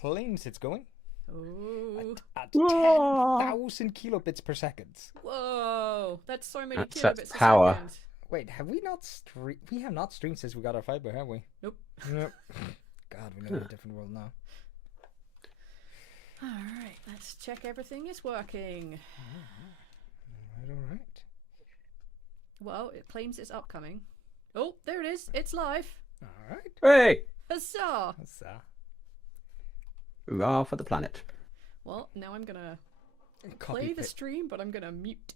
claims it's going Oh. at 10,000 kilobits per second. Whoa. That's so many That's kilobits a power. second. Wait, have we not we have not streamed since we got our fiber, have we? Nope. Nope. God, we live in a different world now. Alright, let's check everything is working. All right. Well, it claims it's upcoming. Oh, there it is. It's live. All right. Hey! Huzzah! That's, Hurrah for the planet. Well, now I'm gonna copy play the pa- stream, but I'm gonna mute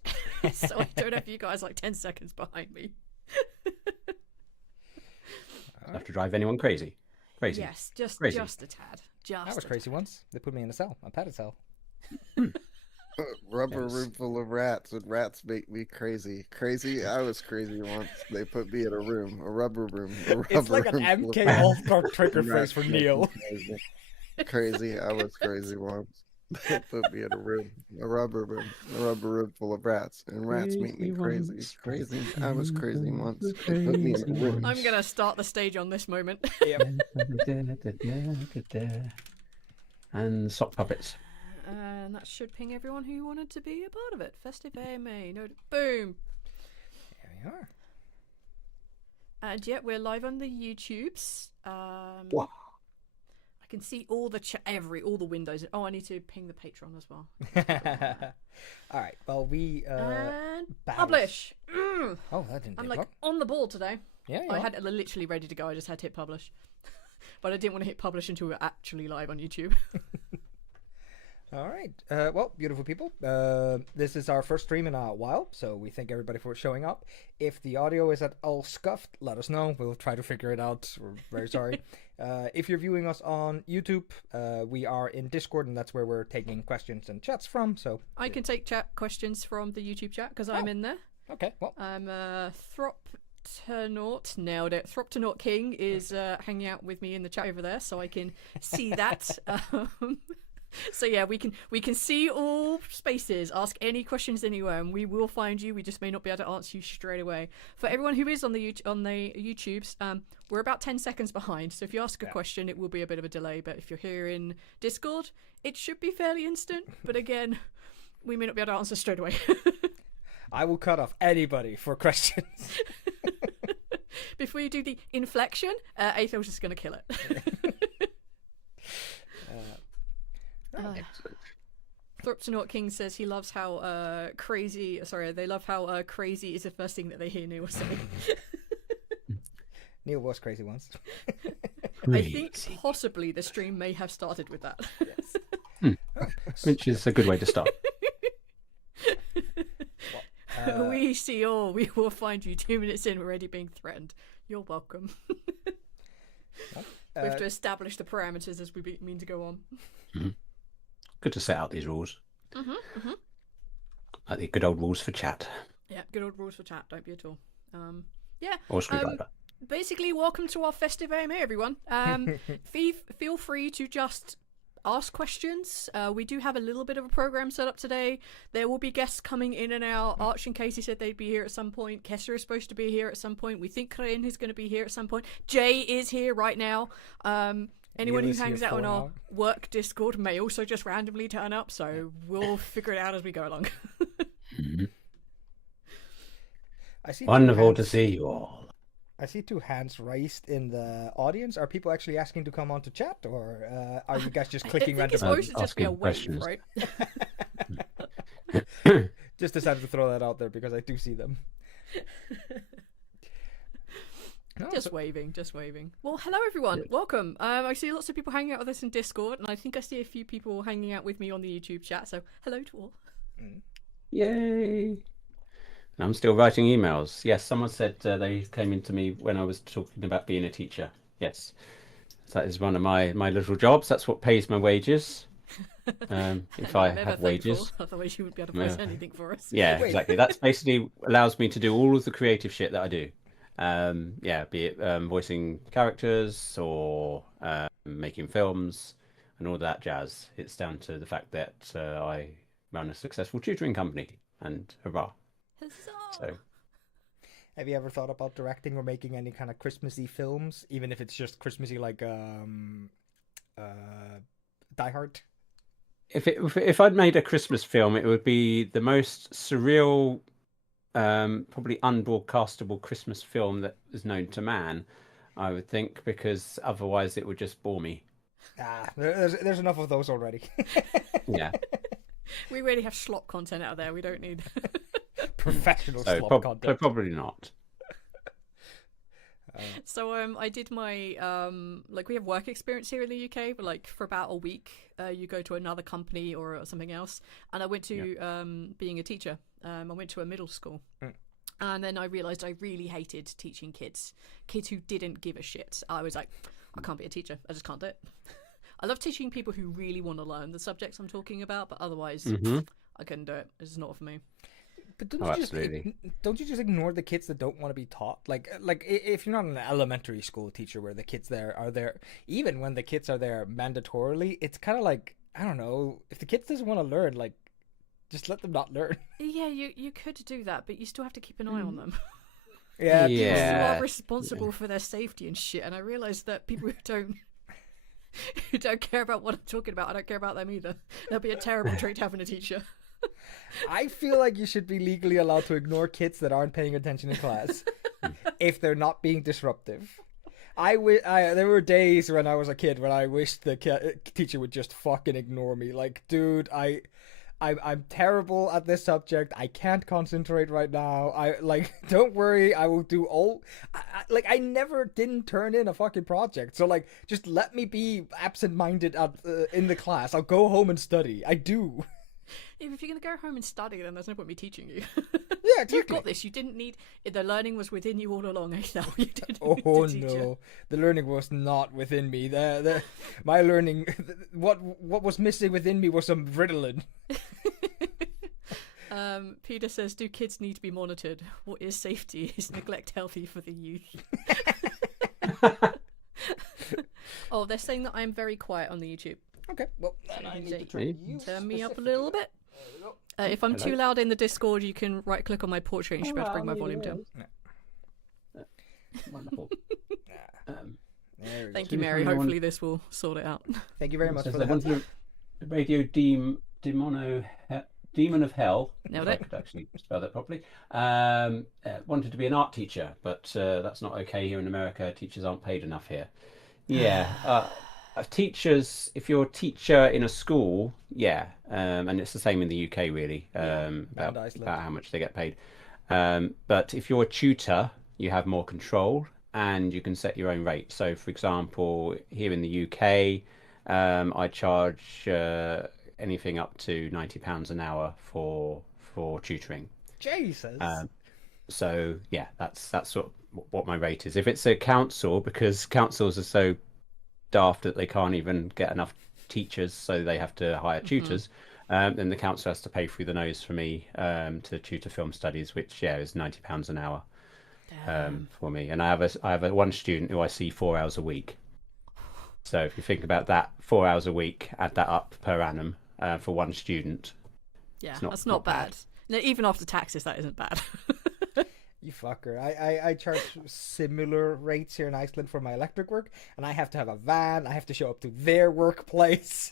so I don't have you guys like 10 seconds behind me. I have to drive anyone crazy. Crazy. Yes, just Crazy. a tad. Just I was a crazy tad. once. They put me in a cell, a padded cell. Rubber Yes. room full of rats, and rats make me crazy. Crazy. I was crazy once. They put me in a room, a rubber room. It's like an room full of MK rats. Ultra trigger And phrase rats for make me Neil. Crazy. Crazy. I was crazy once. They put me in a room, a rubber room full of rats, and rats make me crazy. Crazy. I was crazy once. They put me in a room. I'm gonna start the stage on this moment. Yep. And sock puppets. And that should ping everyone who wanted to be a part of it. Festive A, no, boom. There we are. And yeah, we're live on the YouTubes. Wow. I can see all the all the windows. Oh, I need to ping the Patreon as well. All right. Well, we And battles. publish. Oh, that didn't I'm take like long. on the ball today. Yeah, I had it literally ready to go. I just had to hit publish. But I didn't want to hit publish until we were actually live on YouTube. All right. Well, beautiful people. This is our first stream in a while, so we thank everybody for showing up. If the audio is at all scuffed, let us know. We'll try to figure it out. We're very sorry. If you're viewing us on YouTube, we are in Discord, and that's where we're taking questions and chats from. So I can take chat questions from the YouTube chat because I'm in there. okay. Well, I'm Throptonaut, nailed it. Throptonaut King is hanging out with me in the chat over there, so I can see that. So yeah, we can see all spaces. Ask any questions anywhere, and we will find you. We just may not be able to answer you straight away. For everyone who is on the YouTubes, we're about 10 seconds behind. So if you ask a question, it will be a bit of a delay. But if you're here in Discord, it should be fairly instant. But again, we may not be able to answer straight away. I will cut off anybody for questions. Before you do the inflection, Eyþór's just going to kill it. Throptonaut King says he loves how crazy. Sorry, they love how crazy is the first thing that they hear Neil say. Neil was crazy once. I think possibly the stream may have started with that. Which is a good way to start. We see all. We will find you 2 minutes in. We're already being threatened. You're welcome. We have to establish the parameters as we mean to go on. Good to set out these rules. Like the good old rules for chat. Yeah, good old rules for chat. Don't be at all. Yeah. Or screwdriver. Basically, welcome to our Festive A, everyone. Feel free to just ask questions. We do have a little bit of a program set up today. There will be guests coming in and out. Arch and Casey said they'd be here at some point. Kessir is supposed to be here at some point. We think Krain is going to be here at some point. Jay is here right now. Anyone who hangs out on our work Discord may also just randomly turn up, so we'll figure it out as we go along. I see Wonderful to see you all. I see 2 hands raised in the audience. Are people actually asking to come on to chat, or are you guys just clicking I think it's randomly? supposed to just be a Asking wave, questions. right? Just decided to throw that out there because I do see them. No, Just waving. Well, hello everyone. Welcome. I see lots of people hanging out with us in Discord, and I think I see a few people hanging out with me on the YouTube chat. So, hello to all. Yay! And I'm still writing emails. Yes, someone said they came into me when I was talking about being a teacher. Yes, so that is one of my little jobs. That's what pays my wages. If I Never have wages. thankful, otherwise you wouldn't be able to post anything for us. Yeah, Wait. exactly. That's basically allows me to do all of the creative shit that I do. Be it voicing characters or making films and all that jazz. It's down to the fact that I run a successful tutoring company, and hurrah. Huzzah! So, have you ever thought about directing or making any kind of Christmassy films, even if it's just Christmassy, like Die Hard. If I'd made a Christmas film, it would be the most surreal, probably unbroadcastable Christmas film that is known to man, I would think, because otherwise it would just bore me. There's enough of those already. Yeah. We really have slop content out there. We don't need Professional So slop content. probably not. So I did my like we have work experience here in the UK, but like for about a week, you go to another company or something else. And I went to being a teacher. I went to a middle school, and then I realised I really hated teaching kids who didn't give a shit. I was like, I can't be a teacher. I just can't do it. I love teaching people who really want to learn the subjects I'm talking about, but otherwise, I couldn't do it. It's just not for me. But don't you just ignore the kids that don't want to be taught? Like if you're not an elementary school teacher where the kids there are there, even when the kids are there mandatorily, it's kind of like, I don't know, if the kids doesn't want to learn, like, just let them not learn. Yeah, you could do that, but you still have to keep an eye on them. Yeah. You are responsible for their safety and shit. And I realised that people who don't care about what I'm talking about, I don't care about them either. That'd be a terrible trait to have in a teacher. I feel like you should be legally allowed to ignore kids that aren't paying attention in class if they're not being disruptive. There were days when I was a kid when I wished the teacher would just fucking ignore me. Like, dude, I'm terrible at this subject. I can't concentrate right now. Don't worry. I will do all. I never didn't turn in a fucking project. So like, just let me be absent-minded in the class. I'll go home and study. I do. If you're going to go home and study, then there's no point me teaching you. Yeah, exactly. You've got this. You didn't need... The learning was within you all along, Eyþór. You didn't Oh, need to teach no. you. The learning was not within me. My learning... What was missing within me was some Ritalin. Peter says, do kids need to be monitored? What is safety? Is neglect healthy for the youth? Oh, they're saying that I'm very quiet on the YouTube. Okay, well, then I need to turn you Turn me up a little bit. There we go. If I'm too loud in the Discord, you can right-click on my portrait and you should be able to bring my volume down. Wonderful. Thank you, Mary. Hopefully this will sort it out. Thank you very much for I that. wanted a radio Demon of Hell. Nailed if it. I could actually spell that properly. Wanted to be an art teacher, but that's not okay here in America. Teachers aren't paid enough here. Yeah. Teachers, if you're a teacher in a school, and it's the same in the UK really, about how much they get paid. But if you're a tutor, you have more control and you can set your own rate. So, for example, here in the UK, I charge anything up to £90 an hour for tutoring. Jesus. So yeah, that's sort of what my rate is. If it's a council, because councils are so daft that they can't even get enough teachers, so they have to hire tutors, then the council has to pay through the nose for me to tutor film studies, which is £90 an hour for me. And I have a one student who I see 4 hours a week. So if you think about that, 4 hours a week, add that up per annum for one student. Yeah, that's not bad. No, even after taxes, that isn't bad. You fucker. I charge similar rates here in Iceland for my electric work, and I have to have a van. I have to show up to their workplace.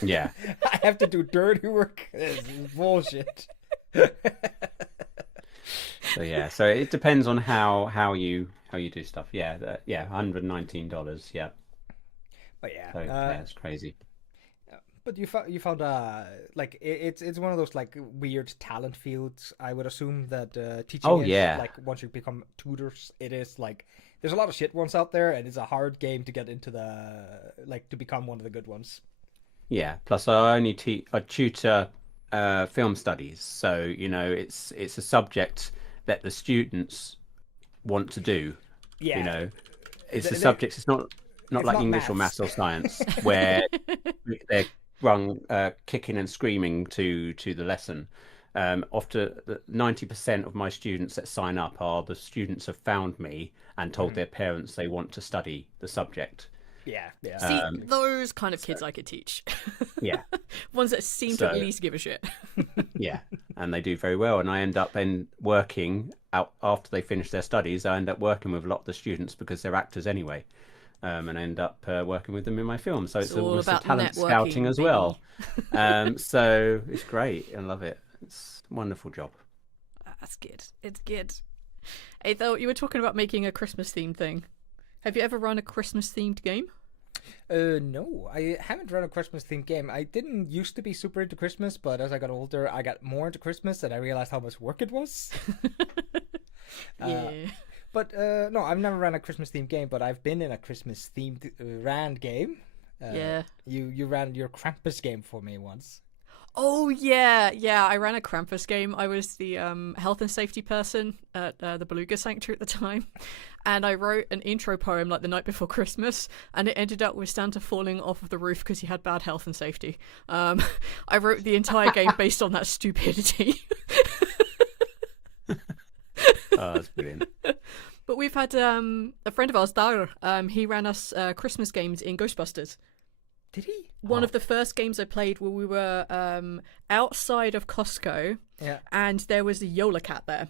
Yeah. I have to do dirty work. This is bullshit. So yeah, so it depends on how you do stuff. Yeah, $119. Yeah. But yeah, so, yeah, it's crazy. But you found like it's one of those like weird talent fields. I would assume that teaching. Oh, is, yeah. Like once you become tutors, it is like there's a lot of shit ones out there, and it's a hard game to get into to become one of the good ones. Yeah. Plus, I tutor film studies, so it's a subject that the students want to do. Yeah. It's a subject. It's not like English or maths or science where they're rung kicking and screaming to the lesson. Often 90% of my students that sign up are the students have found me and told their parents they want to study the subject. Yeah. See, those kind of kids I could teach. Yeah. Ones that seem to at least give a shit. Yeah, and they do very well. And I end up working out after they finish their studies. I end up working with a lot of the students because they're actors anyway. and end up working with them in my film. So it's all almost about talent networking, scouting as baby. well. So it's great. I love it. It's a wonderful job. That's good. It's good. Eyþór, you were talking about making a Christmas themed thing. Have you ever run a Christmas themed game? No, I haven't run a Christmas themed game. I didn't used to be super into Christmas, but as I got older, I got more into Christmas, and I realized how much work it was. Yeah. But no, I've never ran a Christmas themed game, but I've been in a Christmas themed rand game. Yeah. You ran your Krampus game for me once. Oh yeah, I ran a Krampus game. I was the health and safety person at the Beluga Sanctuary at the time, and I wrote an intro poem like the night before Christmas, and it ended up with Santa falling off of the roof because he had bad health and safety. I wrote the entire game based on that stupidity. Oh, that's brilliant. But we've had a friend of ours, Dar. He ran us Christmas games in Ghostbusters. Did he? One of the first games I played where we were outside of Costco, and there was a Yola cat there.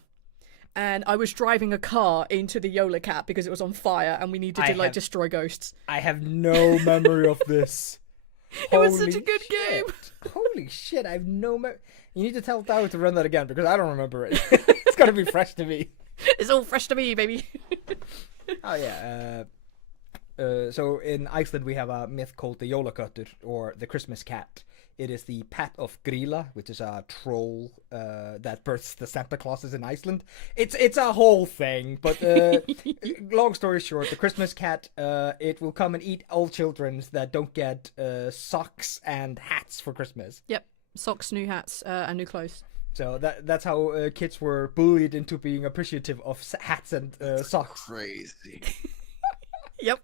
And I was driving a car into the Yola cat because it was on fire and we needed to destroy ghosts. I have no memory of this. It was such a good game. Holy shit, I have no memory. You need to tell Tyler to run that again because I don't remember it. It's gotta be fresh to me. It's all fresh to me, baby. Oh yeah. So in Iceland we have a myth called the Jólaköttur, or the Christmas cat. It is the pet of Grýla, which is a troll that births the Santa Clauses in Iceland. It's a whole thing, but long story short, the Christmas cat, it will come and eat all children that don't get socks and hats for Christmas. Yep, socks, new hats, and new clothes. So that's how kids were bullied into being appreciative of hats and socks. Crazy. Yep.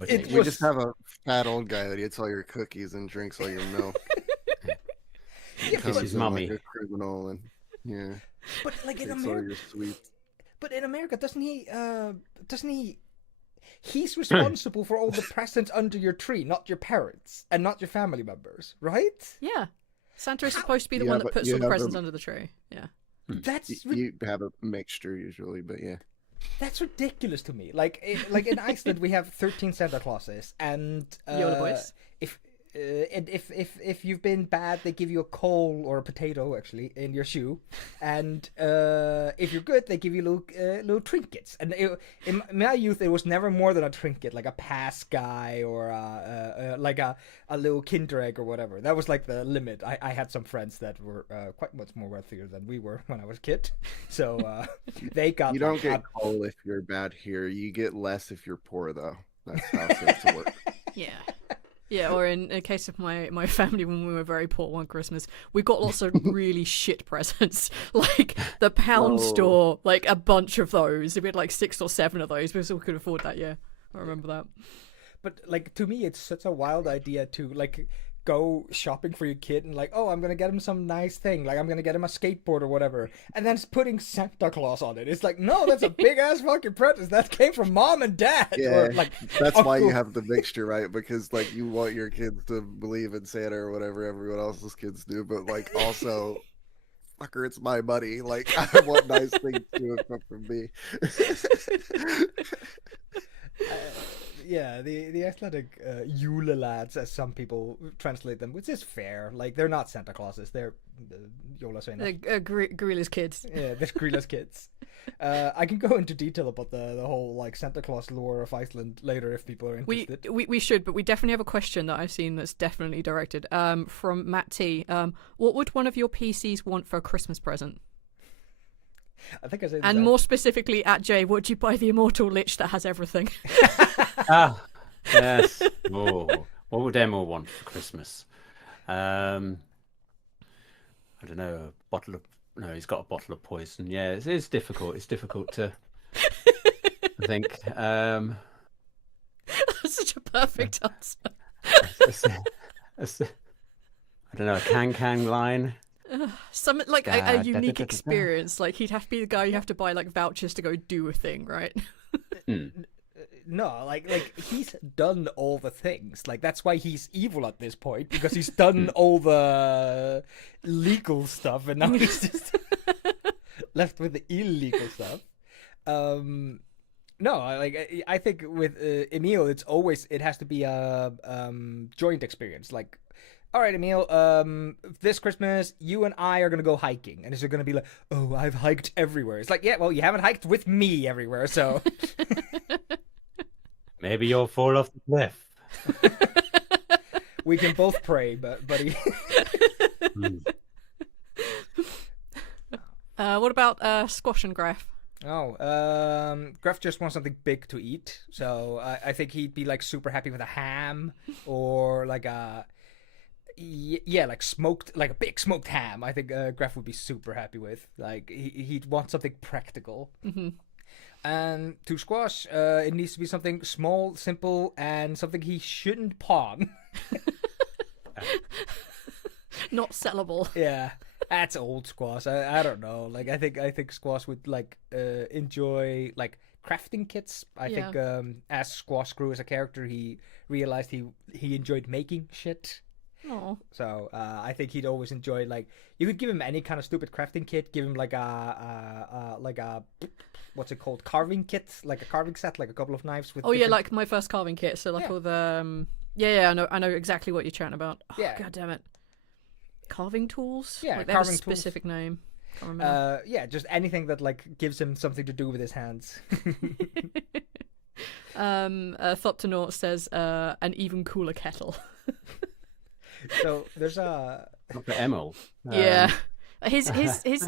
We just have a fat old guy that eats all your cookies and drinks all your milk. This is mummy. Like a criminal and But like in takes all America, your sweets. but in America, doesn't he? He's responsible for all the presents under your tree, not your parents and not your family members, right? Yeah. Santa is supposed to be the Yeah, one that but puts you all the have presents them- under the tree. Yeah. That's You have a mixture usually, but yeah. That's ridiculous to me. Like in Iceland, we have 13 Santa Clauses, and Yola boys. If you've been bad, they give you a coal or a potato actually in your shoe, and if you're good, they give you little trinkets. And in my youth, it was never more than a trinket, like a pass guy or like a little Kinder egg or whatever. That was like the limit. I had some friends that were quite much more wealthier than we were when I was a kid, so they got. You don't get coal if you're bad here. You get less if you're poor, though. That's how Santa works. Yeah. Yeah, or in a case of my family when we were very poor one Christmas, we got lots of really shit presents. Like the pound store, like a bunch of those. We had like 6 or 7 of those because we could afford that, yeah. I remember that. But like to me, it's such a wild idea to like go shopping for your kid and like, oh, I'm gonna get him some nice thing, like I'm gonna get him a skateboard or whatever, and then putting Santa Claus on it. It's like, no, that's a big ass fucking present that came from mom and dad. Yeah, or, like, that's why you uncle. have the mixture, right? Because like you want your kids to believe in Santa or whatever everyone else's kids do, but like also, fucker, it's my money. Like I want nice things to come from me. Yeah, the Icelandic Jule lads, as some people translate them, which is fair. Like they're not Santa Clauses, they're Jólasveinar. Gorilla's kids. Yeah, they're Gorilla's kids. I can go into detail about the whole like Santa Claus lore of Iceland later if people are interested. We should, but we definitely have a question that I've seen that's definitely directed. From Matt T. What would one of your PCs want for a Christmas present? I think I said. And more specifically, at Jay, would you buy the Immortal Lich that has everything? Yes. Oh, what would Emma want for Christmas? I don't know. No, he's got a bottle of poison. Yeah, it's difficult. It's difficult to. I think. That's such a perfect answer. I don't know. A can line. Some like a unique experience. Like he'd have to be the guy you have to buy like vouchers to go do a thing, right? No, like he's done all the things. Like that's why he's evil at this point, because he's done all the legal stuff, and now he's just left with the illegal stuff. No, I think with Emil, it has to be a joint experience. Like, all right, Emil, this Christmas you and I are gonna go hiking, and it's gonna be like, oh, I've hiked everywhere. It's like, yeah, well, you haven't hiked with me everywhere, so Maybe you'll fall off the cliff. we can both pray, buddy. What about Squash and Graf? Oh, Graf just wants something big to eat, so I think he'd be like super happy with a ham or like a like smoked, like a big smoked ham. I think Graf would be super happy with. Like he'd want something practical. Mm-hmm. And to Squash, it needs to be something small, simple, and something he shouldn't pawn. Not sellable. Yeah. That's old Squash. I don't know. Like I think Squash would like enjoy like crafting kits. I think as Squash grew as a character, he realized he enjoyed making shit. Oh. So I think he'd always enjoy, like, you could give him any kind of stupid crafting kit. Give him like a what's it called, carving kit, like a carving set, like a couple of knives with. Oh yeah, like my first carving kit. So like all the I know exactly what you're chatting about. Oh, yeah. God damn it. Carving tools? Yeah, like, they have a carving specific tools. name. Can't remember. Yeah, just anything that like gives him something to do with his hands. Thoptonaut says an even cooler kettle. So there's a For Emil. Yeah. His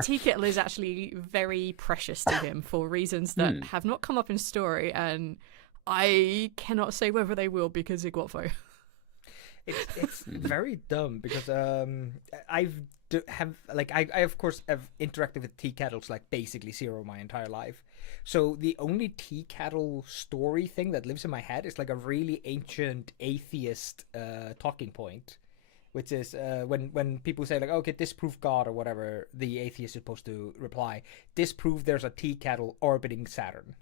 tea kettle is actually very precious to him for reasons that have not come up in story, and I cannot say whether they will because Iguapo. It's very dumb because I of course have interacted with tea kettles like basically zero my entire life. So the only tea kettle story thing that lives in my head is like a really ancient atheist talking point, which is when people say like, okay, disprove God or whatever, the atheist is supposed to reply, disprove there's a tea kettle orbiting Saturn.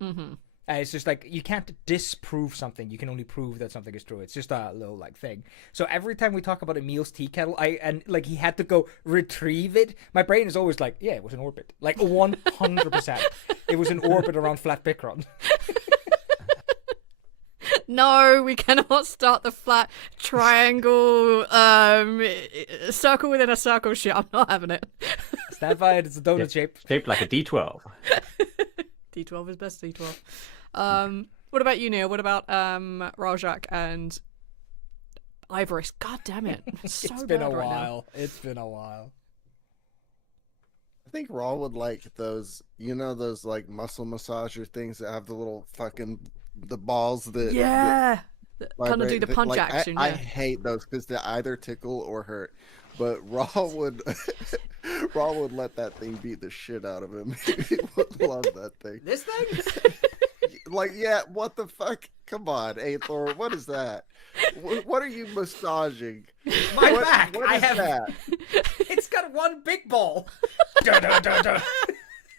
Mm-hmm. It's just like, you can't disprove something, you can only prove that something is true. It's just a little like thing. So every time we talk about Emil's tea kettle, he had to go retrieve it, my brain is always like, yeah, it was in orbit, like 100%. It was in orbit around flat Bicron. No, we cannot start the flat triangle circle within a circle shit. I'm not having it. Stand by it, it's a donut shape. Shaped like a D12. D12 is best D12. What about you, Neil? What about Rajak and Ivorus? God damn it. So It's been a bad right now. while. It's been a while. I think Raw would like those, those like muscle massager things that have the little fucking the balls that Yeah. Kind of do vibrate. the punch Like, action. I Yeah. hate those because they either tickle or hurt. But Raw would Raw would let that thing beat the shit out of him. He would love that thing. This thing? Like, yeah, what the fuck? Come on, Eyþór, what is that? What are you massaging? My What- back! what I is have. that? It's got one big ball. Dun, dun, dun, dun.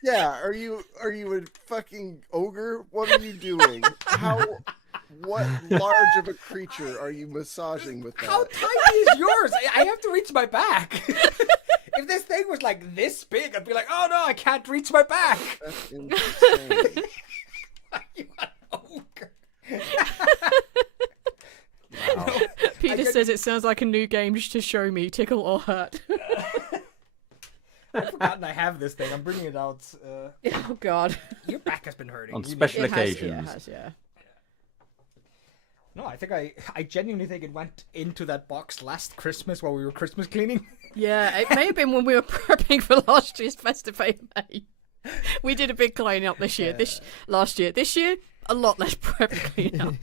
Yeah, are you a fucking ogre? What are you doing? What large of a creature are you massaging with that? How tiny is yours? I have to reach my back. If this thing was like this big, I'd be like, oh no, I can't reach my back. That's insane. You an ogre. Wow. Peter says it sounds like a new game to show me, tickle or hurt. I've forgotten I have this thing. I'm bringing it out. Oh God. Your back has been hurting. On You need- special It has, occasions. yeah. No, I think I genuinely think it went into that box last Christmas while we were Christmas cleaning. Yeah, it may have been when we were prepping for last year's Festive A. We did a big clean up this year. Last year. This year, a lot less prep clean up.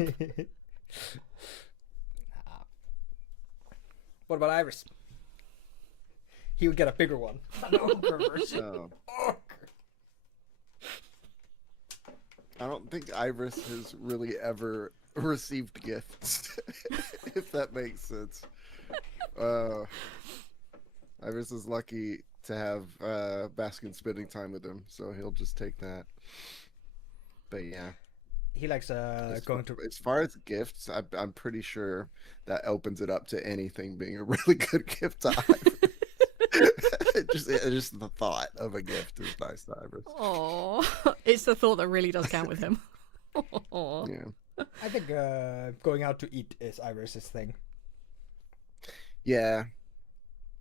What about Iris? He would get a bigger one. An ogre version. No. Ogre. I don't think Iris has really ever received gifts, if that makes sense. Iris is lucky to have Baskin spending time with him, so he'll just take that. But yeah, He likes going to. as far as gifts, I'm pretty sure that opens it up to anything being a really good gift to Iris. just the thought of a gift is nice to Iris. Oh, it's the thought that really does count with him. Aw. Yeah. I think going out to eat is Iris's thing. Yeah.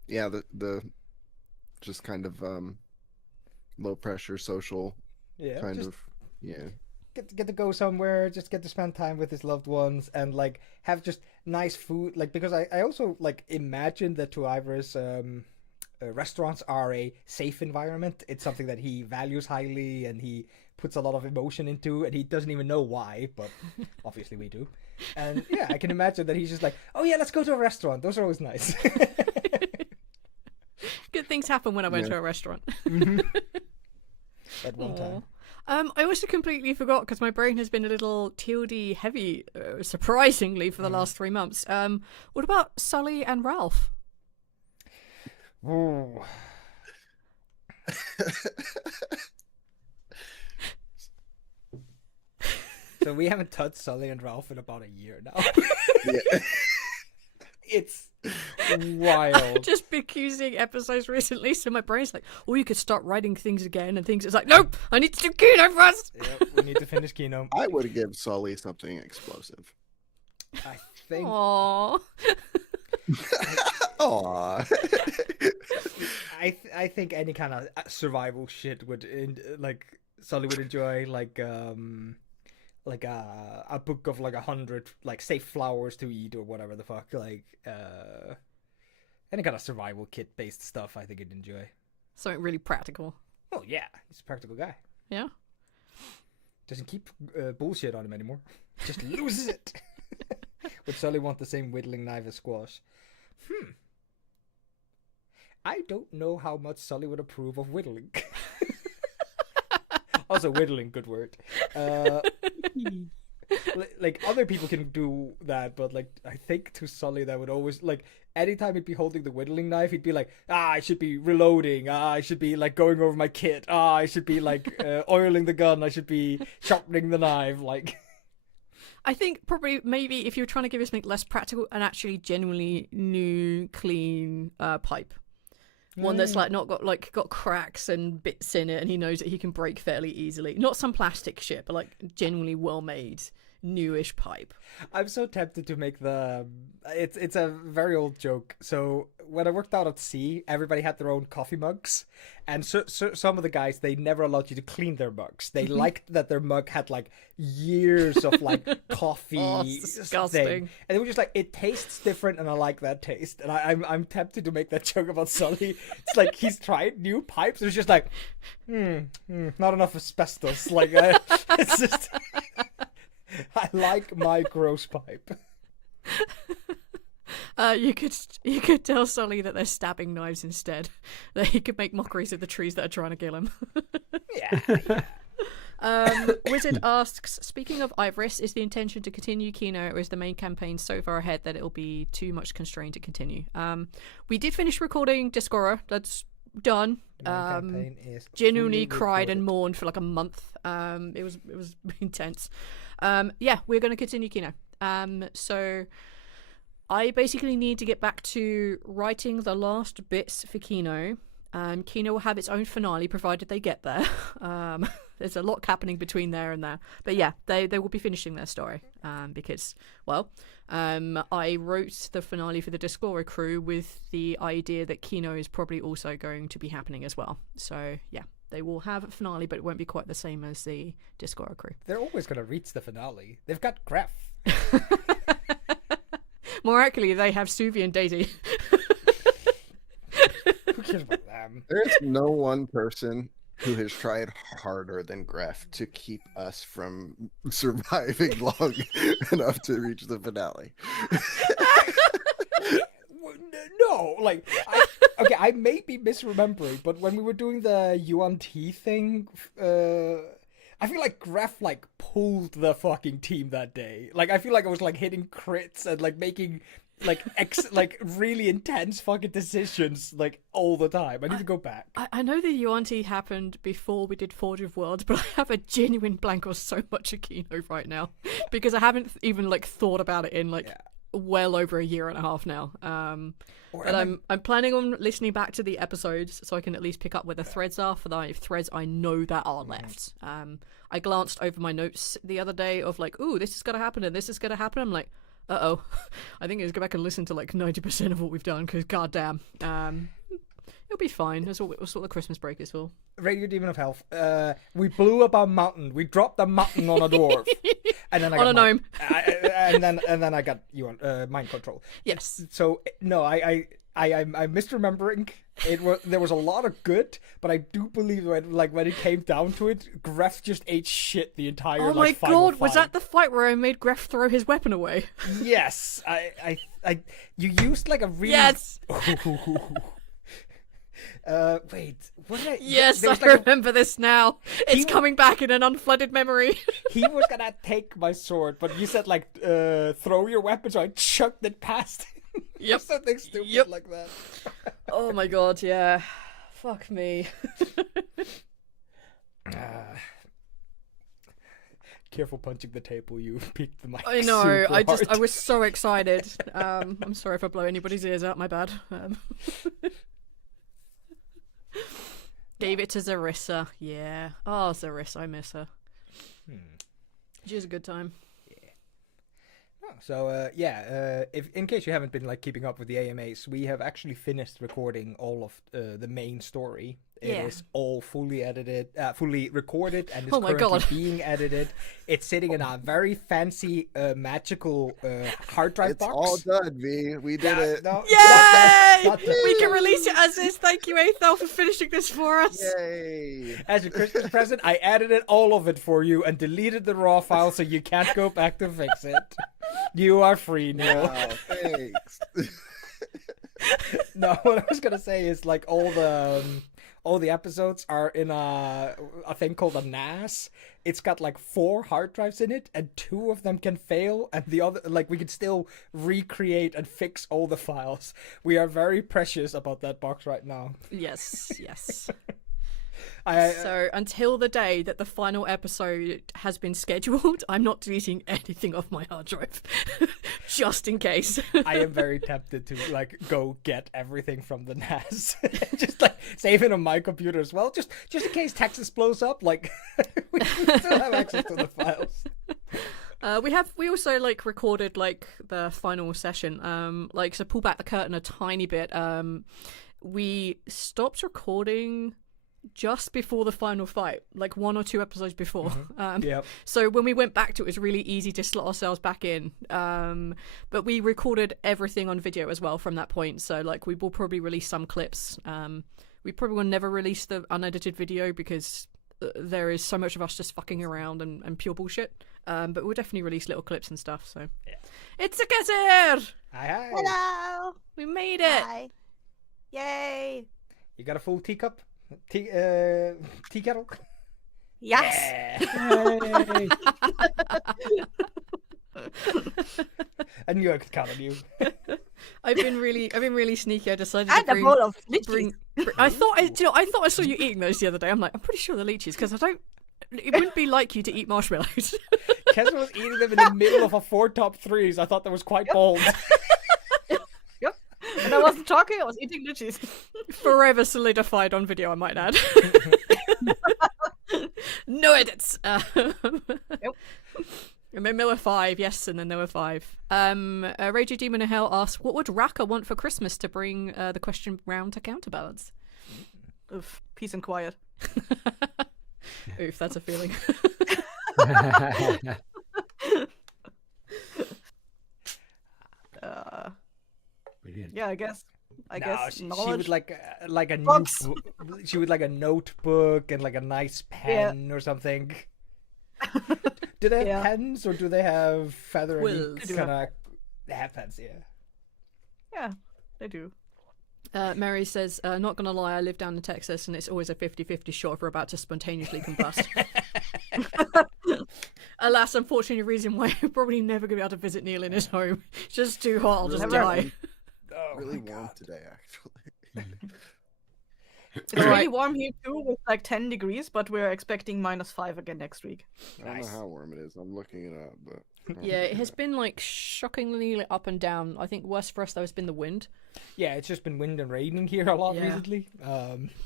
Yeah, the just kind of low pressure social Yeah, kind just of yeah. get to go somewhere, just get to spend time with his loved ones, and like have just nice food. Like because I also like imagine that to Iris, restaurants are a safe environment. It's something that he values highly, and he puts a lot of emotion into, and he doesn't even know why, but obviously we do. And yeah, I can imagine that he's just like, oh yeah, let's go to a restaurant. Those are always nice. Good things happen when I went Yeah. to a restaurant. At one time. I also completely forgot because my brain has been a little TLD heavy, surprisingly, for the last 3 months. What about Sully and Ralph? Ooh. So we haven't touched Sully and Ralph in about a year now. Yeah. It's wild. Just been using episodes recently, so my brain's like, oh, you could start writing things again and things. It's like, nope, I need to do Kino first. Yep, we need to finish Kino. I would give Sully something explosive. I think Aww. Aw. I think any kind of survival shit would like Sully would enjoy, like a book of like 100 like safe flowers to eat or whatever the fuck, like any kind of survival kit based stuff. I think he'd enjoy. Something really practical. Oh yeah, he's a practical guy. Yeah. Doesn't keep bullshit on him anymore. Just loses it. Would Sully want the same whittling knife as Squash? I don't know how much Sully would approve of whittling. Also, whittling, good word. Like other people can do that, but like I think to Sully that would always like anytime he'd be holding the whittling knife, he'd be like, I should be reloading. I should be like going over my kit. I should be like oiling the gun. I should be sharpening the knife. Like, I think probably maybe if you're trying to give us something less practical, an actually genuinely new, clean pipe. One that's like not got cracks and bits in it, and he knows that he can break fairly easily. Not some plastic shit, but like genuinely well made, newish pipe. I'm so tempted to make the. It's a very old joke. So when I worked out at sea, everybody had their own coffee mugs, and so some of the guys, they never allowed you to clean their mugs. They liked that their mug had like years of like coffee. Oh, it's disgusting. Thing. And they were just like, it tastes different, and I like that taste. And I'm tempted to make that joke about Sully. It's like he's tried new pipes. It's just like, not enough asbestos. Like it's just. I like my gross pipe. You could tell Sully that they're stabbing knives instead. That he could make mockeries of the trees that are trying to kill him. Yeah. Wizard asks, speaking of Iris, is the intention to continue Kino, or is the main campaign so far ahead that it'll be too much constrained to continue? We did finish recording Discora. That's done. Campaign is Genuinely fully cried and recorded. mourned for like a month. It was intense. Yeah, we're going to continue Kino. So I basically need to get back to writing the last bits for Kino. Kino will have its own finale provided they get there. There's a lot happening between there and there. But yeah, they will be finishing their story. Because, well, I wrote the finale for the Discora crew with the idea that Kino is probably also going to be happening as well. So yeah, they will have a finale, but it won't be quite the same as the Discora crew. They're always going to reach the finale. They've got Graf. More accurately, they have Suvi and Daisy. Who cares about them? There's no one person who has tried harder than Gref to keep us from surviving long enough to reach the finale. No, like, I may be misremembering, but when we were doing the Yuan T thing, I feel like Graf like pulled the fucking team that day. Like, I feel like I was like hitting crits and like making like like really intense fucking decisions like all the time. I need to go back. I know the Yuan-Ti happened before we did Forge of Worlds, but I have a genuine blank of so much Akino right now because I haven't even like thought about it in like well over a year and a half now. But I'm planning on listening back to the episodes so I can at least pick up where the threads are for the threads I know that are left. I glanced over my notes the other day of like, ooh, this is gonna happen and this is gonna happen. I'm like, uh-oh. I think I just go back and listen to like 90% of what we've done because goddamn. It'll be fine. That's what the Christmas break is for. Radio Demon of Health. We blew up a mountain. We dropped a mountain on a dwarf. And then I got on a gnome. and then I got you on mind control. Yes. So no, I'm misremembering. There was a lot of good, but I do believe when it came down to it, Gref just ate shit the entire. Oh my final god! Was fight. that the fight where I made Gref throw his weapon away? Yes, you used like a really Yes. Wait, what did I... Yes, there I was like remember this now. It's coming back in an unflooded memory. He was gonna take my sword, but you said like throw your weapon, so I chucked it past him. Yep. Something stupid like that. Oh my god, yeah. Fuck me. Careful punching the table, you peeked the mic. I know, super I was so excited. I'm sorry if I blow anybody's ears out, my bad. Gave it to Zarissa, yeah. Oh, Zarissa, I miss her. She was a good time. So if in case you haven't been like keeping up with the AMAs, we have actually finished recording all of the main story. It is all fully edited, fully recorded, and is currently being edited. It's sitting in a very fancy, magical hard drive box. It's all done, V. We did it. No, Yay! We can release it as is. Thank you, Eyþór, for finishing this for us. Yay! As a Christmas present, I edited all of it for you and deleted the raw file so you can't go back to fix it. You are free now. Wow, thanks. No, what I was gonna say is like all the episodes are in a thing called a NAS. It's got like 4 hard drives in it, and 2 of them can fail, and the other, like, we can still recreate and fix all the files. We are very precious about that box right now. Yes, yes. So until the day that the final episode has been scheduled, I'm not deleting anything off my hard drive, just in case. I am very tempted to like go get everything from the NAS, just like save it on my computer as well, just in case Texas blows up. Like we still have access to the files. We also like recorded like the final session. Like, so pull back the curtain a tiny bit. We stopped recording just before the final fight, like 1 or 2 episodes before. So when we went back to it, it was really easy to slot ourselves back in. But we recorded everything on video as well from that point. So like we will probably release some clips. We probably will never release the unedited video because there is so much of us just fucking around and pure bullshit. But we'll definitely release little clips and stuff. So it's a Kessir! Hi. Hello! We made it! Hi. Yay! You got a full teacup? Tea kettle? Yes! Yeah. I knew I could count on you. I've been really sneaky. I decided And to a bowl of bring. lychees. I thought I saw you eating those the other day. I'm like, I'm pretty sure they're lychees because I don't. It wouldn't be like you to eat marshmallows. Kessir was eating them in the middle of a 4 top 3s. I thought that was quite bold. Yep. And I wasn't talking, I was eating lychees. Forever solidified on video, I might add. No edits. Yep. And then there were 5, yes, and then there were 5. Ragey Demon of Hell asks, what would Raka want for Christmas to bring the question round to counterbalance? Oof, peace and quiet. Oof, that's a feeling. Brilliant. Yeah, I guess. I guess she knowledge. would like a Books. she would like a notebook and like a nice pen or something. Do they have pens or do they have feather Quills. kind of? They have pens, yeah. Yeah, they do. Mary says, not gonna lie, I live down in Texas and it's always a 50-50 shot if we're about to spontaneously combust. Alas, unfortunately, a reason why you're probably never gonna be able to visit Neil in his home. It's just too hot, I'll just Really die. Oh, Really my warm God. today, actually. It's really warm here too, with like 10 degrees, but we're expecting -5 again next week. I don't know how warm it is. I'm looking it up, but Yeah, it has been like shockingly like, up and down. I think worst for us though has been the wind. Yeah, it's just been wind and raining here a lot Yeah. recently.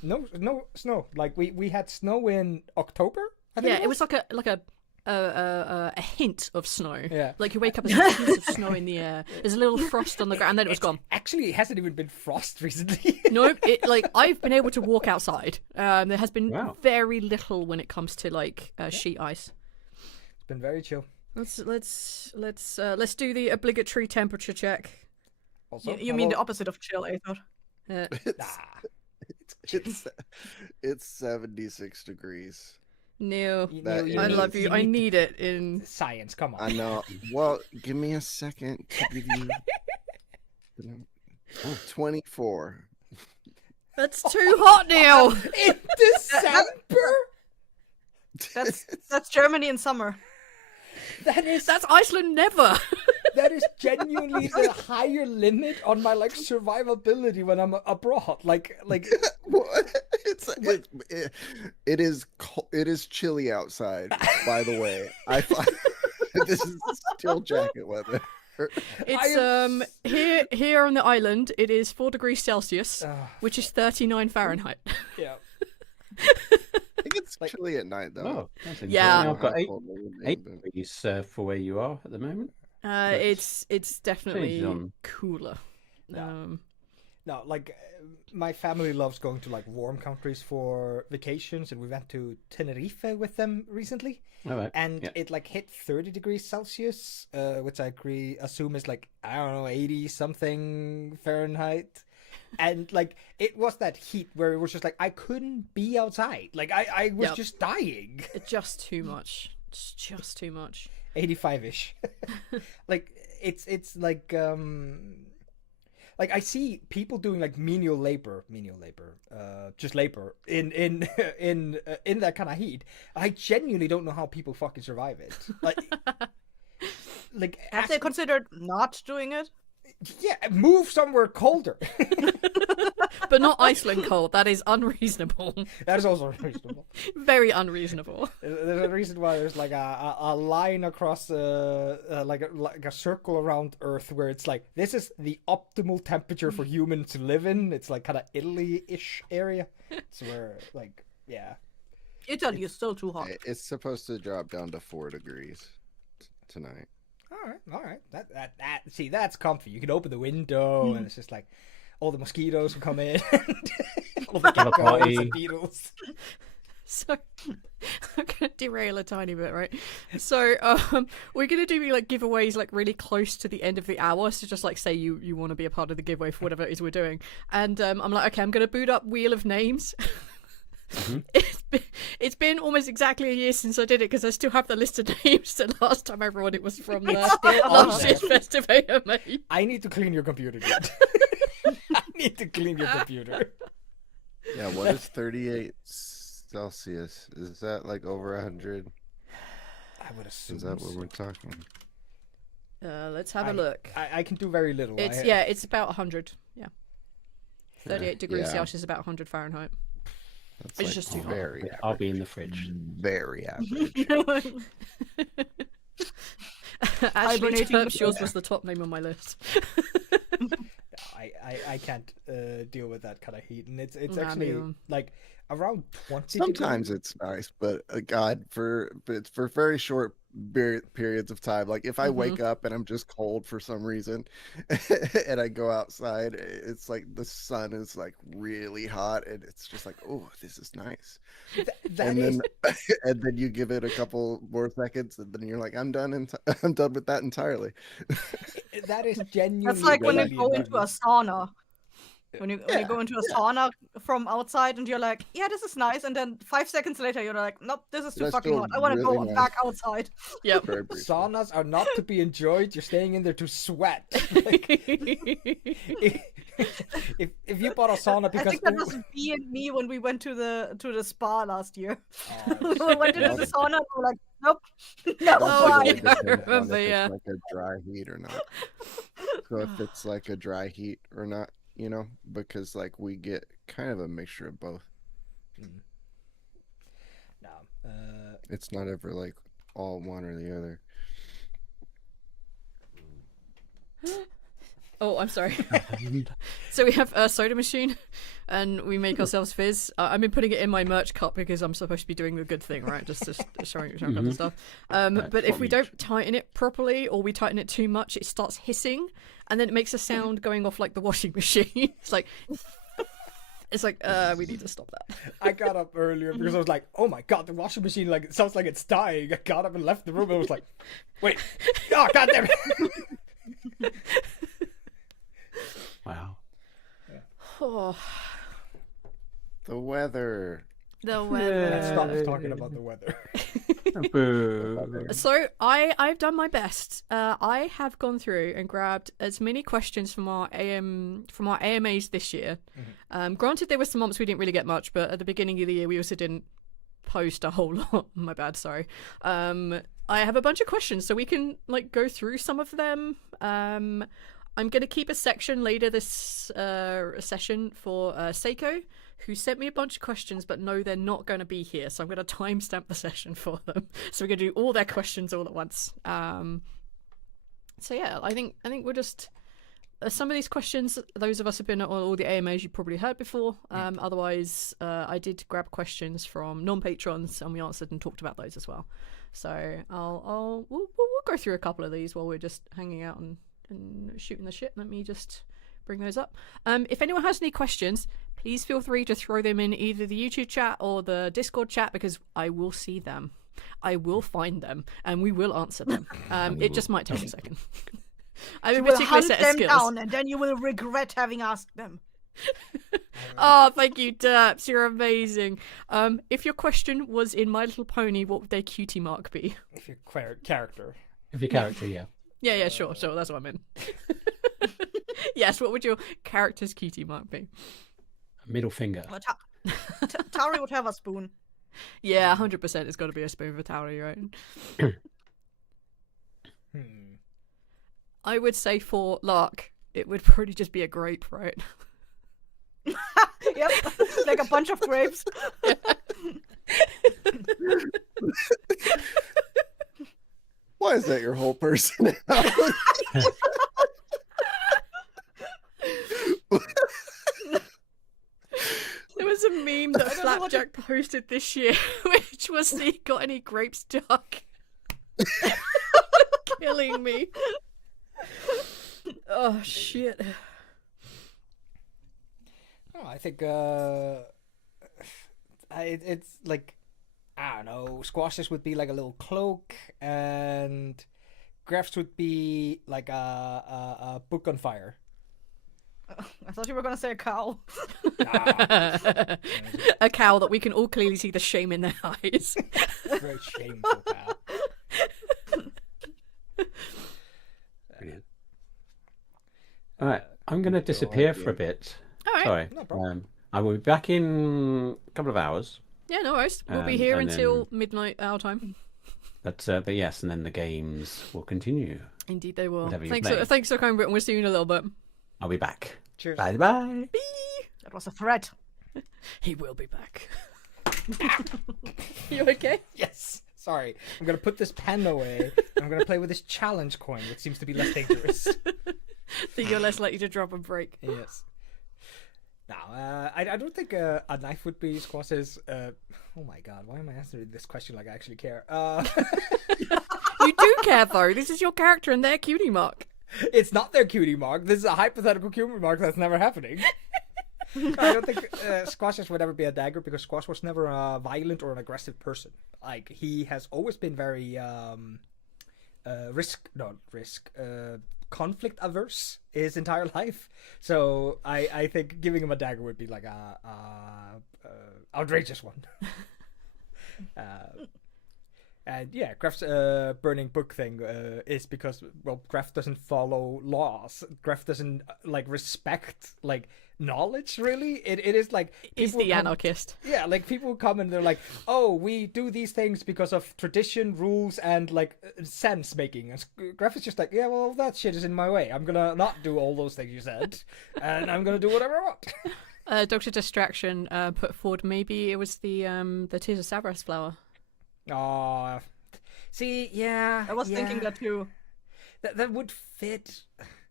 No snow. Like we had snow in October. I think Yeah, it was like a hint of snow. Yeah. Like you wake up, there's a hint of snow in the air. There's a little frost on the ground, and then it was gone. Actually, it hasn't even been frost recently. No, I've been able to walk outside. There has been Wow. very little when it comes to like sheet ice. It's been very chill. Let's do the obligatory temperature check. Also, You mean the opposite of chill, Eyþór? It's 76 degrees. Neil, That I is- love you. I need it in. science. Come on. I know. Well, give me a second to give you 24. That's too hot, Neil. In December. That's Germany in summer. That's Iceland never. That is genuinely the higher limit on my like survivability when I'm abroad. Like What? It is chilly outside. By the way, I find this is still jacket weather. It's here on the island. It is 4 degrees Celsius, which is 39 Fahrenheit. yeah. I think it's Like- chilly at night though. Oh, that's Yeah. interesting. I've got How eight cold it would be, but- degrees for where you are at the moment. It's definitely changes on- cooler. Yeah. No, like my family loves going to like warm countries for vacations, and we went to Tenerife with them recently, All right. and Yeah. it like hit 30 degrees Celsius, which I assume is like, I don't know, 80 something Fahrenheit. And like it was that heat where it was just like I couldn't be outside. Like I was Yep. just dying. It's just too much. It's just too much. 85-ish. Like it's like I see people doing like menial labor, just labor in that kind of heat. I genuinely don't know how people fucking survive it. Like Have they considered not doing it? yeah, move somewhere colder. But not Iceland cold. That is unreasonable. That is also reasonable. Very unreasonable. There's a reason why there's like a line across like a circle around Earth where it's like this is the optimal temperature for humans to live in. It's like kind of Italy-ish area. It's where like yeah. Italy is still too hot. It's supposed to drop down to 4 degrees tonight. All right. That see, that's comfy. You can open the window and it's just like all the mosquitoes will come in, all the Have a geckos party. and beetles. So I'm gonna derail a tiny bit, right? So we're gonna do like giveaways like really close to the end of the hour. So just like say you want to be a part of the giveaway for whatever it is we're doing, and I'm like, okay, I'm gonna boot up Wheel of Names. It's been almost exactly a year since I did it because I still have the list of names. The last time I brought it was from last year's Festive A. I need to clean your computer, dude. I need to clean your computer. Yeah, what is 38 Celsius? Is that like over 100? I would assume. Is that what so. we're talking? Let's have a look. I can do very little. It's about 100. Yeah, 38 degrees Yeah. Celsius, about 100 Fahrenheit. That's It's just too hot. very, I'll be in the fridge. very average. Ashley Hibernating Terps, the yours best. was the top name on my list. I can't deal with that kind of heat, and it's Nah, actually neither. like around 20. Sometimes degrees. it's nice, but God, it's for very short periods of time. Like if I wake up and I'm just cold for some reason, and I go outside, it's like the sun is like really hot, and it's just like, oh, this is nice. That And is then and then you give it a couple more seconds, and then you're like, I'm done. I'm done with that entirely. that is genuinely. That's like when you really go into a annoying. sauna. When you go into a sauna from outside and you're like, yeah, this is nice, and then 5 seconds later you're like, nope, this is too That's fucking still hot. I want to really go nice. back outside. Yep. Very briefly. Saunas are not to be enjoyed. You're staying in there to sweat. Like, if you bought a sauna I because think that was B and me when we went to the spa last year. Oh, We went into the sauna and we were like, nope, no, It also Oh, really yeah, I depends on remember, if yeah. it's like a dry heat or not. So if it's like a dry heat or not, because like we get kind of a mixture of both. no. It's not ever like all one or the other. Oh, I'm sorry. So we have a soda machine, and we make ourselves fizz. I've been putting it in my merch cup because I'm supposed to be doing the good thing, right? Just showing off and stuff. But if we don't tighten it properly, or we tighten it too much, it starts hissing, and then it makes a sound going off like the washing machine. It's like, we need to stop that. I got up earlier because I was like, oh my god, the washing machine, like, it sounds like it's dying. I got up and left the room and I was like, wait, oh god damn it. Wow. Oh, The weather. the weather. Let's stop talking about the weather. Boo. So I've done my best. I have gone through and grabbed as many questions from our AMAs this year. Granted, there were some months we didn't really get much, but at the beginning of the year we also didn't post a whole lot. My bad, sorry. I have a bunch of questions, so we can like go through some of them. I'm going to keep a section later this session for Seiko, who sent me a bunch of questions, but no, they're not going to be here. So I'm going to timestamp the session for them. So we're going to do all their questions all at once. So yeah, I think we'll just... some of these questions, those of us who've been at all the AMAs, you probably heard before. Otherwise, I did grab questions from non-patrons, and we answered and talked about those as well. So we'll go through a couple of these while we're just hanging out and shooting the shit. Let me just bring those up. If anyone has any questions, please feel free to throw them in either the YouTube chat or the Discord chat, because I will see them. I will find them, and we will answer them. It just might take a second. I have a particular set of skills. Down, and then you will regret having asked them. Oh, thank you, Derps. You're amazing. If your question was in My Little Pony, what would their cutie mark be? If your character. If your character, yeah. Yeah, sure. That's what I meant. Yes, what would your character's cutie mark be? Middle finger. Well, Tauri would have a spoon. Yeah, 100% it's got to be a spoon for Tauri, right? I would say for Lark, it would probably just be a grape, right? Yep, like a bunch of grapes. Why is that your whole personality? There was a meme that Flapjack posted this year, which was he got any grapes, Duck? Killing me. Oh shit. Oh, I think it's like, I don't know, Squashes would be like a little cloak, and Greffs would be like a book on fire. I thought you were gonna say a cow. A cow that we can all clearly see the shame in their eyes. Very shameful cow. Brilliant. All right, I'm going to disappear for a bit. All right. Sorry. No problem. I will be back in a couple of hours. Yeah, no worries. We'll be here and until midnight our time. But yes, and then the games will continue. Indeed, they will. Whatever you Thanks play. for coming, Britain. We'll see you in a little bit. I'll be back. Cheers. Bye bye. That was a threat. He will be back. You okay? Yes. Sorry. I'm going to put this pen away. I'm going to play with this challenge coin, which seems to be less dangerous. Think you're less likely to drop and break. Yes. Now, I don't think a knife would be Squash's. Oh my god, why am I answering this question like I actually care? You do care, though. This is your character and their cutie mark. It's not their cutie mark. This is a hypothetical cutie mark that's never happening. I don't think Squashes would ever be a dagger, because Squash was never a violent or an aggressive person. Like, he has always been very conflict averse his entire life. So I think giving him a dagger would be like a outrageous one. And yeah, Greff's burning book thing is because, well, Greff doesn't follow laws. Greff doesn't respect knowledge, really. It is like He's the anarchist. Yeah, like people come and they're like, oh, we do these things because of tradition, rules, and sense making. And Greff is just like, yeah, well, that shit is in my way. I'm gonna not do all those things you said, and I'm gonna do whatever I want. Dr. Distraction put forward maybe it was the Tears of Sabras flower. See, yeah. I was thinking that too. That would fit.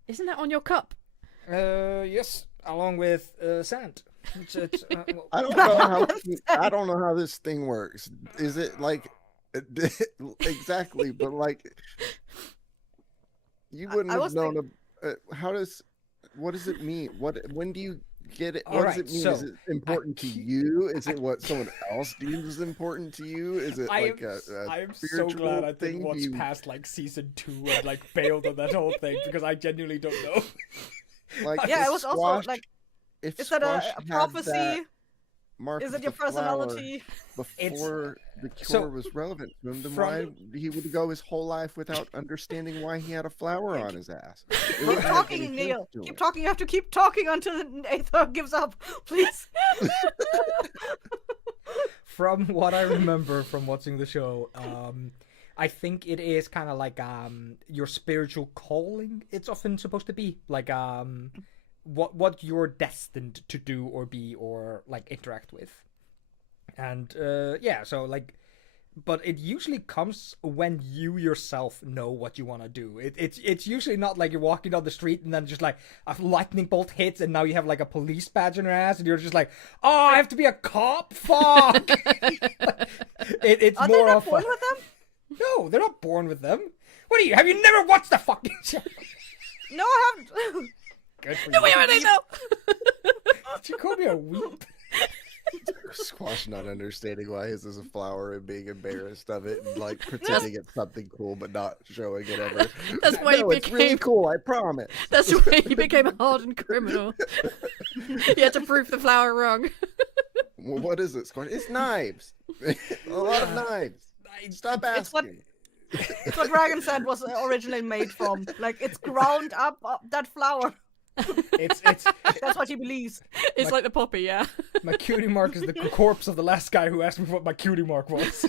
Isn't that on your cup? Yes, along with sand. Well, I don't know how I don't know how this thing works. Is it like exactly? But like, you wouldn't I have was known. What does it mean? When do you get it? All What does right, it mean? so Is it important to you? Is it what someone else deems important to you? Is it like I am so spiritual glad I thing? didn't watch past like season 2 and like bailed on that whole thing because I genuinely don't know. Like, Yeah, if it was also squash- like, if is that a squash had prophecy? that mark Is of it your the flower personality? before the cure So, was relevant to him, then from- why he would go his whole life without understanding why he had a flower on his ass? It Keep wouldn't make any talking, sense Neil. to Keep him. talking. You have to keep talking until Eyþór gives up. Please. From what I remember from watching the show, I think it is kind of like your spiritual calling. It's often supposed to be like what you're destined to do or be or like interact with. And yeah, so like, but it usually comes when you yourself know what you want to do. It's usually not like you're walking down the street and then just like a lightning bolt hits and now you have like a police badge on your ass and you're just like, oh, I have to be a cop. Fuck. It's Are more they not of born a, with them? no, they're not born with them. What are you? Have you never watched the fucking show? No, I haven't. Good for No, you. wait, no. Did you call me a weep? Squash not understanding why his is a flower and being embarrassed of it and like pretending it's something cool but not showing it ever. That's why he No, it's really became. cool. I promise. That's why he became a hardened criminal. He had to prove the flower wrong. Well, what is it, Squash? It's knives. A lot of knives. Stop It's what- asking. It's what Dragon said was originally made from. Like, it's ground up that flower. It's That's what he believes. It's like the poppy, yeah. my cutie mark is the corpse of the last guy who asked me what my cutie mark was.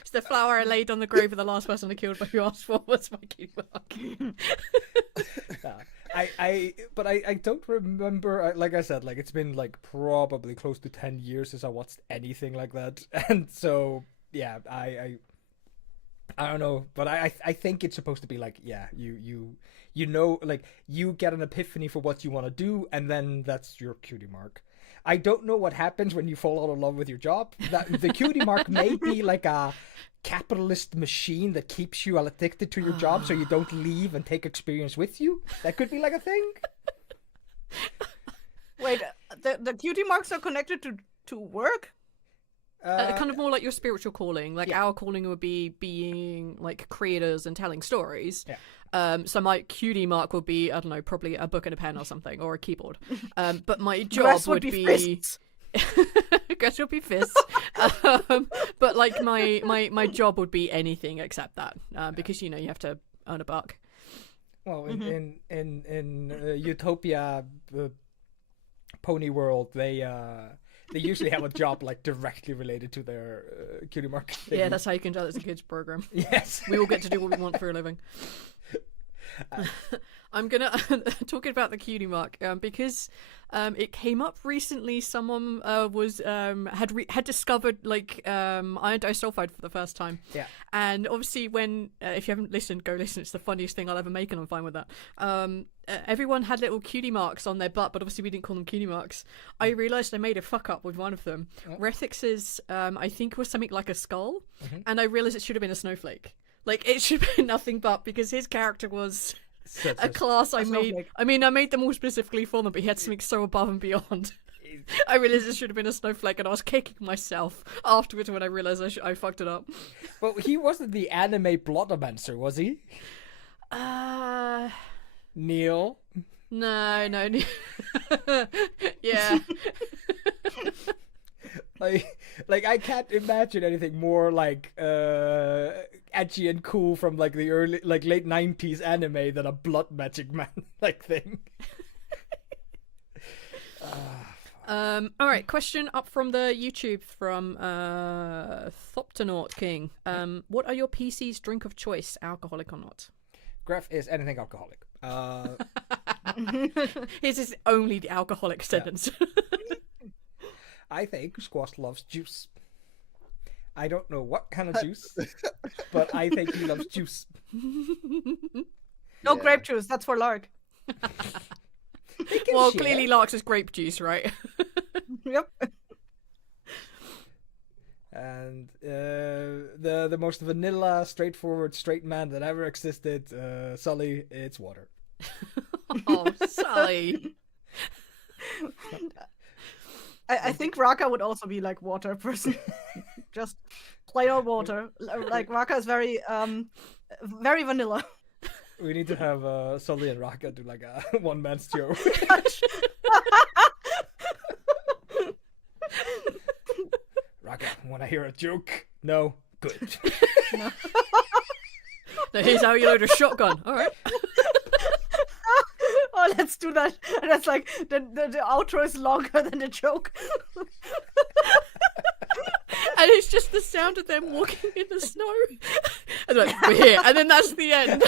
It's the flower I laid on the grave of the last person I killed, but who asked for was my key mark. I don't remember. Like I said, like it's been like probably close to 10 years since I watched anything like that, and so yeah, I don't know, but I think it's supposed to be like, yeah, you know, like you get an epiphany for what you want to do, and then that's your cutie mark. I don't know what happens when you fall out of love with your job. That the cutie mark may be like a capitalist machine that keeps you addicted to your job, so you don't leave and take experience with you. That could be like a thing. Wait, the cutie marks are connected to work? Kind of more like your spiritual calling. Like our calling would be being like creators and telling stories. Yeah. So my cutie mark would be, I don't know, probably a book and a pen or something, or a keyboard. But my job Grass would be be fists. Grass would be fists. But like my job would be anything except that, because you know you have to earn a buck. Well, in Utopia, Pony World, they usually have a job like directly related to their cutie mark. Yeah, that's how you can tell it's a kids program. Yes. We all get to do what we want for a living. I'm gonna talking about the cutie mark because it came up recently. Someone had discovered like iron disulfide for the first time. Yeah. And obviously, when if you haven't listened, go listen. It's the funniest thing I'll ever make, and I'm fine with that. Everyone had little cutie marks on their butt, but obviously we didn't call them cutie marks. I realised I made a fuck up with one of them. Oh. Rethix's, I think, was something like a skull, Mhm. and I realised it should have been a snowflake. Like, it should have been nothing but, because his character was Such a class I made. snowflake. I mean, I made them all specifically for them, but he had something so above and beyond. I realised it should have been a snowflake, and I was kicking myself afterwards when I realised I fucked it up. Well, he wasn't the anime Blotomancer, was he? Neil? No. Yeah. Like I can't imagine anything more like edgy and cool from like the early late 90s anime than a blood magic man like thing. All right, question up from the YouTube from Thoptonaut King. What are your PC's drink of choice, alcoholic or not? Graf is anything alcoholic. His is only the alcoholic sentence. I think Squash loves juice. I don't know what kind of juice, but I think he loves juice. No Yeah. grape juice. That's for Lark. They can Well, share. clearly Lark's is grape juice, right? Yep. And the most vanilla, straightforward, straight man that ever existed, Sully, it's water. Oh, Sally. I think Raka would also be like water person. Just plain old water. Like Raka is very vanilla. We need to have Sully and Raka do like a one-man show. Raka, wanna hear a joke? No? Good. Now here's how you load a shotgun. All right. Oh, let's do that. And that's like the outro is longer than the joke. And it's just the sound of them walking in the snow. And they're like, we're here. And then that's the end.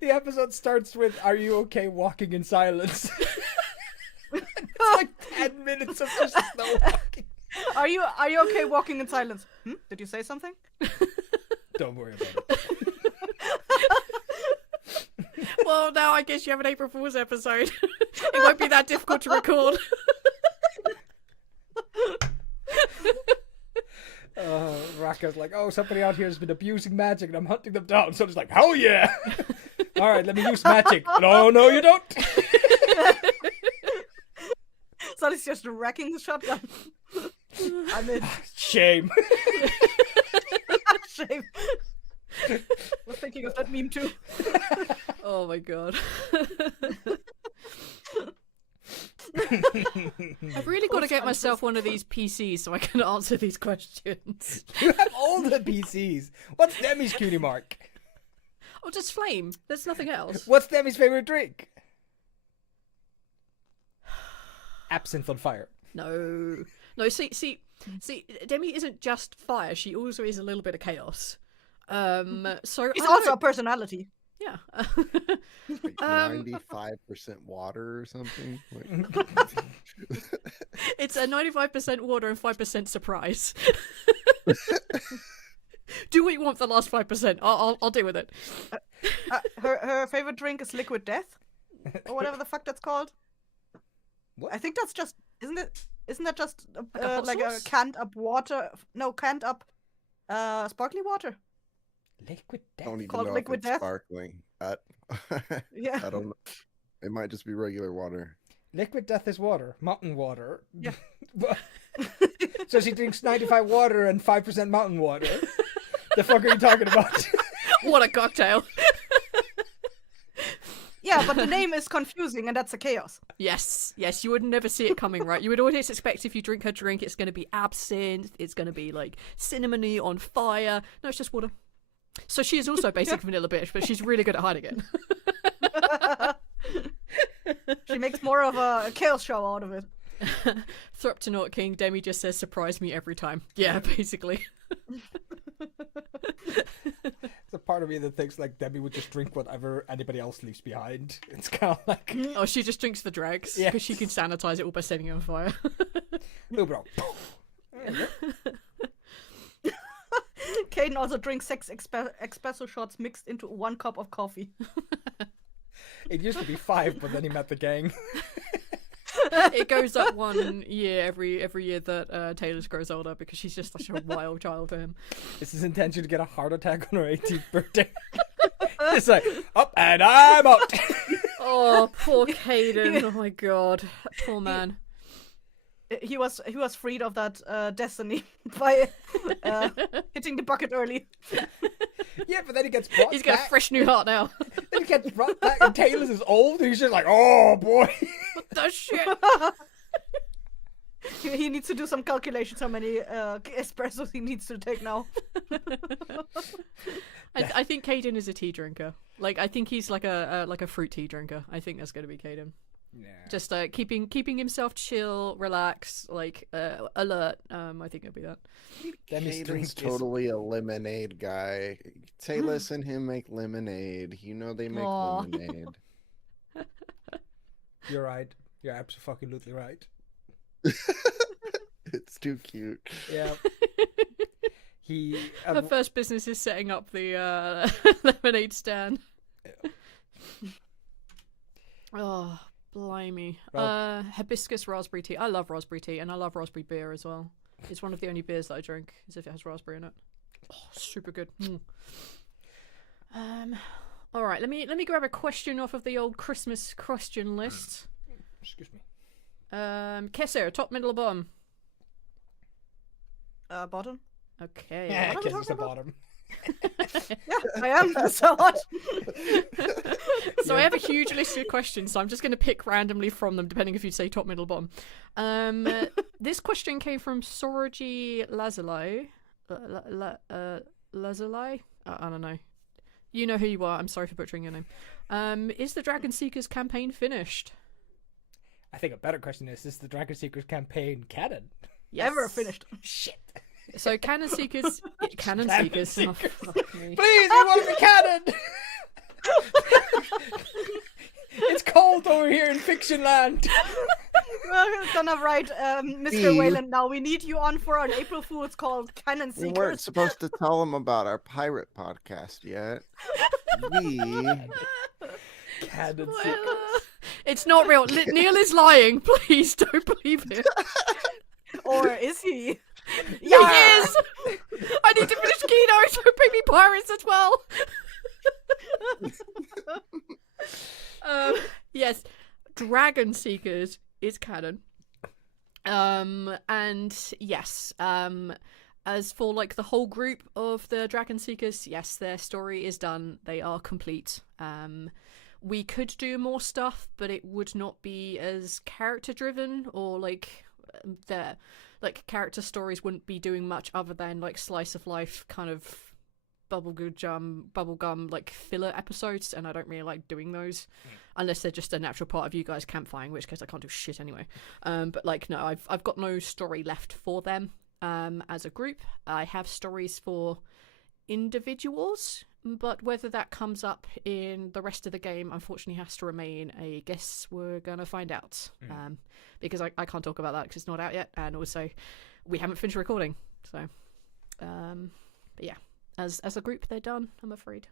The episode starts with, "Are you okay walking in silence?" It's like 10 minutes of just snow walking. Are you okay walking in silence? Did you say something? Don't worry about it. Well, now I guess you have an April Fool's episode. It won't be that difficult to record. Raka's like, "Oh, somebody out here has been abusing magic and I'm hunting them down." So it's like, "Hell yeah!" All right, let me use magic. No, you don't. So it's just wrecking the shotgun. I'm in. Shame. Shame. We're thinking of that meme too. Oh my god. I've really got to get myself one of these PCs so I can answer these questions. You have all the PCs. What's Demi's cutie mark? Oh, just flame. There's nothing else. What's Demi's favorite drink? Absinthe on fire. No. No, see, Demi isn't just fire. She also is a little bit of chaos. So It's I also a don't- personality. yeah. Like 95% water or something. Like... It's a 95% water and 5% surprise. Do what you want for the last 5%. I'll deal with it. Her favorite drink is liquid death, or whatever the fuck that's called. What? I think that's just isn't that just Like a hot like a sauce? canned up water? No, canned up sparkly water. Liquid I death. don't even Called know liquid if it's death? sparkling. Yeah. I don't know. It might just be regular water. Liquid death is water. Mountain water. Yeah. So she drinks 95 water and 5% mountain water. The fuck are you talking about? What a cocktail. Yeah, but the name is confusing, and that's a chaos. Yes, you would never see it coming, right? You would always expect if you drink her drink, it's going to be absinthe, it's going to be like cinnamony on fire. No, it's just water. So she is also a basic vanilla bitch, but she's really good at hiding it. She makes more of a chaos show out of it. Thrup to Not King, Demi just says surprise me every time. Yeah, basically. There's a part of me that thinks like Debbie would just drink whatever anybody else leaves behind. It's kind of like, Oh, she just drinks the dregs Yeah. because she can sanitize it all by setting it on fire. no, bro. Caden also drinks 6 espresso shots mixed into 1 cup of coffee. It used to be 5, but then he met the gang. It goes up 1 year every year that Taylor grows older because she's just such a wild child for him. It's his intention to get a heart attack on her 18th birthday. It's like, up and I'm out. Oh, poor Caden. Oh my god. Poor man. He was freed of that destiny by hitting the bucket early. Yeah, but then he gets brought He's got a back. fresh new heart now. Then he gets brought back and Taylor's is old. And he's just like, oh boy. The shit. He needs to do some calculations how many espressos he needs to take now. I think Caden is a tea drinker. Like I think he's like a fruit tea drinker. I think that's gonna be Caden. Yeah. Just keeping himself chill, relax, like alert. I think it'll be that. Demi's drink Caden's is- totally a lemonade guy. Taylor and him make lemonade. You know they make Aw. lemonade. You're right. You're absolutely right. It's too cute. Yeah. He Her first business is setting up the lemonade stand. Oh, blimey. Hibiscus raspberry tea. I love raspberry tea, and I love raspberry beer as well. It's one of the only beers that I drink, as if it has raspberry in it. Oh, super good. All right, let me grab a question off of the old Christmas question list. Excuse me. Kessir, top, middle, or bottom? Bottom. Okay. Yeah, What are we Kessir's the talking bottom. Yeah, I am. So what? So I have a huge list of questions, so I'm just going to pick randomly from them, depending if you say top, middle, or bottom. This question came from Soroji Lazalai. Lazalai? I don't know. You know who you are. I'm sorry for butchering your name. Is the Dragon Seekers campaign finished? I think a better question is the Dragon Seekers campaign canon? Yes. Ever finished? Shit. So Canon Seekers... Canon Canon Seekers. Oh, Seekers. fuck me. Please, we want to be canon! It's cold over here in fiction land. Well, gonna write, Mr. Steve. Wayland. Now we need you on for an April Fool's called Cannon We weren't Seekers. supposed to tell them about our pirate podcast yet. We Canon Well, Seekers. it's not real. Neil is lying. Please don't believe him. Or is he? He is! I need to finish Kino, so bring me pirates as well. Yes, Dragon Seekers is canon. And yes, as for like the whole group of the Dragon Seekers, yes, their story is done. They are complete. We could do more stuff, but it would not be as character driven, or like their like character stories wouldn't be doing much other than like slice of life kind of bubblegum like filler episodes, and I don't really like doing those unless they're just a natural part of you guys campfire, in which case I can't do shit anyway. But like no, I've got no story left for them as a group. I have stories for individuals, but whether that comes up in the rest of the game unfortunately has to remain a guess. We're gonna find out because I can't talk about that because it's not out yet, and also we haven't finished recording, so but yeah, as a group they're done, I'm afraid.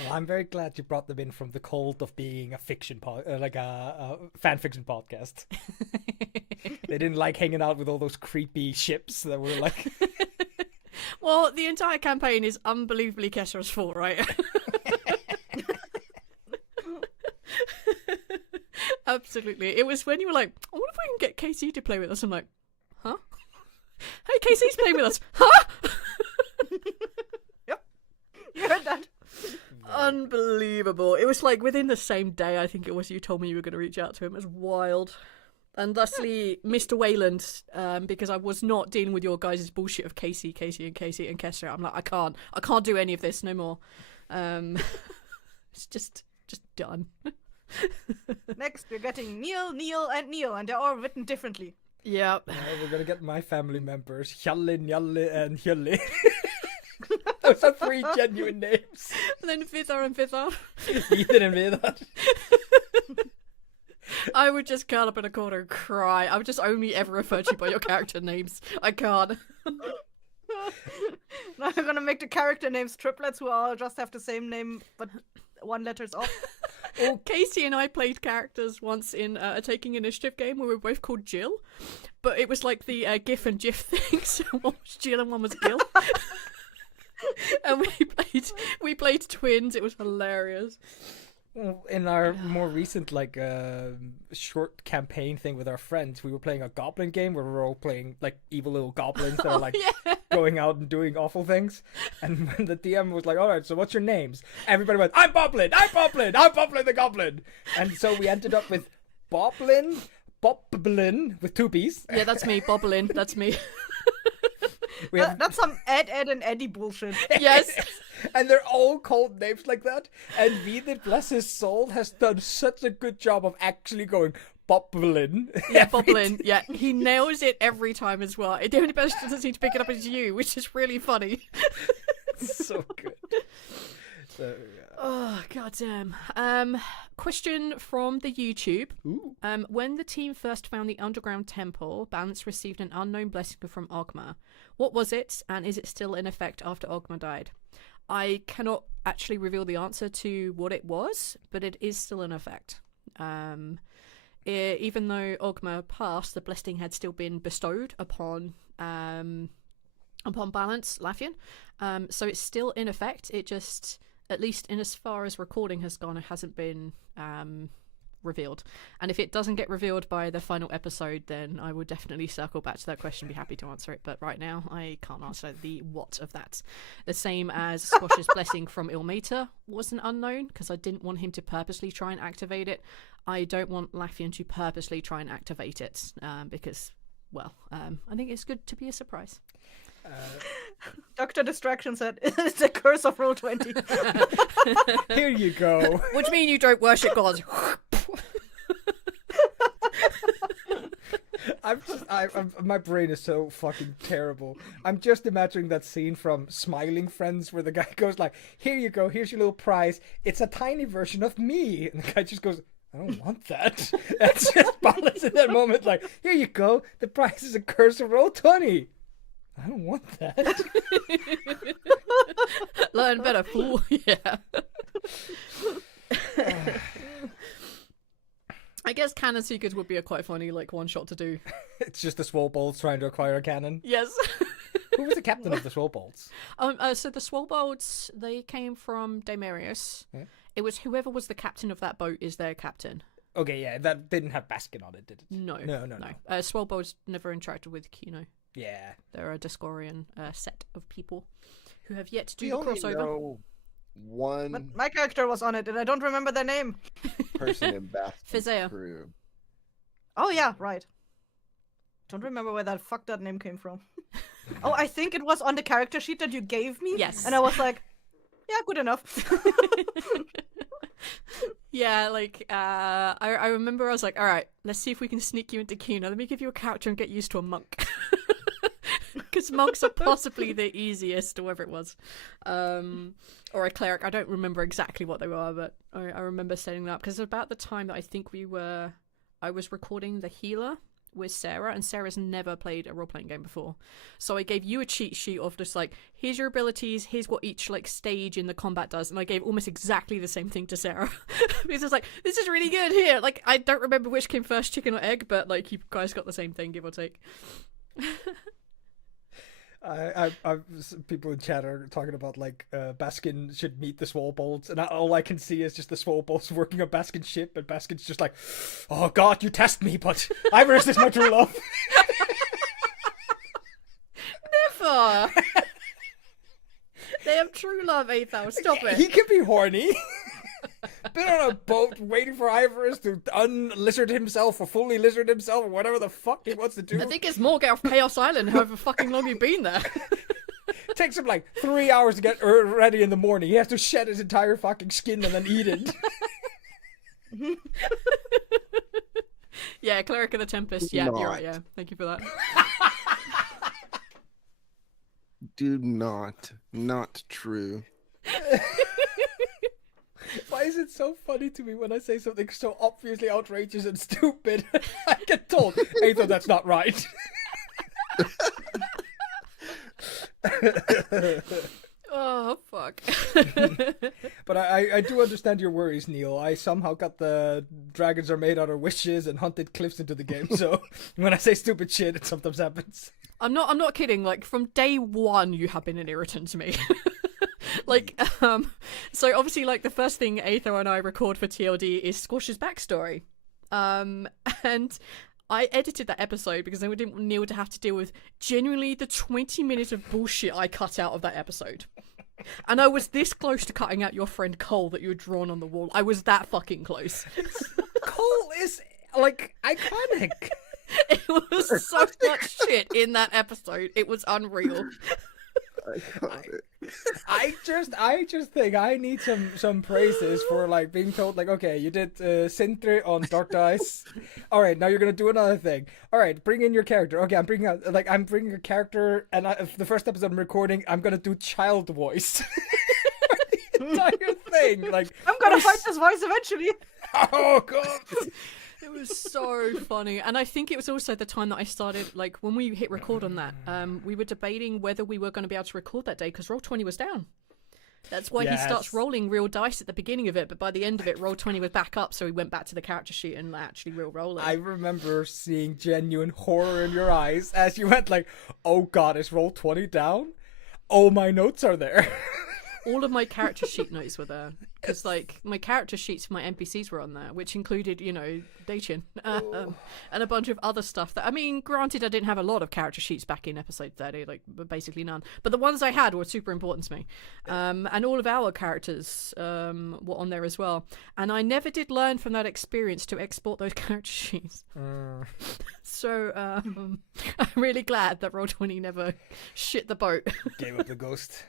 Well, I'm very glad you brought them in from the cold of being a fiction like a fan fiction podcast. They didn't like hanging out with all those creepy ships that were like. Well, the entire campaign is unbelievably Kessir's fault, right? Absolutely. It was when you were like, I wonder if we can get KC to play with us. I'm like, huh? Hey, KC's playing with us. Huh? Yep. You heard that. Unbelievable. It was like within the same day, I think it was, you told me you were going to reach out to him. It was wild. And thusly, Mr. Wayland, because I was not dealing with your guys' bullshit of Casey, and Kessir. I'm like, I can't do any of this no more. It's just done. Next, we're getting Neil, and they're all written differently. Yeah. We're gonna get my family members, Hjalle, Njalle, and Hjalle. Those are 3 genuine names. And then Vidar and Vidar. Ethan and Vidar. I would just curl up in a corner and cry. I would just only ever refer to you by your character names. I can't. Now I'm gonna make the character names triplets who all just have the same name, but 1 letter's off. Oh, Casey and I played characters once in a Taking Initiative game where we were both called Jill, but it was like the GIF and GIF thing, so one was Jill and one was Gil. And we played twins. It was hilarious. In our more recent short campaign thing with our friends, we were playing a goblin game where we were all playing like evil little goblins that are like going out and doing awful things. And when the DM was like, all right, so what's your names? Everybody went, I'm Boblin the Goblin. And so we ended up with Boblin with 2 B's. Yeah, that's me, Bobbling. That's me. That's some Ed, and Eddie bullshit. Yes. And they're all called names like that. And Vidit, bless his soul, has done such a good job of actually going Boblin. Yeah, Boblin. Yeah, he nails it every time as well. The only person that seems to pick it up is you, which is really funny. So good. So, Oh, goddamn. Question from the YouTube. ooh. When the team first found the underground temple, Balance received an unknown blessing from Ogma. What was it, and is it still in effect after Ogma died? I cannot actually reveal the answer to what it was, but it is still in effect. Even though Ogma passed, the blessing had still been bestowed upon Balance, Laffian. So it's still in effect. It just, at least in as far as recording has gone, it hasn't been revealed. And if it doesn't get revealed by the final episode, then I will definitely circle back to that question, be happy to answer it. But right now, I can't answer the what of that. The same as Squash's blessing from Ilmater was an unknown, because I didn't want him to purposely try and activate it. I don't want Laffian to purposely try and activate it, because, well, I think it's good to be a surprise. Dr. Distraction said, it's the curse of roll 20. Here you go. What do you mean you don't worship gods? My brain is so fucking terrible. I'm just imagining that scene from Smiling Friends where the guy goes like, here you go, here's your little prize. It's a tiny version of me. And the guy just goes, I don't want that. That's just Balance in that moment, like, here you go, the prize is a curse of roll 20. I don't want that. Learn better, fool. Yeah. I guess Cannon Seekers would be a quite funny, like, one shot to do. It's just the Swolebolts trying to acquire a cannon. Yes. Who was the captain of the Swolebolts? So the Swolebolts, they came from Daemarius. Yeah. It was whoever was the captain of that boat is their captain. Okay, yeah, that didn't have Baskin on it, did it? No. No. Swolebolts never interacted with Kino. Yeah. They're a Discorian set of people who have yet to do We the only crossover. know one But my character was on it, and I don't remember their name. person in Baskin's Fizea. crew. Oh, yeah, right. Don't remember where that fuck that name came from. Oh, I think it was on the character sheet that you gave me. Yes. And I was like, yeah, good enough. Yeah, like, I remember I was like, all right, let's see if we can sneak you into Kino. Let me give you a character and get used to a monk. Because monks are possibly the easiest, or whatever it was. Or a cleric. I don't remember exactly what they were, but I remember setting that up. Because about the time that I think I was recording the healer with Sarah, and Sarah's never played a role-playing game before. So I gave you a cheat sheet of just like, here's your abilities, here's what each like stage in the combat does, and I gave almost exactly the same thing to Sarah. Because it's like, this is really good here. Like, I don't remember which came first, chicken or egg, but like, you guys got the same thing, give or take. People in chat are talking about like Baskin should meet the Swolebolts, and all I can see is just the Swolebolts working on Baskin's ship, and Baskin's just like, "Oh God, you test me, but I resist my true love." Never. They have true love, Eyþór. Stop it. He can be horny. Been on a boat waiting for Ivers to unlizard himself or fully lizard himself or whatever the fuck he wants to do. I think it's more get off Chaos Island, however fucking long you've been there. Takes him like 3 hours to get ready in the morning. He has to shed his entire fucking skin and then eat it. Yeah, Cleric of the Tempest. Yeah, you're right, yeah. Thank you for that. Do not true. Why is it so funny to me when I say something so obviously outrageous and stupid? I get told, Eyþór, that's not right. Oh, fuck. But I do understand your worries, Neil. I somehow got the dragons are made out of wishes and haunted cliffs into the game, so when I say stupid shit, it sometimes happens. I'm not kidding. Like, from day one, you have been an irritant to me. Like, so obviously, like, the first thing Eyþór and I record for TLD is Squash's backstory. And I edited that episode because I didn't want Neil to have to deal with genuinely the 20 minutes of bullshit I cut out of that episode. And I was this close to cutting out your friend Cole that you had drawn on the wall. I was that fucking close. Cole is, like, iconic. It was so much shit in that episode. It was unreal. I just think I need some praises for like being told like, okay, you did Sindri on Dark Dice. All right, now you're gonna do another thing. All right, bring in your character. Okay, I'm bringing a character, and the first episode I'm recording, I'm gonna do child voice. entire thing. Like, I'm gonna find this voice eventually. oh god. It was so funny. And I think it was also the time that I started, like, when we hit record on that, we were debating whether we were going to be able to record that day because Roll20 was down. That's why he starts rolling real dice at the beginning of it, but by the end of it, Roll20 was back up, so he went back to the character sheet and actually real rolling. I remember seeing genuine horror in your eyes as you went like, oh god, is Roll20 down? Oh, my notes are there. All of my character sheet notes were there. Because, like, my character sheets for my NPCs were on there, which included, you know, Dacian. And a bunch of other stuff that, I mean, granted, I didn't have a lot of character sheets back in episode 30, like, basically none. But the ones I had were super important to me. And all of our characters were on there as well. And I never did learn from that experience to export those character sheets. So, I'm really glad that Roll20 never shit the boat. Gave up the ghost.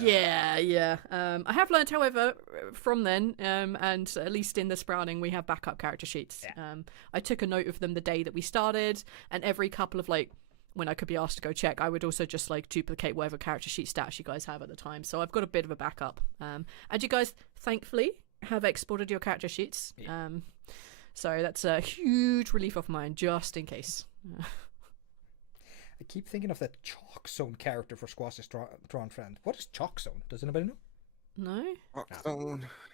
Yeah. I have learned, however, from then, and at least in the Sprouting, we have backup character sheets. Yeah. I took a note of them the day that we started, and every couple of, like, when I could be asked to go check, I would also just, like, duplicate whatever character sheet stats you guys have at the time. So I've got a bit of a backup. And you guys, thankfully, have exported your character sheets. Yeah. So that's a huge relief of mine, just in case. I keep thinking of that Chalk Zone character for Squash's Drawn Friend. What is Chalk Zone? Does anybody know? No?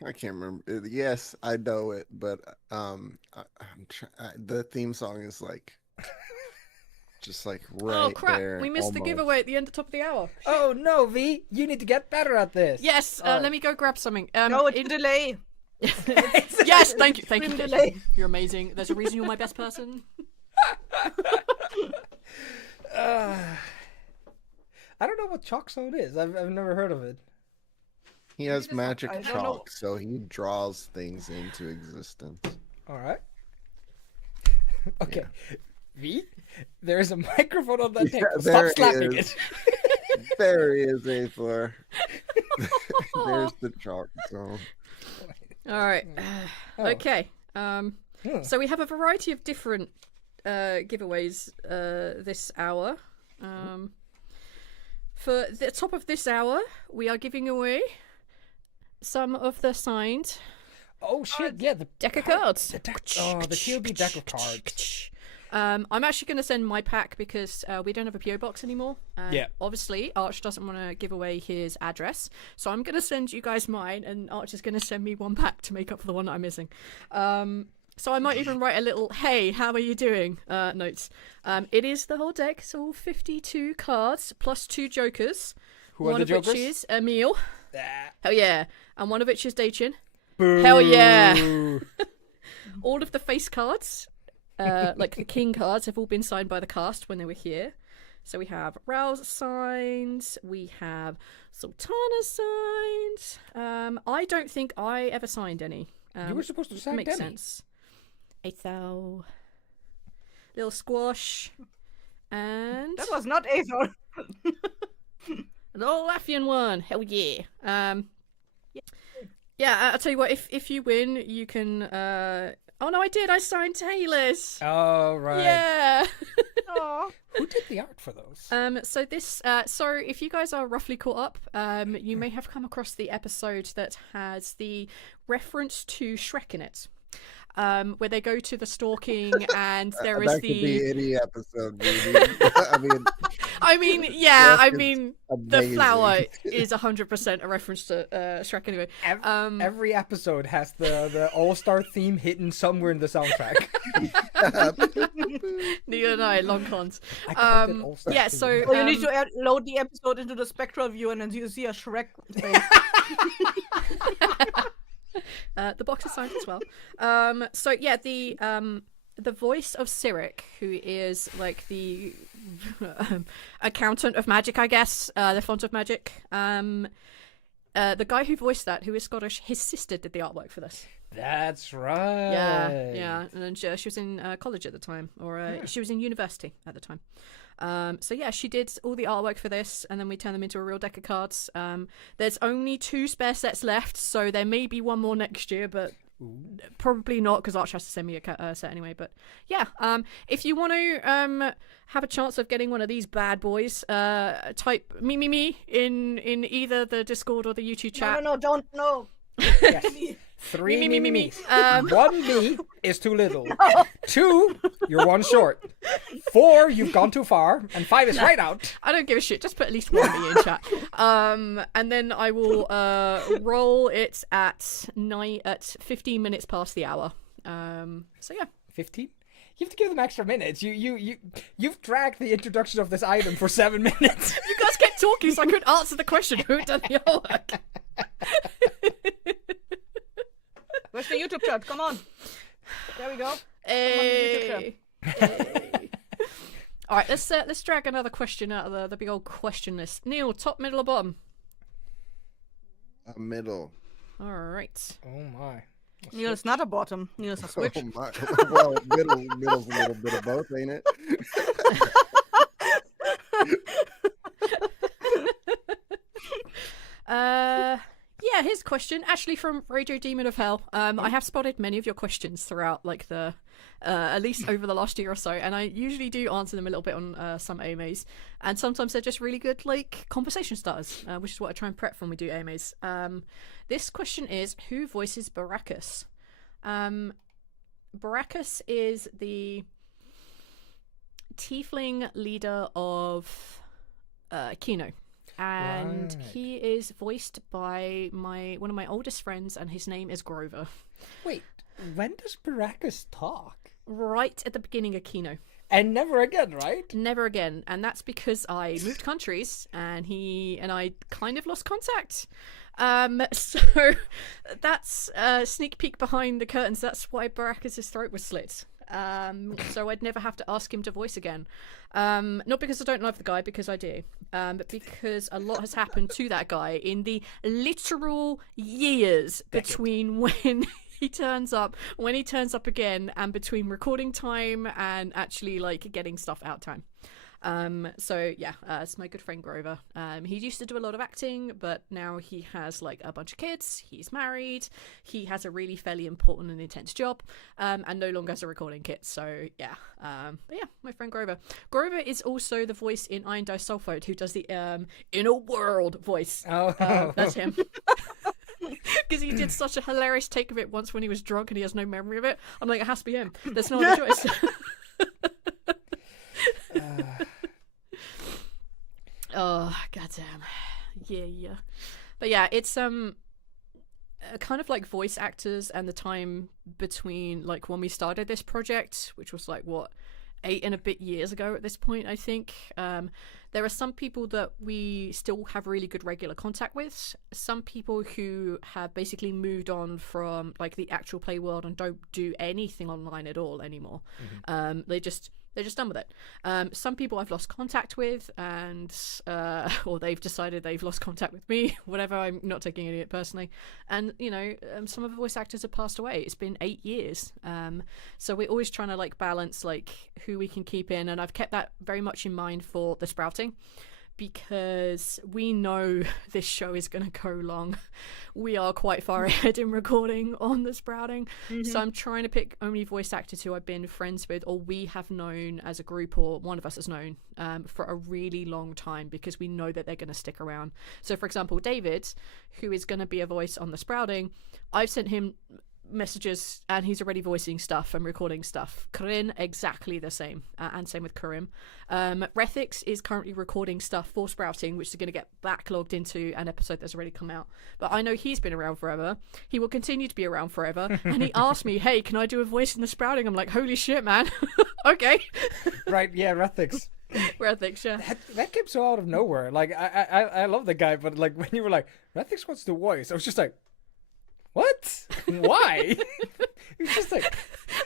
I can't remember. Yes, I know it, but the theme song is like just like right Oh crap! there. We missed the almost. giveaway at the end of top of the hour. Oh no, V! You need to get better at this. Yes. Let me go grab something. No, it's a delay. Yes, thank you. Extreme delay. You're amazing. There's a reason you're my best person. I don't know what Chalk Zone is. I've never heard of it. He has I magic don't know. chalk, so he draws things into existence. All right. Okay. V, there is a microphone on that table. Stop there slapping is. it. There he is, Eyþór. There's the chalk zone. All right. Oh. Okay. So we have a variety of different giveaways this hour. For the top of this hour, we are giving away some of the signed Oh shit! Yeah, the deck of cards. The TLB deck of cards. I'm actually going to send my pack because we don't have a PO box anymore. Yeah. Obviously, Arch doesn't want to give away his address, so I'm going to send you guys mine, and Arch is going to send me one pack to make up for the one that I'm missing. So I might even write a little "Hey, how are you doing?" Notes. It is the whole deck, so all 52 cards plus 2 jokers. Who are one the of jokers? which is Emil. Ah. Hell yeah, and one of which is Dacian. Boo. Hell yeah. All of the face cards, like the king cards, have all been signed by the cast when they were here. So we have Raoul's signed, we have Sultana signed. I don't think I ever signed any. You were supposed to sign Makes Demi. sense. Eyþór, little Squash, and That was not Eyþór. an old Latvian one. Hell yeah. Yeah, I'll tell you what, if you win, you can... Oh, no, I did. I signed Taylor's. Oh right. Yeah. Aw. Who did the art for those? So this... so if you guys are roughly caught up, you may have come across the episode that has the reference to Shrek in it. Where they go to the stalking and there is that could be any episode, maybe. yeah, Shrek I is mean, the amazing. flower is 100% a reference to Shrek anyway. Every episode has the all-star theme hidden somewhere in the soundtrack. Neither did I, long cons. I collected all-star Yeah, theme. so... Oh, you need to load the episode into the spectral view and then you see a Shrek face. The box is signed as well. So yeah, the voice of Cyric, who is like the accountant of magic, I guess, the font of magic. The guy who voiced that, who is Scottish, his sister did the artwork for this. That's right. Yeah, and then she was in college at the time, or she was in university at the time. So yeah, she did all the artwork for this, and then we turned them into a real deck of cards. There's only 2 spare sets left, so there may be one more next year, but Probably not, because Arch has to send me a set anyway. But yeah, if you want to have a chance of getting one of these bad boys, type me in either the Discord or the YouTube chat. No, don't. No. Yes. 3 me. 1 me is too little. 2, you're 1 short. 4, you've gone too far. And 5 is right out. I don't give a shit. Just put at least 1 me in chat. And then I will roll it at 15 minutes past the hour. So yeah. 15? You have to give them extra minutes. You've dragged the introduction of this item for 7 minutes. You guys kept talking so I couldn't answer the question. Who done the homework? Where's the YouTube chat? Come on. There we go. Hey. All right, let's drag another question out of the big old question list. Neil, top, middle, or bottom? Middle. All right. Oh my. Neil is not a bottom. Neil is a switch. Oh my. Well, middle's a little bit of both, ain't it? Yeah, here's a question, actually from Radio Demon of Hell. I have spotted many of your questions throughout, like, the at least over the last year or so, and I usually do answer them a little bit on some AMAs, and sometimes they're just really good, like, conversation starters, which is what I try and prep when we do AMAs. This question is, who voices Baracus? Baracus is the tiefling leader of Kino. And Right. he is voiced by one of my oldest friends, and his name is Grover. Wait, when does Baracus talk? Right at the beginning of Kino. And never again, right? Never again. And that's because I moved countries, and he and I kind of lost contact. So that's a sneak peek behind the curtains. That's why Baracus' throat was slit. So I'd never have to ask him to voice again. Not because I don't love the guy, because I do, but because a lot has happened to that guy in the literal years between when he turns up again, and between recording time and actually, like, getting stuff out time. So yeah, it's my good friend Grover. He used to do a lot of acting, but now he has, like, a bunch of kids, he's married, he has a really fairly important and intense job, and no longer has a recording kit. So yeah, but yeah, my friend Grover. Grover is also the voice in Iron Disulfide, who does the Inner World voice. Oh. That's him. Because he did such a hilarious take of it once when he was drunk and he has no memory of it. I'm like, it has to be him. There's no other choice. Oh, goddamn. Yeah. But yeah, it's kind of like voice actors and the time between, like, when we started this project, which was like, what, 8 and a bit years ago at this point, I think. There are some people that we still have really good regular contact with. Some people who have basically moved on from, like, the actual play world and don't do anything online at all anymore. Mm-hmm. They're just done with it. Some people I've lost contact with, and or they've decided they've lost contact with me. Whatever. I'm not taking any of it personally. And some of the voice actors have passed away. It's been 8 years. So we're always trying to, like, balance, like, who we can keep in, and I've kept that very much in mind for the Sprouting, because we know this show is going to go long. We are quite far ahead in recording on the Sprouting. Mm-hmm. So I'm trying to pick only voice actors who I've been friends with, or we have known as a group, or one of us has known for a really long time, because we know that they're going to stick around. So, for example, David, who is going to be a voice on the Sprouting, I've sent him messages and he's already voicing stuff and recording stuff. Corinne, exactly the same, and same with Kurim. Rethix is currently recording stuff for Sprouting, which is going to get backlogged into an episode that's already come out, but I know he's been around forever. He will continue to be around forever. And he asked me, hey, can I do a voice in the Sprouting? I'm like, holy shit, man. Okay. Right, yeah, Rethix. Rethix, yeah. That came so out of nowhere. Like, I love the guy, but, like, when you were like, Rethix wants to voice, I was just like, what? Why? It's just like,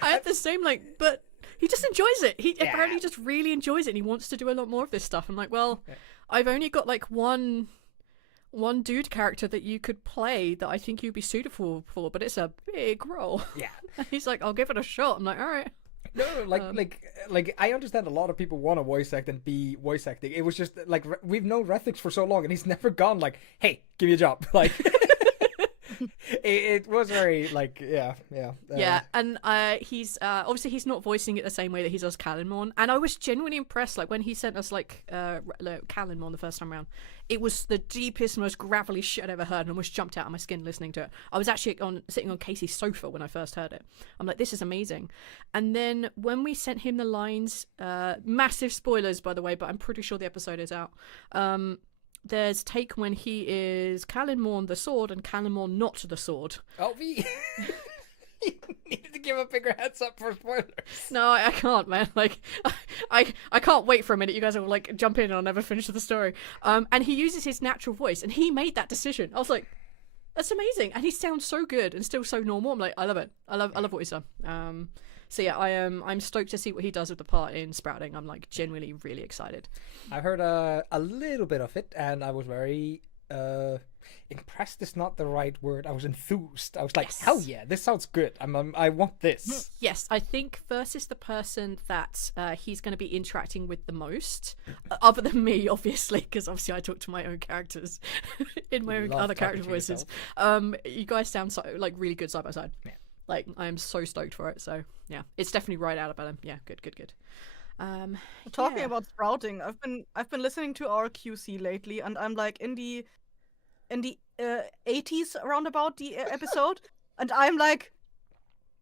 I had the same, like, but he just enjoys it. He apparently just really enjoys it, and he wants to do a lot more of this stuff. I'm like, well, I've only got, like, one dude character that you could play that I think you'd be suitable for, but it's a big role. Yeah. And he's like, I'll give it a shot. I'm like, all right. No, like I understand a lot of people want to voice act and be voice acting. It was just like, we've known Rethix for so long, and he's never gone like, hey, give me a job. Like, it was very like Yeah, and he's obviously he's not voicing it the same way that he does Callanmon, and I was genuinely impressed. Like when he sent us Callanmon the first time around, it was the deepest, most gravelly shit I'd ever heard, and almost jumped out of my skin listening to it. I was actually sitting on Casey's sofa when I first heard it. I'm like, this is amazing. And then when we sent him the lines, massive spoilers by the way, but I'm pretty sure the episode is out. There's take when he is Callanmon the sword and Callanmon not the sword. Oh, you needed to give a bigger heads up for spoilers. No, I can't, man. Like, I can't wait for a minute. You guys will like jump in and I'll never finish the story. And he uses his natural voice, and he made that decision. I was like, that's amazing, and he sounds so good and still so normal. I'm like, I love it. I love what he's done. So yeah, I'm stoked to see what he does with the part in Sprouting. I'm like genuinely really excited. I've heard a little bit of it, and I was very impressed is not the right word. I was enthused. I was like, hell yeah, this sounds good. I want this. Yes, I think First is the person that he's going to be interacting with the most, other than me, obviously, because obviously I talk to my own characters in my own other character voices. You guys sound so like really good side by side. Yeah. Like I'm so stoked for it. So yeah, it's definitely right out about him. Yeah, good. Talking about Sprouting, I've been listening to our QC lately, and I'm like in the 80s around about the episode, and I'm like,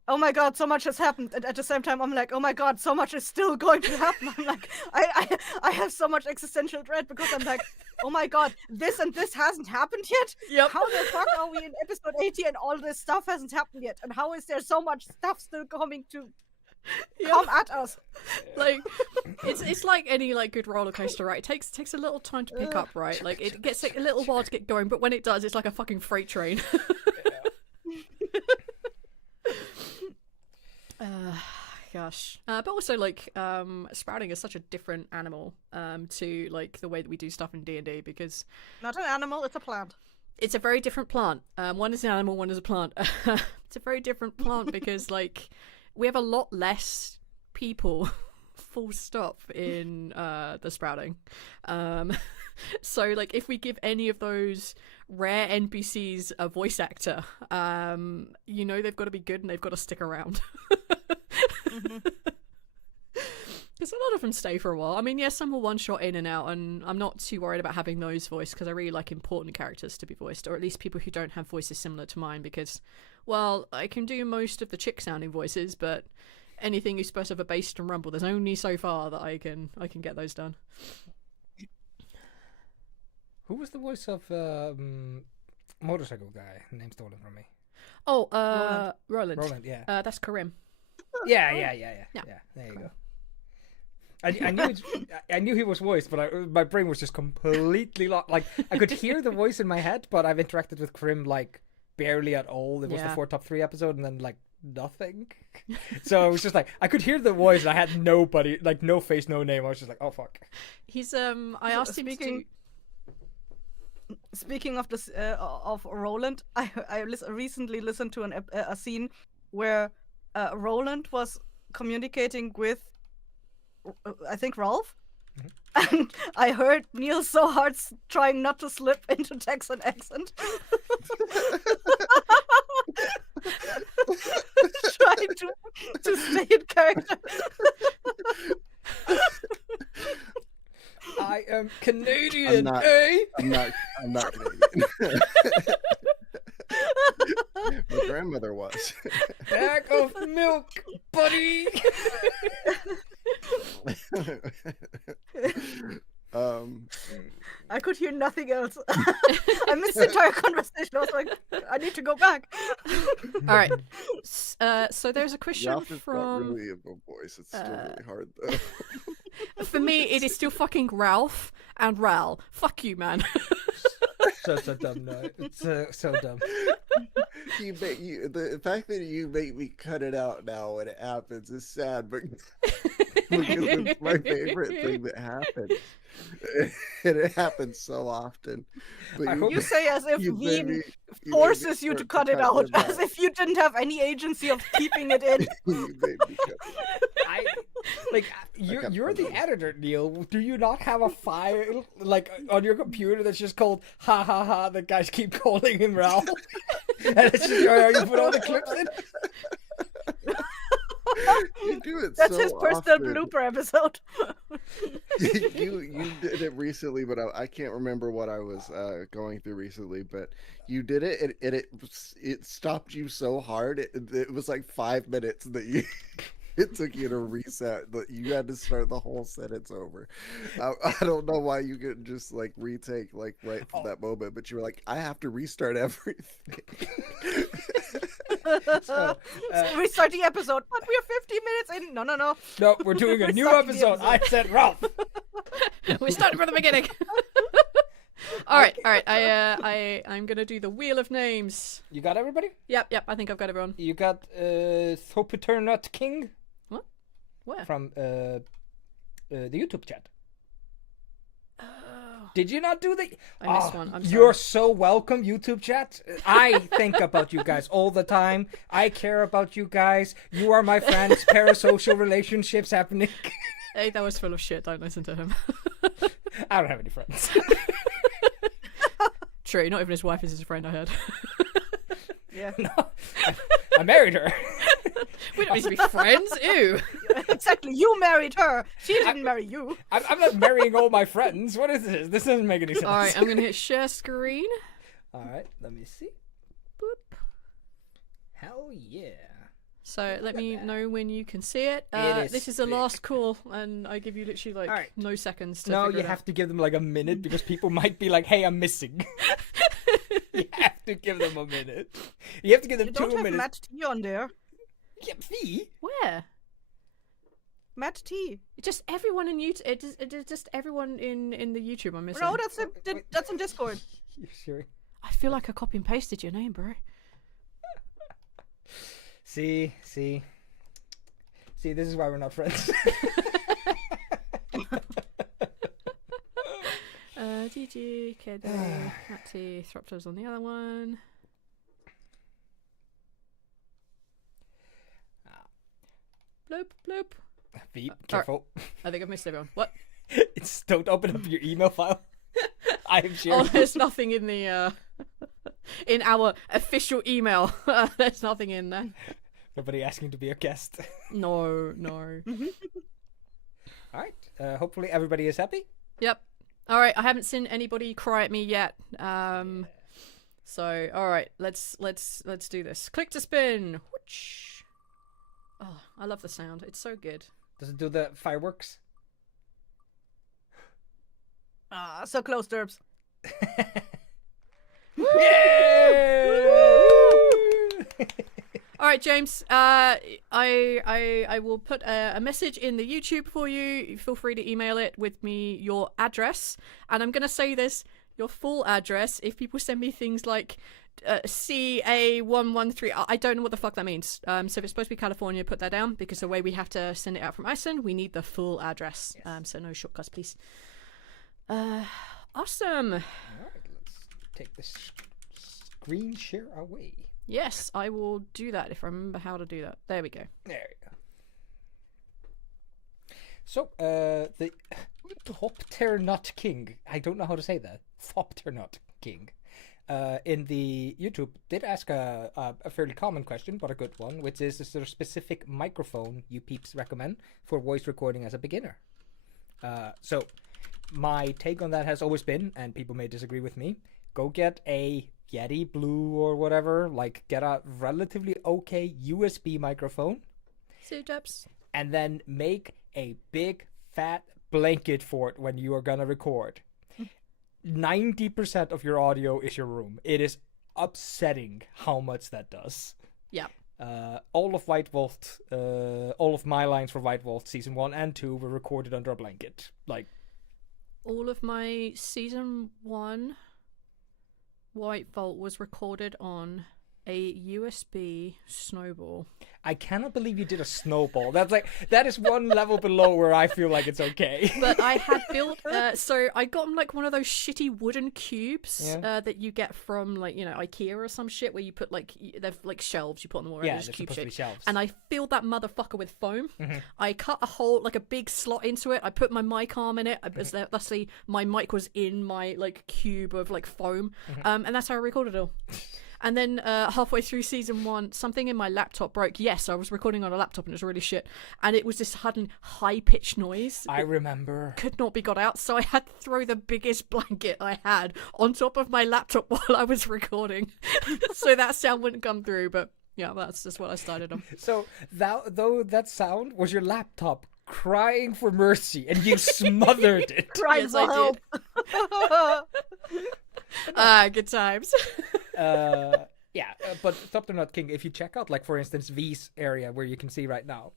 oh my god, so much has happened, and at the same time I'm like, oh my god, so much is still going to happen. I'm like, I have so much existential dread because I'm like, oh my god, this and this hasn't happened yet. Yep. How the fuck are we in episode 80 and all this stuff hasn't happened yet? And how is there so much stuff still coming to come at us? Like it's like any like good roller coaster, right? It takes a little time to pick up, right? Like it gets a little while to get going, but when it does, it's like a fucking freight train. Gosh, but also like Sprouting is such a different animal to like the way that we do stuff in D&D, because Not an animal, it's a plant. it's a very different plant. One is an animal, one is a plant. It's a very different plant because like we have a lot less people full stop in the Sprouting. So like if we give any of those rare NPCs a voice actor, you know they've got to be good and they've got to stick around. Because a lot of them stay for a while. I mean, yes, some will one-shot in and out, and I'm not too worried about having those voiced because I really like important characters to be voiced, or at least people who don't have voices similar to mine, because, well, I can do most of the chick-sounding voices, but anything who's supposed to have a bass and rumble, there's only so far that I can get those done. Who was the voice of motorcycle guy? Name's stolen from me. Oh, Roland. Roland, yeah. That's Karim. Yeah. There you go. I knew he was voiced, but my brain was just completely lost. Like I could hear the voice in my head, but I've interacted with Karim like barely at all. It was the 4 top 3 episode, and then like nothing. So it was just like I could hear the voice, and I had nobody, like no face, no name. I was just like, oh fuck. He's I asked him to. Speaking of this of Roland, I recently listened to a scene where Roland was communicating with, I think, Ralph, and I heard Neil so hard trying not to slip into Texan accent. Trying to stay in character. I am Canadian, eh? I'm not Canadian. My grandmother was. Bag of milk, buddy. I could hear nothing else. I missed the entire conversation. I was like, I need to go back. All right. So there's a question Ralph is from. not really a voice. It's still really hard though. For me, it is still fucking Ralph and Ral. Fuck you, man. So dumb. No, it's so dumb. The fact that you make me cut it out now when it happens is sad, but because it's my favorite thing that happens. And it happens so often. But you say as if Wien forces you to cut it out, as if you didn't have any agency of keeping it in. You made me cut it out. Like you're the editor, Neil. Do you not have a file like on your computer that's just called "ha ha ha"? The guys keep calling him Ralph, and it's just you put all the clips in. You do it That's so his personal often. blooper episode. You did it recently, but I can't remember what I was going through recently. But you did it, and it stopped you so hard. It was like 5 minutes that you. It took you to reset, but you had to start the whole sentence over. I don't know why you couldn't just like retake like right from that moment, but you were like, I have to restart everything. So, Restart the episode, but we are 50 minutes in. No. no, we're doing a new Restart the episode. I said Ralph. We're starting from the beginning. All right. I'm gonna do the wheel of names. You got everybody? Yep. I think I've got everyone. You got Thopeternut King. What? Where? From the YouTube chat. Oh, Did you not do the? I missed one. I'm sorry. You're so welcome, YouTube chat. I think about you guys all the time. I care about you guys. You are my friends. Parasocial relationships happening. Hey, that was full of shit. Don't listen to him. I don't have any friends. True. Not even his wife is his friend. I heard. Yeah. No, I married her. We don't need to be friends. Ew. Exactly. You married her. She didn't marry you. I'm not marrying all my friends. What is this? This doesn't make any sense. All right. I'm gonna hit share screen. All right, let me see. Boop. Hell yeah. So let me know when you can see it. It is This is the big. last call, and I give you literally like Alright. no seconds to No, figure you it have out. to give them like a minute because people might be like, "Hey, I'm missing." You have to give them a minute. You have to give them You 2 don't have minutes. Matt T on there. Yeah, me? Where? Matt T. Just everyone in YouTube. It is just everyone in the YouTube I'm missing. No, that's in Discord. You sure? I feel like I copy and pasted your name, bro. See, this is why we're not friends. GG, Kedo, Matty, Thropto's on the other one. Bloop, bloop. Be careful. I think I've missed everyone. What? It's don't open up your email file. I am sure. Oh, there's nothing in the in our official email. There's nothing in there. Nobody asking to be a guest. No. All right. Hopefully everybody is happy. Yep. All right. I haven't seen anybody cry at me yet. So all right. Let's do this. Click to spin. Whoosh. Oh, I love the sound. It's so good. Does it do the fireworks? Ah, so close, Derbs. All right, James. I will put a message in the YouTube for you. Feel free to email it with me your address, and I'm gonna say this: your full address. If people send me things like CA113, I don't know what the fuck that means. So if it's supposed to be California, put that down because the way we have to send it out from Iceland, we need the full address. Yes. So no shortcuts, please. Awesome. All right, let's take this screen share away. Yes, I will do that if I remember how to do that. There we go. There you go. So, the Thopternut King, I don't know how to say that. Thopternut King, in the YouTube, did ask a fairly common question, but a good one, which is there a specific microphone you peeps recommend for voice recording as a beginner? So, my take on that has always been, and people may disagree with me, go get a Yeti Blue or whatever, like get a relatively okay USB microphone, Suit-ups. and then make a big fat blanket for it when you are gonna record. 90% of your audio is your room. It is upsetting how much that does. Yeah. All of White Vault, all of my lines for White Vault season 1 and 2 were recorded under a blanket. Like, All of my season 1 White Vault was recorded on A USB snowball. I cannot believe you did a snowball. That is one level below where I feel like it's okay. But I had built, so I got like one of those shitty wooden cubes that you get from like, you know, IKEA or some shit where you put like, they're like shelves, you put on the wall, Yeah, just they're cube supposed to be shape. shelves. And I filled that motherfucker with foam. Mm-hmm. I cut a hole, like a big slot into it. I put my mic arm in it. Thusly, my mic was in my like cube of like foam. And that's how I recorded it all. And then halfway through season 1, something in my laptop broke. Yes, I was recording on a laptop and it was really shit. And it was this sudden high-pitched noise. I remember. Could not be got out, so I had to throw the biggest blanket I had on top of my laptop while I was recording. So that sound wouldn't come through, but yeah, that's just what I started on. So that sound was your laptop crying for mercy and you smothered it. Crying Yes, for help. Good times. But Thopter Not King, if you check out, like, for instance, V's area where you can see right now,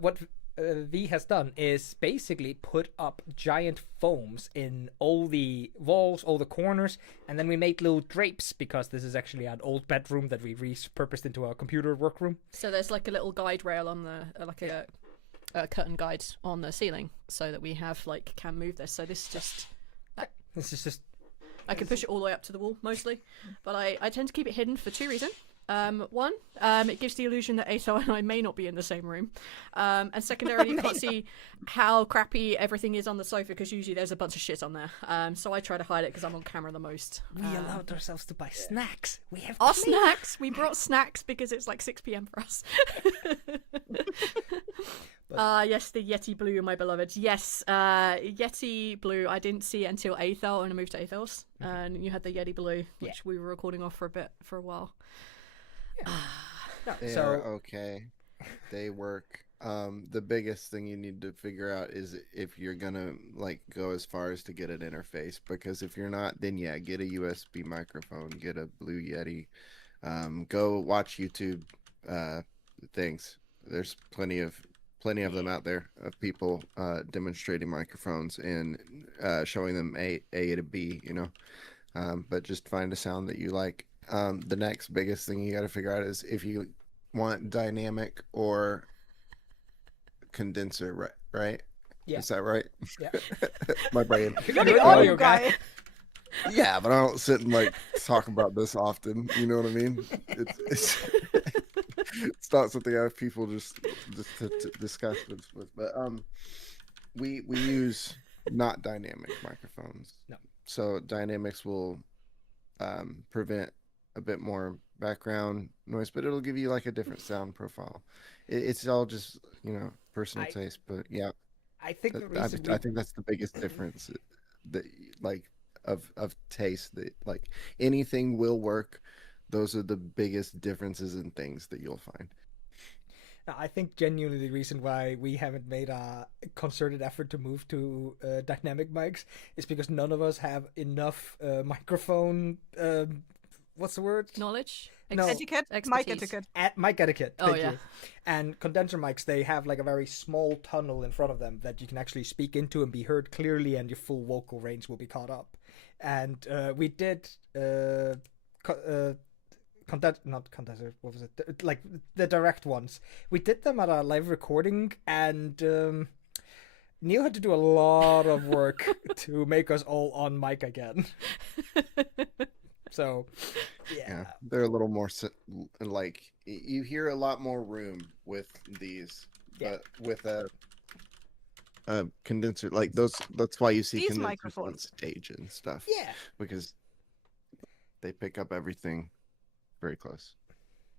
what V has done is basically put up giant foams in all the walls, all the corners, and then we made little drapes because this is actually an old bedroom that we repurposed into a computer workroom. So there's like a little guide rail on the, like a curtain guide on the ceiling so that we have, like, can move this. So this is just... I can push it all the way up to the wall, mostly. But I tend to keep it hidden for 2 reasons. One, it gives the illusion that Eyþór and I may not be in the same room. And secondarily, you can't see how crappy everything is on the sofa because usually there's a bunch of shit on there. So I try to hide it because I'm on camera the most. We allowed ourselves to buy snacks. We have our snacks. We brought snacks because it's like 6 p.m. for us. Yes, the Yeti Blue, my beloved. Yes, Yeti Blue. I didn't see it until Eyþór when I moved to Eyþór's, and you had the Yeti Blue, which we were recording off for a while. They are okay. They work. The biggest thing you need to figure out is if you're gonna like go as far as to get an interface, because if you're not, then yeah, get a USB microphone, get a Blue Yeti, go watch YouTube things. There's plenty of them out there of people demonstrating microphones and showing them A to B, you know. But just find a sound that you like. The next biggest thing you got to figure out is if you want dynamic or condenser, right? Yeah. Is that right? Yeah. My brain. You're the audio guy. Yeah, but I don't sit and like talk about this often. You know what I mean? It's it's not something I have people just to discuss with. But we use not dynamic microphones. No. So dynamics will prevent a bit more background noise, but it'll give you like a different sound profile. It's all just, you know, personal taste, but yeah. I think I think that's the biggest difference that like of taste, that like anything will work. Those are the biggest differences in things that you'll find. I think genuinely the reason why we haven't made a concerted effort to move to dynamic mics is because none of us have enough microphone. What's the word? Knowledge? No. Etiquette? Mic etiquette. Mic etiquette. Thank yeah. you. And condenser mics, they have like a very small tunnel in front of them that you can actually speak into and be heard clearly, and your full vocal range will be caught up. And we did not condenser, what was it? Like the direct ones. We did them at a live recording, and Neil had to do a lot of work to make us all on mic again. So, yeah, they're a little more like you hear a lot more room with these, but with a condenser like those. That's why you see These condensers microphones on stage and stuff. Yeah, because they pick up everything very close.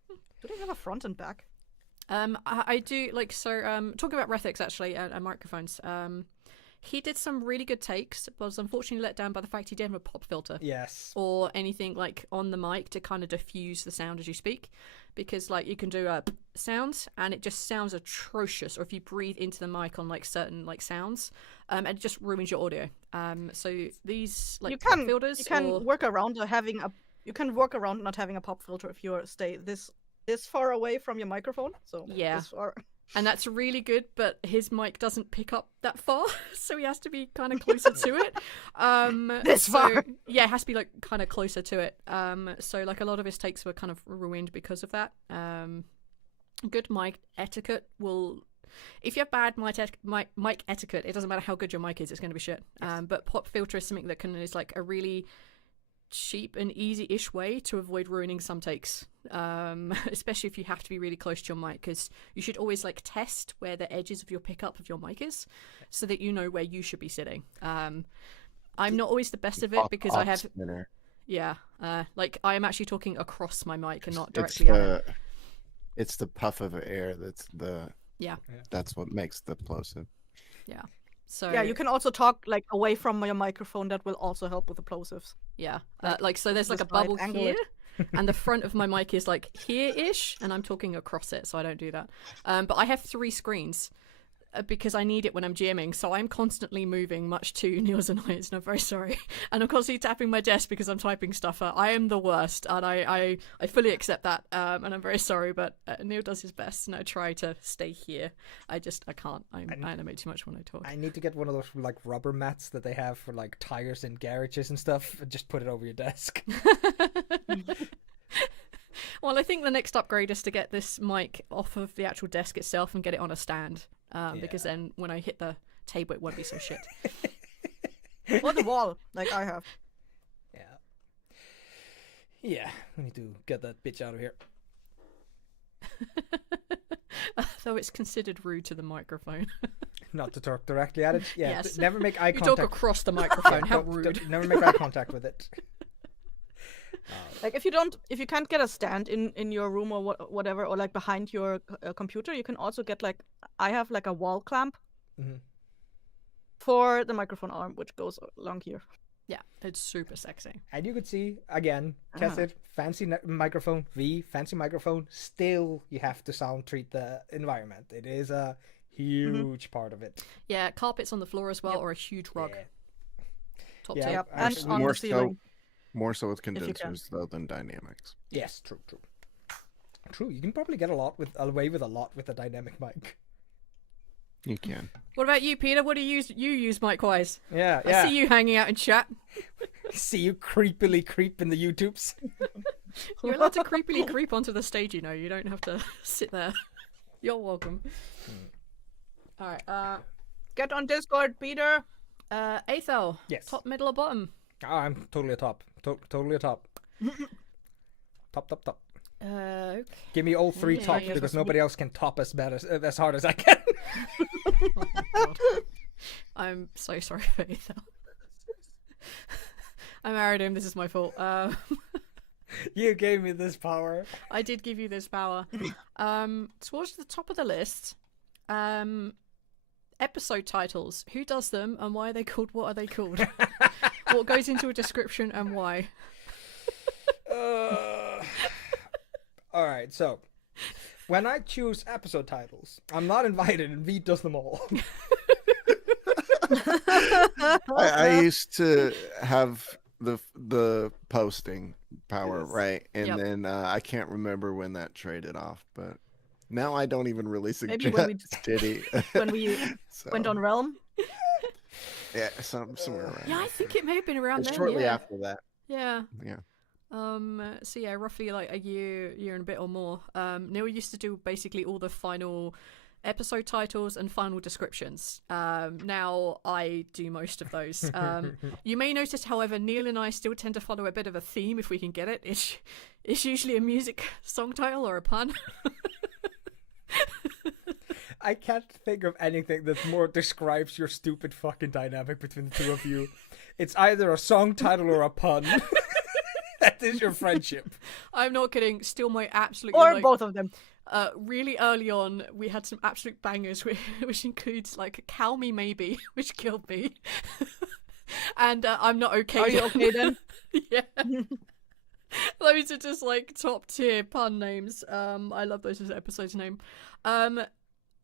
Do they have a front and back? I do, like, so talking about Rethix actually and microphones. He did some really good takes, but was unfortunately let down by the fact he didn't have a pop filter. Yes. Or anything like on the mic to kind of diffuse the sound as you speak. Because like you can do a sound and it just sounds atrocious. Or if you breathe into the mic on like certain like sounds, and it just ruins your audio. So these like pop filters. You can work around having a. You can work around not having a pop filter if you stay this far away from your microphone. So yeah. this far. and that's really good, but his mic doesn't pick up that far, so he has to be kind of closer to it. This far? Yeah, it has to be like kind of closer to it. So like a lot of his takes were kind of ruined because of that. Good mic etiquette will. If you have bad mic etiquette, it doesn't matter how good your mic is, it's going to be shit. But pop filter is something that is like a really cheap and easy-ish way to avoid ruining some takes, especially if you have to be really close to your mic, because you should always like test where the edges of your pickup of your mic is, so that you know where you should be sitting. I'm not always the best of it because I have like I am actually talking across my mic and not directly at it. It's the puff of air that's what makes the plosive. Yeah. So yeah, you can also talk like away from your microphone. That will also help with the plosives. Yeah, like so there's like a bubble here, and the front of my mic is like here-ish, and I'm talking across it, so I don't do that. But I have 3 screens because I need it when I'm GMing, so I'm constantly moving, much to Neil's annoyance, and I'm very sorry. And I'm constantly tapping my desk because I'm typing stuff. I am the worst, and I fully accept that, and I'm very sorry, but Neil does his best, and I try to stay here. I can't. I animate too much when I talk. I need to get one of those like rubber mats that they have for like tires in garages and stuff, and just put it over your desk. Well, I think the next upgrade is to get this mic off of the actual desk itself and get it on a stand. Because then when I hit the table, it won't be so shit. Or the wall, like I have. Yeah, we need to get that bitch out of here. Though it's considered rude to the microphone. Not to talk directly at it. Yeah, Yes. never make eye You contact. talk across the microphone. How Don't- rude. never make eye contact with it. Like if you can't get a stand in your room or whatever, or like behind your computer, you can also get like I have like a wall clamp for the microphone arm, which goes along here. Yeah, it's super sexy. And you could see again, Kessir, fancy microphone, V, fancy microphone. Still, you have to sound treat the environment. It is a huge part of it. Yeah, carpets on the floor as well, or a huge rug. Yeah. Top Yeah, tip. Yep, and actually, on more the ceiling. More so with you can. condensers though than dynamics. Yes, true. True. You can probably get away with a lot with a dynamic mic. You can. What about you, Peter? What do you use mic-wise? Yeah. I see you hanging out in chat. See you creepily creep in the YouTubes. You're allowed to creepily creep onto the stage, you know. You don't have to sit there. You're welcome. All right. Get on Discord, Peter. Eyþór. Yes. Top, middle, or bottom? Oh, I'm totally a top. Totally a top. Top. Okay. Give me all 3 Yeah, tops yeah. because nobody else can top as hard as I can. Oh my God. I'm so sorry for Eyþór. I married him. This is my fault. You gave me this power. I did give you this power. Towards the top of the list, episode titles. Who does them and why are they called? What are they called? What goes into a description and why? All right, so when I choose episode titles, I'm not invited, and V does them all. I used to have the posting power, right? And Yep. then I can't remember when that traded off, but now I don't even really Maybe when we- suggest Diddy. When we So, went on Realm. yeah, somewhere around. Yeah, I think it may have been around It's then. shortly Yeah. after that. Yeah. Yeah. So yeah, roughly like a year and a bit or more. Neil used to do basically all the final episode titles and final descriptions. Now I do most of those. You may notice, however, Neil and I still tend to follow a bit of a theme if we can get it. It's usually a music song title or a pun. I can't think of anything that more describes your stupid fucking dynamic between the two of you. It's either a song title or a pun. That is your friendship. I'm not kidding. Still my absolute Or both of them. really early on, we had some absolute bangers, which includes like "Cow Me Maybe," which killed me, and I'm not okay. Are you okay then? Yeah. Those are just like top tier pun names. I love those as an episode's name.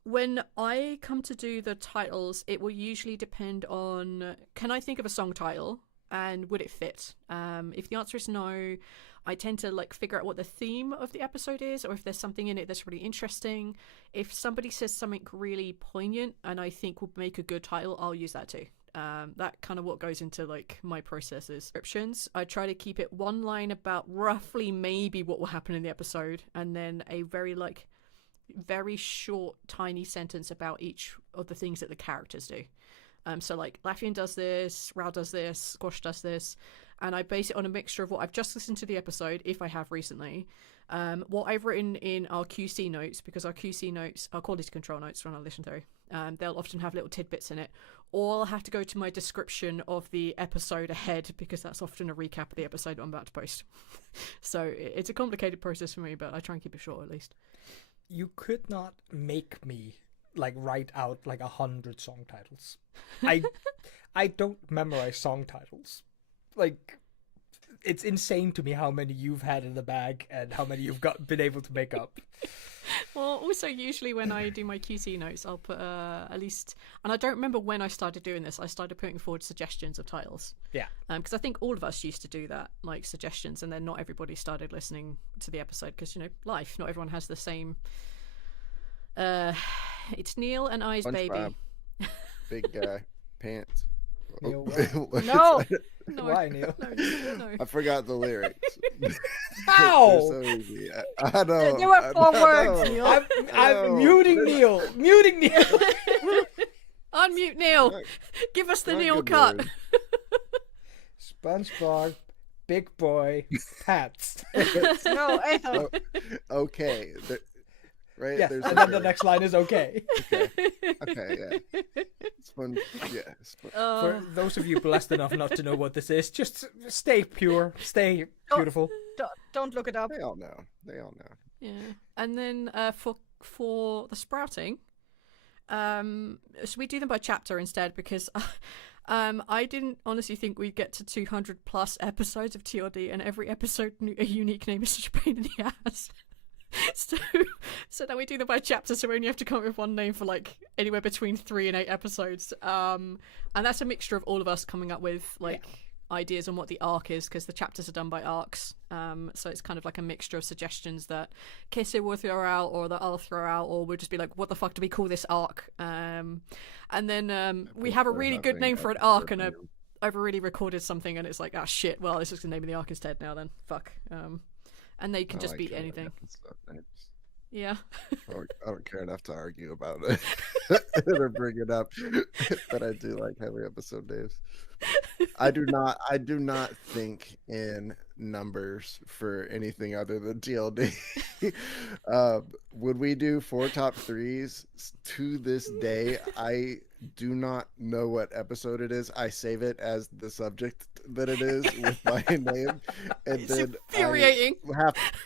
When I come to do the titles, it will usually depend on, can I think of a song title? and would it fit? If the answer is no, I tend to like figure out what the theme of the episode is, or if there's something in it that's really interesting. If somebody says something really poignant and I think will make a good title, I'll use that too. That kind of what goes into like my processes. Descriptions, I try to keep it one line about roughly maybe what will happen in the episode, and then a very short tiny sentence about each of the things that the characters do. So like Laffian does this, Rao does this, Squash does this, and I base it on a mixture of what I've just listened to the episode, if I have recently, what I've written in our QC notes, because our QC notes, our quality control notes when I listen through, they'll often have little tidbits in it, or I'll have to go to my description of the episode ahead, because that's often a recap of the episode I'm about to post. So it's a complicated process for me, but I try and keep it short at least. You could not make me like write out like 100 song titles. I don't memorize song titles. Like, it's insane to me how many you've had in the bag and how many you've been able to make up. Well, also usually when I do my QC notes, I'll put at least, and I don't remember when I started doing this. I started putting forward suggestions of titles. Yeah. Because I think all of us used to do that, like suggestions, and then not everybody started listening to the episode because, you know, life. Not everyone has the same. It's Neil and I's baby. Big guy, pants. Neil, No. No. Why, Neil? No. I forgot the lyrics. How? They're so easy. I know. There were 4 words, know. Neil. I'm muting Neil. Muting Neil. Unmute Neil. Not- Give us the not Neil good cut. word. SpongeBob, Big Boy, Pats. No, Eyþór. Okay. Right? Yeah, There's and like then the next line is okay. Okay, yeah. For Uh, those of you blessed enough not to know what this is, just stay pure, stay beautiful. Don't look it up. They all know. They all know. yeah. And then for the sprouting, so we do them by chapter instead, because I didn't honestly think we'd get to 200 plus episodes of TLD, and every episode a unique name is such a pain in the ass. So now we do them by chapter, so we only have to come up with one name for like anywhere between 3 and 8 episodes. And that's a mixture of all of us coming up with like ideas on what the arc is, because the chapters are done by arcs. So it's kind of like a mixture of suggestions that Kessir will throw out, or that I'll throw out, or we'll just be like, what the fuck do we call this arc? And then we have a really good name for an arc, and I've already recorded something, and it's like, ah, shit, well, this is the name of the arc instead now then. Fuck. And they can just be anything. Yeah. I don't care enough to argue about it or bring it up, but I do like having episode names. I do not think in numbers for anything other than TLD. Would we do 4 top 3s? To this day, I do not know what episode it is. I save it as the subject that it is with my name, and It's then infuriating.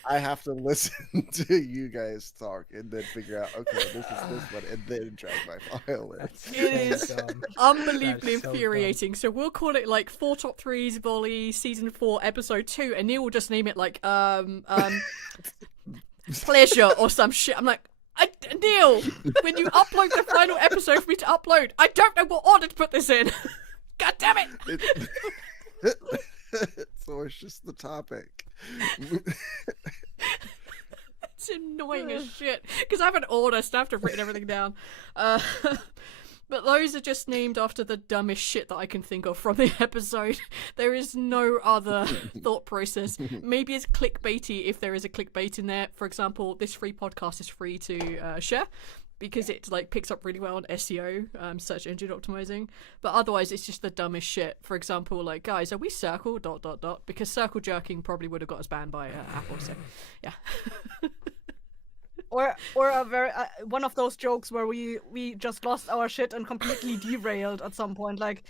I have to listen to you guys talk and then figure out, okay, this is this one, and then drag my file in. It is dumb. unbelievably That's so infuriating. So we'll call it like 4 top 3s volley season 4 episode 2, and Neil will just name it like pleasure or some shit. I'm like, Neil, when you upload the final episode for me to upload, I don't know what order to put this in. God damn it! So it's just the topic. It's annoying as shit because I have an order, so I have to have written everything down. But those are just named after the dumbest shit that I can think of from the episode. There is no other thought process. Maybe it's clickbaity if there is a clickbait in there. For example, this free podcast is free to share because it like picks up really well on SEO, search engine optimizing. But otherwise, it's just the dumbest shit. For example, like, guys, are we circle ... Because circle jerking probably would have got us banned by Apple. So, yeah. Or a very one of those jokes where we just lost our shit and completely derailed at some point. Like,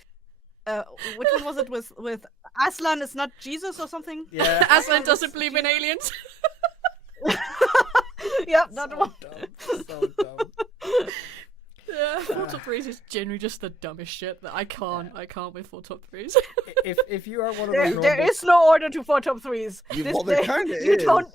which one was it with Aslan is not Jesus or something? Yeah. Aslan doesn't believe in aliens. Yep, that one. So dumb. Yeah, 4 top 3s is generally just the dumbest shit that I can't with 4 top 3s. If you are one of those There is no order to 4 top 3s. Well, there kind of You is. don't.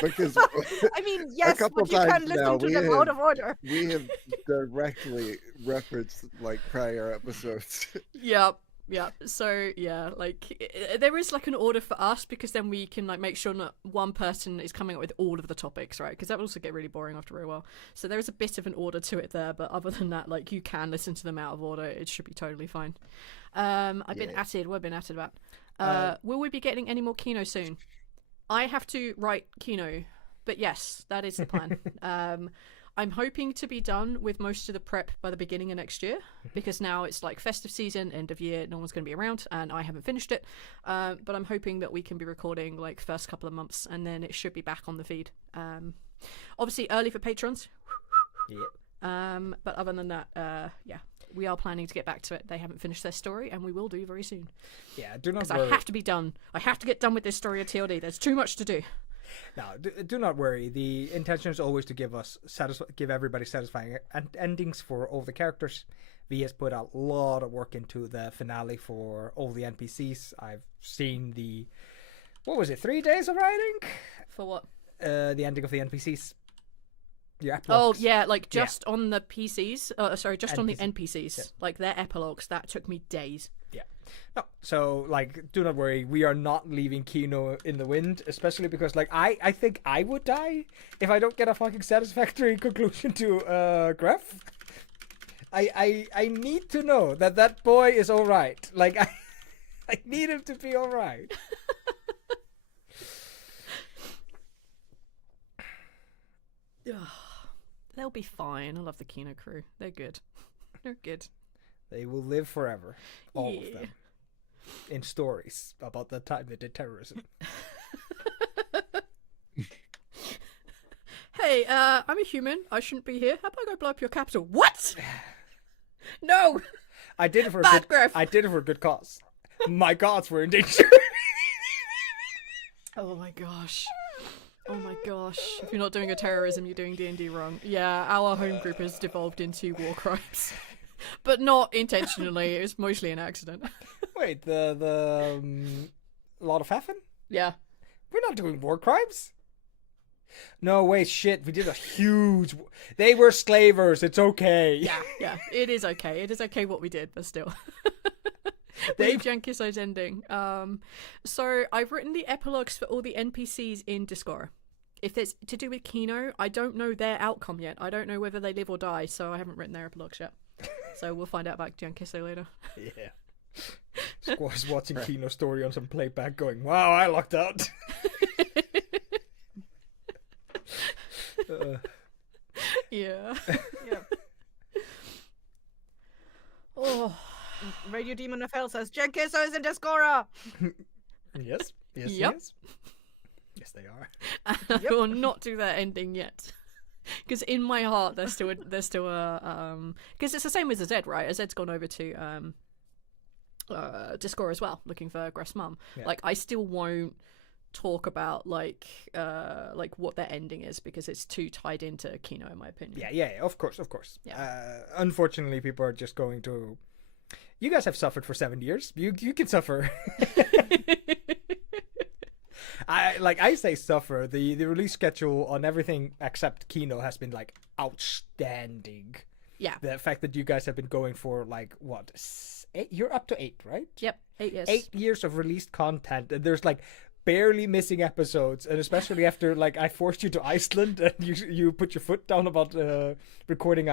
Because I mean, yes, couple but you can times listen now to we them have- out of order. we have directly referenced like prior episodes. Yeah, Yeah. So yeah, like there is like an order for us because then we can like make sure that one person is coming up with all of the topics, right? Because that would also get really boring after a while. So there is a bit of an order to it there, but other than that, like you can listen to them out of order. It should be totally fine. I've been atted. What have been atted about? Will we be getting any more Kino soon? I have to write Kino, but yes, that is the plan. I'm hoping to be done with most of the prep by the beginning of next year because now it's like festive season, end of year, no one's going to be around and I haven't finished it. But I'm hoping that we can be recording like first couple of months and then it should be back on the feed. Obviously early for patrons. Yep. But other than that, yeah, we are planning to get back to it. They haven't finished their story and we will do very soon. Yeah, do not worry. worry. I have to be done. I have to get done with this story of TLD. There's too much to do. No, do not worry. The intention is always to give everybody satisfying endings for all the characters. V has put a lot of work into the finale for all the NPCs. I've seen what was it, 3 days of writing? For what? The ending of the NPCs. Your Oh, epilogues. yeah, like just on the PCs. Just on the NPCs. Yeah. Like their epilogues. That took me days. Yeah. No, so like, do not worry. We are not leaving Kino in the wind, especially because like I think I would die if I don't get a fucking satisfactory conclusion to Gref. I need to know that boy is all right. Like I need him to be all right. They'll be fine. I love the Kino crew. They're good. They're good. They will live forever. All Yeah. of them. In stories about the time they did terrorism. Hey, I'm a human. I shouldn't be here. How about I go blow up your capital? What? No! I did it for Bad Gref. I did it for a good cause. My gods were in danger. Oh my gosh. Oh my gosh. If you're not doing a terrorism, you're doing D&D wrong. Yeah, our home group has devolved into war crimes. But not intentionally. It was mostly an accident. Wait, the Lord of Heaven? Yeah. We're not doing war crimes. No, wait, shit. We did a huge... They were slavers. It's okay. Yeah. It is okay. It is okay what we did, but still. They Jankiso's ending. So I've written the epilogues for all the NPCs in Discord. If it's to do with Kino, I don't know their outcome yet. I don't know whether they live or die, so I haven't written their epilogues yet. So we'll find out about Jankiso later. Yeah. Squaw's watching Kino story on some playback going, wow, I lucked out. Yeah. Yeah. Oh. Radio Demon of Hell says, Jankiso is in Discora! Yes. Yep. Yes. Yes, they are. I will not do that ending yet. Because in my heart, there's still a because it's the same as Azed, right? Azed's gone over to Discord as well, looking for Gref's mum. Yeah. Like, I still won't talk about like what their ending is because it's too tied into Kino, in my opinion. Yeah, of course. Yeah. Unfortunately, people are just going to... You guys have suffered for 7 years. You can suffer. I say suffer. The release schedule on everything except Kino has been like outstanding. Yeah. The fact that you guys have been going for like what 8? You're up to 8, right? Yep. 8 years. 8 years of released content, and there's like barely missing episodes, and especially after like I forced you to Iceland and you put your foot down about recording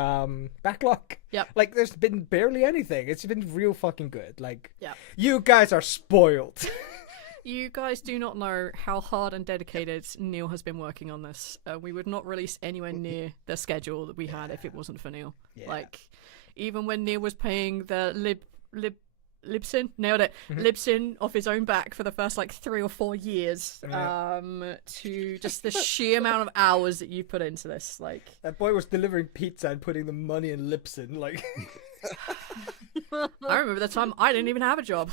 backlog. Yep. Like there's been barely anything. It's been real fucking good. Like Yeah. you guys are spoiled. You guys do not know how hard and dedicated Neil has been working on this. We would not release anywhere near the schedule that we had if it wasn't for Neil. Yeah. Like, even when Neil was paying the Libsyn, nailed it, Mm-hmm. Libsyn off his own back for the first like 3 or 4 years, Yeah. to just the sheer amount of hours that you put into this. Like, That boy was delivering pizza and putting the money in Lipson. Like, I remember the time I didn't even have a job.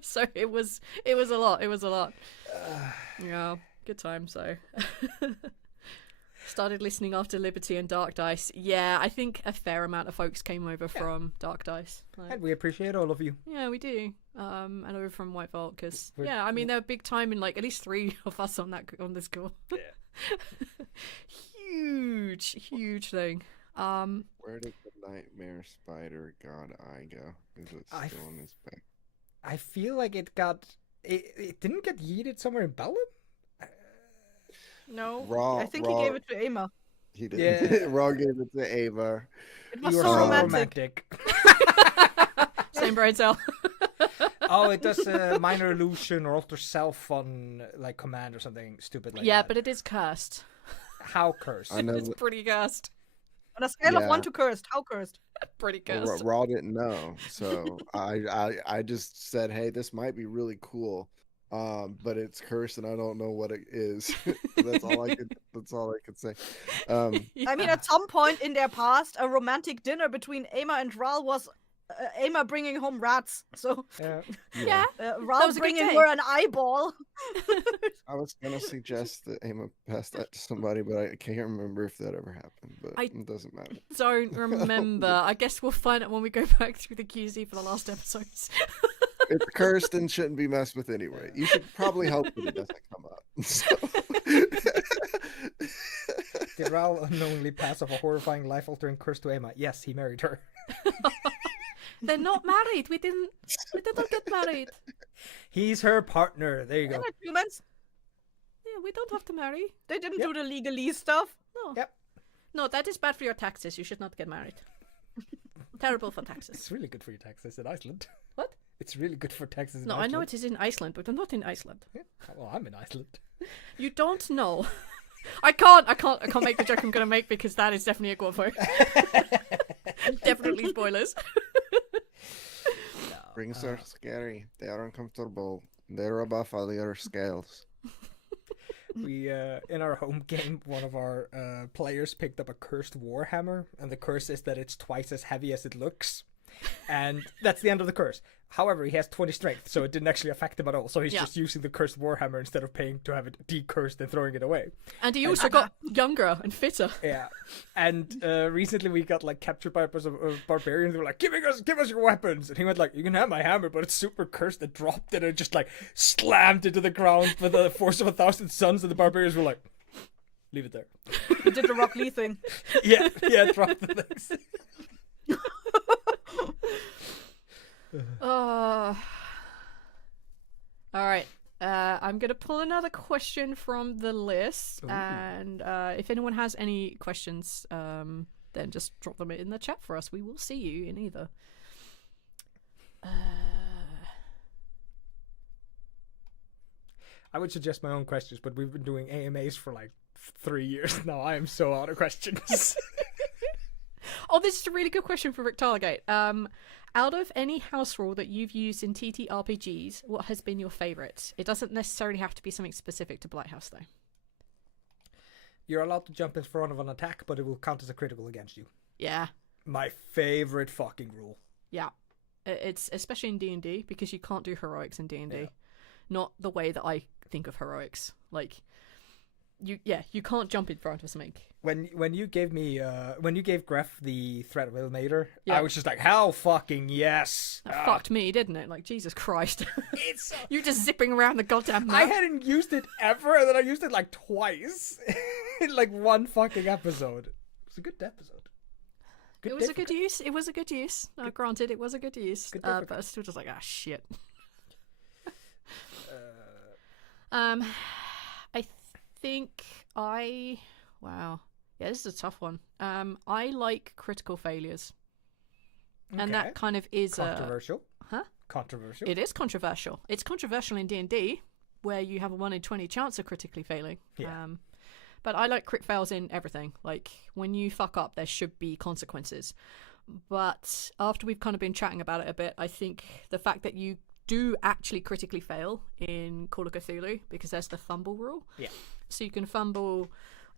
So it was a lot. It was a lot. Yeah, good time. So started listening after Liberty and Dark Dice. Yeah, I think a fair amount of folks came over from Dark Dice. Like, and we appreciate all of you. yeah, we do. And over from White Vault because We're- yeah, I mean they're big time in like at least 3 of us on this call. Yeah. Huge thing. Where did the nightmare spider god eye go? Is it still on his back? I feel like it didn't get yeeted somewhere in Belgium? No, Raw, I think Raw, he gave it to Ema. He did. Yeah. Raw gave it to Ava. It was You were so so romantic. Same brain cell. Oh, it does a minor illusion or alter self on like command or something stupid like Yeah, that. but it is cursed. How cursed? I know. It's pretty cursed. On a scale of Yeah. 1 to cursed, how cursed? Pretty Well, cursed. Raw didn't know, so I just said, hey, this might be really cool, but it's cursed and I don't know what it is. That's all I could say. I mean, at some point in their past, a romantic dinner between Ema and Ral was Ema bringing home rats. So Yeah. Ral was a good bringing day. her an eyeball. I was gonna suggest that Ava passed that to somebody, but I can't remember if that ever happened. But it doesn't matter. Don't remember. I guess we'll find out when we go back through the QZ for the last episodes. It's cursed and shouldn't be messed with anyway. You should probably hope that it doesn't come up. So... Did Ral unknowingly pass off a horrifying life-altering curse to Emma? Yes, he married her. They're not married. We didn't get married. He's her partner. There you They're go. not humans. Yeah, we don't have to marry. They didn't do the legalese stuff. No. Yep. No, that is bad for your taxes. You should not get married. Terrible for taxes. It's really good for your taxes in Iceland. What? It's really good for taxes in No, Iceland. I know it is in Iceland, but I'm not in Iceland. Yeah. Well, I'm in Iceland. You don't know. I can't make the joke I'm gonna make because that is definitely a quote. Definitely spoilers. Rings are scary. They are uncomfortable. They're above all the other scales. We in our home game, one of our players picked up a cursed warhammer, and the curse is that it's twice as heavy as it looks, and that's the end of the curse. However, he has 20 strength, so it didn't actually affect him at all. So he's just using the cursed warhammer instead of paying to have it decursed and throwing it away. And he also got younger and fitter. Yeah, and recently we got like captured by a bunch of barbarians. They were like, "Give us your weapons," and he went like, "You can have my hammer, but it's super cursed." It dropped and it just like slammed into the ground with the force of 1,000 suns, and the barbarians were like, "Leave it there." He did the Rock Lee thing. yeah, drop the things. All right. I'm gonna pull another question from the list, and if anyone has any questions, then just drop them in the chat for us. We will see you in either. I would suggest my own questions, but we've been doing AMAs for like 3 years now. I am so out of questions. Oh, this is a really good question for Rick Tarlegate. Out of any house rule that you've used in TTRPGs, what has been your favourite? It doesn't necessarily have to be something specific to Blighthouse, though. You're allowed to jump in front of an attack, but it will count as a critical against you. Yeah. My favorite fucking rule. Yeah. It's especially in D&D, because you can't do heroics in D&D. Yeah. Not the way that I think of heroics. Like, you can't jump in front of something. When you gave me when you gave Gref the threat of Ilmater, Yeah. I was just like, hell fucking yes. That fucked me, didn't it? Like, Jesus Christ. You just zipping around the goddamn map. I hadn't used it ever, and then I used it like twice in like one fucking episode. It was a good episode. It was a good use. It was a good use. Granted, it was a good use. Good But I was still just like, shit. I think wow. Yeah, this is a tough one. I like critical failures. And that kind of is controversial. Huh? Controversial. It is controversial. It's controversial in D&D, where you have a 1 in 20 chance of critically failing. Yeah. But I like crit fails in everything. Like, when you fuck up, there should be consequences. But after we've kind of been chatting about it a bit, I think the fact that you do actually critically fail in Call of Cthulhu, because there's the fumble rule. Yeah. So you can fumble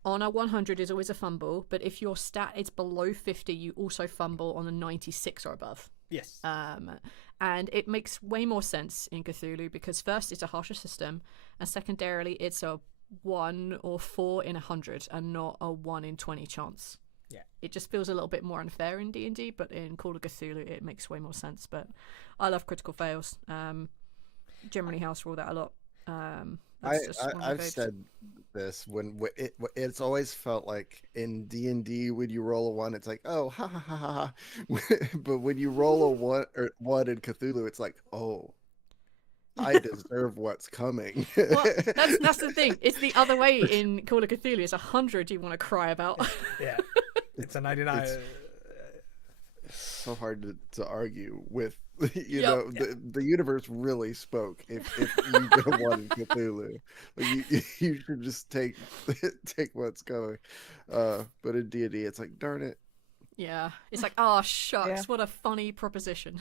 on a 100 is always a fumble, but if your stat is below 50, you also fumble on a 96 or above. Yes. And it makes way more sense in Cthulhu, because first, it's a harsher system, and secondarily, it's a 1 or 4 in 100 and not a 1 in 20 chance. Yeah. It just feels a little bit more unfair in D&D, but in Call of Cthulhu, it makes way more sense. But I love critical fails. Generally house rule that a lot. I've said this it's always felt like in D&D when you roll a 1, it's like, oh, ha ha ha ha, but when you roll a 1 in Cthulhu, it's like, oh, I deserve what's coming. Well, that's the thing. It's the other way in Call of Cthulhu. It's 100 you want to cry about. Yeah, it's a 99. It's so hard to argue with. The universe really spoke. If you get a 1 in Cthulhu, you should just take what's coming. But in D&D, it's like, darn it. Yeah, it's like, oh shucks, what a funny proposition.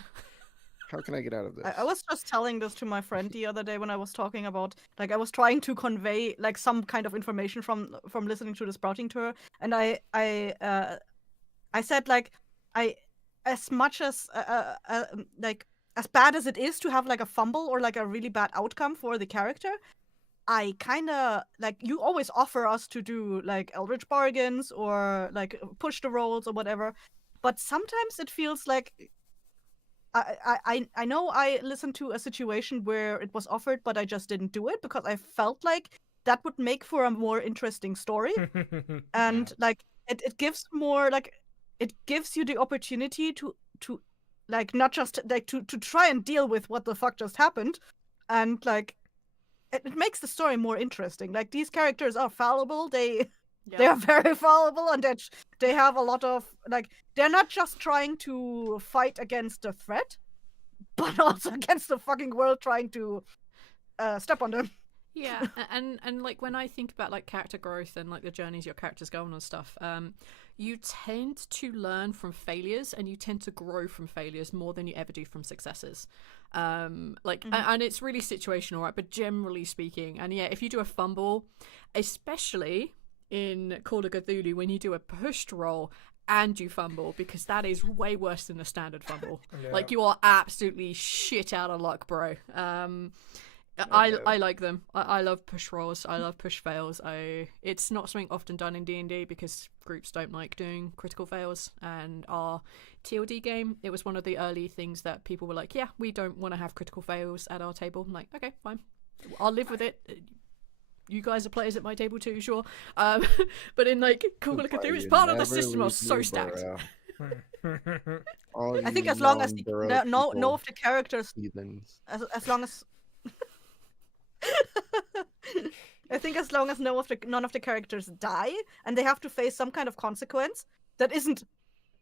How can I get out of this? I was just telling this to my friend the other day when I was talking about, like, I was trying to convey like some kind of information from listening to the sprouting tour, and I said, like, as much as like, as bad as it is to have like a fumble or like a really bad outcome for the character, I kind of like, you always offer us to do like Eldritch bargains or like push the rolls or whatever, but sometimes it feels like I know I listened to a situation where it was offered, but I just didn't do it because I felt like that would make for a more interesting story. And like it gives more, like, it gives you the opportunity to like not just like to try and deal with what the fuck just happened, and like it makes the story more interesting. Like, these characters are fallible. They are very fallible, and they have a lot of, like, they're not just trying to fight against a threat, but also against the fucking world trying to step on them. Yeah, and like when I think about like character growth and like the journeys your characters go on and stuff, you tend to learn from failures and you tend to grow from failures more than you ever do from successes. And it's really situational, right? But generally speaking, and yeah, if you do a fumble, especially in Call of Cthulhu, when you do a pushed roll and you fumble, because that is way worse than a standard fumble. Yeah. Like, you are absolutely shit out of luck, bro. I like them. I love push rolls. I love push fails. It's not something often done in D&D because groups don't like doing critical fails. And our TLD game, it was one of the early things that people were like, yeah, we don't want to have critical fails at our table. I'm like, okay, fine. I'll live with it. You guys are players at my table too, sure. But in like Call of Cthulhu, it's part of the system. I was so stacked. I think as long as no of the characters, as long as I think as long as none of the characters die and they have to face some kind of consequence that isn't,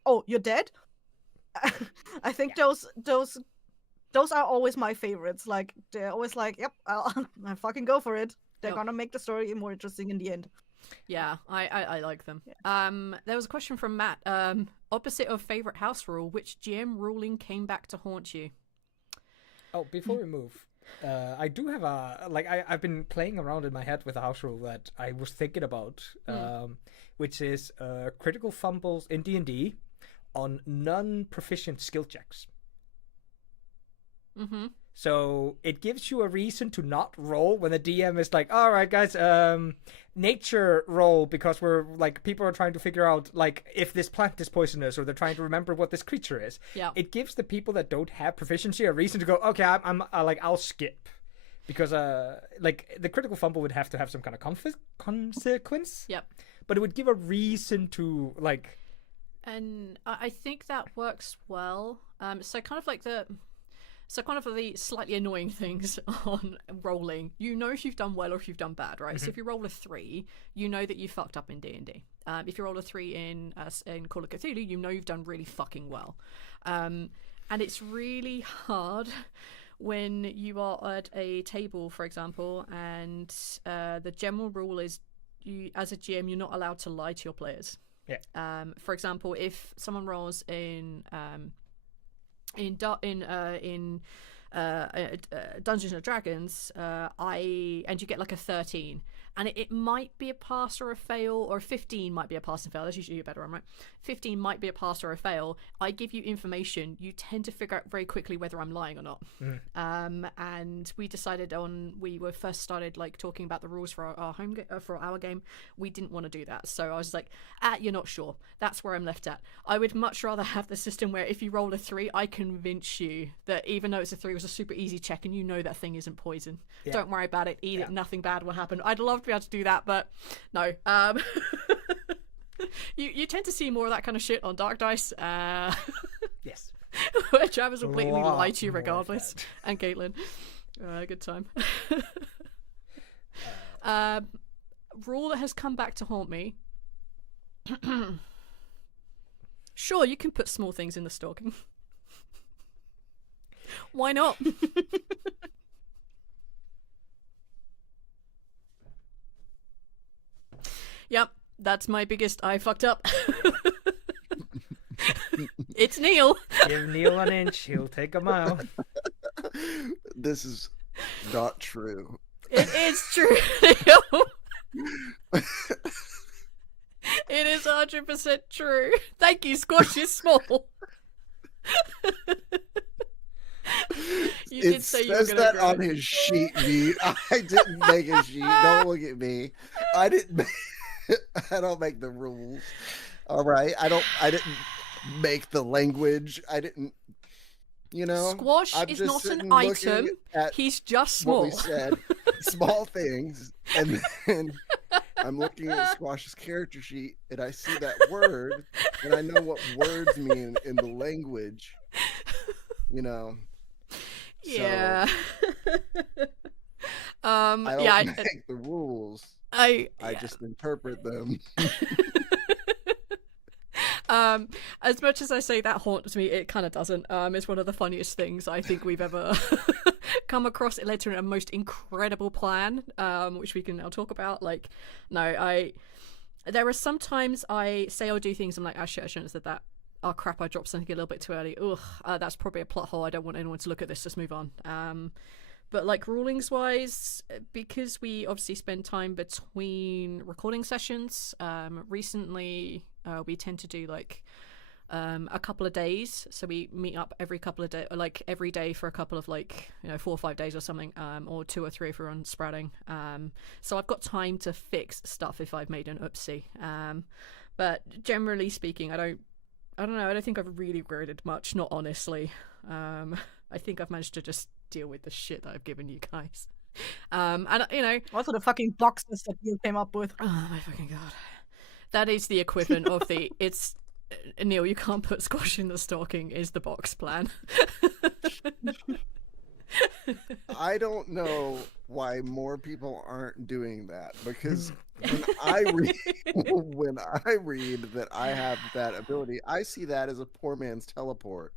oh, you're dead. I think those are always my favorites. Like, they're always like, yep, I'll fucking go for it. They're gonna make the story more interesting in the end. Yeah, I like them. There was a question from Matt. Opposite of favorite house rule, which GM ruling came back to haunt you? Oh, before we move, I do have I've been playing around in my head with a house rule that I was thinking about, which is critical fumbles in D&D on non-proficient skill checks. Mm-hmm. So it gives you a reason to not roll when the DM is like, all right, guys, nature roll, because we're like, people are trying to figure out like if this plant is poisonous, or they're trying to remember what this creature is. Yeah. It gives the people that don't have proficiency a reason to go, okay, I'm I'll skip, because like the critical fumble would have to have some kind of consequence. Yep. But it would give a reason to like. And I think that works well. So kind of the slightly annoying things on rolling. You know if you've done well or if you've done bad, right? Mm-hmm. So if you roll a 3, you know that you fucked up in D&D. If you roll a 3 in Call of Cthulhu, you know you've done really fucking well. And it's really hard when you are at a table, for example, and the general rule is, you, as a GM, you're not allowed to lie to your players. Yeah. For example, if someone rolls in Dungeons and Dragons, and you get like a 13, and it might be a pass or a fail, or 15 might be a pass and fail. That's usually a better one, right? 15 might be a pass or a fail. I give you information. You tend to figure out very quickly whether I'm lying or not. And we decided we were first started like talking about the rules for our game. We didn't want to do that, so I was like, you're not sure. That's where I'm left at. I would much rather have the system where if you roll a 3, I convince you that even though it's a 3 was a super easy check and you know that thing isn't poison. Yeah. Don't worry about it. Eat it. Nothing bad will happen. I'd love to be able to do that, but no. You tend to see more of that kind of shit on Dark Dice. Yes. Where Travis will blatantly Lot lie to you more of regardless. that. And Caitlin. Good time. Rule that has come back to haunt me. Sure, you can put small things in the stocking. Why not? Yep, that's my biggest I fucked up. It's Neil. Give Neil an inch, he'll take a mile. This is not true. It is true, Neil. It is 100% true. Thank you, Squash is small. You did say you were says gonna that agree. on his sheet, V. I didn't make a sheet. Don't look at me. I didn't make, I don't make the rules. All right. I didn't make the language. I didn't, Squash I'm is just not an sitting looking item. at He's just what small. we said, small things, and then I'm looking at Squash's character sheet, and I see that word, and I know what words mean in the language. Yeah. I don't yeah. make the rules. I just interpret them. As much as I say that haunts me, it kind of doesn't. It's one of the funniest things I think we've ever come across. It led to a most incredible plan, which we can now talk about. Like, no, there are sometimes I say I'll do things, I'm like, oh shit, I shouldn't have said that. Oh crap, I dropped something a little bit too early. Ugh, that's probably a plot hole. I don't want anyone to look at this. Let's move on. But like rulings wise, because we obviously spend time between recording sessions, recently we tend to do like a couple of days. So we meet up every couple of days, like every day for a couple of 4 or 5 days or something, or 2 or 3 if we're on spreading. So I've got time to fix stuff if I've made an oopsie. But generally speaking, I don't know. I don't think I've really regretted much. Not honestly. I think I've managed to just deal with the shit that I've given you guys. And Also the fucking boxes that you came up with. oh my fucking god, that is the equivalent of the it's Neil. You can't put Squash in the stocking. Is the box plan? I don't know why more people aren't doing that, because when I read that I have that ability, I see that as a poor man's teleport.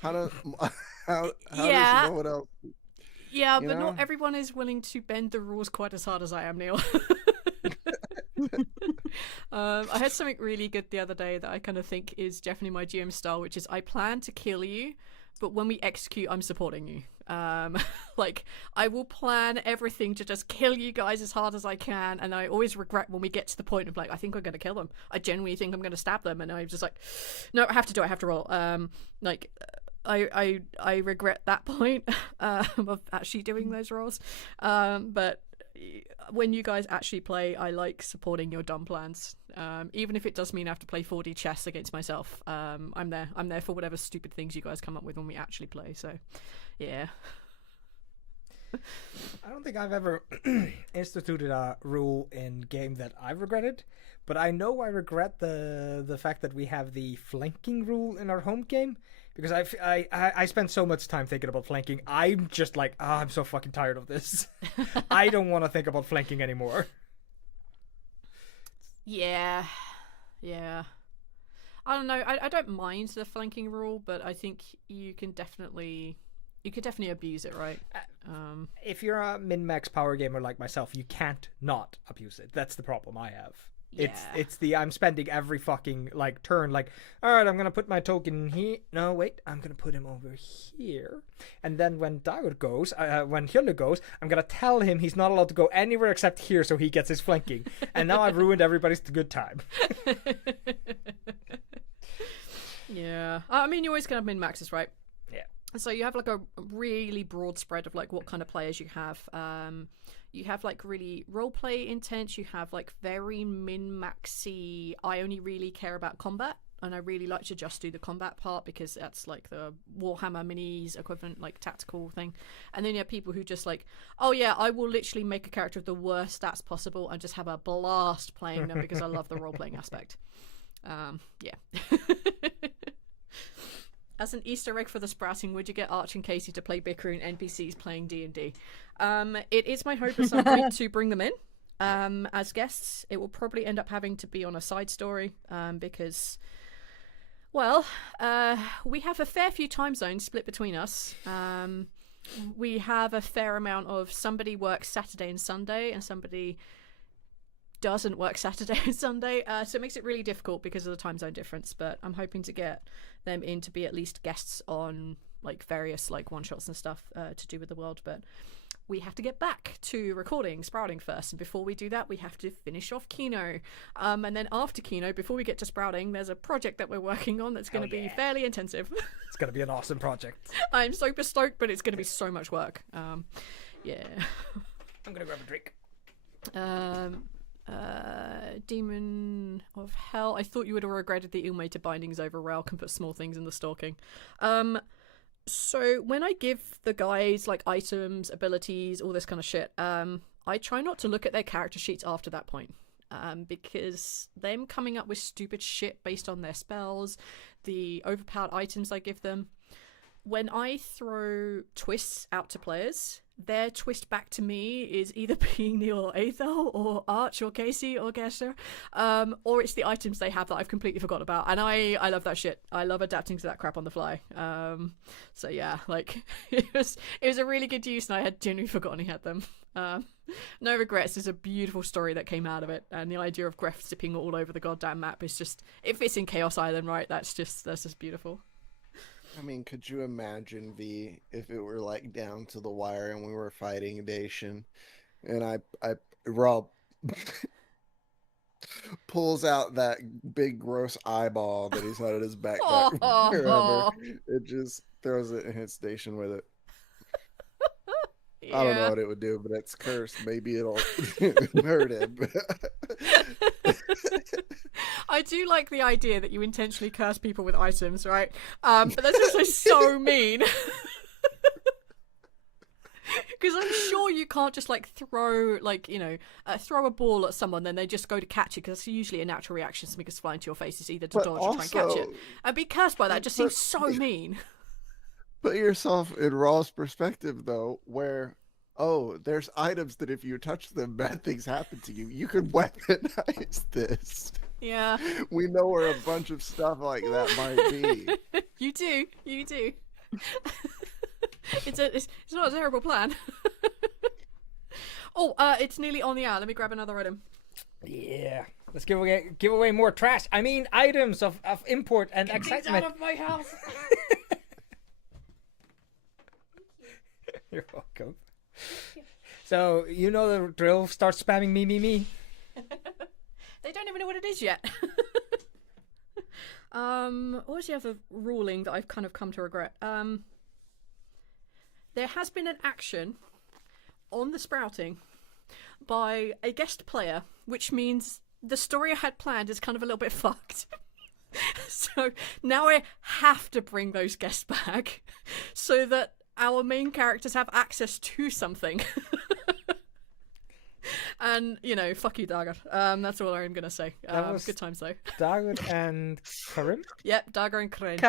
How does no one else? Yeah, but not everyone is willing to bend the rules quite as hard as I am, Neil. I had something really good the other day that I kind of think is definitely my GM style, which is I plan to kill you, but when we execute, I'm supporting you. Like, I will plan everything to just kill you guys as hard as I can, and I always regret when we get to the point of like, I think I'm going to kill them. I genuinely think I'm going to stab them, and I'm just like, no, I have to do it. I have to roll. I regret that point of actually doing those rolls. But when you guys actually play, I like supporting your dumb plans. Even if it does mean I have to play 4D chess against myself. I'm there. I'm there for whatever stupid things you guys come up with when we actually play. So, yeah. I don't think I've ever instituted a rule in game that I've regretted, but I know I regret the fact that we have the flanking rule in our home game, because I spend so much time thinking about flanking. I'm just like, I'm so fucking tired of this. I don't want to think about flanking anymore. Yeah. I don't know. I don't mind the flanking rule, but I think you could definitely abuse it, right? If you're a min-max power gamer like myself, you can't not abuse it. That's the problem I have. Yeah. It's the I'm spending every fucking turn all right, I'm gonna put my token here. No, wait, I'm gonna put him over here. And then when Dagur goes, when Hjölle goes, I'm gonna tell him he's not allowed to go anywhere except here, so he gets his flanking. And now I've ruined everybody's good time. Yeah, I mean, you always can have min maxes, right? Yeah. So you have a really broad spread of what kind of players you have. You have really roleplay intense. You have very min maxy. I only really care about combat. and I really like to just do the combat part because that's like the Warhammer minis equivalent, like tactical thing. And then you have people who just like, oh yeah, I will literally make a character with the worst stats possible and just have a blast playing them because I love the role-playing aspect. Yeah. As an Easter egg for the sprouting, would you get Arch and Casey to play bickering NPCs playing D&D? It is my hope at some point to bring them in as guests. It will probably end up having to be on a side story because, well, we have a fair few time zones split between us. We have a fair amount of somebody works Saturday and Sunday and somebody doesn't work Saturday and Sunday, so it makes it really difficult because of the time zone difference. But I'm hoping to get them in to be at least guests on like various like one shots and stuff to do with the world. But we have to get back to recording Sprouting first, and before we do that, we have to finish off Kino. And then after Kino, before we get to Sprouting, there's a project that we're working on that's going to be fairly intensive. It's going to be an awesome project. I'm super stoked, but it's going to be so much work. Yeah. I'm going to grab a drink. Demon of Hell. I thought you would have regretted the ill-mated bindings over Rail can put small things in the stalking. So when I give the guys like items, abilities, all this kind of shit, I try not to look at their character sheets after that point. Because them coming up with stupid shit based on their spells, the overpowered items I give them, when I throw twists out to players, their twist back to me is either being Neil or Eyþór or Arch or Casey or Kessir, or it's the items they have that I've completely forgotten about, and I love that shit. I love adapting to that crap on the fly. So yeah, like it was a really good use, and I had genuinely forgotten he had them. No regrets. There's a beautiful story that came out of it, and the idea of Gref zipping all over the goddamn map is just, it fits in Chaos Island, right? That's just beautiful. I mean, could you imagine, V, if it were like down to the wire and we were fighting Dacian, and Rob pulls out that big gross eyeball that he's had in his backpack forever. It just throws it and hits Dacian with it. Yeah. I don't know what it would do, but it's cursed. Maybe it'll hurt him. I do like the idea that you intentionally curse people with items, right? But that's also so mean. Because I'm sure you can't just like throw a ball at someone, then they just go to catch it, because it's usually a natural reaction. Something goes flying to your face is either to dodge or try and catch it. And be cursed by that just seems so mean. Put yourself in Raw's perspective, though, where, there's items that if you touch them, bad things happen to you. You could weaponize this. Yeah. We know where a bunch of stuff like that might be. You do. It's not a terrible plan. It's nearly on the hour. Let me grab another item. Yeah. Let's give away more trash. I mean, items of import and Get excitement. out of my house. You're welcome. So, you know the drill. Start spamming me. They don't even know what it is yet. What was the other ruling that I've kind of come to regret? There has been an action on the Sprouting by a guest player, which means the story I had planned is kind of a little bit fucked. So now I have to bring those guests back so that our main characters have access to something. And, fuck you, Dagar. That's all I'm going to say. Good times, though. Dagar and Karim? Yep, Dagar and Karim.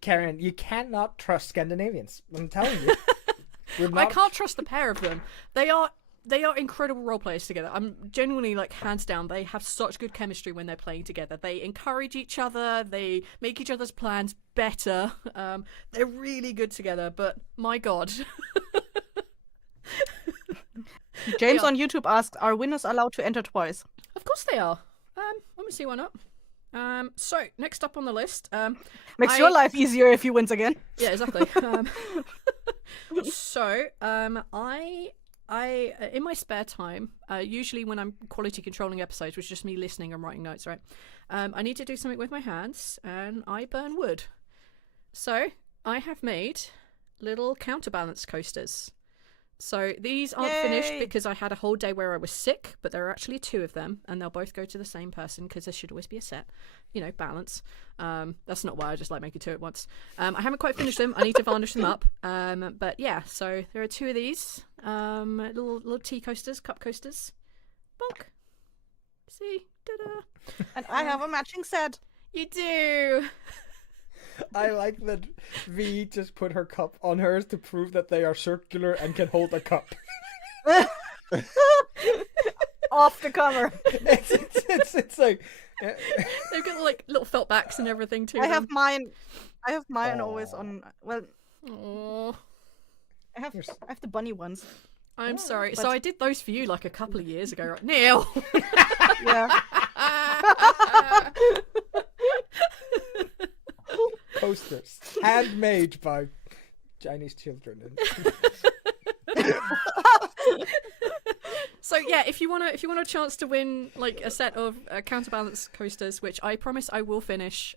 Karen, you cannot trust Scandinavians. I'm telling you. I can't trust the pair of them. They are incredible role players together. I'm genuinely, hands down, they have such good chemistry when they're playing together. They encourage each other. They make each other's plans better. They're really good together, but my God. James on YouTube asks, are winners allowed to enter twice? Of course they are. Let me see why not. So next up on the list, makes your life easier if he wins again. Yeah, exactly. I in my spare time, usually when I'm quality controlling episodes, which is just me listening and writing notes, right? I need to do something with my hands, and I burn wood. So I have made little counterbalance coasters So these aren't finished Yay! because I had a whole day where I was sick, but there are actually 2 of them, and they'll both go to the same person because there should always be a set, balance. That's not why I just like making 2 at once. I haven't quite finished them. I need to varnish them up. But yeah, so there are 2 of these little tea coasters, cup coasters. Bonk. See, ta-da. And I have a matching set. You do. I like that V just put her cup on hers to prove that they are circular and can hold a cup. Off the cover. It's like They've got like little felt backs and everything too. I have mine always on. Well, Aww. I have the bunny ones. I'm sorry. but- So I did those for you like a couple of years ago, right? Neil. Yeah. coasters, handmade by Chinese children. So yeah, if you want a chance to win like a set of counterbalance coasters, which I promise I will finish.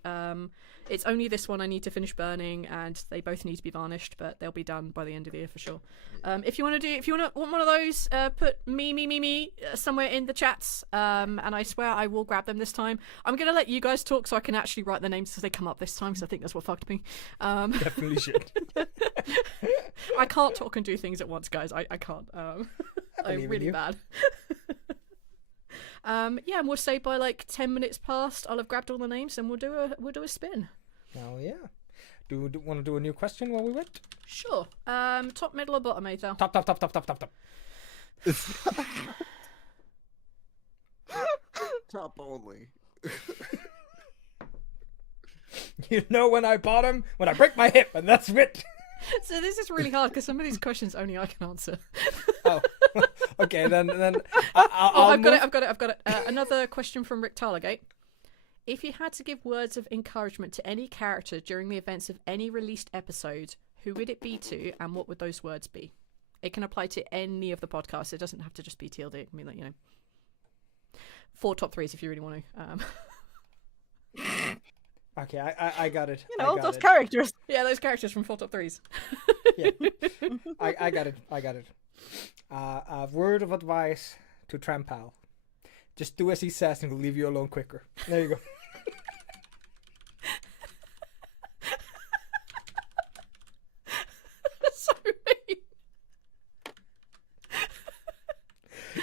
It's only this one I need to finish burning, and they both need to be varnished, but they'll be done by the end of the year for sure. If you want to want one of those, put me somewhere in the chats, and I swear I will grab them this time. I'm gonna let you guys talk so I can actually write their names as they come up this time, because I think that's what fucked me. Definitely should. I can't talk and do things at once, guys. I can't. I'm believe in really you. bad. Yeah, and we'll say by like 10 minutes past, I'll have grabbed all the names, and we'll do a spin. Oh yeah. Do you want to do a new question while we wait? Sure. Top, middle, or bottom, Eyþór? Top. Top only. You know when I bottom? When I break my hip, and that's it. So this is really hard because some of these questions only I can answer. Oh, okay. Then I've got it. Another question from Rick Tarlegate. If you had to give words of encouragement to any character during the events of any released episode, who would it be to, and what would those words be? It can apply to any of the podcasts. It doesn't have to just be TLD. I mean, like, 4 top 3s if you really want to. Okay, I got it. You know, I got those it. characters. Yeah, those characters from 4 top 3s. Yeah. I got it. A word of advice to Trampal. Just do as he says and he'll leave you alone quicker. There you go. Sorry.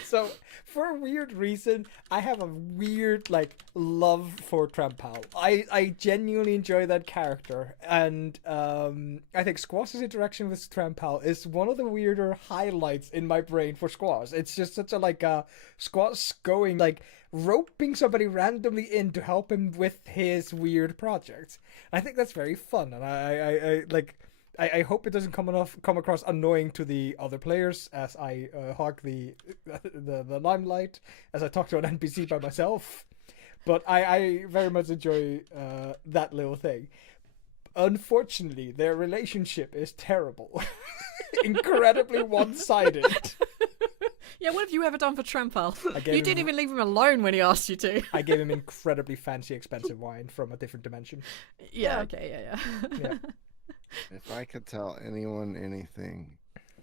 So, for a weird reason, I have a weird, love for Trampal. I genuinely enjoy that character. And I think Squaw's interaction with Trampal is one of the weirder highlights in my brain for Squaws. It's just such a, Squaw's going, roping somebody randomly in to help him with his weird projects. I think that's very fun. And I hope it doesn't come across annoying to the other players as I hog the limelight, as I talk to an NPC by myself. But I very much enjoy that little thing. Unfortunately, their relationship is terrible. Incredibly one-sided. Yeah, what have you ever done for Trampal? gave You didn't him- even leave him alone when he asked you to. I gave him incredibly fancy, expensive wine from a different dimension. Yeah, okay, yeah. Yeah. If I could tell anyone anything,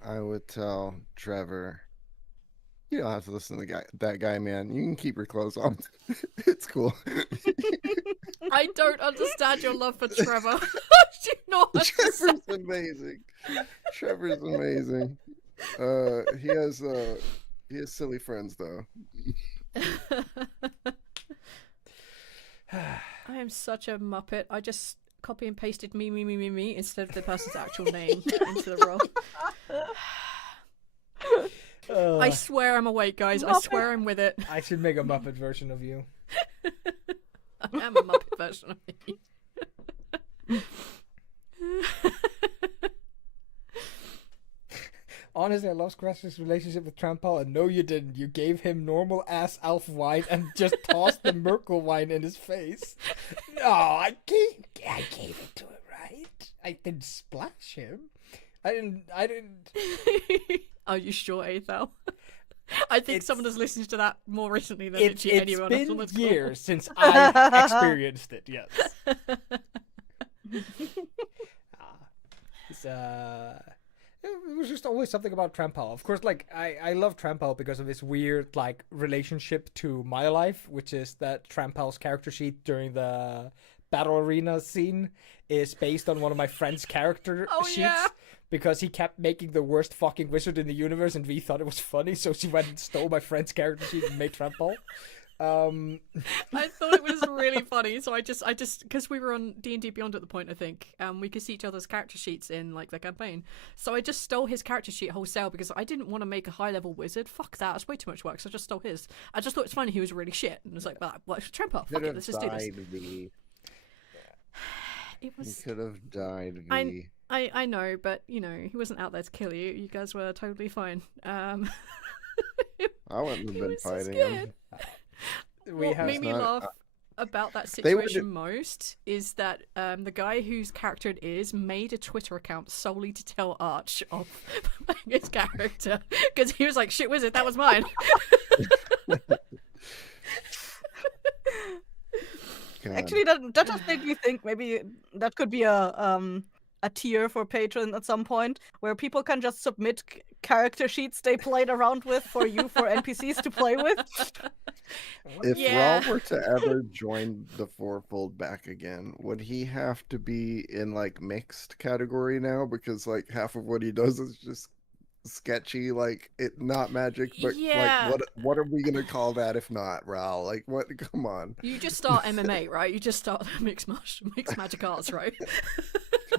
I would tell Trevor. You don't have to listen to that guy, man. You can keep your clothes on. It's cool. I don't understand your love for Trevor. I do not understand. Trevor's amazing. Trevor's amazing. He has silly friends though. I am such a muppet. I just copy and pasted me instead of the person's actual name into the role. I swear I'm awake, guys. I swear I'm with it. I should make a Muppet version of you. I am a muppet version of me. Honestly, I love Scratch's relationship with Trampal, and no, you didn't. You gave him normal ass elf wine and just tossed the Merkel wine in his face. No, I gave it to him, right? I didn't splash him. I didn't. Are you sure, Eyþór? I think someone has listened to that more recently than It's literally anyone else on been the call. years since I experienced it. Yes. It was just always something about Trampal. Of course, like I love Trampal because of his weird like relationship to my life, which is that Trampal's character sheet during the battle arena scene is based on one of my friend's character sheets. Yeah. Because he kept making the worst fucking wizard in the universe, and we thought it was funny, so she went and stole my friend's character sheet and made Trampal. I thought it was really funny, so I just because we were on D&D Beyond at the point, I think, we could see each other's character sheets in like the campaign. So I just stole his character sheet wholesale because I didn't want to make a high level wizard. Fuck that, it's way too much work. So I just stole his. I just thought it's funny he was really shit, and was like, well, Trampal, fuck it, let's just do this. It was. He could have died. V. I know, but you know he wasn't out there to kill you. You guys were totally fine. I wouldn't have been fighting him. What made me laugh about that situation most is that the guy whose character it is made a Twitter account solely to tell Arch of his character because he was like, "Shit wizard, that was mine." Actually, that just made me think maybe that could be a tier for patrons at some point where people can just submit character sheets they played around with for NPCs to play with. If Raul were to ever join the Fourfold back again, would he have to be in like mixed category now? Because like half of what he does is just sketchy, like it not magic, but like what are we gonna call that if not Raul? Like what? Come on. You just start MMA, right? You just start mixed magic arts, right?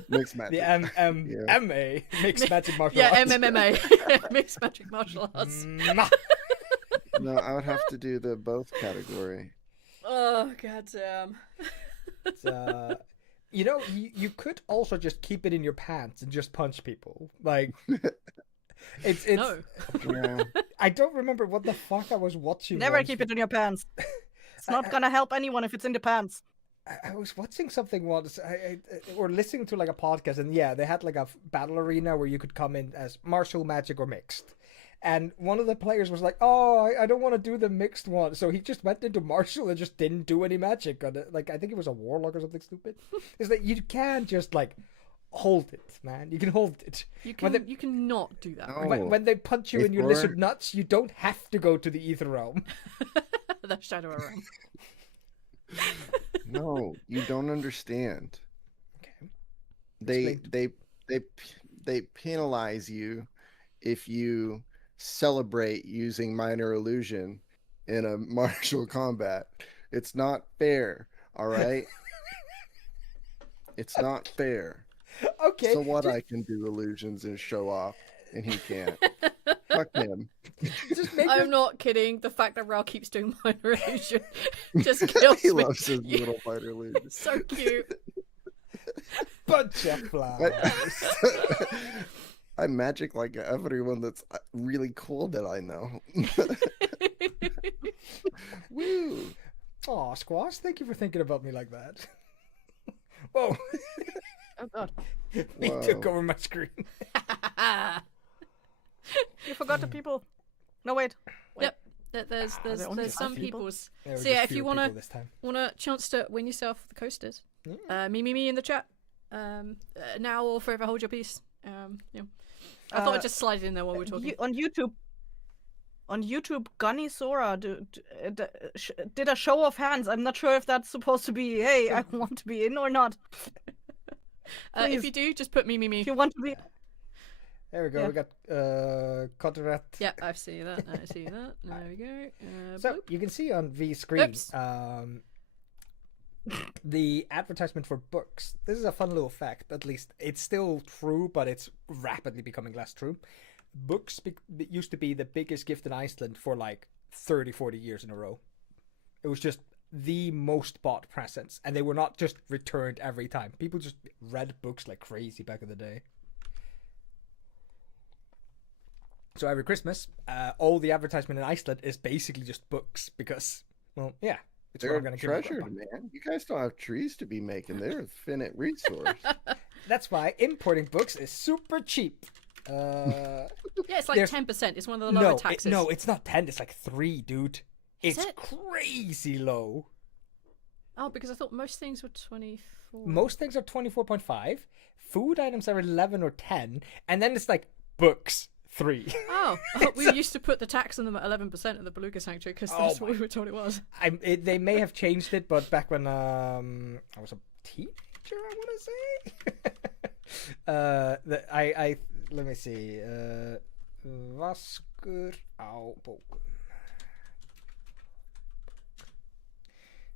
Mixed magic. The MA, mixed magic martial arts. Yeah, MMA, mixed magic martial arts. No, I would have to do the both category. Oh goddamn. You know, you could also just keep it in your pants and just punch people. Like, it's no. Yeah. I don't remember what the fuck I was watching. Never keep it in your pants. It's not gonna help anyone if it's in the pants. I was watching something once, or listening to like a podcast, and yeah, they had like a battle arena where you could come in as martial, magic, or mixed. And one of the players was like, "Oh, I don't want to do the mixed one," so he just went into martial and just didn't do any magic. Like I think it was a warlock or something stupid. It's like you can't just like hold it, man. You can hold it. You cannot do that. No. When they punch you in your lizard nuts, you don't have to go to the ether realm. The shadow realm. No, you don't understand. Okay. They penalize you if you celebrate using minor illusion in a martial combat. It's not fair, all right? It's not fair. Okay. So what? I can do illusions and show off, and he can't. Fuck him. I'm not kidding. The fact that Raul keeps doing minor illusion just kills He me. loves his little minor illusion. So cute. Bunch of flowers. I magic like everyone that's really cool that I know. Woo! Aw, Squash, thank you for thinking about me like that. Whoa. Oh god. He took over my screen. You forgot the people. No, wait. Yep. There's some people's. So yeah, if you want a chance to win yourself the coasters, me in the chat. Now or forever hold your peace. Yeah. I thought I'd just slide it in there while we're talking. On YouTube, Gunny Sora did a show of hands. I'm not sure if that's supposed to be, hey, I want to be in or not. If you do, just put me. If you want to be. There we go. We got Cotterat. Yeah, I see that. There we go. So you can see on V's screen the advertisement for books. This is a fun little fact. At least it's still true, but it's rapidly becoming less true. Books used to be the biggest gift in Iceland for like 30, 40 years in a row. It was just the most bought presents, and they were not just returned every time. People just read books like crazy back in the day. So every Christmas, all the advertisement in Iceland is basically just books because, well, yeah, it's They're what I'm going to give treasured, man. You guys don't have trees to be making. They're a finite resource. That's why importing books is super cheap. Yeah, it's like 10%. It's one of the lower taxes. No, it's not 10. It's like 3, dude. It's crazy low. Oh, because I thought most things were 24. Most things are 24.5. Food items are 11 or 10, and then it's like books 3. Oh, we used to put the tax on them at 11% at the Beluga Sanctuary because that's what we were told it was. They may have changed it, but back when I was a teenager, I want to say. Let me see. Vaskur á bókum.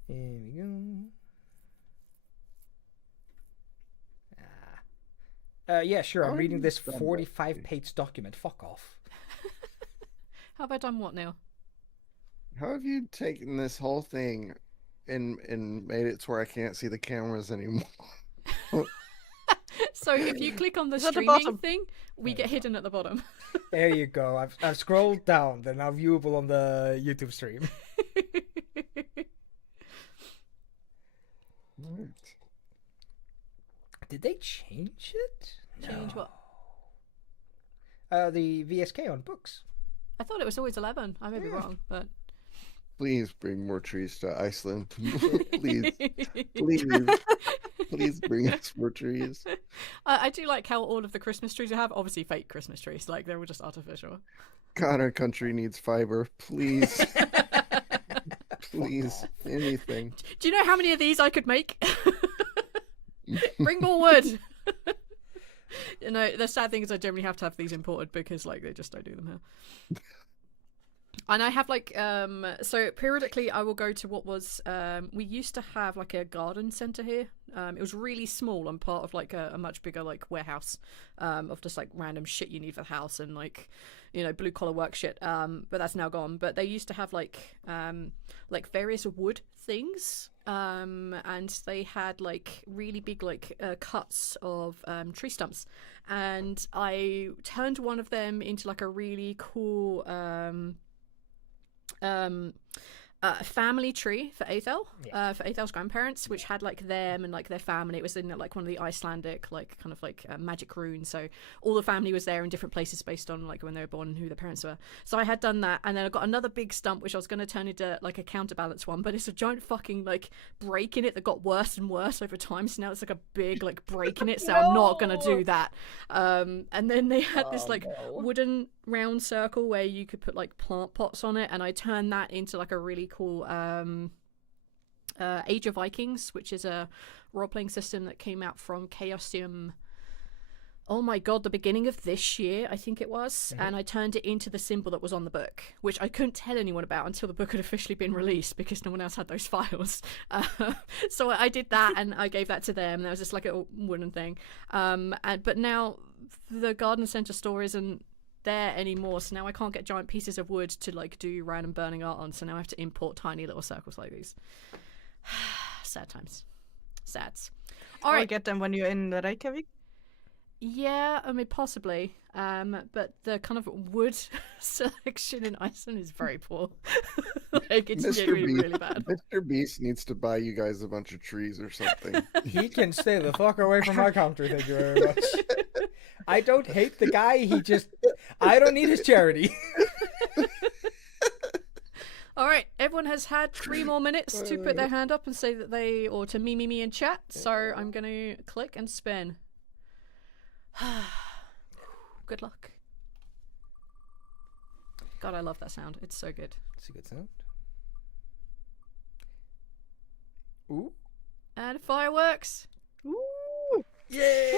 Here we go. Yeah, sure. I'm reading this 45-page document. Fuck off. How have I done what now? How have you taken this whole thing and made it to where I can't see the cameras anymore? So if you click on the It's at the streaming bottom. thing, we get hidden at the bottom. There you go. I've scrolled down. They're now viewable on the YouTube stream. Did they change it? Change what? The VSK on books. I thought it was always 11. I may be wrong, but Please bring more trees to Iceland. Please, please bring us more trees. I do like how all of the Christmas trees you have, obviously fake Christmas trees, like they're all just artificial. God, our country needs fiber. Please, please, anything. Do you know how many of these I could make? Bring more wood. You know, the sad thing is I generally have to have these imported because like they just don't do them here. And I have like so periodically I will go to what was we used to have like a garden center here. It was really small and part of like a much bigger like warehouse of just like random shit you need for the house and like, you know, blue collar work shit. But that's now gone. But they used to have like various wood things. And they had like really big like cuts of tree stumps, and I turned one of them into like a really cool family tree for Eyþór, for Eyþór's grandparents, which had like them and like their family. It was in like one of the Icelandic like kind of like magic runes, so all the family was there in different places based on like when they were born and who their parents were. So I had done that, and then I got another big stump which I was going to turn into like a counterbalance one, but it's a giant fucking like break in it that got worse and worse over time, so now it's like a big like break in it, so I'm not going to do that. And then they had this like wooden round circle where you could put like plant pots on it, and I turned that into like a really cool Age of Vikings, which is a role-playing system that came out from Chaosium, oh my god, the beginning of this year I think it was. And I turned it into the symbol that was on the book, which I couldn't tell anyone about until the book had officially been released because no one else had those files. So I did that and I gave that to them. There was just like a wooden thing, but now the garden center store isn't there anymore, so now I can't get giant pieces of wood to like do random burning art on, so now I have to import tiny little circles like these. Sad times. Sads. All Or right. get them when you're in Reykjavik. Yeah, I mean possibly, but the kind of wood selection in Iceland is very poor. Like it's genuinely really bad. Mr. Beast needs to buy you guys a bunch of trees or something. He can stay the fuck away from my country, thank you very much. I don't hate the guy, I don't need his charity. All right, everyone has had 3 more minutes to put their hand up and say that they, or to me in chat, so I'm going to click and spin. Good luck. God, I love that sound. It's so good. It's a good sound. Ooh. And fireworks. Ooh. Yay!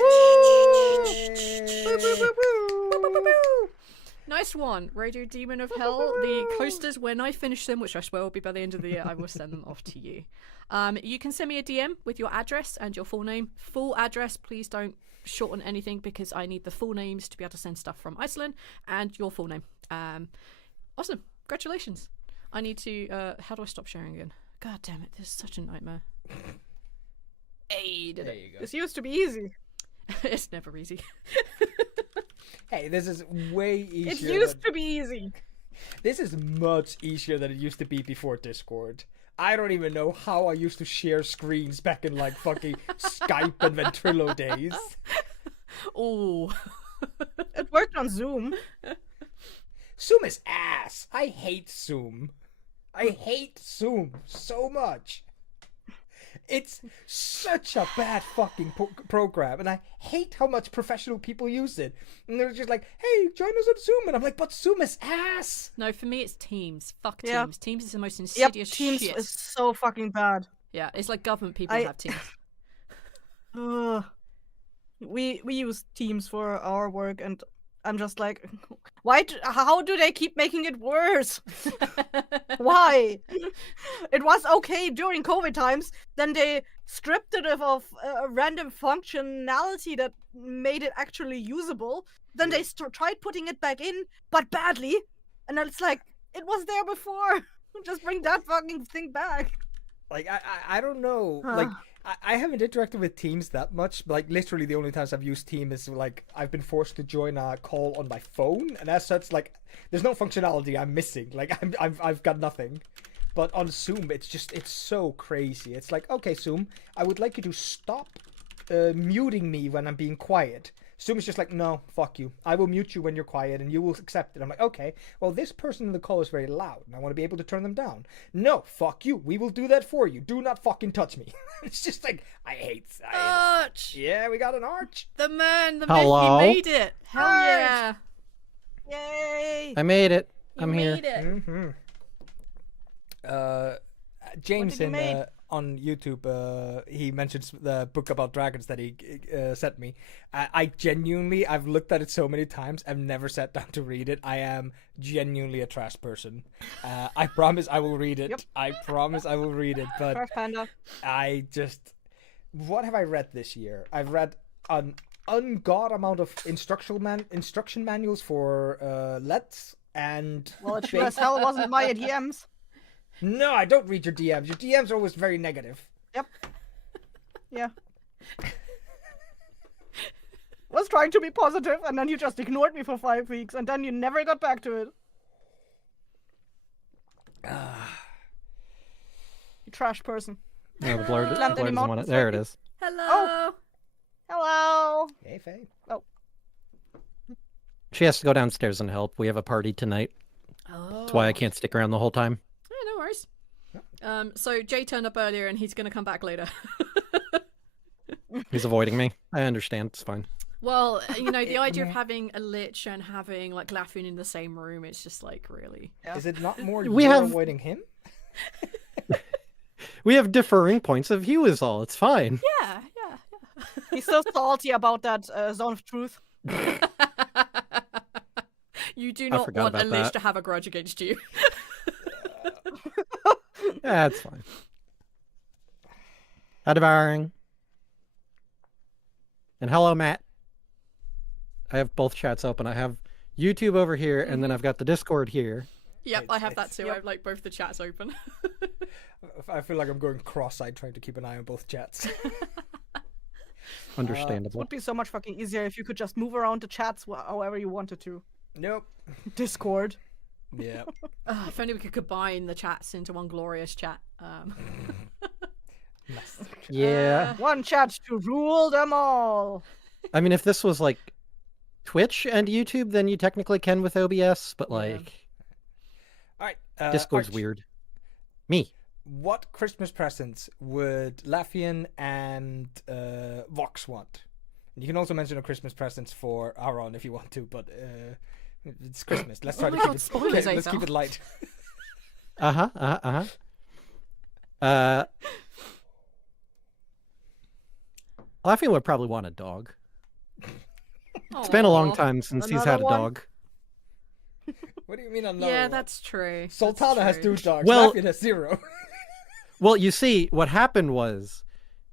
Boo, boo, boo, boo. Nice one, Radio Demon of Hell. The coasters, when I finish them, which I swear will be by the end of the year, I will send them off to you. You can send me a DM with your address and your full name. Full address, please don't shorten anything because I need the full names to be able to send stuff from Iceland, and your full name. Awesome. Congratulations. I need to, how do I stop sharing again? God damn it, this is such a nightmare. Hey, did There it. you go. This used to be easy. It's never easy. Hey, this is way easier. It used to be easy. This is much easier than it used to be before Discord. I don't even know how I used to share screens back in like fucking Skype and Ventrilo days. Oh. It worked on Zoom. Zoom is ass. I hate Zoom. I hate Zoom so much. It's such a bad fucking program, and I hate how much professional people use it. And they're just like, "Hey, join us on Zoom," and I'm like, "But Zoom is ass." No, for me it's Teams. Fuck Yeah. Teams. Teams is the most Yep, insidious Teams shit. is so fucking bad. Yeah, it's like government people I- have Teams. Ugh. We use Teams for our work, and I'm just like, how do they keep making it worse? Why? It was okay during COVID times, then they stripped it of a random functionality that made it actually usable. Then they tried putting it back in, but badly. And then it's like, it was there before. Just bring that fucking thing back. Like I don't know. Like I haven't interacted with Teams that much. Like literally the only times I've used Teams is like I've been forced to join a call on my phone, and as such, like there's no functionality I'm missing. Like I've got nothing. But on Zoom, it's so crazy. It's like, okay, Zoom, I would like you to stop muting me when I'm being quiet. Zoom is just like, no, fuck you. I will mute you when you're quiet, and you will accept it. I'm like, okay, well, this person in the call is very loud, and I want to be able to turn them down. No, fuck you. We will do that for you. Do not fucking touch me. It's just like, I hate Arch! Yeah, we got an Arch. The man, the Hello? myth, he made it. Hell yeah. Yay! I made it. You I'm here. made it. Mm-hmm. James you made? on YouTube, he mentions the book about dragons that he sent me. I genuinely, I've looked at it so many times. I've never sat down to read it. I am genuinely a trash person. I promise I will read it. Yep. I promise I will read it. But Trash Panda. what have I read this year? I've read an ungod amount of instruction manuals for Let's and. Well, it sure as hell wasn't my DMs. No, I don't read your DMs. Your DMs are always very negative. Yep. Yeah. Was trying to be positive, and then you just ignored me for 5 weeks, and then you never got back to it. You trash person. No, the blurred, Plant any blurred doesn't want it. mountains, There it maybe? is. Hello. Hello. Hey, Faye. She has to go downstairs and help. We have a party tonight. Oh. That's why I can't stick around the whole time. Yeah, no worries. So Jay turned up earlier and he's going to come back later. He's avoiding me. I understand. It's fine. Well, you know, the idea of having a lich and having like Laffin in the same room, it's just like really. Yeah. Is it not more We you're have- avoiding him? We have differing points of view is all. It's fine. Yeah. He's so salty about that zone of truth. You do I not forgot want a about lich that. to have a grudge against you. Yeah, it's fine. Hi, devouring. And hello, Matt. I have both chats open. I have YouTube over here, and then I've got the Discord here. Yep, I have that too. Yep. I have like both the chats open. I feel like I'm going cross-eyed trying to keep an eye on both chats. Understandable. Would be so much fucking easier if you could just move around the chats however you wanted to. Nope. Discord. Yeah. If only we could combine the chats into one glorious chat. Yeah. One chat to rule them all. I mean, if this was like Twitch and YouTube, then you technically can with OBS, but like All right. Discord's Arch, weird. Me. What Christmas presents would Laffian and Vox want? You can also mention a Christmas presents for Aaron if you want to, but it's Christmas. Let's try Oh to my keep God, it. spoilers, Let's Eyþór. keep it light. Laffy would probably want a dog. It's been a long Aw. time since he's Another had a one? dog. What do you mean another Yeah, one? that's true. Sultana has 2 dogs. Well- Laffian has 0. Well, you see, what happened was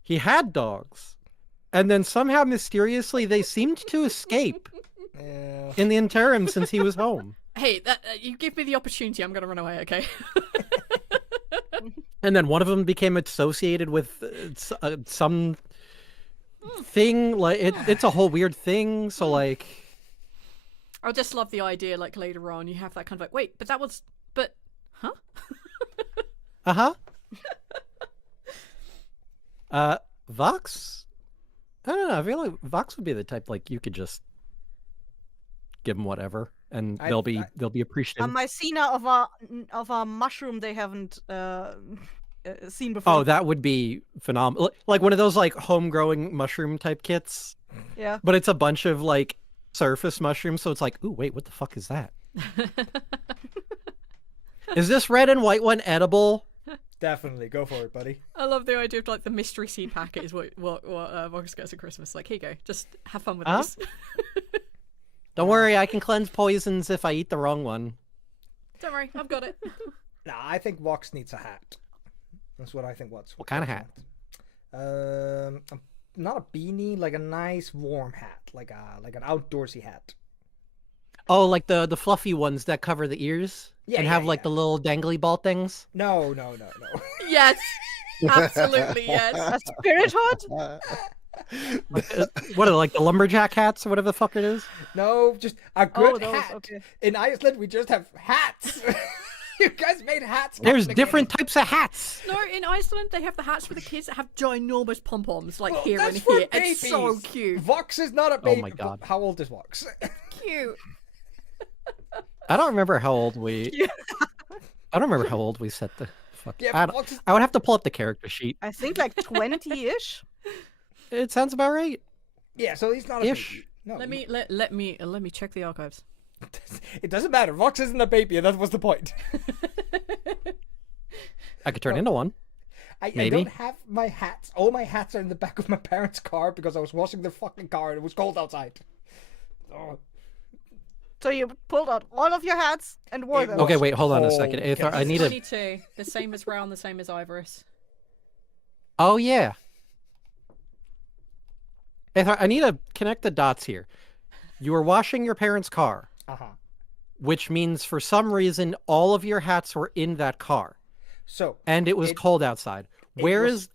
he had dogs, and then somehow mysteriously they seemed to escape Yeah. in the interim since he was home. Hey, that you give me the opportunity, I'm gonna run away. Okay. And then one of them became associated with some thing. Like it's a whole weird thing. So like, I just love the idea. Like later on, you have that kind of like, wait, but that was, but, huh? Vox. I don't know. I feel like Vox would be the type like you could just give them whatever, and I- they'll be I- appreciative. A mycena of a mushroom they haven't seen before. Oh, that would be phenomenal. Like one of those like home-growing mushroom type kits, Yeah. but it's a bunch of like surface mushrooms. So it's like, ooh, wait, what the fuck is that? Is this red and white one edible? Definitely, go for it, buddy. I love the idea of like the mystery seed packet is what Vox gets at Christmas. Like, here you go, just have fun with this. Don't worry, I can cleanse poisons if I eat the wrong one. Don't worry, I've got it. Nah, I think Vox needs a hat. That's what I think. What kind of hat? Not a beanie, like a nice warm hat, like an outdoorsy hat. Oh, like the fluffy ones that cover the ears and have like the little dangly ball things? No. Yes, absolutely yes. A spirit hood? What are like the lumberjack hats or whatever the fuck it is? No, just a good those, hat. okay. In Iceland, we just have hats. You guys made hats. There's different types of hats. No, in Iceland they have the hats for the kids that have ginormous pom poms, like here that's and for here. It's so babies. cute. Vox is not a baby. Oh my God. How old is Vox? Cute. I don't remember how old we. I don't remember how old we set the. Fuck. Yeah, I would have to pull up the character sheet. I think like 20-ish. It sounds about right. Yeah, so he's not a Ish. baby. No, Let me check the archives. it doesn't matter. Vox isn't a baby, and that was the point. I could turn into one. I Maybe. don't have my hats. All my hats are in the back of my parents' car because I was washing their fucking car and it was cold outside. Oh. So you pulled out all of your hats and wore It them. Okay, wait, hold on a second. Okay. Eyþór, I need a. 22. The same as Round, the same as Ivorous. Oh yeah. Eyþór, I need to connect the dots here. You were washing your parents' car, which means for some reason all of your hats were in that car, So and it was cold outside. Where is?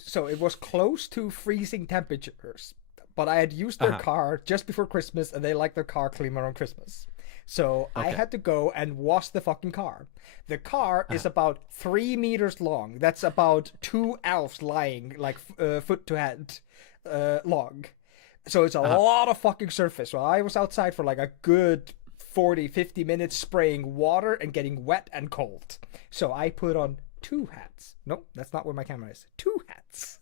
So it was close to freezing temperatures, but I had used their car just before Christmas, and they like their car cleaner on Christmas. So I had to go and wash the fucking car. The car is about 3 meters long. That's about 2 elves lying like foot to head long. So it's a lot of fucking surface. So I was outside for like a good 40-50 minutes spraying water and getting wet and cold. So I put on 2 hats. No, that's not where my camera is. 2 hats.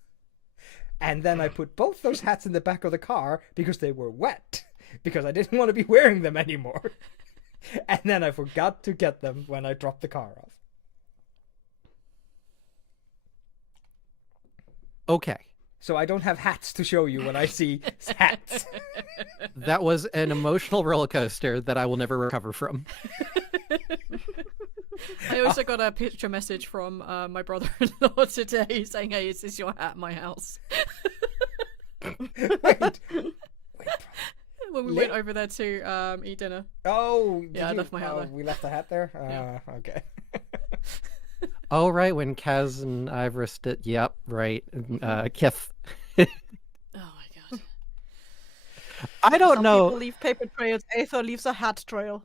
And then I put both those hats in the back of the car because they were wet. Because I didn't want to be wearing them anymore. And then I forgot to get them when I dropped the car off. Okay. So I don't have hats to show you when I see hats. That was an emotional roller coaster that I will never recover from. I also got a picture message from my brother-in-law today saying, "Hey, is this your hat at my house?" Wait. When we went over there to eat dinner. Oh, Yeah, I left my hat there. We left the hat there? Yeah. Okay. Oh, right, when Kaz and Ivorous did. Yep, right. Kith. Oh my god. I don't know. People leave paper trails. Eyþór leaves a hat trail.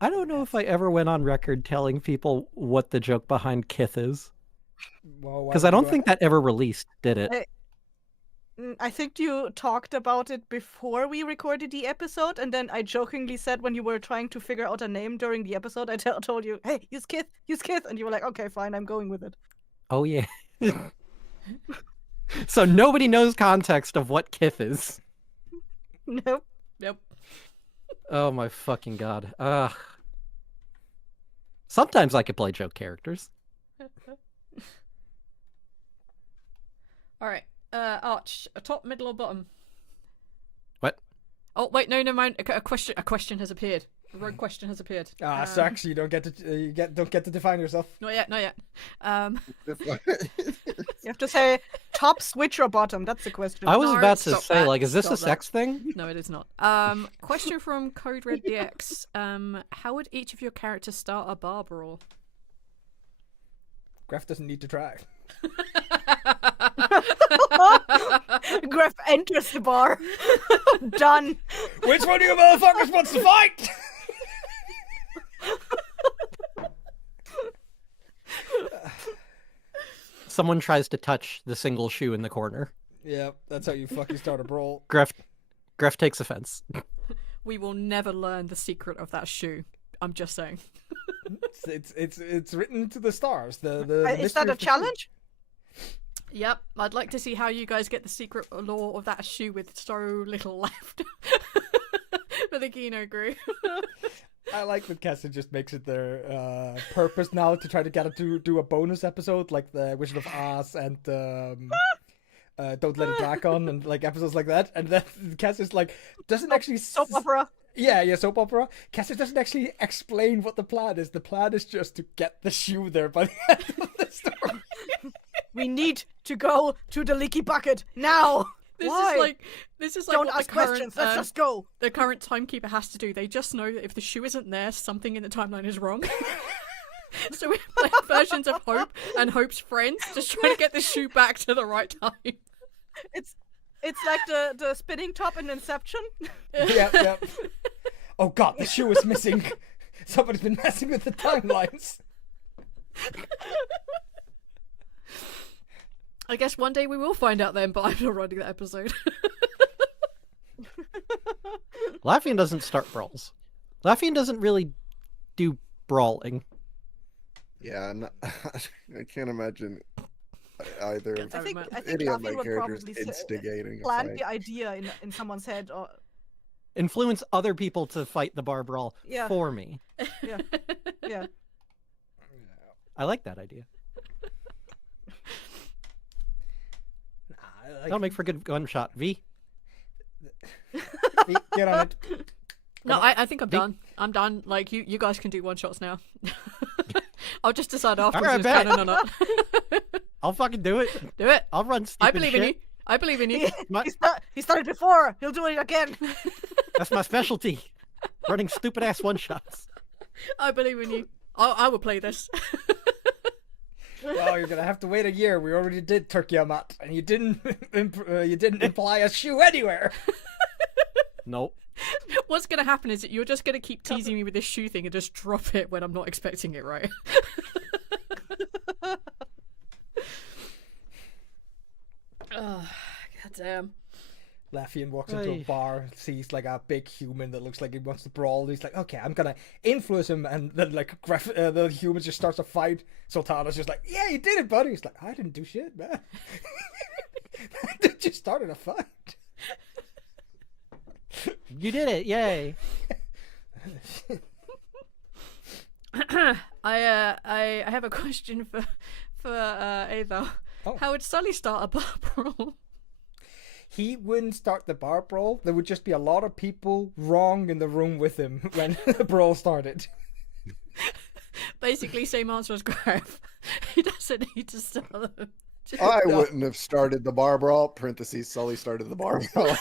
I don't know if I ever went on record telling people what the joke behind Kith is. Because I don't think that ever released, did it? I think you talked about it before we recorded the episode, and then I jokingly said when you were trying to figure out a name during the episode, I told you, "Hey, use Kith," and you were like, "Okay, fine, I'm going with it." Oh, yeah. So nobody knows context of what Kith is. Nope. Yep. Oh, my fucking god. Sometimes I could play joke characters. All right. Arch, top, middle, or bottom? What? Oh wait, no, never mind. A question has appeared. A rogue question has appeared. Sucks. You don't get to don't get to define yourself. Not yet. You have to say top, switch, or bottom. That's the question. I was No, about to stop say, that. like, is this Stop a sex thing? No, it is not. Question from Code Red DX. How would each of your characters start a bar brawl? Graf doesn't need to try. Graf enters the bar. Done. Which one of you motherfuckers wants to fight? Someone tries to touch the single shoe in the corner. Yeah, that's how you fucking start a brawl. Gref takes offense. We will never learn the secret of that shoe. I'm just saying. It's written into the stars. The Is mystery that a of the shoe. challenge? Yep, I'd like to see how you guys get the secret lore of that shoe with so little left for the Kino group. I like that Kessir just makes it their purpose now to try to get it to do a bonus episode like the Wizard of Oz and Don't Let It Drag On and like episodes like that. And then Kessir's like doesn't actually Soap opera. Yeah, soap opera. Kessir doesn't actually explain what the plan is. The plan is just to get the shoe there by the end of the story. We need to go to the leaky bucket now. Why? This is like Don't what ask the current, questions. Let's just go. The current timekeeper has to do. They just know that if the shoe isn't there, something in the timeline is wrong. So we play versions of Hope and Hope's friends, just trying to get the shoe back to the right time. It's like the spinning top in Inception. Yeah. Oh god, the shoe is missing. Somebody's been messing with the timelines. I guess one day we will find out then, but I'm not writing that episode. Laffian doesn't start brawls. Laffian doesn't really do brawling. Yeah, I can't imagine either of I think any of my Laffian would characters probably instigating a plan fight. the idea in someone's head. Or Influence other people to fight the bar brawl for me. Yeah. I like that idea. That'll make for a good gunshot. V. Get on it. No, I think I'm done. I'm done. Like, you guys can do one-shots now. I'll just decide afterwards if it's canon or not. I'll fucking do it. Do it. I'll run stupid I believe in shit. you. I believe in you. He started before. He'll do it again. That's my specialty. Running stupid ass one-shots. I believe in you. I will play this. Well, you're gonna have to wait a year. We already did Turkey Amat, and you didn't imply a shoe anywhere. Nope. What's gonna happen is that you're just gonna keep teasing me with this shoe thing and just drop it when I'm not expecting it, right? Oh, goddamn. Laffian walks into a bar, sees like a big human that looks like he wants to brawl. He's like, okay, I'm gonna influence him, and then like the human just starts a fight. Sultana's just like, yeah, you did it, buddy. He's like, I didn't do shit, man. Just started a fight. You did it, yay. I have a question for Eyþór. Oh. How would Sully start a bar brawl? He wouldn't start the bar brawl. There would just be a lot of people wrong in the room with him when the brawl started. Basically, same answer as Graf. He doesn't need to start them. I wouldn't have started the bar brawl. Parentheses, Sully started the bar brawl.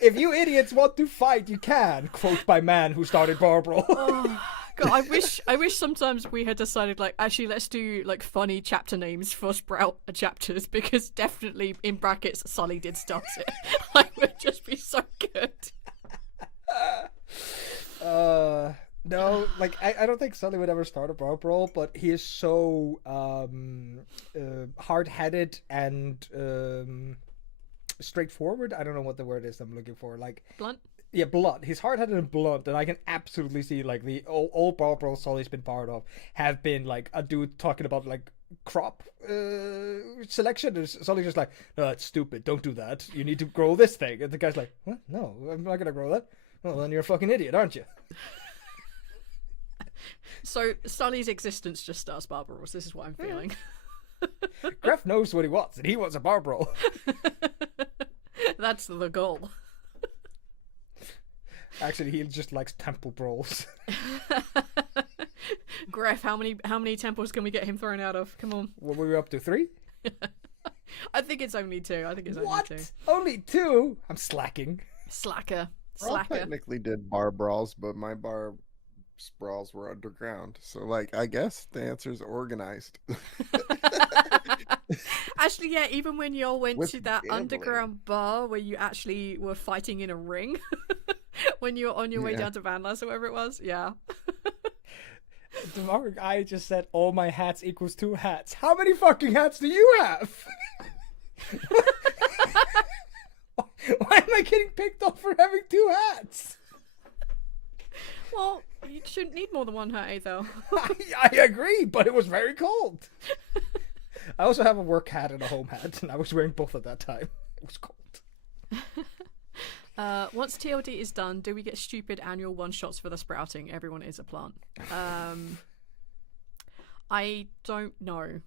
If you idiots want to fight, you can. Quote by man who started bar brawl. Oh, God, I wish sometimes we had decided, like, actually, let's do, like, funny chapter names for Sprout chapters, because definitely, in brackets, Sully did start it. Like, would just be so good. No, like, I don't think Sully would ever start a bar brawl, but he is so hard-headed and straightforward. I don't know what the word is I'm looking for. Like, Blunt? Yeah, blunt. He's hard-headed and blunt, and I can absolutely see, like, the all bar brawls Sully's been part of have been, like, a dude talking about, like, crop selection. And Sully's just like, no, that's stupid. Don't do that. You need to grow this thing. And the guy's like, what? No, I'm not going to grow that. Well, then you're a fucking idiot, aren't you? So, Sully's existence just starts bar brawls. This is what I'm feeling. Graf knows what he wants, and he wants a bar brawl. That's the goal. Actually, he just likes temple brawls. Graf, how many temples can we get him thrown out of? Come on. What were we up to? 3? I think it's only 2. What? Only 2. Only 2? I'm slacking. Slacker. I technically did bar brawls, but my bar brawls were underground. So, like, I guess the answer is organized. Actually, yeah, even when you all went With to that gambling. underground bar where you actually were fighting in a ring when you were on your way down to Vanlas or whatever it was, yeah. The guy just said all my hats equals 2 hats. How many fucking hats do you have? Why am I getting picked on for having 2 hats? Well, you shouldn't need more than one hat, Eyþór. I agree, but it was very cold. I also have a work hat and a home hat, and I was wearing both at that time. It was cold. Once TLD is done, do we get stupid annual one-shots for the sprouting? Everyone is a plant. I don't know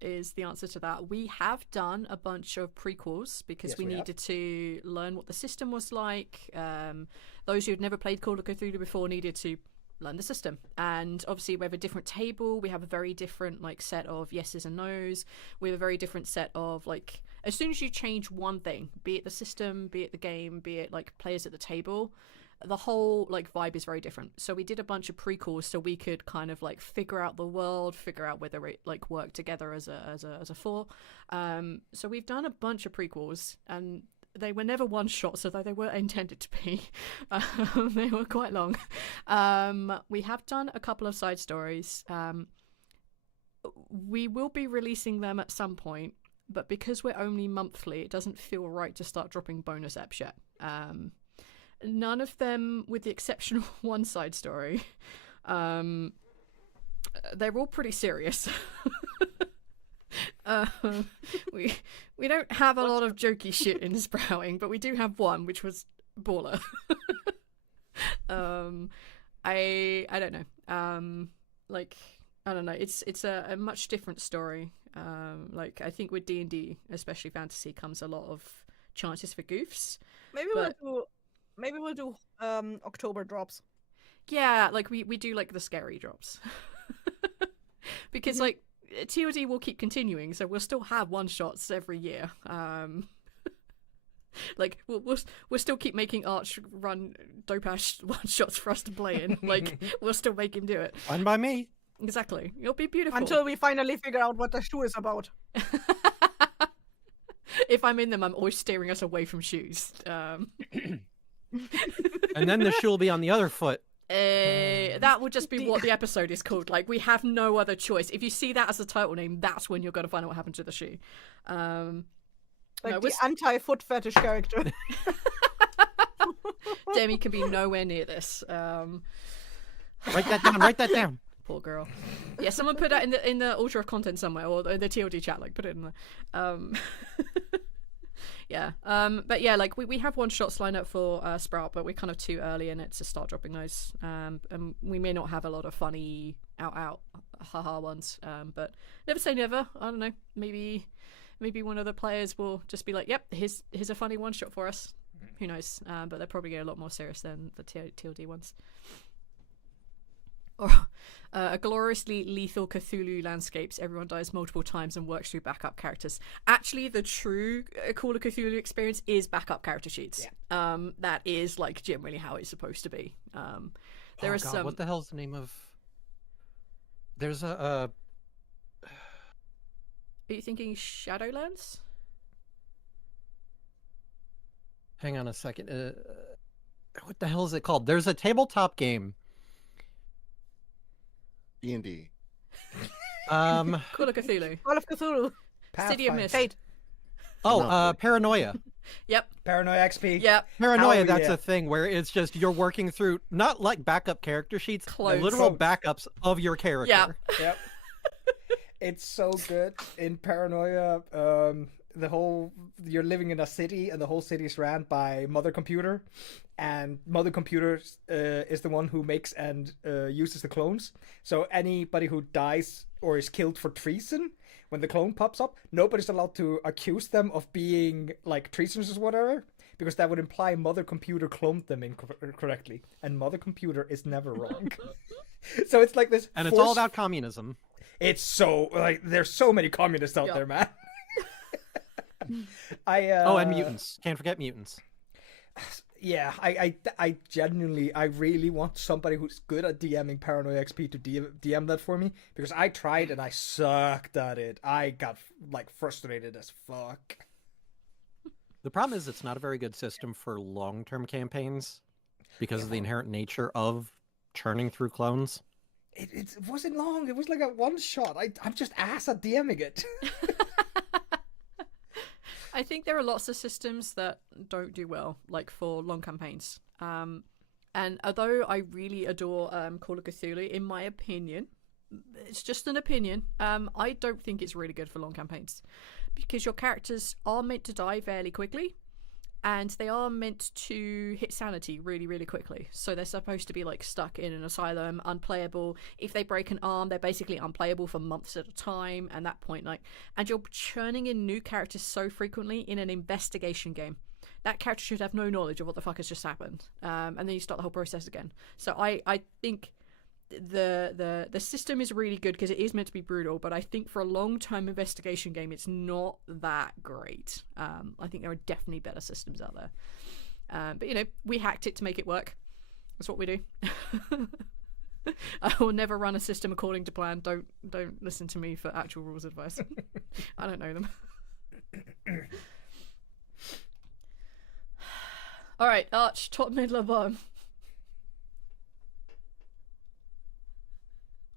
is the answer to that. We have done a bunch of prequels because we needed to learn what the system was like. Those who had never played Call of Cthulhu before needed to learn the system. And obviously we have a different table. We have a very different like set of yeses and nos. We have a very different set of like, as soon as you change one thing, be it the system, be it the game, be it like players at the table, the whole like vibe is very different. So we did a bunch of prequels so we could kind of like figure out the world, figure out whether it like worked together as a four. So we've done a bunch of prequels, and they were never one shots, although they were intended to be. They were quite long. We have done a couple of side stories. We will be releasing them at some point, but because we're only monthly, it doesn't feel right to start dropping bonus eps yet. None of them, with the exception of one side story, they're all pretty serious. We don't have a lot of jokey shit in Sprouting, but we do have one, which was baller. I don't know. Like, I don't know. It's a much different story. Like, I think with D&D, especially fantasy, comes a lot of chances for goofs. Maybe we'll do October drops. Yeah, like we do like the scary drops. Because like TOD will keep continuing, so we'll still have one shots every year. Like we'll still keep making Arch run dope ass one shots for us to play in. Like we'll still make him do it. Fine by me. Exactly. It'll be beautiful. Until we finally figure out what the shoe is about. If I'm in them, I'm always steering us away from shoes. And then the shoe will be on the other foot. That would just be what the episode is called. Like, we have no other choice. If you see that as the title name, that's when you're going to find out what happened to the shoe. The anti-foot fetish character. Demi can be nowhere near this. Write that down. Write that down. Poor girl. Yeah, someone put that in the Ultra of Content somewhere, or the TLD chat. Like, put it in there. Yeah. But yeah, like we have one shots lined up for Sprout, but we're kind of too early in it to start dropping those. And we may not have a lot of funny out haha ones. But never say never. I don't know. Maybe one of the players will just be like, "Yep, here's a funny one shot for us." Who knows? But they're probably a lot more serious than the TLD ones. Or a gloriously lethal Cthulhu landscapes. Everyone dies multiple times and works through backup characters. Actually, the true Call of Cthulhu experience is backup character sheets. Yeah. That is like generally how it's supposed to be. There is some. What the hell's the name of? There's a. Are you thinking Shadowlands? Hang on a second. What the hell is it called? There's a tabletop game. D&D. Call of Cthulhu. Call of Cthulhu. City of Mist. Fate. Paranoia. Yep. Paranoia XP. Yep. Paranoia, that's a thing where it's just you're working through, not like backup character sheets, literal backups of your character. Yep. It's so good in Paranoia. You're living in a city and the whole city is ran by Mother Computer, and Mother Computer is the one who makes and uses the clones. So anybody who dies or is killed for treason, when the clone pops up, nobody's allowed to accuse them of being like treasoners or whatever, because that would imply Mother Computer cloned them incorrectly, and Mother Computer is never wrong. So it's like this, and it's all about communism. It's so like there's so many communists out there, man. And mutants. Can't forget mutants. Yeah, I genuinely, I really want somebody who's good at DMing Paranoia XP to DM that for me, because I tried and I sucked at it. I got like frustrated as fuck. The problem is it's not a very good system for long-term campaigns because of the inherent nature of churning through clones. It wasn't long. It was like a one shot. I'm just ass at DMing it. I think there are lots of systems that don't do well, like for long campaigns. And although I really adore Call of Cthulhu, in my opinion, it's just an opinion, I don't think it's really good for long campaigns. Because your characters are meant to die fairly quickly, and they are meant to hit sanity really, really quickly. So they're supposed to be like stuck in an asylum, unplayable. If they break an arm, they're basically unplayable for months at a time. And that point, like, and you're churning in new characters so frequently in an investigation game. That character should have no knowledge of what the fuck has just happened, and then you start the whole process again. So I think the system is really good because it is meant to be brutal, but I think for a long-term investigation game, it's not that great. I think there are definitely better systems out there. But, you know, we hacked it to make it work. That's what we do. I will never run a system according to plan. Don't listen to me for actual rules advice. I don't know them. All right, Arch, top, middle, or bottom?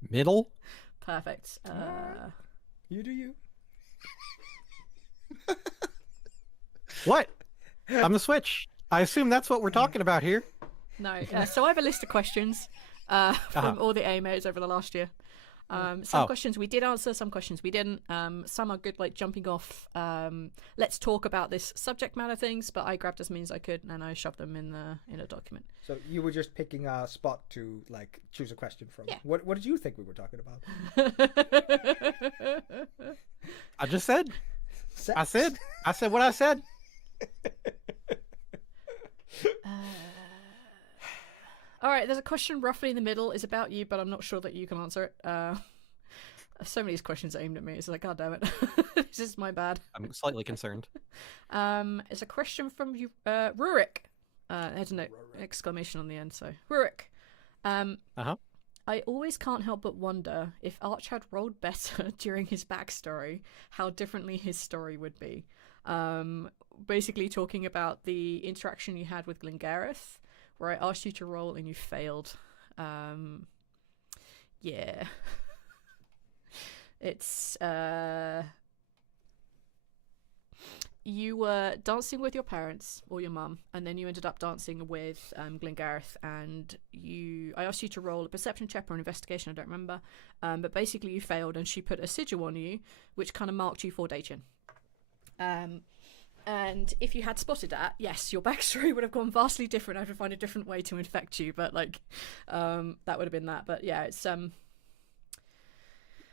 Middle. Perfect. You do you. What? I'm the Switch. I assume that's what we're talking about here. No. So I have a list of questions from all the AMAs over the last year. Some questions we did answer, some questions we didn't. Some are good, like jumping off. Let's talk about this subject matter things. But I grabbed as many as I could and I shoved them in a document. So you were just picking a spot to like choose a question from. Yeah. What did you think we were talking about? I just said. Sex? I said what I said. All right, there's a question roughly in the middle. It's about you, but I'm not sure that you can answer it. So many of these questions are aimed at me. It's like, God damn it. This is my bad. I'm slightly concerned. It's a question from you, Rurik. There's an exclamation on the end, so. Rurik. I always can't help but wonder if Arch had rolled better during his backstory, how differently his story would be. Basically talking about the interaction you had with Glengareth, where I asked you to roll and you failed. Yeah. It's, you were dancing with your parents or your mum, and then you ended up dancing with Glengareth, and I asked you to roll a perception check or an investigation, I don't remember, but basically you failed, and she put a sigil on you, which kind of marked you for Dachin. And if you had spotted that, yes, your backstory would have gone vastly different. I had to find a different way to infect you, but like, that would have been that. But yeah, it's I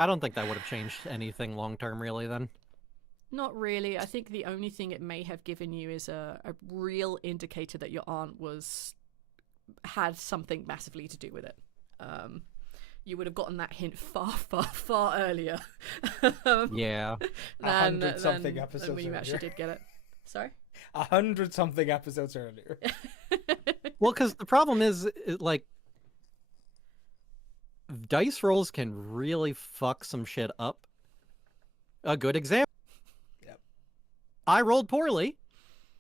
don't think that would have changed anything long term, really. Then, not really. I think the only thing it may have given you is a real indicator that your aunt had something massively to do with it. You would have gotten that hint far, far, far earlier. Yeah, 100-something episodes when you earlier. actually did get it. Sorry? 100-something episodes earlier. well, because the problem is, like, dice rolls can really fuck some shit up. A good example. Yep. I rolled poorly,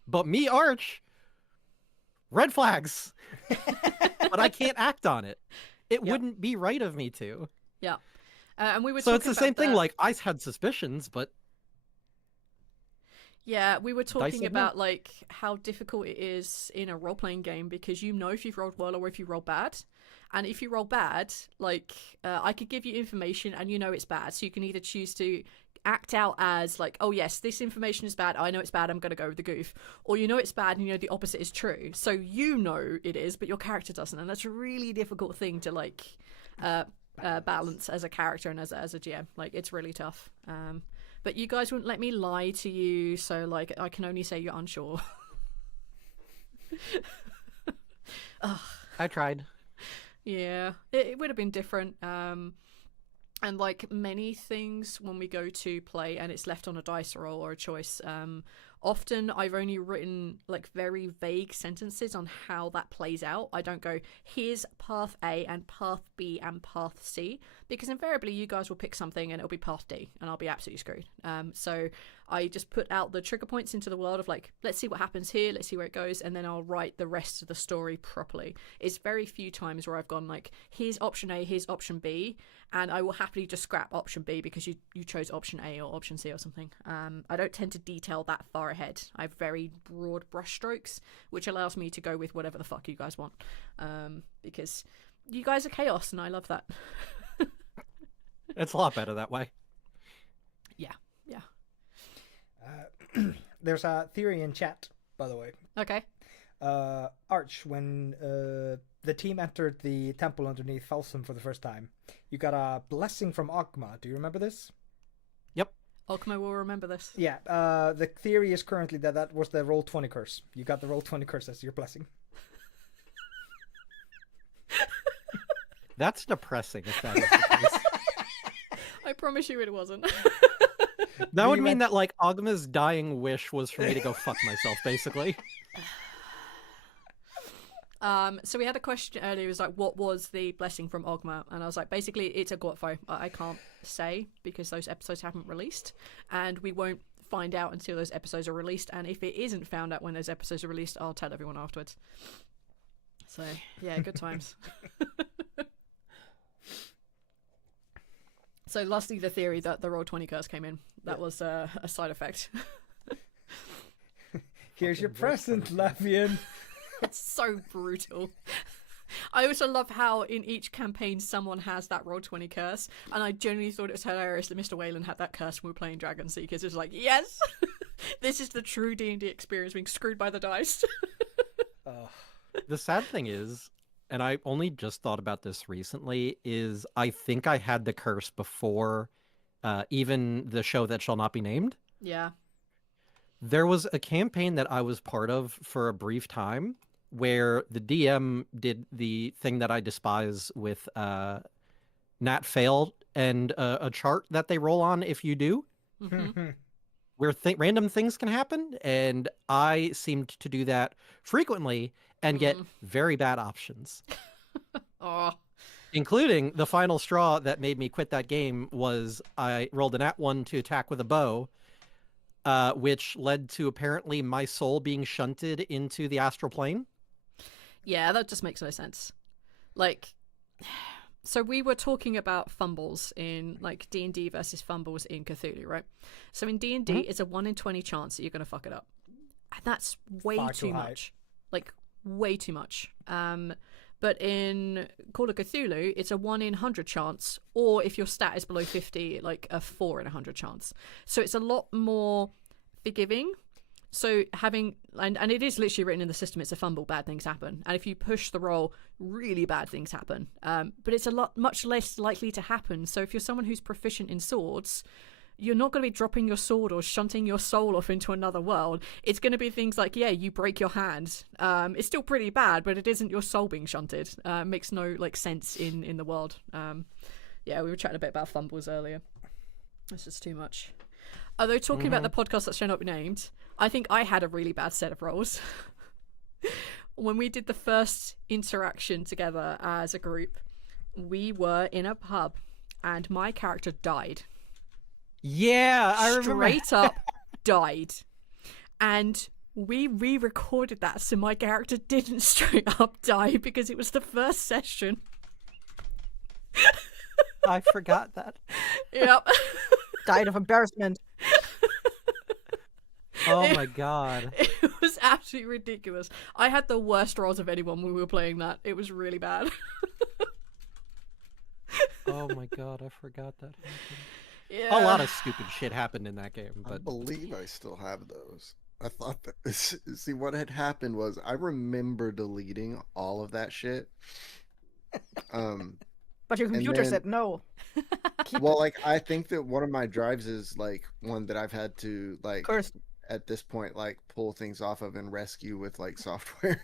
but me, Arch, red flags. But I can't act on it. It wouldn't be right of me to. Yeah. And we were so talking it's the same about thing, that. like, I had suspicions, but... Yeah, we were talking said about like how difficult it is in a role-playing game because you know if you've rolled well or if you roll bad. And if you roll bad, like, I could give you information and you know it's bad. So you can either choose to act out as like, oh yes, this information is bad. I know it's bad. I'm going to go with the goof. Or you know it's bad and you know the opposite is true. So you know it is, but your character doesn't. And that's a really difficult thing to like balance as a character and as a GM. Like, it's really tough. But you guys wouldn't let me lie to you. So like, I can only say you're unsure. I tried. Yeah, it would have been different. And like many things when we go to play and it's left on a dice roll or a choice, often I've only written like very vague sentences on how that plays out. I don't go, here's path A and path B and path C, because invariably you guys will pick something and it'll be path D and I'll be absolutely screwed. So I just put out the trigger points into the world of like, let's see what happens here, let's see where it goes, and then I'll write the rest of the story properly. It's very few times where I've gone like, here's option A, here's option B, and I will happily just scrap option B because you chose option A or option C or something. I don't tend to detail that far far ahead. I have very broad brushstrokes, which allows me to go with whatever the fuck you guys want, because you guys are chaos, and I love that. It's a lot better that way. Yeah. There's a theory in chat, by the way. Okay. Arch, when the team entered the temple underneath Falsum for the first time, you got a blessing from Ogma. Do you remember this? Yep. Ogma will remember this. Yeah. The theory is currently that was the roll 20 curse. You got the roll 20 curse as your blessing. That's depressing if that is the case. I promise you it wasn't. That would mean that, like, Ogma's dying wish was for me to go fuck myself, basically. So we had a question earlier. It was like, what was the blessing from Ogma? And I was like, basically, it's a Guatfo. I can't say because those episodes haven't released, and we won't find out until those episodes are released. And if it isn't found out when those episodes are released, I'll tell everyone afterwards. So yeah, good times. So lastly, the theory that the Roll20 curse came in. That was a side effect. Here's your present, Lavian. It's so brutal. I also love how in each campaign someone has that Roll20 curse, and I genuinely thought it was hilarious that Mr. Whalen had that curse when we were playing Dragon Seekers. It was like, yes! This is the true D&D experience, being screwed by the dice. The sad thing is, and I only just thought about this recently, is I think I had the curse before even the show that shall not be named. Yeah. There was a campaign that I was part of for a brief time where the DM did the thing that I despise with Nat fail and a chart that they roll on if you do. Mm-hmm. Where random things can happen, and I seemed to do that frequently and get very bad options. Oh. Including the final straw that made me quit that game was I rolled an @1 to attack with a bow, which led to apparently my soul being shunted into the astral plane. Yeah, that just makes no sense. Like, so we were talking about fumbles in, like, D&D versus fumbles in Cthulhu, right? So in D&D, it's a 1 in 20 chance that you're going to fuck it up. And that's way too much. Like, way too much. But in Call of Cthulhu, it's a 1 in 100 chance, or if your stat is below 50, like a 4 in 100 chance. So it's a lot more forgiving. So having, and it is literally written in the system, it's a fumble, bad things happen. And if you push the roll, really bad things happen. But it's much less likely to happen. So if you're someone who's proficient in swords, you're not going to be dropping your sword or shunting your soul off into another world. It's going to be things like, yeah, you break your hand. It's still pretty bad, but it isn't your soul being shunted. Makes no sense in the world. Yeah, we were chatting a bit about fumbles earlier. It's just too much. Although talking about the podcast that shall not be named, I think I had a really bad set of rolls. When we did the first interaction together as a group, we were in a pub and my character died. Yeah, I remember. Straight up died. And we re-recorded that so my character didn't straight up die because it was the first session. I forgot that. Yep. Died of embarrassment. Oh my god. It was absolutely ridiculous. I had the worst rolls of anyone when we were playing that. It was really bad. Oh my god, I forgot that happened. Yeah. A lot of stupid shit happened in that game, I but believe I still have those. I thought that. See, what had happened was I remember deleting all of that shit. But your computer said no. Well, like, I think that one of my drives is like one that I've had to like Cursed. at this point like pull things off of and rescue with like software.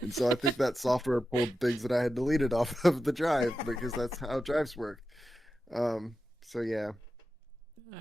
And so I think that software pulled things that I had deleted off of the drive because that's how drives work. So yeah.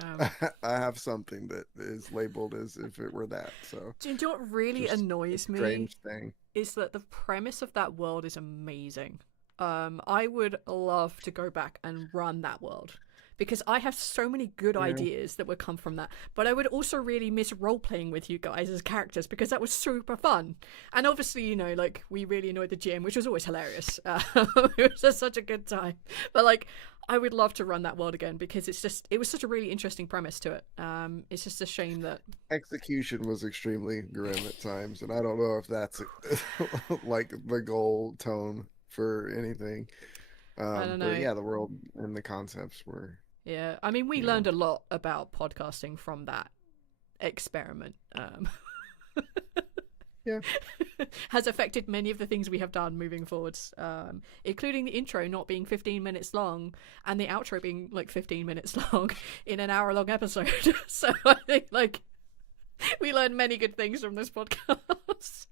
I have something that is labeled as if it were that. So do you know what really annoys me? Strange thing is that the premise of that world is amazing. I would love to go back and run that world because I have so many good ideas that would come from that. But I would also really miss role playing with you guys as characters because that was super fun. And obviously, you know, like we really annoyed the GM, which was always hilarious. It was just such a good time. But like, I would love to run that world again because it was such a really interesting premise to it. It's just a shame that Execution was extremely grim at times, and I don't know if that's like the goal tone for anything. I don't know. But yeah, the world and the concepts were. Yeah, I mean, we learned a lot about podcasting from that experiment. Yeah. Has affected many of the things we have done moving forwards, including the intro not being 15 minutes long and the outro being like 15 minutes long in an hour-long episode. So I think like we learned many good things from this podcast.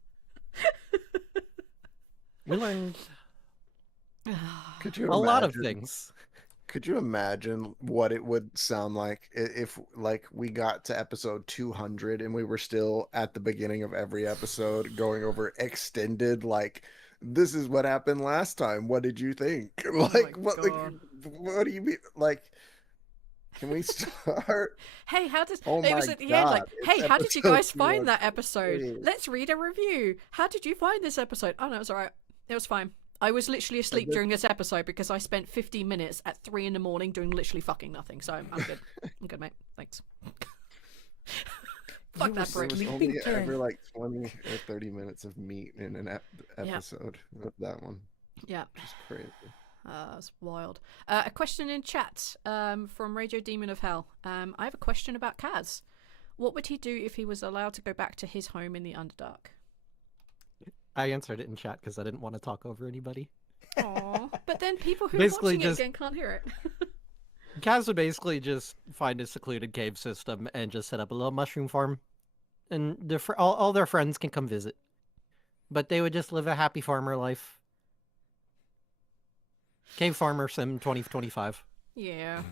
We learned Could you a lot of imagine- things. Could you imagine what it would sound like if like we got to episode 200 and we were still at the beginning of every episode going over extended, like, this is what happened last time. What did you think? Like, what do you mean? Like, can we start? Hey, how did Oh it was my at the end like, God, it's hey, how did you episode guys find that episode? 200. Let's read a review. How did you find this episode? Oh no, it was alright. It was fine. I was literally asleep during this episode because I spent 15 minutes at 3 a.m. doing literally fucking nothing. So I'm good. I'm good, mate. Thanks. Fuck that There prick. was only ever like 20 or 30 minutes of meat in an episode of that one. Yeah. Just crazy. That's wild. A question in chat from Radio Demon of Hell. I have a question about Kaz. What would he do if he was allowed to go back to his home in the Underdark? I answered it in chat because I didn't want to talk over anybody. Aww. But then people who Basically are watching just- it again can't hear it. Kaz would basically just find a secluded cave system and just set up a little mushroom farm. And all their friends can come visit. But they would just live a happy farmer life. Cave Farmer Sim 2025. Yeah.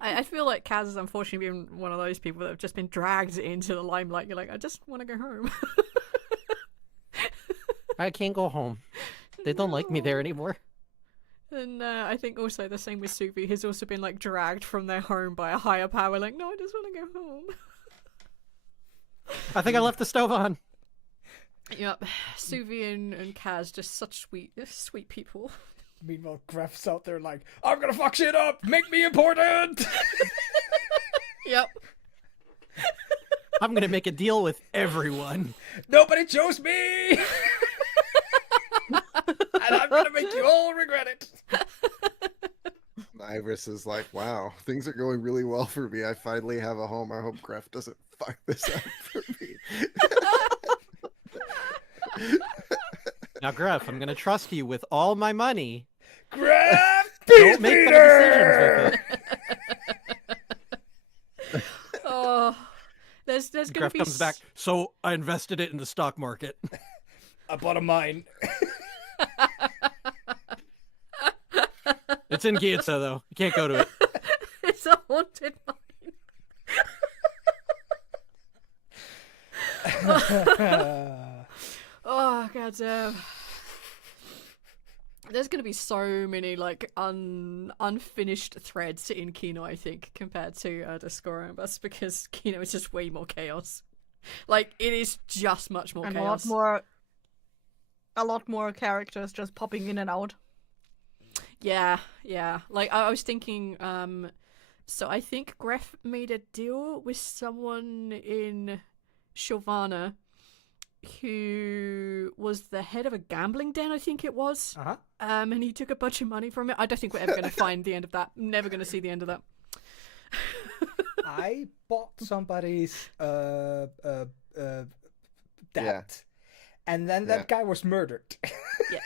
I feel like Kaz has unfortunately been one of those people that have just been dragged into the limelight. You're like, I just want to go home. I can't go home. They don't like me there anymore. And I think also the same with Suvi. He's also been like dragged from their home by a higher power. Like, no, I just want to go home. I think I left the stove on. Yep. Suvi and Kaz, just such sweet people. Meanwhile, Gref's out there like, I'm gonna fuck shit up! Make me important! Yep. I'm gonna make a deal with everyone. Nobody chose me! And I'm gonna make you all regret it! Iris is like, wow, things are going really well for me. I finally have a home. I hope Gref doesn't fuck this up for me. Now, Gref, I'm gonna trust you with all my money. Gref! Don't make bad decisions with it. Oh, there's gonna Gref be comes back. So I invested it in the stock market. I bought a mine. It's in Gietza, though. You can't go to it. It's a haunted mine. Oh god damn. There's gonna be so many like unfinished threads in Kino, I think, compared to Discorambus, because Kino is just way more chaos. Like it is just much more And chaos. a lot more characters just popping in and out. Yeah. Like I was thinking, so I think Gref made a deal with someone in Shovana who was the head of a gambling den, I think it was. Uh-huh. And he took a bunch of money from it. I don't think we're ever going to find the end of that. Never going to see the end of that. I bought somebody's debt, and then that guy was murdered. Yeah.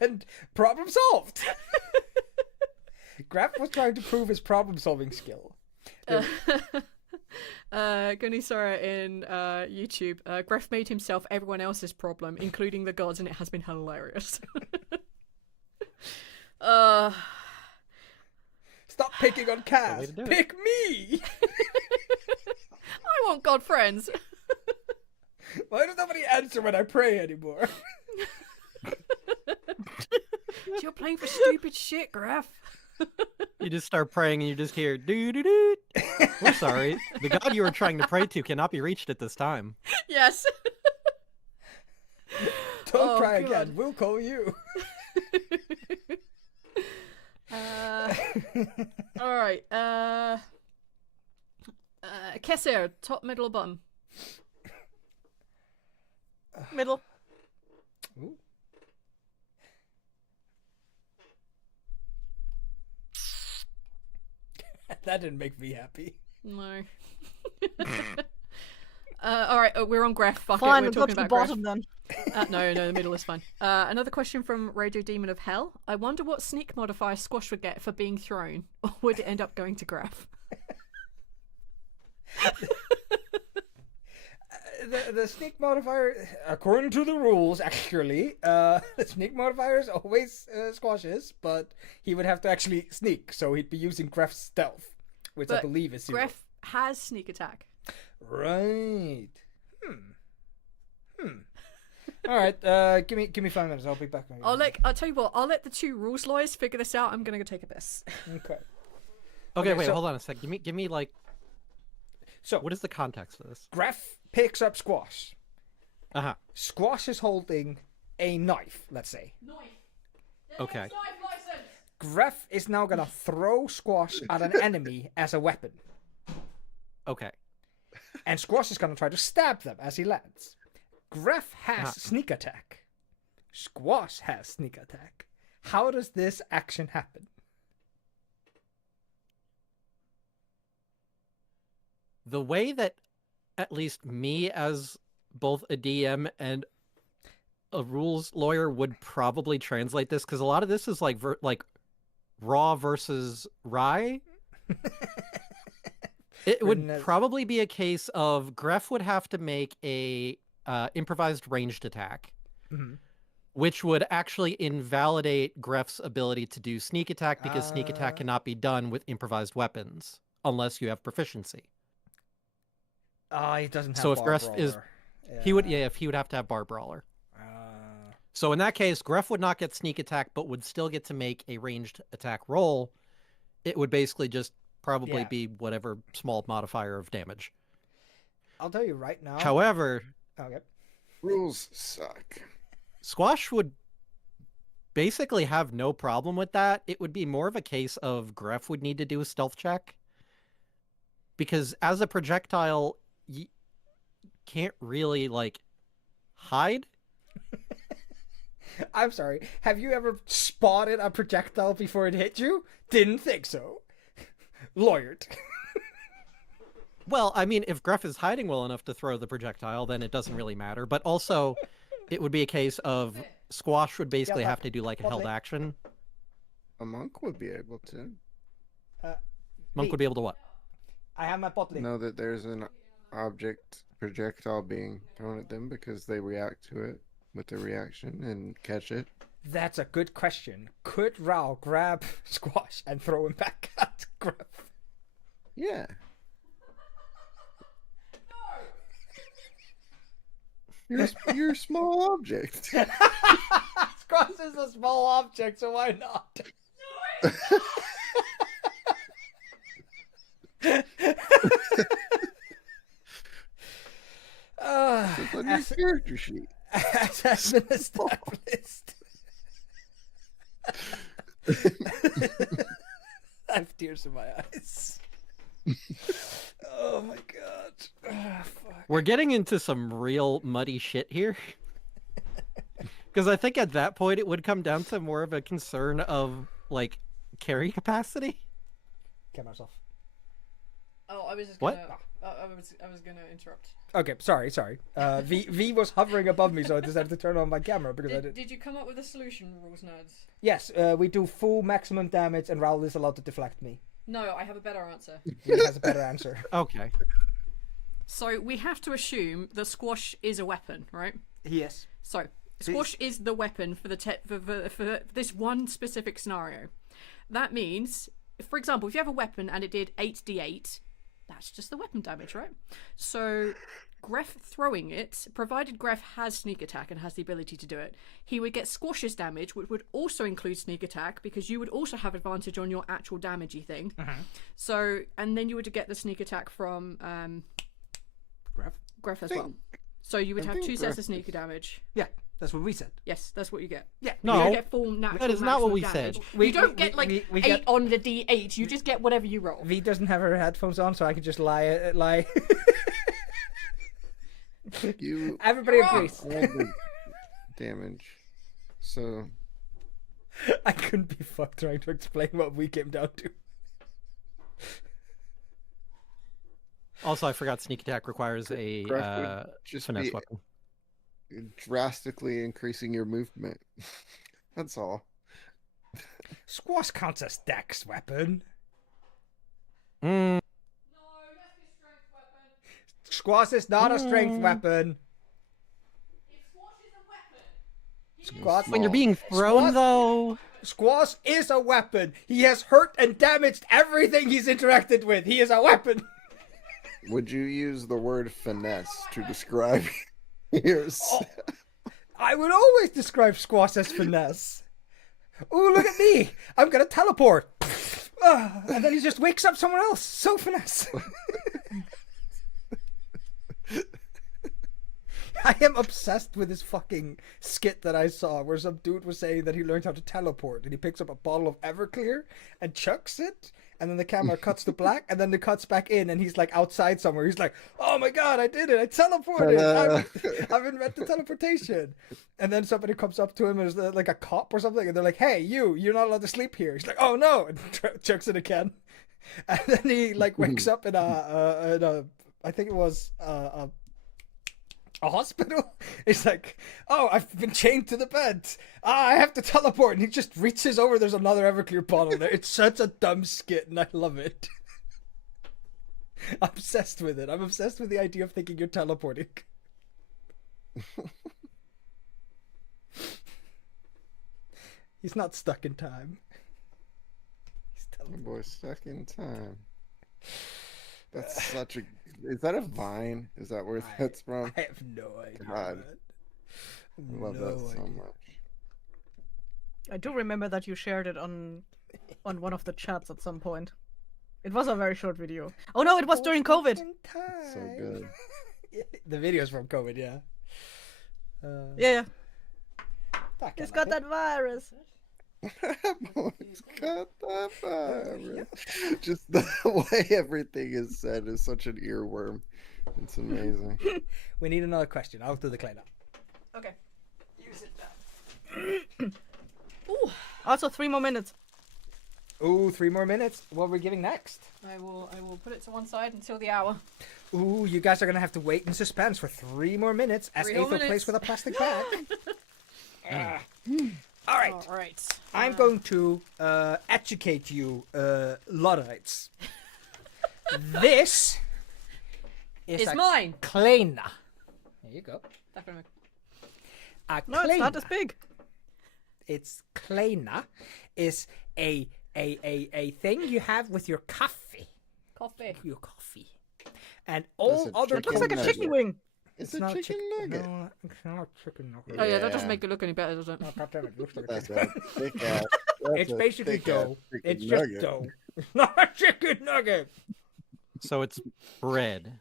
and problem solved. Graf was trying to prove his problem-solving skill. Gunisara in YouTube, Gref made himself everyone else's problem, including the gods, and it has been hilarious. Stop picking on way Kaz. to do it. Pick me. I want god friends. Why does nobody answer when I pray anymore? You're playing for stupid shit, Graf. You just start praying and you just hear doo doo doo. We're sorry. The god you were trying to pray to cannot be reached at this time. Yes. Don't Oh, try God. again. We'll call you. All right. Kessir, top, middle, or bottom? Middle. Ooh. That didn't make me happy. No. All right, we're on Gref. Fuck Fine, it, we'll we're go to talking the about Gref. bottom then. No, the middle is fine. Another question from Radio Demon of Hell. I wonder what sneak modifier Squash would get for being thrown, or would it end up going to Gref? The sneak modifier, according to the rules, actually, the sneak modifier is always Squash's, but he would have to actually sneak, so he'd be using Gref's stealth, which I But believe is 0. Gref has sneak attack. Right. All right. Give me 5 minutes. I'll be back. I'll tell you what. I'll let the two rules lawyers figure this out. I'm gonna go take a piss. Okay. Okay, wait, so- hold on a sec. Give me like. So What is the context of this? Gref picks up Squash. Uh-huh. Squash is holding a knife. Let's say. Okay. Gref is now gonna throw Squash at an enemy as a weapon, Okay. and Squash is gonna try to stab them as he lands. Gref has Ah. sneak attack. Squash has sneak attack. How does this action happen? The way that at least me as both a DM and a rules lawyer would probably translate this, because a lot of this is like raw versus rye. It would Written as- probably be a case of Gref would have to make a improvised ranged attack, Mhm. which would actually invalidate Gref's ability to do sneak attack, because sneak attack Ah. cannot be done with improvised weapons unless you have proficiency. He doesn't have So if Bar Gref is- Brawler. He would have to have Bar Brawler. So in that case, Gref would not get sneak attack, but would still get to make a ranged attack roll. It would basically just probably Yeah. be whatever small modifier of damage. I'll tell you right now. However, Okay. Rules suck. Squash would basically have no problem with that. It would be more of a case of Gref would need to do a stealth check, because as a projectile, you can't really like hide. I'm sorry. Have you ever spotted a projectile before it hit you? Didn't think so. Lawyered. Well, I mean, if Gref is hiding well enough to throw the projectile, then it doesn't really matter. But also, it would be a case of Squash would basically Yeah, have to do like a held lovely. action. A monk would be able to Monk would be able to what? I have my bottle. know that there's an object projectile being thrown at them because they react to it with a reaction and catch it. That's a good question. Could Rao grab Squash and throw him back at Gref? Yeah. You're a small object. Squash is a small object, so why not? It's on your as, character sheet. as has been established. I have tears in my eyes. Oh my god. Fuck. We're getting into some real muddy shit here. Because I think at that point it would come down to more of a concern of like carry capacity. Camera's off. Oh, I was just What? gonna. I was gonna interrupt. Okay, sorry. V was hovering above me, so I decided to turn on my camera because I did. Did you come up with a solution, rules nerds? Yes, we do full maximum damage, and Raoul is allowed to deflect me. No, I have a better answer. He has a better answer. Okay. So we have to assume that Squash is a weapon, right? Yes. So Squash is the weapon for for this one specific scenario. That means, for example, if you have a weapon and it did 8d8, that's just the weapon damage, right? So Gref throwing it, provided Gref has sneak attack and has the ability to do it, he would get Squash's damage, which would also include sneak attack, because you would also have advantage on your actual damagey thing. So, and then you would get the sneak attack from Gref? Gref as well. So you would I have think 2 sets Gref of sneak is- damage. Yeah, That's what we said. Yes, that's what you get. Yeah. You No, don't get full natural that is not what maximum we damage. said. We- You don't we- get like we 8 get- on the D8. You just get whatever you roll. V doesn't have her headphones on, so I could just lie. You Everybody agrees. add the damage. So I couldn't be fucked trying to explain what we came down to. Also, I forgot sneak attack requires a Correct would just finesse be weapon. drastically increasing your movement. That's all. Squash counts as dex weapon. Mm, Squash is not a strength weapon. Squash, when you're being thrown, Squash- though. Squash is a weapon. He has hurt and damaged everything he's interacted with. He is a weapon. Would you use the word finesse to describe yours? Oh, I would always describe Squash as finesse. Ooh, look at me. I'm going to teleport. And then he just wakes up someone else. So finesse. I am obsessed with this fucking skit that I saw where some dude was saying that he learned how to teleport and he picks up a bottle of Everclear and chucks it and then the camera cuts to black and then it cuts back in and he's like outside somewhere. He's like, oh my god, I did it. I teleported. I've invented teleportation. And then somebody comes up to him and is like a cop or something and they're like, hey, you're not allowed to sleep here. He's like, oh no, and chucks it again. And then he like wakes up in a I think it was a hospital. He's like, oh, I've been chained to the bed. I have to teleport. And he just reaches over. There's another Everclear bottle there. It's such a dumb skit, and I love it. I'm obsessed with it. I'm obsessed with the idea of thinking you're teleporting. He's not stuck in time. He's Oh teleporting. boy, stuck in time. That's such a. Is that a vine? Is that where that's from? I have no idea. God. Man. I love that so idea. much. I do remember that you shared it on one of the chats at some point. It was a very short video. Oh no, it was during COVID. So good. The video's from COVID, yeah. Yeah, That it's cannot got be. that virus. Boy's got that virus. Just the way everything is said is such an earworm. It's amazing. We need another question. I'll do the cleanup. Okay. Use it Ooh, Also, 3 more minutes. Ooh, 3 more minutes. What are we giving next? I will put it to one side until the hour. Ooh, you guys are gonna have to wait in suspense for 3 more minutes as 3 more Eyþór minutes. plays with a plastic bag. All right. All right. I'm going to educate you, Luddites. This is It's a mine. kleina. There you go. Definitely. A No, it's not kleina. as big. It's kleina is a thing you have with your coffee. Coffee. Your coffee. And all a other It looks like a nugget. chicken wing. It's, It's a not chicken nugget. No, it's not a chicken nugget. Oh yeah, that doesn't Yeah. make it look any better, does it? No, goddamn, it looks like a That's chicken. a thick ass. That's It's a basically thick-ass dough. chicken It's just nugget. dough. It's not a chicken nugget. So it's bread.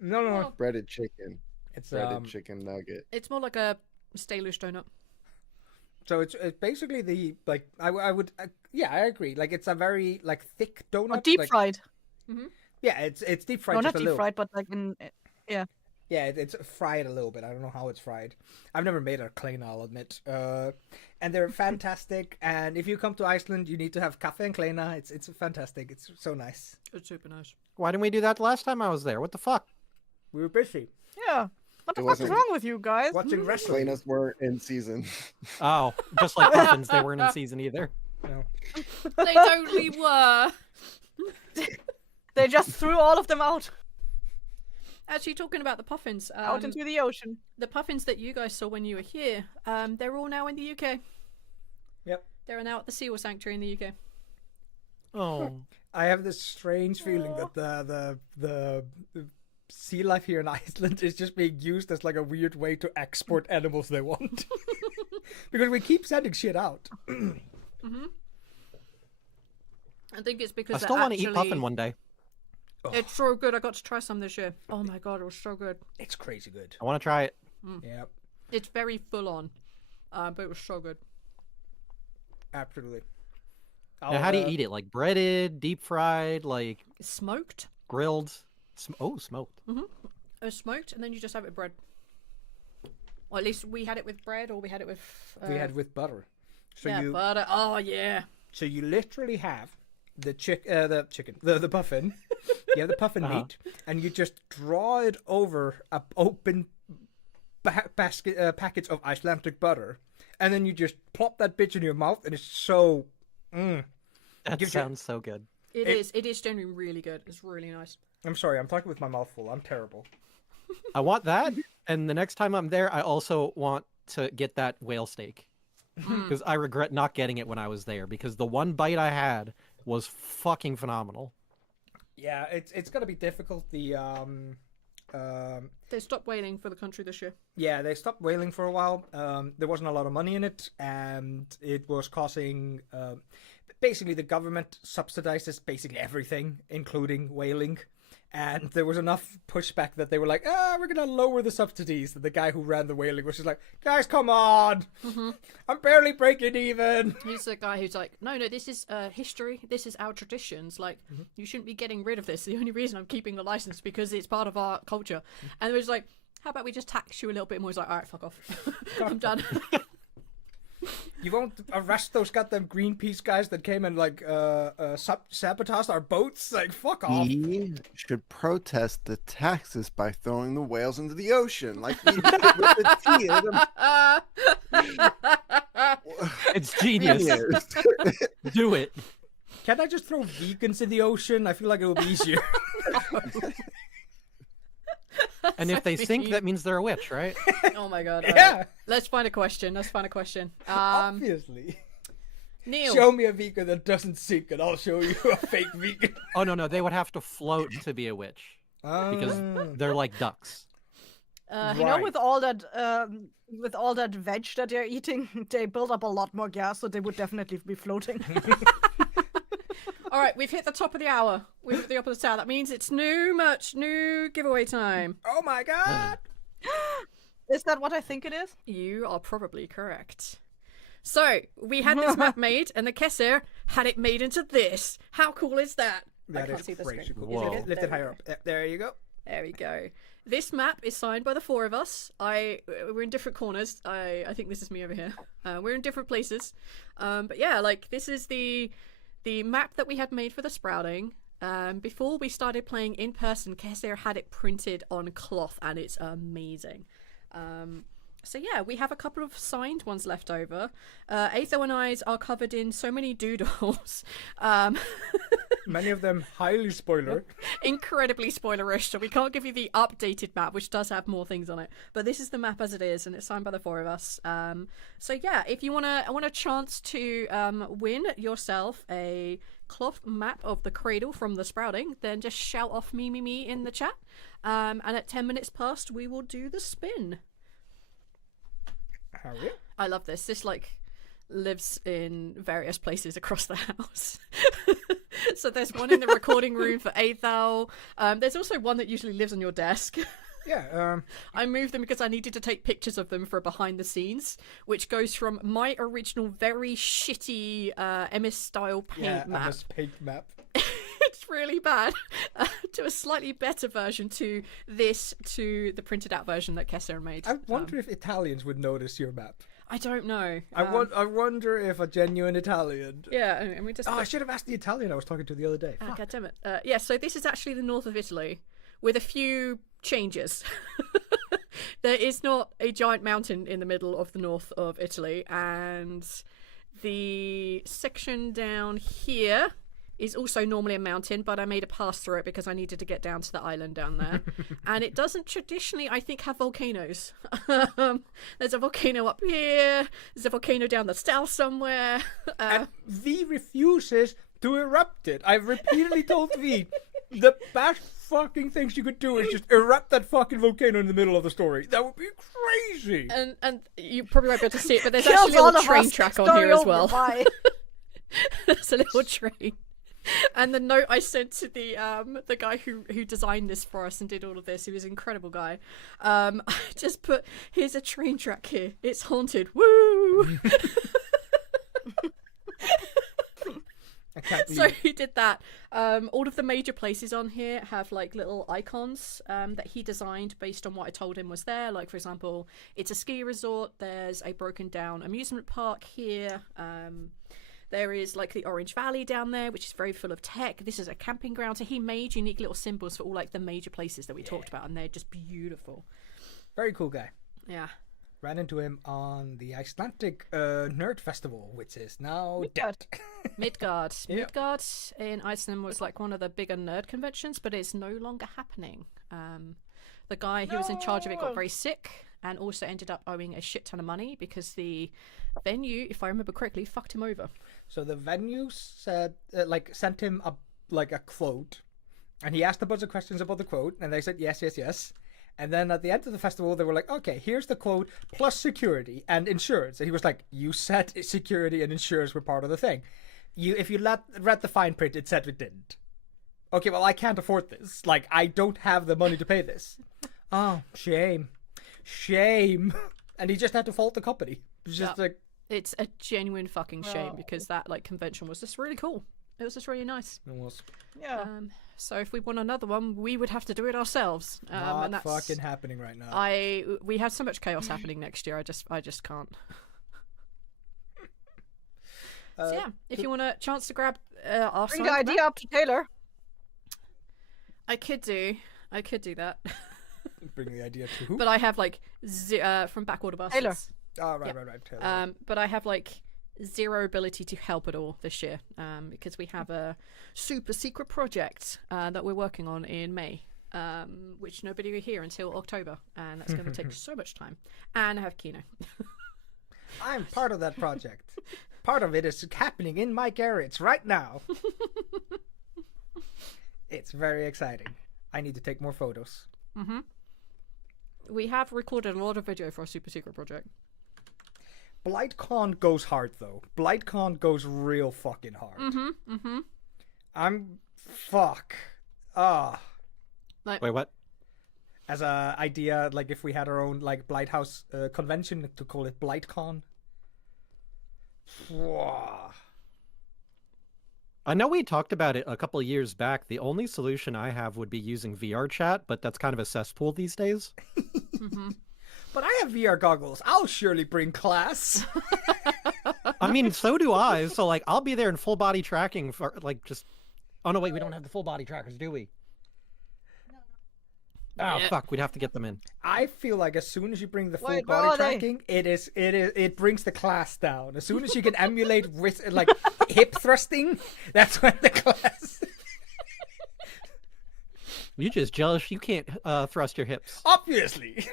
No, no, no. Well, Breaded chicken. It's Breaded chicken nugget. it's more like a Stalish donut. So it's basically the like I would yeah, I agree. Like it's a very like thick donut. Or deep like, fried. Yeah, it's deep fried. No, just not a deep little. fried, but like in. Yeah. Yeah, it's fried a little bit. I don't know how it's fried. I've never made a kleina, I'll admit. And they're fantastic. And if you come to Iceland, you need to have kaffe and kleina. It's fantastic. It's so nice. It's super nice. Why didn't we do that the last time I was there? What the fuck? We were busy Yeah. What the It fuck is wasn't- wrong with you guys? watching wrestling. Kleina's were in season. Oh, just like muffins, they weren't in season either. You know. They totally were. They just threw all of them out. Actually, talking about the puffins, Out into the ocean. the puffins that you guys saw when you were here, they're all now in the UK. Yep. They're now at the Seal Sanctuary in the UK. Oh, I have this strange feeling that the sea life here in Iceland is just being used as like a weird way to export animals they want. Because we keep sending shit out. I think it's because I still want to eat actually... puffin one day. It's so good. I got to try some this year. Oh my god, it was so good. It's crazy good. I want to try it. Yep. It's very full on, but it was so good. Absolutely. Now, how do you eat it? Like breaded, deep fried, like Smoked. grilled? Smoked. Smoked, and then you just have it with bread. Or at least we had it with bread, or we had it with. We had with butter. So yeah, butter. Oh yeah. So you literally have the the puffin. You have the puffin meat, and you just draw it over a open packets of Icelandic butter, and then you just plop that bitch in your mouth, and it's so. That sounds so good. It is. It is genuinely really good. It's really nice. I'm sorry, I'm talking with my mouth full. I'm terrible. I want that, and the next time I'm there, I also want to get that whale steak. Because I regret not getting it when I was there, because the one bite I had was fucking phenomenal. Yeah, it's gonna be difficult. They stopped whaling for the country this year. Yeah, they stopped whaling for a while. There wasn't a lot of money in it, and it was causing. Basically, the government subsidizes basically everything, including whaling. And there was enough pushback that they were like, we're going to lower the subsidies. And the guy who ran the whaling was just like, guys, come on. I'm barely breaking even. He's the guy who's like, no, this is history. This is our traditions. Like, you shouldn't be getting rid of this. The only reason I'm keeping the license is because it's part of our culture. And it was like, how about we just tax you a little bit more? He's like, all right, fuck off. I'm done. You won't arrest those goddamn Greenpeace guys that came and like sabotaged our boats? Like, fuck off. We should protest the taxes by throwing the whales into the ocean, like we did with the tea. It's genius. Do it. Can I just throw vegans in the ocean? I feel like it would be easier. And if they sink, that means they're a witch, right? Oh my god. Yeah. Right. Let's find a question. Obviously. Neil. Show me a vegan that doesn't sink and I'll show you a fake vegan. Oh, no. They would have to float to be a witch. Because they're like ducks. You know, with all that veg that they're eating, they build up a lot more gas, so they would definitely be floating. All right, we've hit the top of the hour. We've hit the top of the hour. That means it's new giveaway time. Oh my god! Is that what I think it is? You are probably correct. So, we had this map made, and the Kessir had it made into this. How cool is that? That I can't is see the crazy screen. cool. Whoa. Lift it higher up. There you go. There we go. This map is signed by the four of us. We're in different corners. I think this is me over here. We're in different places. But yeah, like, this is the map that we had made for the sprouting. Before we started playing in person, Kessir had it printed on cloth, and it's amazing. So yeah, we have a couple of signed ones left over. Eyþór and I's are covered in so many doodles. Many of them highly spoiler. Incredibly spoilerish, so we can't give you the updated map, which does have more things on it. But this is the map as it is, and it's signed by the four of us. So yeah, if you want a chance to win yourself a cloth map of the cradle from the sprouting, then just shout off me in the chat. And at 10 minutes past, we will do the spin. How are you? I love this. This lives in various places across the house. So there's one in the recording room for Eyþór. There's also one that usually lives on your desk. Yeah. I moved them because I needed to take pictures of them for behind the scenes, which goes from my original very shitty MS style paint map. MS paint map. It's really bad. To a slightly better version, to the printed out version that Kessir made. I wonder if Italians would notice your map. I don't know. I wonder if a genuine Italian. Yeah, and we just. Oh, I should have asked the Italian I was talking to the other day. Oh, God damn it. Yeah, so this is actually the north of Italy, with a few changes. There is not a giant mountain in the middle of the north of Italy, and the section down here is also normally a mountain, but I made a pass through it because I needed to get down to the island down there. And it doesn't traditionally, I think, have volcanoes. There's a volcano up here. There's a volcano down the south somewhere. And V refuses to erupt it. I've repeatedly told V the best fucking things you could do is just erupt that fucking volcano in the middle of the story. That would be crazy. And you probably won't be able to see it, but there's actually a little train track on here as well. There's a little train. And the note I sent to the guy who designed this for us and did all of this, he was an incredible guy. I just put, here's a train track here. It's haunted. Woo! So he did that. All of the major places on here have like little icons that he designed based on what I told him was there. Like, for example, it's a ski resort. There's a broken down amusement park here. There is like the Orange Valley down there, which is very full of tech. This is a camping ground. So he made unique little symbols for all like the major places that we talked about, and they're just beautiful. Very cool guy. Yeah. Ran into him on the Icelandic Nerd Festival, which is now dead. Midgard. Yeah. Midgard in Iceland was like one of the bigger nerd conventions, but it's no longer happening. The guy who was in charge of it got very sick and also ended up owing a shit ton of money because the venue, if I remember correctly, fucked him over. So the venue said, sent him a quote, and he asked a bunch of questions about the quote, and they said yes, yes, yes. And then at the end of the festival, they were like, okay, here's the quote, plus security and insurance. And he was like, you said security and insurance were part of the thing. If you read the fine print, it said it didn't. Okay, well, I can't afford this. Like, I don't have the money to pay this. Oh, shame. Shame. And he just had to fault the company. It was just like... It's a genuine fucking shame because that, like, convention was just really cool. It was just really nice. It was. Yeah. So if we want another one, we would have to do it ourselves. Not and that's fucking happening right now. We have so much chaos happening next year. I just can't. So yeah, if you want a chance to grab our Bring the idea up to Taylor. I could do that. Bring the idea to who? But I have like from Backorder Bastards. Taylor. Oh, right. Taylor. But I have like zero ability to help at all this year because we have a super secret project that we're working on in May, which nobody will hear until October, and that's going to take so much time. And I have Kino. I'm part of that project. Part of it is happening in my garage right now. It's very exciting. I need to take more photos. Mm-hmm. We have recorded a lot of video for our super secret project. BlightCon goes hard, though. BlightCon goes real fucking hard. Fuck. Wait, what? As a idea, like if we had our own like Blighthouse convention, to call it BlightCon. I know we talked about it a couple of years back. The only solution I have would be using VR chat, but that's kind of a cesspool these days. But I have VR goggles. I'll surely bring class. I mean, so do I. So, like, I'll be there in full body tracking for, like, just... Oh, no, wait, we don't have the full body trackers, do we? Oh, fuck, we'd have to get them in. I feel like as soon as you bring the full body tracking, it brings the class down. As soon as you can emulate like hip thrusting, that's when the class... You're just jealous you can't thrust your hips. Obviously.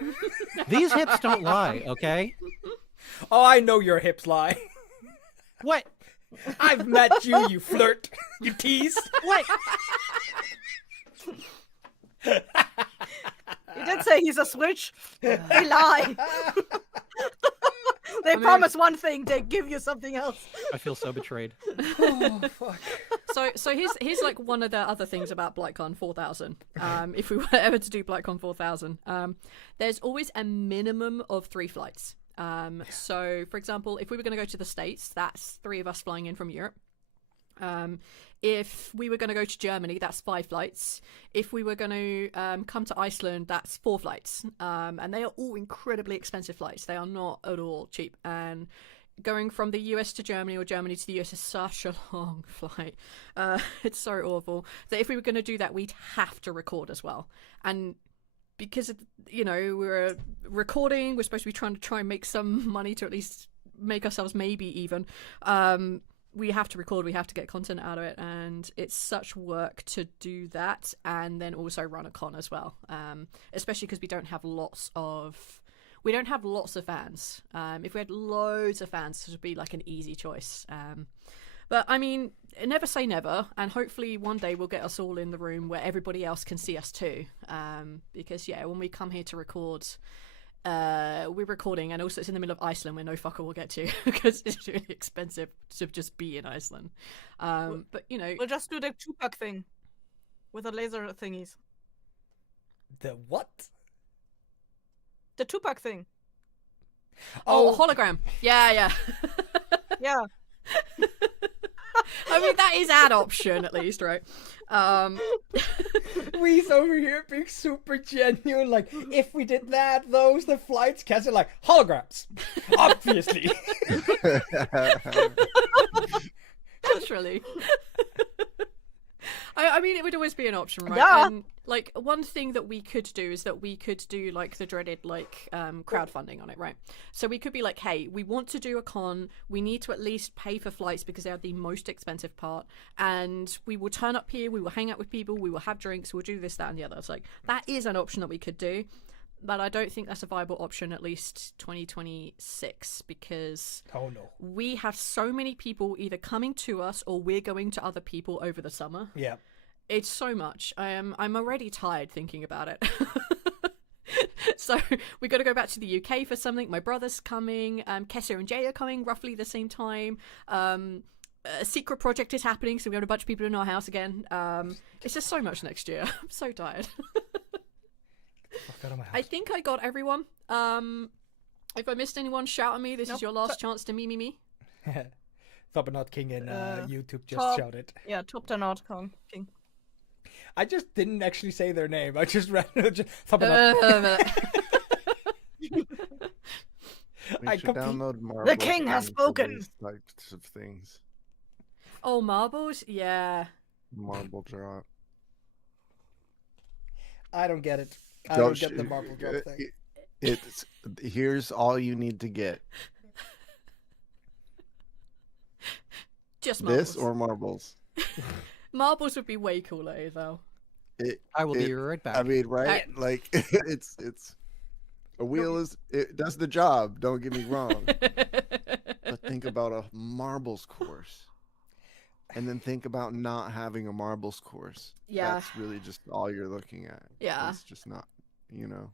These hips don't lie, okay? Oh, I know your hips lie. What? I've met you, you flirt. You tease. What? He did say he's a switch. They lie. They promise one thing, they give you something else. I feel so betrayed. Oh, fuck. So here's like one of the other things about BlightCon 4000. If we were ever to do BlightCon 4000, there's always a minimum of 3 flights. So, for example, if we were going to go to the States, that's 3 of us flying in from Europe. If we were going to go to Germany, that's 5 flights. If we were going to come to Iceland, that's 4 flights. And they are all incredibly expensive flights. They are not at all cheap. And going from the US to Germany or Germany to the US is such a long flight. It's so awful that if we were going to do that, we'd have to record as well. And because, we're recording, we're supposed to be trying and make some money to at least make ourselves maybe even. We have to record, we have to get content out of it, and it's such work to do that and then also run a con as well, especially because we don't have lots of fans. If we had loads of fans, this would be like an easy choice. But I mean, never say never, and hopefully one day we'll get us all in the room where everybody else can see us too, because when we come here to record, we're recording, and also it's in the middle of Iceland where no fucker will get to because it's really expensive to just be in Iceland. But you know, We'll just do the Tupac thing with the laser thingies. The what? The Tupac thing. oh, hologram. Yeah. Yeah. I mean, that is an option at least, right? We's over here being super genuine. Like, if we did that, the flights, Kessir like holograms, obviously. Naturally. I mean, it would always be an option, right? Yeah. And, like, one thing that we could do is that we could do, like, the dreaded, like, crowdfunding on it, right? So we could be like, hey, we want to do a con. We need to at least pay for flights because they are the most expensive part. And we will turn up here. We will hang out with people. We will have drinks. We'll do this, that, and the other. It's like, that is an option that we could do. But I don't think that's a viable option, at least 2026, because Oh no. we have so many people either coming to us or we're going to other people over the summer. Yeah. It's so much. I'm already tired thinking about it. So we got to go back to the UK for something. My brother's coming. Kessir and Jay are coming roughly the same time. A secret project is happening, so we got a bunch of people in our house again. It's just so much next year. I'm so tired. Fuck out of my house. I think I got everyone. If I missed anyone, shout at me. This is your last chance to me. Thobernot King in YouTube just Top- shouted. Yeah, top 10 outcome king. I just didn't actually say their name. I just read Thobernot. We I should compl- download Marvel. The king has for spoken! these types of things. Oh, marbles? Yeah. Marble drop. I don't get it. I Don't don't get the marble drop thing. It's here's all you need to get. Just marbles. This or marbles. Marbles would be way cooler, though. I will be right back. I mean, right? Like it's a wheel it does the job. Don't get me wrong. But think about a marbles course, and then think about not having a marbles course. Yeah. That's really just all you're looking at. Yeah. It's just not, you know.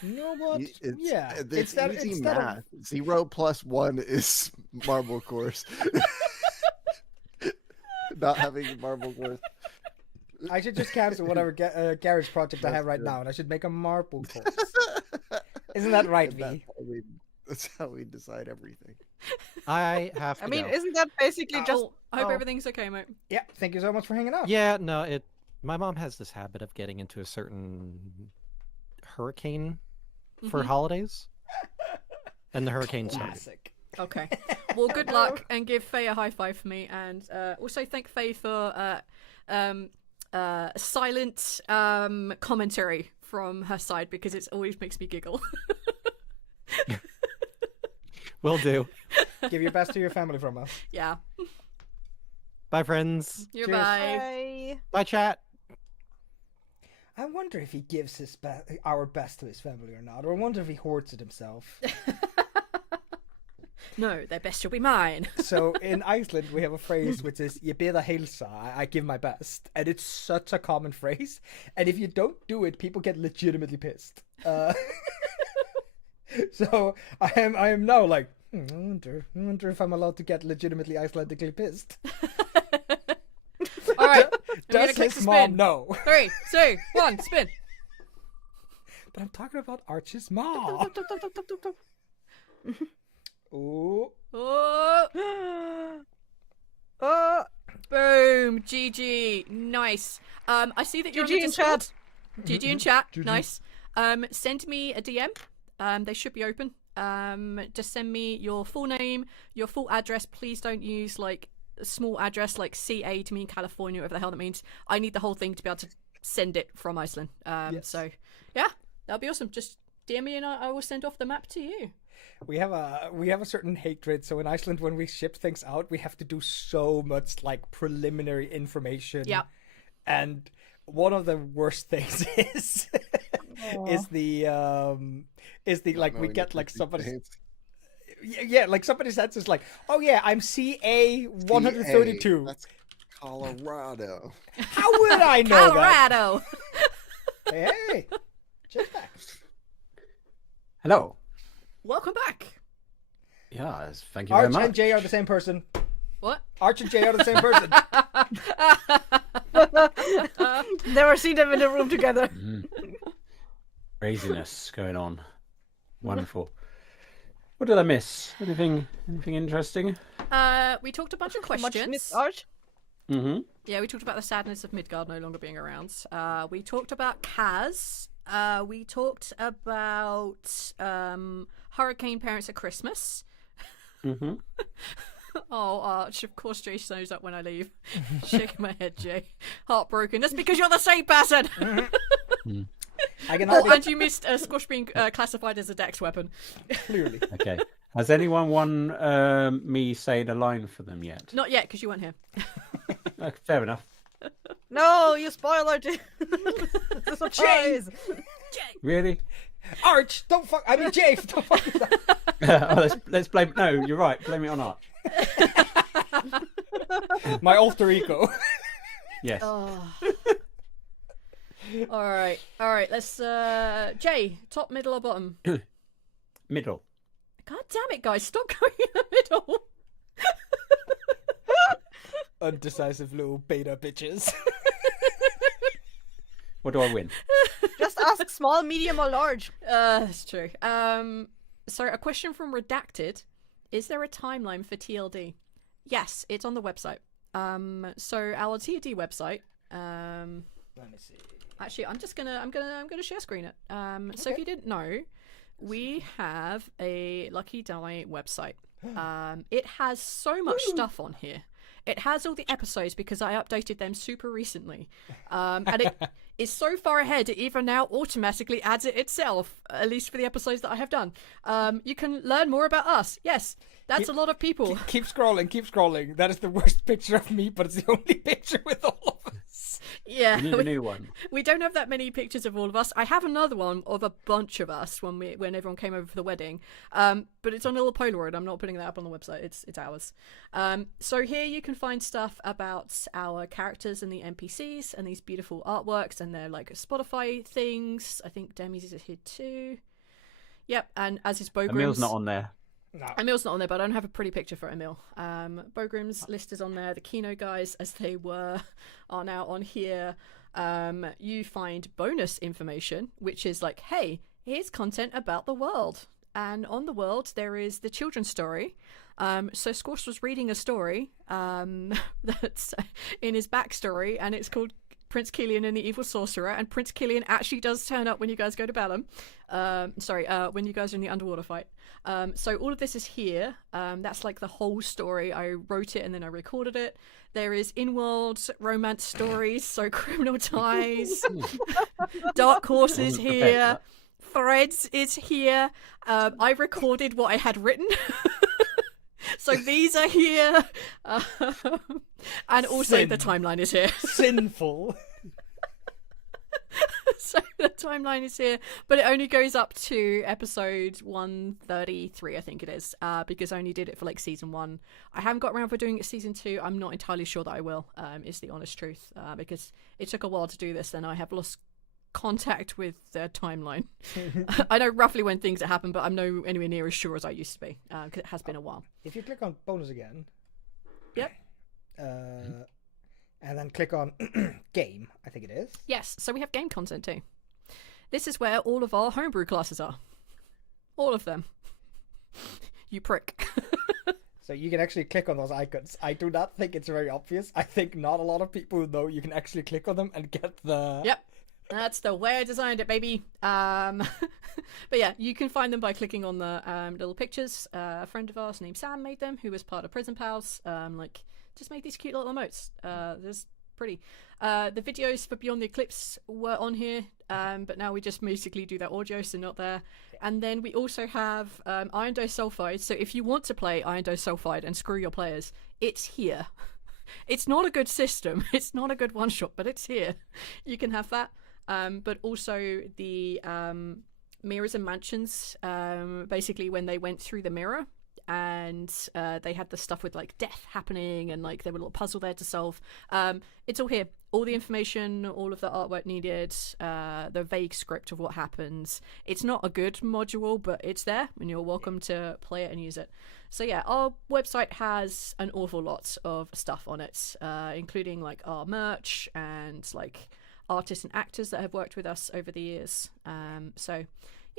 You know what? It's, Yeah. it's that- easy instead of- math. 0 + 1 is marble course. Not having a marble course. I should just cancel whatever garage project I have right now, and I should make a marble course. Isn't that right, And V? that's how we decide everything. I have to I mean, go. isn't that basically just... I hope oh. everything's okay, mate. Yeah. Thank you so much for hanging out. Yeah, no, my mom has this habit of getting into a certain hurricane for holidays. And the hurricane started. Classic. Okay. Well, good luck, and give Faye a high five for me, and also thank Faye for silent commentary from her side because it always makes me giggle. Will do. Give your best to your family from us. Yeah. Bye, friends. Goodbye. Bye. Bye, chat. I wonder if he gives our best to his family or not, or I wonder if he hoards it himself. No, their best will be mine. So in Iceland, we have a phrase which is "Ég bið að heilsa," I give my best, and it's such a common phrase. And if you don't do it, people get legitimately pissed. So I am now like, I wonder if I'm allowed to get legitimately Icelandically pissed. All right. Does his mom know? 3, 2, 1, spin. But I'm talking about Archie's mom. Oh. Oh, Oh, boom. GG. Nice. I see that you're on the GG in Discord. chat. GG in chat. GG. Nice. Send me a DM. They should be open. Just send me your full name, your full address. Please don't use like a small address like CA to mean California, whatever the hell that means. I need the whole thing to be able to send it from Iceland. Yes. So yeah, that'll be awesome. Just DM me and I will send off the map to you. We have a certain hatred. So in Iceland, when we ship things out, we have to do so much like preliminary information. Yeah. And one of the worst things is the like we get like somebody. Yeah, like somebody says it's like, oh yeah, I'm CA 132. That's Colorado. How would I know Colorado. that? Hey, just back. Hello. Welcome back. Yes, thank you very Arch much. and Jay are the same person. What? Arch and Jay are the same person. Never seen them in a room together. Craziness going on. Wonderful. What did I miss? Anything interesting? We talked a bunch of Much questions. Miss Arch. Mm-hmm. Yeah, we talked about the sadness of Midgard no longer being around. We talked about Kaz. We talked about hurricane parents at Christmas. Mm-hmm. Oh, Arch, of course Jay shows up when I leave. Shaking my head, Jay. Heartbroken. That's because you're the same person! I can Oh, hardly and you missed Squash being classified as a dex weapon. clearly. Okay. Has anyone won me saying a line for them yet? Not yet, because you weren't here. Fair enough. No, you spoiled it. It's a surprise. Jay! Really? Arch, don't fuck. I mean, Jay, don't fuck with that. Let's blame. No, you're right. Blame it on Arch. My alter ego. Yes. Oh. Alright, let's Jay, top, middle or bottom? Middle. God damn it, guys, stop going in the middle. Undecisive little beta bitches. What do I win? Just ask small, medium, or large. That's true. So a question from Redacted. Is there a timeline for TLD? Yes, it's on the website. So our TLD website, Let me see. actually I'm gonna share screen it. So if you didn't know, we have a Lucky Die website. It has so much stuff on here. It has all the episodes because I updated them super recently. And it is so far ahead, it even now automatically adds it itself, at least for the episodes that I have done. You can learn more about us. Yes, that's a lot of people. Keep scrolling. That is the worst picture of me, but it's the only picture with all of us. Yeah, We need a new one. we don't have that many pictures of all of us. I have another one of a bunch of us when everyone came over for the wedding. But it's on a little Polaroid. I'm not putting that up on the website. It's ours. So here you can find stuff about our characters and the NPCs and these beautiful artworks and their like Spotify things. I think Demi's is here too. Yep, and as is Bogrim's. Emil's not on there. No. Emil's not on there, but I don't have a pretty picture for Emil. Bogrim's list is on there. The Kino guys, as they were, are now on here. You find bonus information, which is like, hey, here's content about the world. And on the world, there is the children's story. So Squash was reading a story that's in his backstory, and it's called Prince Killian and the Evil Sorcerer, and Prince Killian actually does turn up when you guys go to Balam. When you guys are in the underwater fight. So all of this is here. That's like the whole story. I wrote it and then I recorded it. There is in-world romance stories, so Criminal Ties. Dark Horse is here. Threads is here. I recorded what I had written. So these are here. And also Sin. the timeline is here. Sinful. So the timeline is here, but it only goes up to episode 133, I think it is, because I only did it for like season 1. I haven't got around for doing it season 2. I'm not entirely sure that I will, is the honest truth, because it took a while to do this and I have lost contact with the timeline. I know roughly when things have happened, but I'm no anywhere near as sure as I used to be, because it has been a while. If you click on bonus again. Yep. And then click on game, I think it is. Yes, so we have game content too. This is where all of our homebrew classes are. All of them. You prick. So you can actually click on those icons. I do not think it's very obvious. I think not a lot of people know you can actually click on them and get the... Yep. That's the way I designed it, baby. But yeah, you can find them by clicking on the little pictures. A friend of ours named Sam made them, who was part of Prison Pals. Just made these cute little emotes. They're pretty. The videos for Beyond the Eclipse were on here, but now we just basically do that audio, so not there. And then we also have Iron Dose Sulfide. So if you want to play Iron Dose Sulfide and screw your players, it's here. It's not a good system. It's not a good one-shot, but it's here. You can have that. But also the Mirrors and Mansions, basically when they went through the mirror, and they had the stuff with like death happening, and like there were a little puzzle there to solve. It's all here. All the information, all of the artwork needed, the vague script of what happens. It's not a good module, but it's there, and you're welcome to play it and use it. So yeah, our website has an awful lot of stuff on it, including like our merch and like artists and actors that have worked with us over the years. So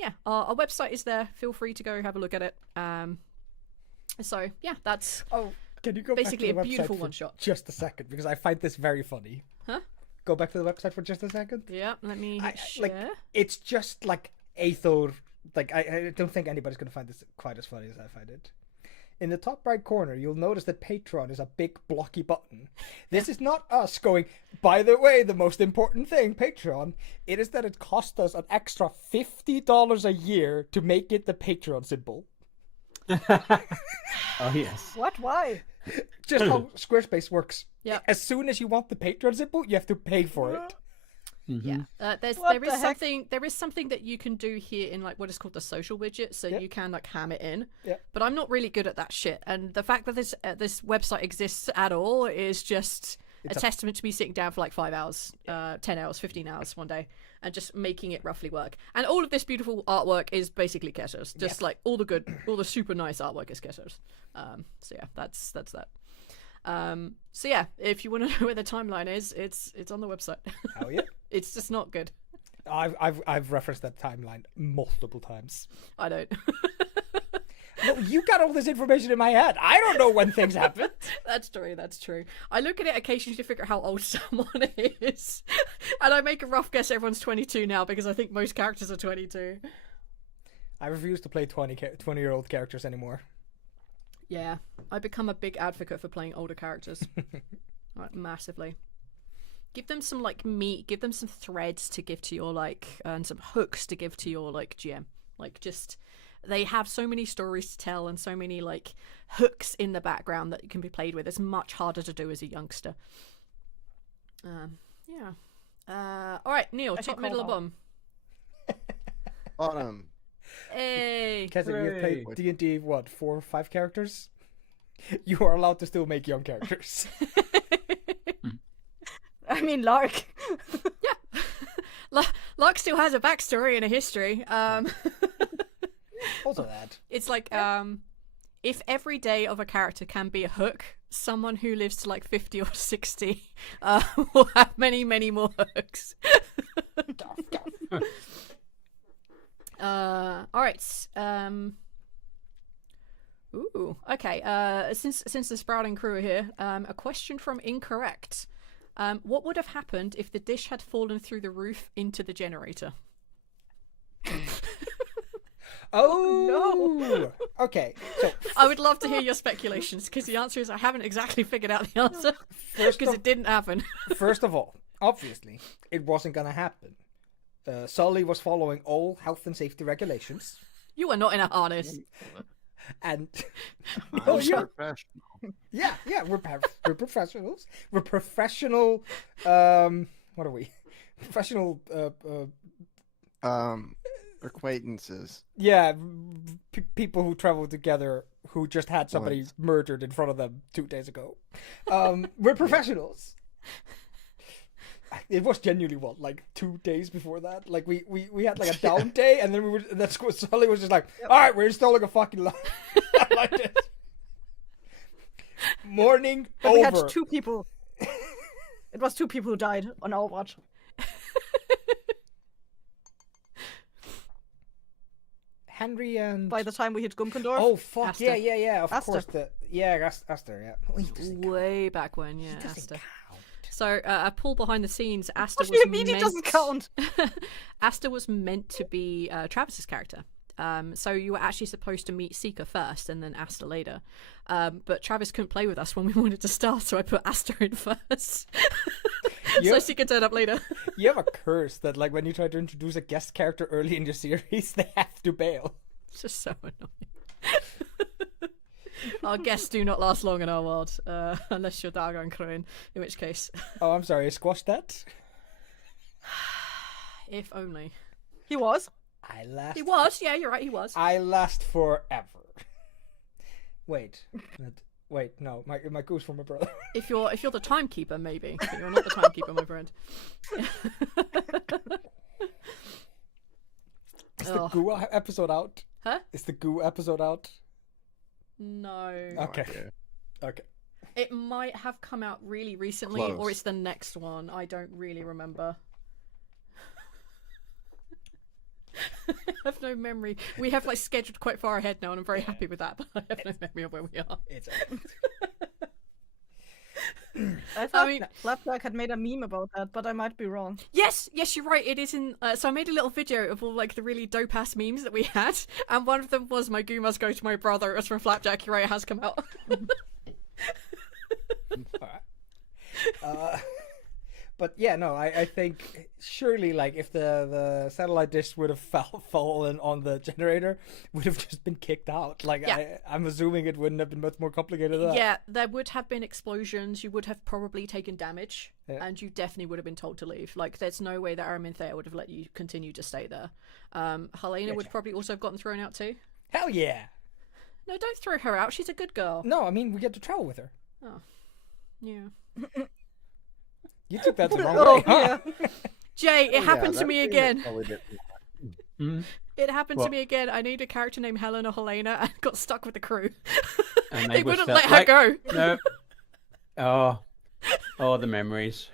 yeah, our website is there. Feel free to go have a look at it. So yeah, that's Can you go basically back to the a beautiful website for one shot. just a second, because I find this very funny. Huh? Go back to the website for just a second. Yeah, let me share. Like, it's just like Eyþór. Like, I don't think anybody's gonna find this quite as funny as I find it. In the top right corner, you'll notice that Patreon is a big blocky button. This is not us going, by the way, the most important thing, Patreon. It is that it cost us an extra $50 a year to make it the Patreon symbol. Oh yes. What? Why? Just how Squarespace works. Yeah. As soon as you want the Patreon symbol, you have to pay for it. Yeah, there is something that you can do here in like what is called the social widget, so you can like ham it in. Yeah. But I'm not really good at that shit, and the fact that this website exists at all is just a testament to me sitting down for like 5 hours, 10 hours, 15 hours one day, and just making it roughly work. And all of this beautiful artwork is basically Kessir's. Just like all the super nice artwork is Kessir's. So yeah, that's that. So yeah, if you want to know where the timeline is, it's on the website. Oh yeah. It's just not good. I've referenced that timeline multiple times. I don't. No, you got all this information in my head. I don't know when things happen. That's true. I look at it occasionally to figure out how old someone is. And I make a rough guess everyone's 22 now, because I think most characters are 22. I refuse to play 20-year-old characters anymore. Yeah, I become a big advocate for playing older characters. Like, massively. Give them some like meat, give them some threads to give to your like, and some hooks to give to your like GM. Like, just, they have so many stories to tell and so many like hooks in the background that can be played with. It's much harder to do as a youngster. Yeah. All right, Neil, top, middle, or bottom? Bottom. Hey. Kessir, you've played D&D, what, 4 or 5 characters? You are allowed to still make young characters. I mean, Lark. Yeah. Lark still has a backstory and a history. Also that. It's like, if every day of a character can be a hook, someone who lives to like 50 or 60 will have many, many more hooks. All right. Ooh. Okay. Since the Sprouting crew are here, a question from Incorrect. What would have happened if the dish had fallen through the roof into the generator? Oh no. Okay. So I would love to hear your speculations, because the answer is I haven't exactly figured out the answer, because it didn't happen. First of all, obviously, it wasn't gonna happen. Sully was following all health and safety regulations. You were not in a harness. And Professional. yeah, we're professionals. We're professional. What are we? Professional. Acquaintances. Yeah, people who travel together who just had somebody murdered in front of them 2 days ago. We're professionals. It was genuinely like 2 days before that. Like we had like a down day, and then Sully was just like, all right, we're installing a fucking light like this. Morning But over. we had 2 people. It was 2 people who died on our watch. Henry and By the time we hit Gumkendorf. oh fuck Asta. yeah of Asta. course Asta yeah. Well, he doesn't Way back when, count. yeah. He doesn't Asta. count. So a pull behind the scenes. Asta What was do you mean meant... it doesn't count? Asta was meant to be Travis's character. So you were actually supposed to meet Seeker first and then Asta later. But Travis couldn't play with us when we wanted to start, so I put Asta in first. So Seeker turned up later. You have a curse that like when you try to introduce a guest character early in your series, they have to bail. It's just so annoying. Our guests do not last long in our world, unless you're Dagon Crone, in which case... Oh, I'm sorry, squash that. If only. He was. I last. He was, yeah, you're right, he was. I last forever. Wait. Wait, no, my goose from my brother. If you're the timekeeper, maybe. But you're not the timekeeper, my friend. Is the goo episode out? Huh? Is the goo episode out? No. Okay. idea. Okay. It might have come out really recently, Close. or it's the next one. I don't really remember. I have no memory. We have like scheduled quite far ahead now, and I'm very happy with that. But I have no memory of where we are. It's I thought Flapjack had made a meme about that, but I might be wrong. Yes, you're right. It is in. So I made a little video of all like the really dope ass memes that we had, and one of them was "My goo must go to my brother." It was from Flapjack. You're right. It has come out. Alright. But yeah, no, I think surely like if the satellite dish would have fallen on the generator, would have just been kicked out. Like Yeah. I'm assuming it wouldn't have been much more complicated than that. Yeah, there would have been explosions. You would have probably taken damage, Yeah. and you definitely would have been told to leave. Like, there's no way that Araminthea would have let you continue to stay there. Helena would probably also have gotten thrown out too. Hell yeah. No, don't throw her out. She's a good girl. No, I mean we get to travel with her. Oh, yeah. You took that the wrong Oh, way. Huh? Yeah. Jay, it happened to that me scene again. probably didn't- Mm. It happened to What? me again. I need a character named Helen or Helena and got stuck with the crew. And They were wouldn't set- let her like, go. No. Oh, the memories.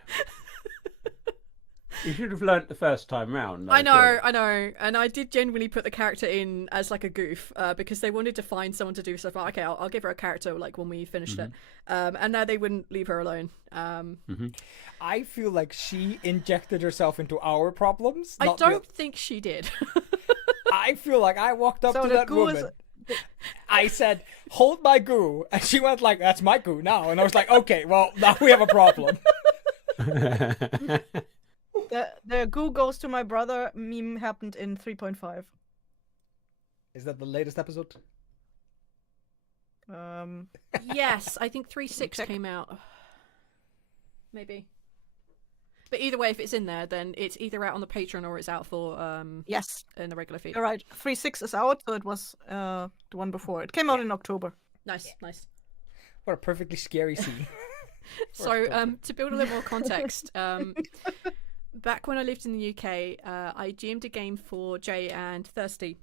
You should have learnt the first time round. I know. And I did genuinely put the character in as like a goof because they wanted to find someone to do stuff. Like, okay, I'll give her a character like when we finished it. And now they wouldn't leave her alone. I feel like she injected herself into our problems. I not don't think she did. I feel like I walked up So to the that goo is- woman. I said, "Hold my goo," and she went like, "That's my goo now." And I was like, "Okay, well now we have a problem." The goo goes to my brother meme happened in 3.5. Is that the latest episode? Yes, I think 3.6 came out. Maybe. But either way, if it's in there, then it's either out on the Patreon or it's out for Yes, in the regular feed. you're right. 3.6 is out, so it was the one before. It came out in October. Nice, nice. What a perfectly scary scene. So, to build a little more context, back when I lived in the UK, I GM'd a game for Jay and Thirsty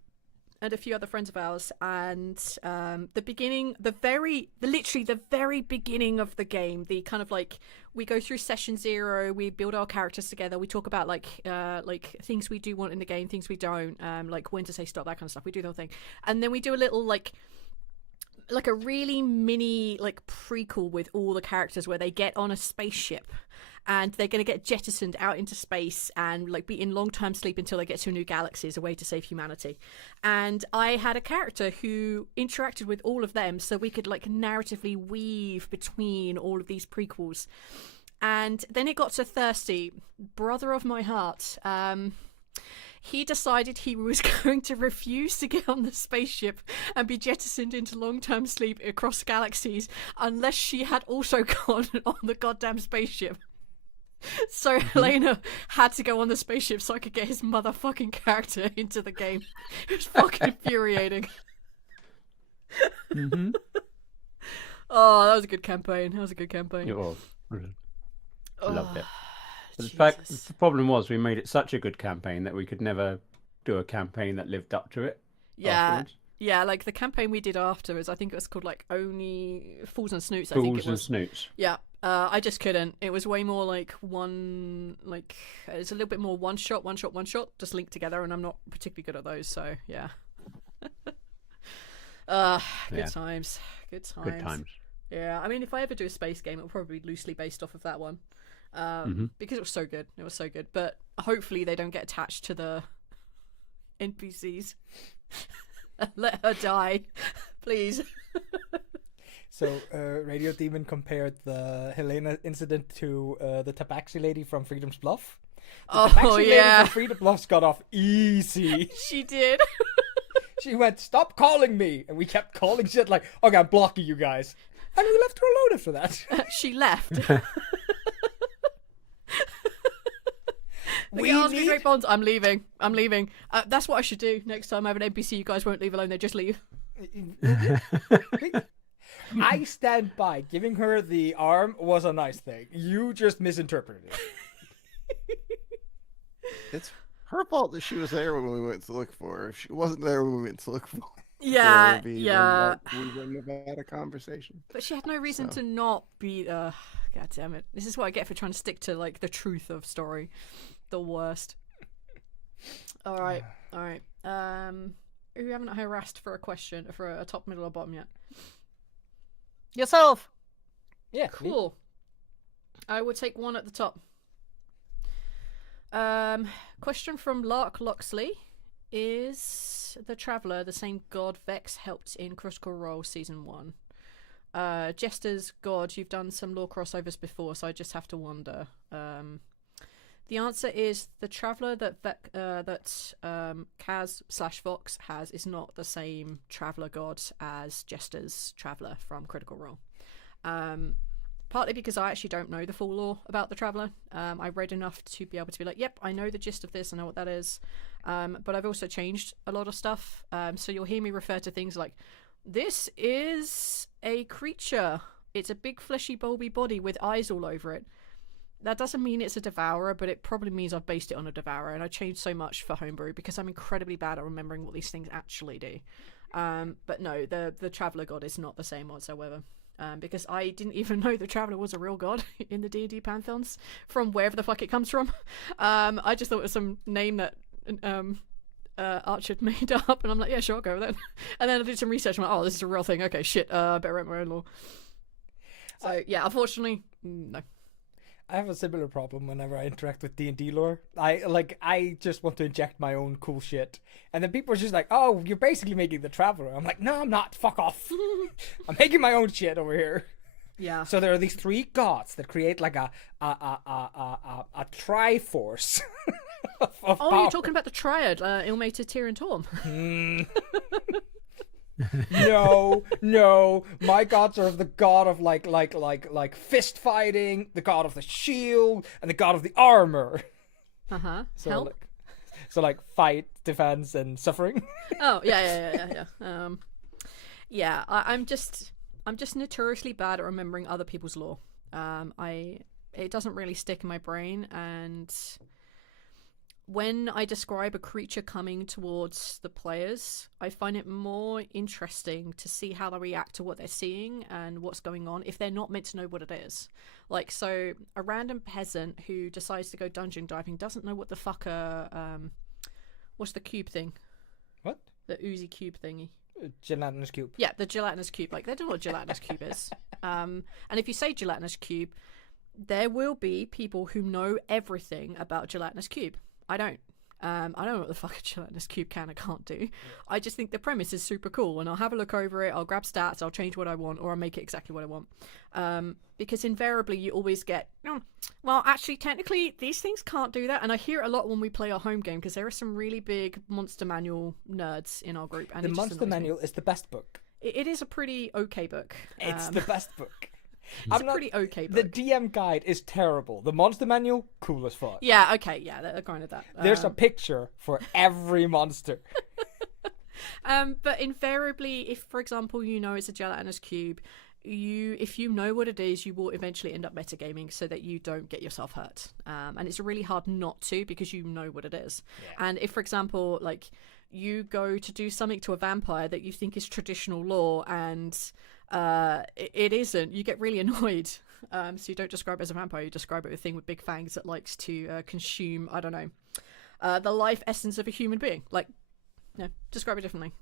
and a few other friends of ours, and literally the very beginning of the game, the kind of like, we go through session 0, we build our characters together, we talk about like things we do want in the game, things we don't, like when to say stop, that kind of stuff. We do the whole thing, and then we do a little like a really mini like prequel with all the characters where they get on a spaceship and they're going to get jettisoned out into space and like be in long-term sleep until they get to a new galaxy as a way to save humanity. And I had a character who interacted with all of them so we could like narratively weave between all of these prequels. And then it got to Thirsty, brother of my heart. He decided he was going to refuse to get on the spaceship and be jettisoned into long-term sleep across galaxies unless she had also gone on the goddamn spaceship. So Helena had to go on the spaceship so I could get his motherfucking character into the game. It was fucking infuriating. Oh, that was a good campaign. It was. I loved it. But Jesus. the problem was we made it such a good campaign that we could never do a campaign that lived up to it. Yeah. Afterwards. Yeah, like the campaign we did afterwards, I think it was called like Only Fools and Snoots, I think Fools it and was. Snoots. Yeah, I just couldn't. It was way more like it's a little bit more one shot, just linked together, and I'm not particularly good at those, so yeah. Good Yeah. times. Good Good times. Yeah, I mean, if I ever do a space game, it'll probably be loosely based off of that one. Because it was so good. It was so good. But hopefully they don't get attached to the NPCs. Let her die. Please. So, Radio Demon compared the Helena incident to the Tabaxi lady from Freedom's Bluff. The Tabaxi lady from Freedom Bluff got off easy. She did. She went, "Stop calling me," and we kept calling shit like, "Okay, I'm blocking you guys," and we left her alone after that. She left. We Girls be need- great bonds. I'm leaving. That's what I should do next time I have an NPC you guys won't leave alone. They just leave. I stand by. Giving her the arm was a nice thing. You just misinterpreted it. It's her fault that she was there when we went to look for her. If she wasn't there when we went to look for her, Yeah, we yeah. wouldn't have had a conversation. But she had no reason to not be. God damn it! This is what I get for trying to stick to like the truth of story. The worst. All right. Who haven't harassed for a question for a top, middle, or bottom yet? Yourself. Yeah. Cool. I will take one at the top. Question from Lark Loxley. Is the Traveller the same god Vex helped in Critical Role Season 1? Jester's god, you've done some lore crossovers before, so I just have to wonder. The answer is the Traveller that Kaz/Vox has is not the same Traveller god as Jester's Traveller from Critical Role. Partly because I actually don't know the full lore about the Traveller. I read enough to be able to be like, yep, I know the gist of this, I know what that is. But I've also changed a lot of stuff. So you'll hear me refer to things like, this is a creature. It's a big fleshy bulby body with eyes all over it. That doesn't mean it's a devourer, but it probably means I've based it on a devourer, and I changed so much for Homebrew because I'm incredibly bad at remembering what these things actually do. But no, the Traveller god is not the same whatsoever. Because I didn't even know the Traveller was a real god in the D&D pantheons from wherever the fuck it comes from. I just thought it was some name that Arch had made up, and I'm like, yeah, sure, I'll go with it. And then I did some research, and I'm like, oh, this is a real thing. Okay, shit, better write my own lore. So yeah, unfortunately, no. I have a similar problem whenever I interact with D&D lore. I just want to inject my own cool shit. And then people are just like, oh, you're basically making the Traveller. I'm like, no, I'm not. Fuck off. I'm making my own shit over here. Yeah. So there are these three gods that create like a triforce. of Oh, power. you're talking about the Triad, Ilmater, Tyr, and Torm. No. My gods are the god of like fist fighting, the god of the shield, and the god of the armor. So like fight, defense, and suffering. Oh yeah. Yeah. I'm just notoriously bad at remembering other people's lore. It doesn't really stick in my brain, and when I describe a creature coming towards the players, I find it more interesting to see how they react to what they're seeing and what's going on if they're not meant to know what it is. Like, so a random peasant who decides to go dungeon diving doesn't know what the fuck what's the cube thing? What? The oozy cube thingy. Gelatinous cube. Yeah, the gelatinous cube. Like, they don't know what gelatinous cube is. And if you say gelatinous cube, there will be people who know everything about gelatinous cube. I don't know what the fuck a gelatinous cube can or can't do. I just think the premise is super cool, and I'll have a look over it, I'll grab stats, I'll change what I want, or I'll make it exactly what I want. Because invariably you always get, well, actually, technically, these things can't do that. And I hear it a lot when we play our home game, because there are some really big Monster Manual nerds in our group. And the Monster Manual is the best book. It is a pretty okay book. It's the best book. It's a pretty okay book. The DM guide is terrible. The Monster Manual, cool as fuck. Yeah, okay, yeah, granted that. There's a picture for every monster. But invariably, if, for example, you know it's a gelatinous cube, if you know what it is, you will eventually end up metagaming so that you don't get yourself hurt. And it's really hard not to, because you know what it is. Yeah. And if, for example, like, you go to do something to a vampire that you think is traditional lore and it isn't, you get really annoyed. So you don't describe it as a vampire, you describe it as a thing with big fangs that likes to consume, I don't know, the life essence of a human being. Like, no, describe it differently.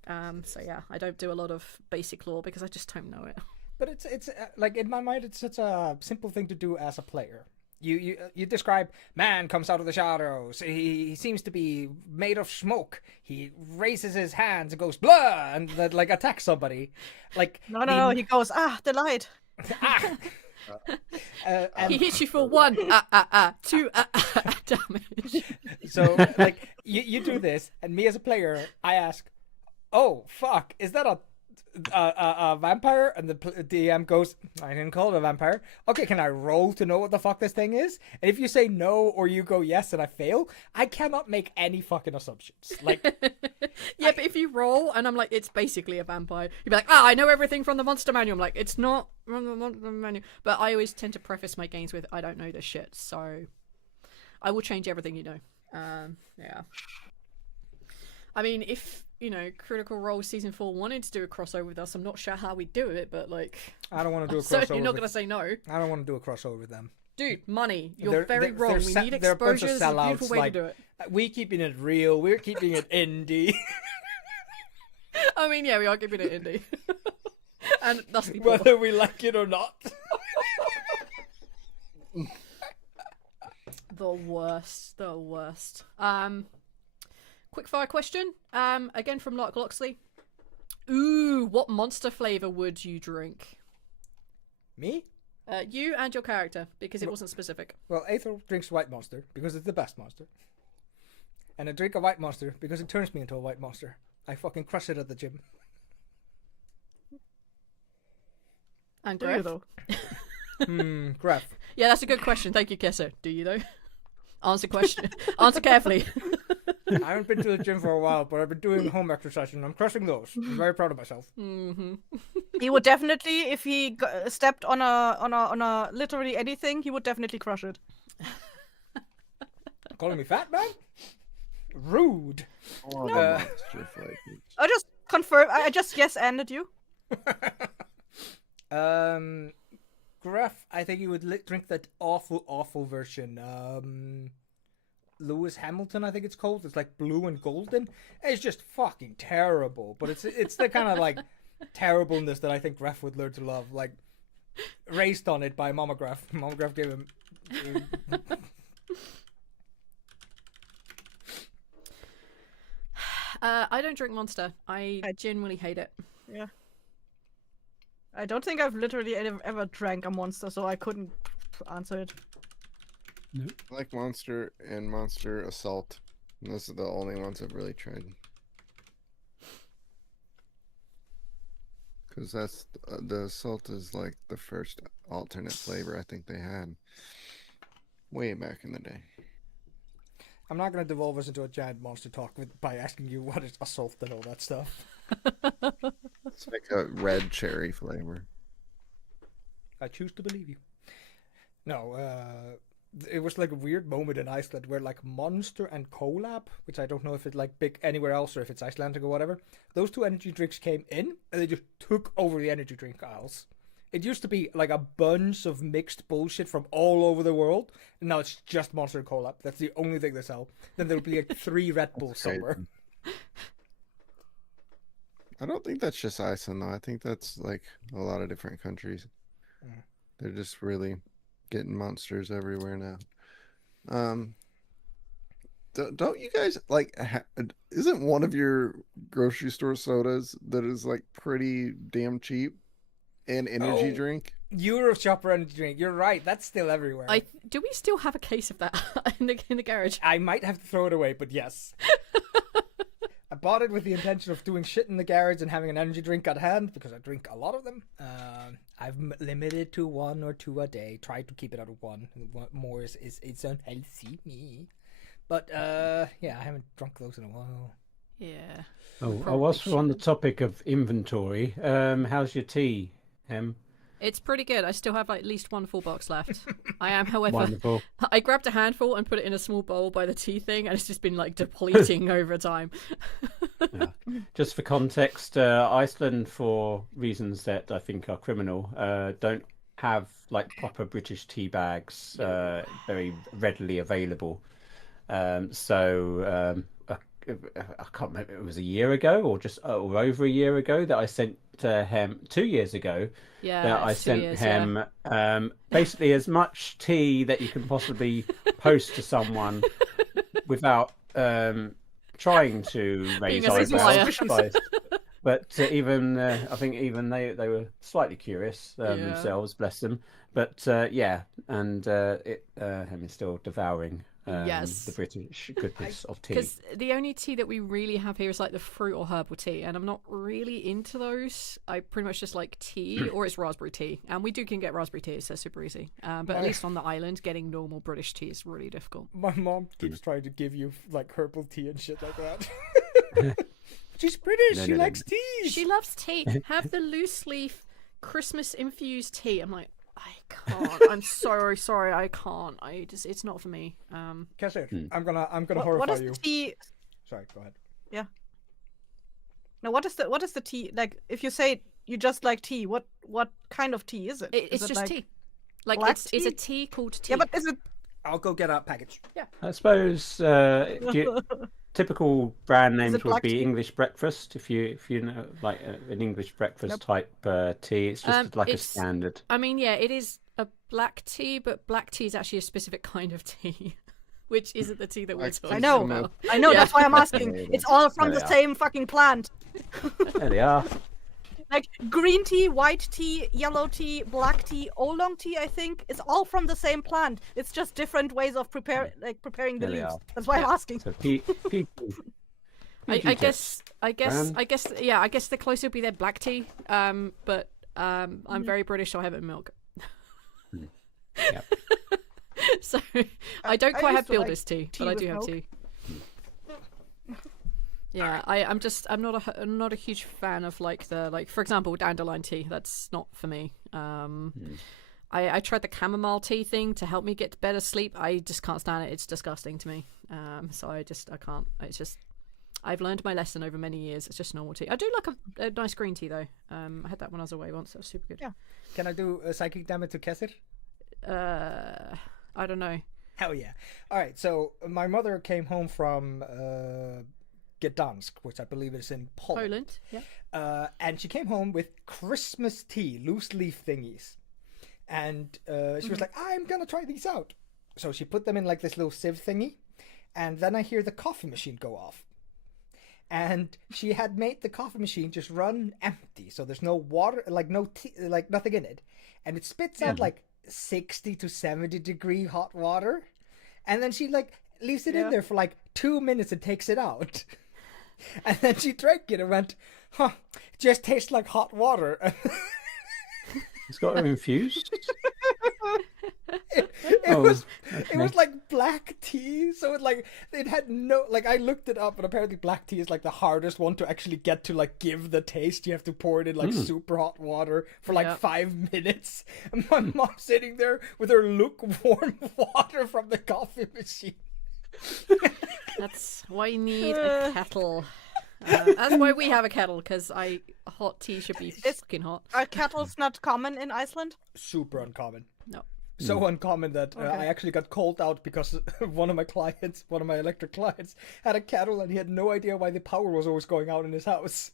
So yeah, I don't do a lot of basic lore because I just don't know it. But it's like, in my mind, it's such a simple thing to do as a player. You describe, man comes out of the shadows. He seems to be made of smoke. He raises his hands and goes blah, and then, like, attacks somebody. Like, no. He goes, the light. He hits you for 1 2 damage. So like you do this, and me as a player, I ask, oh fuck, is that a a vampire, and the DM goes, I didn't call it a vampire. Okay, can I roll to know what the fuck this thing is? And if you say no or you go yes and I fail, I cannot make any fucking assumptions. Like, yeah, but if you roll and I'm like, it's basically a vampire, you'd be like, I know everything from the monster manual. I'm like, it's not from the monster manual. But I always tend to preface my games with, I don't know this shit, so I will change everything you know. Yeah. I mean, if, Critical Role Season 4 wanted to do a crossover with us, I'm not sure how we'd do it, but, like... I don't want to do a crossover. Certainly not going to say no. I don't want to do a crossover with them. Dude, money. You're very wrong. We need they're a bunch exposure. of This is a beautiful sellouts. way Like, to do it. we keeping it real. We're keeping it indie. I mean, yeah, we are keeping it indie. And that's the point. Whether we like it or not. The worst. The worst. Quick fire question. Again from Lark Loxley. Ooh, what monster flavor would you drink? Me? You and your character, because it wasn't specific. Well, Eyþór drinks White Monster because it's the best monster. And I drink a White Monster because it turns me into a White Monster. I fucking crush it at the gym. And Do you, Gref? though? Graf. Yeah, that's a good question. Thank you, Kessir. Do you, though? Answer question. Answer carefully. I haven't been to the gym for a while, but I've been doing home exercises and I'm crushing those. I'm very proud of myself. Mm-hmm. He would definitely, if he stepped on a literally anything, he would definitely crush it. Calling me fat, man? Rude. Oh, No. monster flavors. I just confirm. I just yes-anded you. Graf, I think he would drink that awful version. Lewis Hamilton, I think it's called. It's like blue and golden. It's just fucking terrible. But it's the kind of like terribleness that I think Graf would learn to love. Like, raised on it by Mama Graf. Mama Graf gave him... I don't drink Monster. I genuinely hate it. Yeah. I don't think I've literally ever drank a monster, so I couldn't answer it. I like Monster and Monster Assault. Those are the only ones I've really tried. Because that's the Assault is like the first alternate flavor I think they had way back in the day. I'm not going to devolve us into a giant monster talk by asking you what is assault and all that stuff. It's like a red cherry flavor. I choose to believe you. No, it was like a weird moment in Iceland where like Monster and Collab, which I don't know if it's like big anywhere else or if it's Icelandic or whatever, those two energy drinks came in and they just took over the energy drink aisles. It used to be like a bunch of mixed bullshit from all over the world, and now it's just Monster and Collab. That's the only thing they sell. Then there'll be like 3 Red Bulls somewhere. I don't think that's just Iceland though. I think that's like a lot of different countries. Mm. They're just really getting monsters everywhere now. Don't you guys like? Isn't one of your grocery store sodas that is like pretty damn cheap an energy drink? Euro Shopper energy drink. You're right. That's still everywhere. Do we still have a case of that in the garage? I might have to throw it away, but yes. I bought it with the intention of doing shit in the garage and having an energy drink at hand because I drink a lot of them. I've limited to 1 or 2 a day. Try to keep it at 1. More is it's unhealthy me. But yeah, I haven't drunk those in a while. Yeah. Oh, I was on the topic of inventory. How's your tea, Em? It's pretty good. I still have like, at least 1 full box left. I am, however, Wonderful. I grabbed a handful and put it in a small bowl by the tea thing, and it's just been like depleting over time. Yeah. Just for context, Iceland, for reasons that I think are criminal, don't have like proper British tea bags very readily available. So I can't remember, it was a year ago or over a year ago that I sent him 2 years ago. Yeah, that I sent him basically as much tea that you can possibly post to someone without trying to raise eyebrows. But even I think even they were slightly curious themselves, bless them. But yeah, and him is still devouring Yes. the British goodness of tea. Because the only tea that we really have here is like the fruit or herbal tea, and I'm not really into those. I pretty much just like tea, or it's raspberry tea, and we can get raspberry tea, so super easy. But at least on the island, getting normal British tea is really difficult. My mom keeps trying to give you like herbal tea and shit like that. She's British. She likes tea. She loves tea. Have the loose leaf Christmas infused tea. I'm like, I can't. I'm so sorry. I can't. It's not for me. Kessir, I'm gonna horrify what is you. the tea? Sorry, go ahead. Yeah. Now, what is the tea? Like, if you say you just like tea, what kind of tea is it? It's is just like tea. Like it's a tea called tea. Yeah, but is it? I'll go get a package. Yeah. I suppose typical brand names would be English breakfast. If you know like an English breakfast type tea, it's just like a standard. I mean, yeah, it is a black tea, but black tea is actually a specific kind of tea, which isn't the tea that we're talking about. I know. Yeah. That's why I'm asking. It's all from the same fucking plant. There they are. Like green tea, white tea, yellow tea, black tea, oolong tea. I think it's all from the same plant. It's just different ways of preparing the leaves. That's why I'm asking. So I guess the closer would be their black tea. But I'm very British, so I have it in milk. Yep. So I don't quite have builder's tea tea, but I do have milk. tea. Yeah, I'm not a huge fan of for example, dandelion tea. That's not for me. I tried the chamomile tea thing to help me get better sleep. I just can't stand it. It's disgusting to me. So I can't. It's just I've learned my lesson over many years. It's just normal tea. I do like a nice green tea though. I had that when I was away once. That was super good. Yeah. Can I do a psychic damage to Kessir? I don't know. Hell yeah! All right. So my mother came home from Gdansk, which I believe is in Poland. Yeah. And she came home with Christmas tea, loose leaf thingies. And she was like, I'm going to try these out. So she put them in like this little sieve thingy. And then I hear the coffee machine go off. And she had made the coffee machine just run empty. So there's no water, like no tea, like nothing in it. And it spits out like 60 to 70 degree hot water. And then she like leaves it in there for like 2 minutes and takes it out. And then she drank it and went, it just tastes like hot water. It's got to infuse. It was like black tea, so it had no, like I looked it up and apparently black tea is like the hardest one to actually get to like give the taste. You have to pour it in like super hot water for like 5 minutes. And my mom sitting there with her lukewarm water from the coffee machine. That's why you need a kettle. That's why we have a kettle, because hot tea should be fucking hot. Are kettles not common in Iceland? Super uncommon. No. So uncommon that I actually got called out because one of my electric clients, had a kettle and he had no idea why the power was always going out in his house.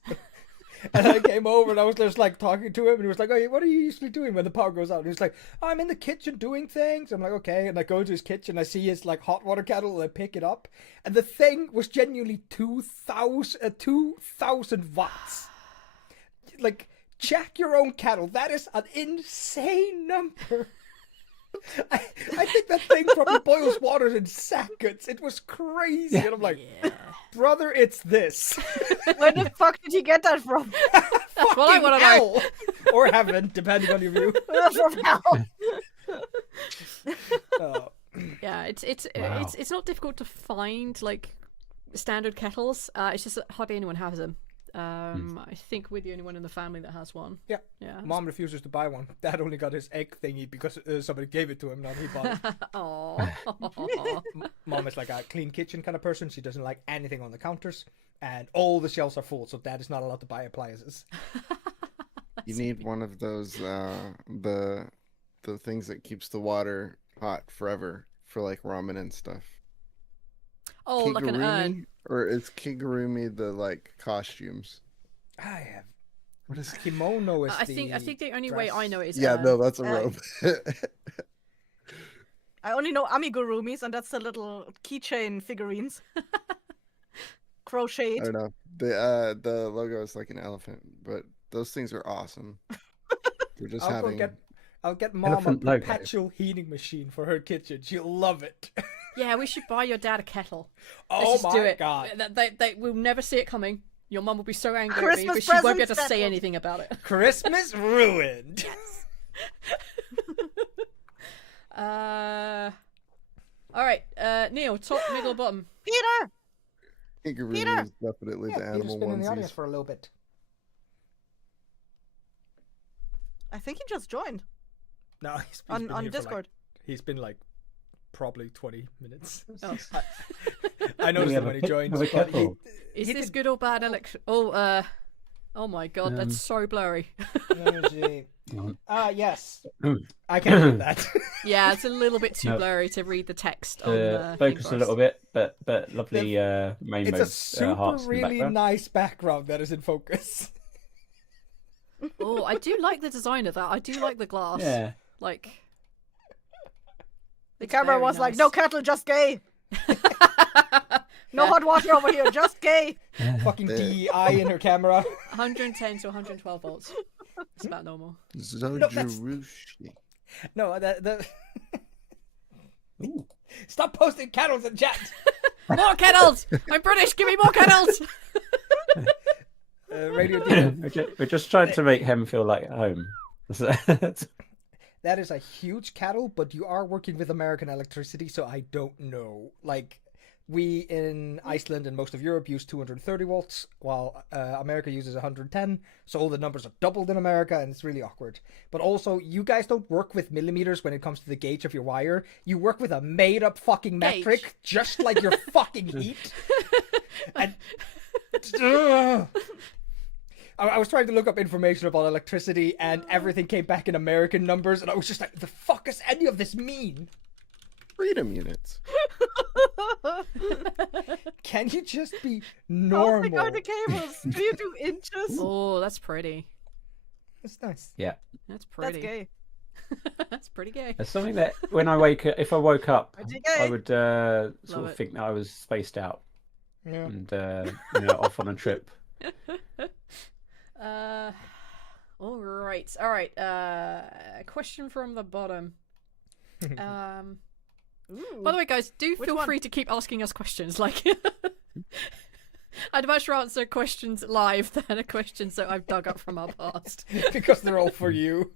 And I came over and I was just like talking to him and he was like, "Oh, what are you usually doing when the power goes out?" And he was like, "I'm in the kitchen doing things." I'm like, "Okay." And I go into his kitchen, I see his like hot water kettle and I pick it up. And the thing was genuinely 2,000 watts. Like, check your own kettle. That is an insane number. I think that thing probably boils water in seconds. It was crazy. And I'm like, brother, it's this. Where the fuck did you get that from? That's what I want to know. Or heaven, depending on your view. From hell. Yeah, it's not difficult to find like standard kettles. It's just that hardly anyone has them. I think we're the only one in the family that has one. Yeah. Yeah. Mom refuses to buy one. Dad only got his egg thingy because somebody gave it to him, not he bought it. Aww. Mom is like a clean kitchen kind of person. She doesn't like anything on the counters, and all the shelves are full, so Dad is not allowed to buy appliances. You need one of those the things that keeps the water hot forever for like ramen and stuff. Oh, like an urn. Or is kigurumi the like costumes? I have. What is kimono? Is I think the only way I know it is no, that's a robe. I only know amigurumis, and that's the little keychain figurines. Crocheted. I don't know. The logo is like an elephant, but those things are awesome. We're just I'll get Mom a perpetual heating machine for her kitchen. She'll love it. Yeah, we should buy your dad a kettle. Oh Let's just do my it. god. They will never see it coming. Your mum will be so angry at me, Christmas but she won't be able to presents say settled. anything about it. Christmas ruined. All right, Neil, top, middle, bottom. Peter! Kangaroo Peter! is definitely the Peter's animal been in the audience onesies. for a little bit. I think he just joined No, he's been on here for, Discord. he's been like probably 20 minutes. Oh. I noticed have him a when he pic joined. of a but kettle. Is he this did- good or bad election? Oh my god, that's so blurry. Yes. I can read that. Yeah, it's a little bit too No. blurry to read the text on the Focus thing a for little us. bit, but lovely rainbow It's a super hearts in the really background. nice background that is in focus. Oh, I do like the design of that. I do like the glass. Yeah. Like The it's camera very was like, nice. no kettle, just gay. No hot water over here, just gay. Fucking DEI in her camera. 110 to 112 volts. It's about normal. that's- Zojurushi. No, the Ooh. stop posting kettles in chat. More kettles! I'm British. Give me more kettles. Radio Dino. We're just trying to make him feel like home. That is a huge kettle, but you are working with American electricity, so I don't know. Like, we in Iceland and most of Europe use 230 volts, while America uses 110. So all the numbers are doubled in America, and it's really awkward. But also, you guys don't work with millimeters when it comes to the gauge of your wire. You work with a made-up fucking Gauge. metric, just like your fucking heat. And Ugh. I was trying to look up information about electricity, and everything came back in American numbers, and I was just like, the fuck does any of this mean? Freedom units. Can you just be Oh normal? my god, the cables. Do you do inches? Oh, that's pretty. That's nice. Yeah. That's That's pretty. gay. That's pretty gay. It's something that when I wake up, if I woke up, Pretty I gay. would Love sort of it. think that I was spaced out Yeah. and off on a trip. All right. Question from the bottom. Ooh. By the way, guys, do Which feel one? free to keep asking us questions. Like, I'd much rather answer questions live than questions that I've dug up from our past. Because they're all for you.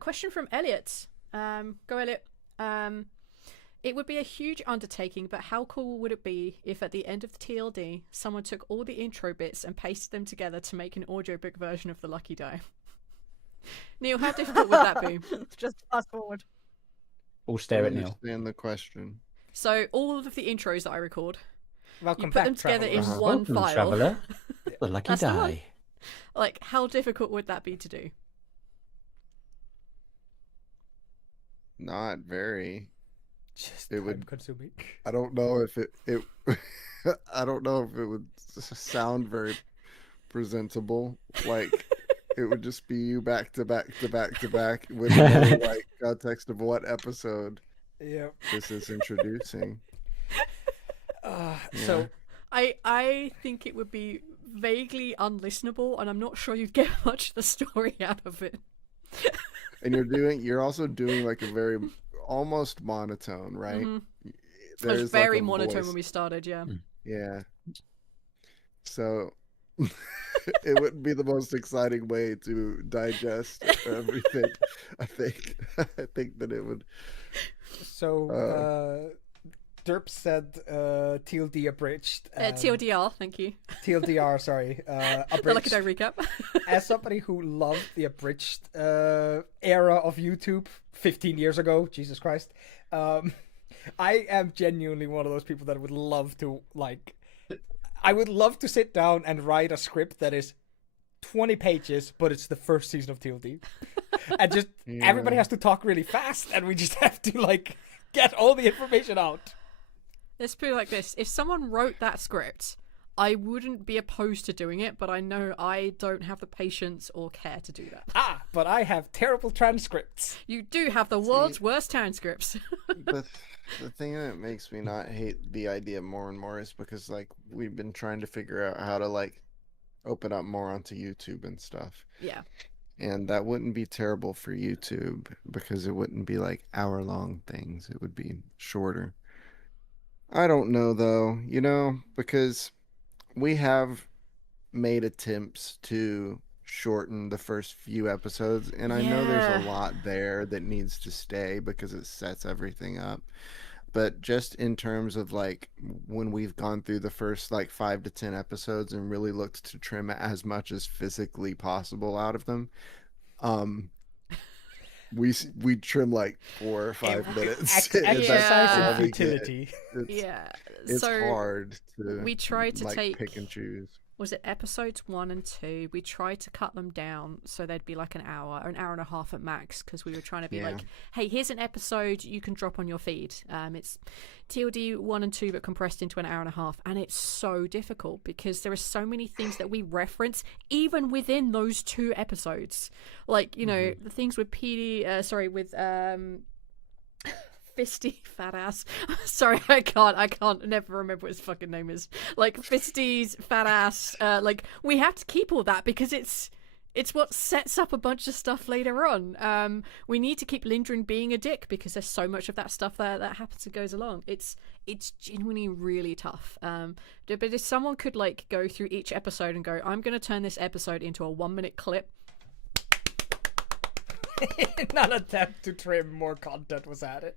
Question from Elliot. Go, Elliot. It would be a huge undertaking, but how cool would it be if at the end of the TLD, someone took all the intro bits and pasted them together to make an audiobook version of the Lucky Die? Neil, how difficult would that be? Just fast forward. All stare I at Neil. understand the question. So all of the intros that I record, Welcome you put back, them together in traveler. one Welcome, file. traveller. The lucky That's the one. die. Like, how difficult would that be to do? Not very. Just It would- time-consuming. I don't know if it I don't know if it would sound very presentable. Like it would just be you back to back to back to back with no like context of what episode Yeah. this is introducing. So I think it would be vaguely unlistenable, and I'm not sure you'd get much of the story out of it. And you're also doing like a very almost monotone, right? Mhm. It There's was like very a monotone voice. when we started, yeah. Yeah. So it wouldn't be the most exciting way to digest everything. I think that it would. So Derp said TLD abridged. TLDR, thank you. TLDR, sorry. The Lucky Abridged. Die recap. As somebody who loved the abridged era of YouTube 15 years ago, Jesus Christ, I am genuinely one of those people that would love to, like, I would love to sit down and write a script that is 20 pages, but it's the first season of TLD. And just everybody has to talk really fast, and we just have to, like, get all the information out. Let's put it like this. If someone wrote that script, I wouldn't be opposed to doing it, but I know I don't have the patience or care to do that. But I have terrible transcripts. You do have the world's worst transcripts. But the thing that makes me not hate the idea more and more is because like we've been trying to figure out how to like open up more onto YouTube and stuff. Yeah. And that wouldn't be terrible for YouTube because it wouldn't be like hour-long things. It would be shorter. I don't know though, because we have made attempts to shorten the first few episodes, and I know there's a lot there that needs to stay because it sets everything up. But just in terms of like when we've gone through the first like 5 to 10 episodes and really looked to trim as much as physically possible out of them, we trim like 4 or 5 minutes. Exercise in futility. It's hard to we tried to take pick and choose. Was it episodes 1 and 2? We tried to cut them down so they'd be like an hour and a half at max, because we were trying to be like, hey, here's an episode you can drop on your feed. It's TLD 1 and 2 but compressed into an hour and a half, and it's so difficult because there are so many things that we reference even within those 2 episodes. Like, the things with Fisty fat ass. Sorry, I can't never remember what his fucking name is. Like Fisty's fat ass. Like we have to keep all that because it's what sets up a bunch of stuff later on. We need to keep Lindgren being a dick because there's so much of that stuff that happens and goes along. It's genuinely really tough. But if someone could like go through each episode and go, I'm going to turn this episode into a 1-minute clip. Not attempt to trim more content was added.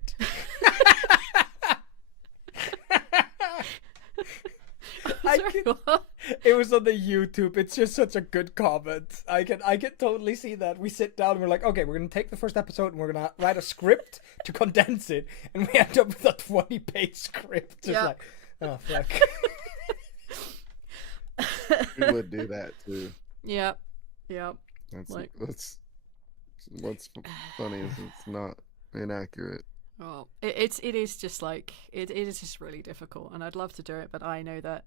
It was on the YouTube. It's just such a good comment. I can totally see that. We sit down and we're like, okay, we're gonna take the first episode and we're gonna write a script to condense it, and we end up with a 20-page script. Just like, oh fuck. We would do that too. Yep. That's what's funny is it's not inaccurate. Well, it is just like it is just really difficult, and I'd love to do it, but I know that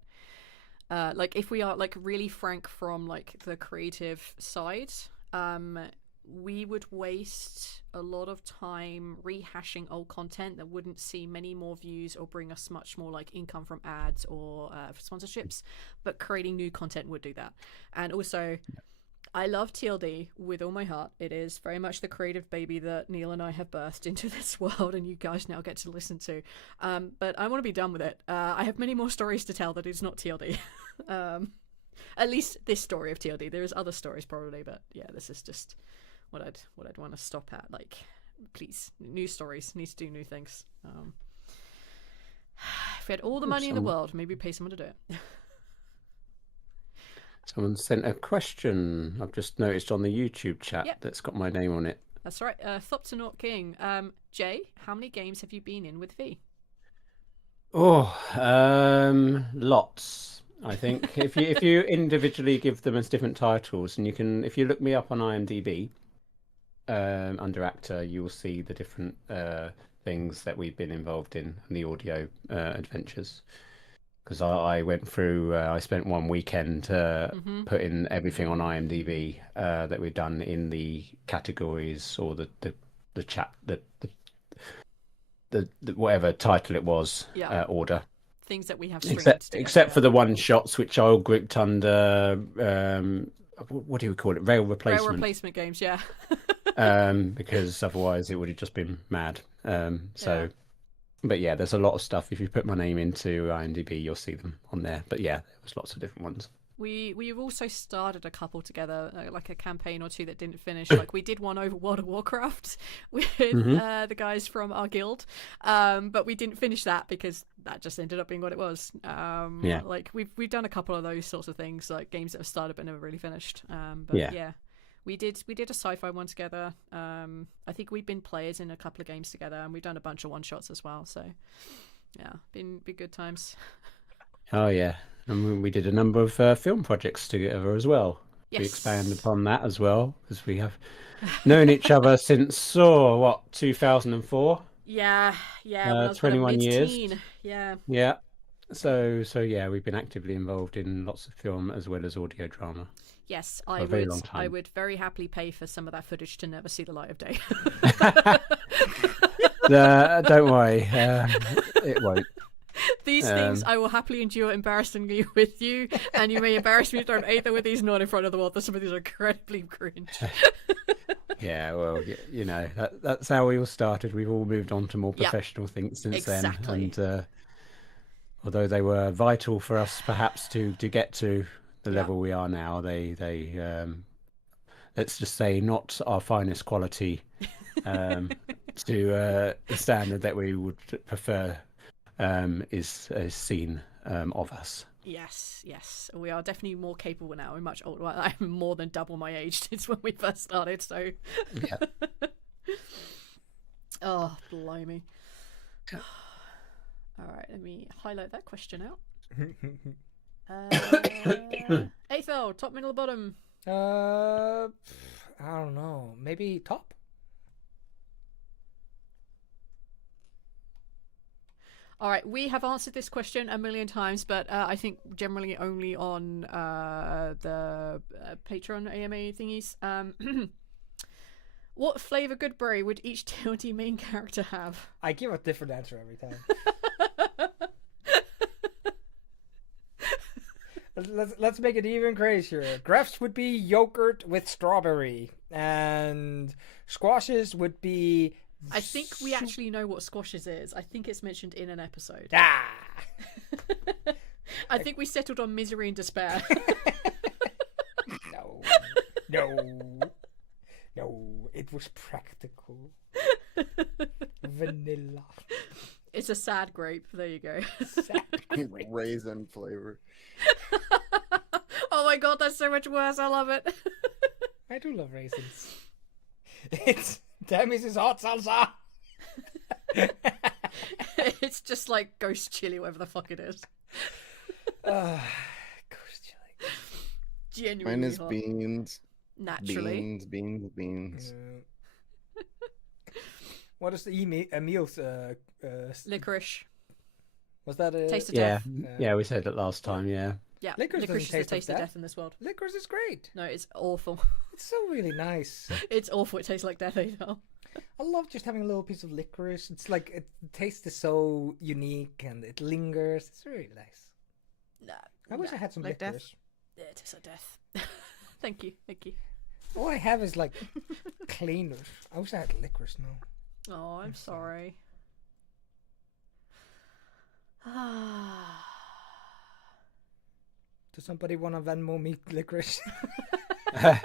like if we are like really frank from like the creative side, we would waste a lot of time rehashing old content that wouldn't see many more views or bring us much more like income from ads or sponsorships, but creating new content would do that. And also I love TLD with all my heart. It is very much the creative baby that Neil and I have birthed into this world, and you guys now get to listen to. But I want to be done with it. I have many more stories to tell that is not TLD. At least this story of TLD. There is other stories probably, but yeah, this is just what I'd want to stop at. Like, please, new stories. Need to do new things. If we had all the money in the world, maybe pay someone to do it. Someone sent a question I've just noticed on the YouTube chat that's got my name on it. That's right. Thoptonaut King. Jay, how many games have you been in with V? Lots. I think if you individually give them as different titles, and you can, if you look me up on IMDb under actor, you will see the different things that we've been involved in the audio adventures. Because I went through, I spent one weekend putting everything on IMDb that we've done in the categories or the chat, the whatever title it was, order. Things that we have except for the one shots which I grouped under what do you call it? Rail replacement. Rail replacement games, yeah. Because otherwise it would have just been mad. But yeah, there's a lot of stuff. If you put my name into IMDb, you'll see them on there. But yeah, there was lots of different ones. We've also started a couple together, like a campaign or 2 that didn't finish. Like we did one over World of Warcraft with the guys from our guild, but we didn't finish that because that just ended up being what it was. Like we've done a couple of those sorts of things, like games that have started but never really finished. We did a sci-fi one together. I think we've been players in a couple of games together, and we've done a bunch of one-shots as well. So yeah, been good times. Oh yeah. And we did a number of film projects together as well. Yes. We expanded upon that as well, because we have known each other since 2004. Yeah. 21 years. Yeah. So yeah, we've been actively involved in lots of film as well as audio drama. Yes, I would very happily pay for some of that footage to never see the light of day. Don't worry, it won't. These things I will happily endure embarrassingly with you, and you may embarrass me in front of Eyþór with these, not in front of the world. Some of these are incredibly cringe. Yeah, well, you know, that's how we all started. We've all moved on to more professional things since then. And although they were vital for us perhaps to get to the level we are now, they let's just say not our finest quality to the standard that we would prefer is seen of us. Yes. We are definitely more capable now. We're much older. I'm more than double my age since when we first started, so... Yeah. Oh, blimey. Alright, let me highlight that question out. Eyþór, top, middle, bottom? I don't know. Maybe top? All right, we have answered this question a million times, but I think generally only on the Patreon AMA thingies. What flavor Goodberry would each TLD main character have? I give a different answer every time. Let's make it even crazier. Greffs would be yogurt with strawberry, and squashes would be... I think we actually know what squashes is. I think it's mentioned in an episode. Ah! I think we settled on misery and despair. No, it was practical. Vanilla. It's a sad grape. There you go. Sad grape. Raisin flavor. Oh my god, that's so much worse. I love it. I do love raisins. It's Demis' hot salsa. It's just like ghost chili, whatever the fuck it is. Ghost chili. Genuinely Mine is hot. beans. Naturally. Beans. What is the Emil's Licorice. Was that a Taste of Yeah, death. yeah, we said it last time. Yeah. Yeah, Licorice licorice is doesn't the taste of death in this world. Licorice is great. No, it's awful. It's so really nice. It's awful. It tastes like death, Eyþór. I love just having a little piece of licorice. It's like the taste is so unique and it lingers. It's really nice. No, I wish I had some Like death? licorice. Yeah, it tastes like death. Thank you. All I have is like cleaners. I wish I had licorice now. Oh, I'm sorry. Does somebody want to Venmo me licorice? I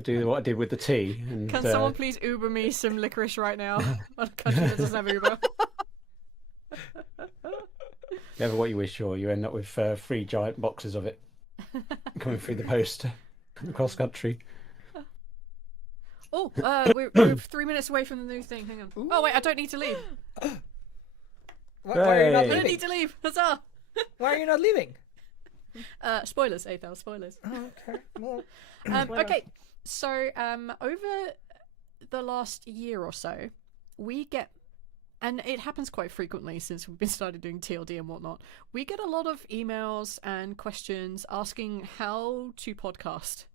do what I did with the tea. And, Can someone please Uber me some licorice right now? I'm a country that doesn't have Uber. never what you wish for. You end up with 3 giant boxes of it coming through the post across country. Oh, we're 3 minutes away from the new thing. Hang on. Ooh. Oh wait, I don't need to leave. Why are you not Hey. I don't leaving? need to leave. Huzzah! Why are you not leaving? Spoilers, Eyþór. Spoilers. Oh, okay. Well, Okay, so over the last year or so, we get, and it happens quite frequently since we've been started doing TLD and whatnot, we get a lot of emails and questions asking how to podcast.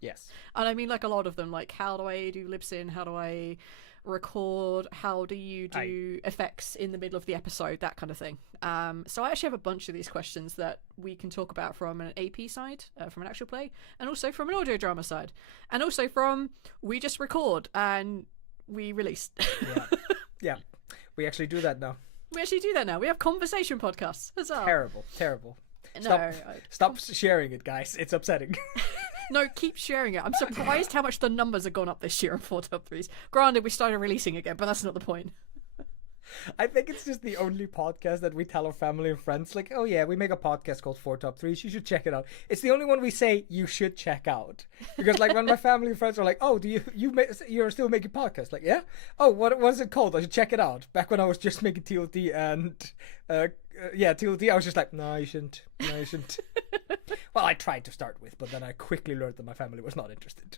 yes. And I mean like a lot of them, like how do I do lip sync, how do I record, how do you do effects in the middle of the episode, that kind of thing. So I actually have a bunch of these questions that we can talk about from an AP side, from an actual play, and also from an audio drama side, and also from we just record and we release. Yeah. We actually do that now. We actually do that now. We have conversation podcasts. Huzzah. Terrible. No, Stop sharing it, guys. It's upsetting. no, keep sharing it. I'm surprised how much the numbers have gone up this year on 4 Top 3s. Granted, we started releasing again, but that's not the point. I think it's just the only podcast that we tell our family and friends, like, oh yeah, we make a podcast called 4 Top 3s. You should check it out. It's the only one we say you should check out. Because like when my family and friends are like, oh, you're still making podcasts? Like, yeah? Oh, what is it called? I should check it out. Back when I was just making TLD and TLD, I was just like, no, you shouldn't. Well, I tried to start with, but then I quickly learned that my family was not interested.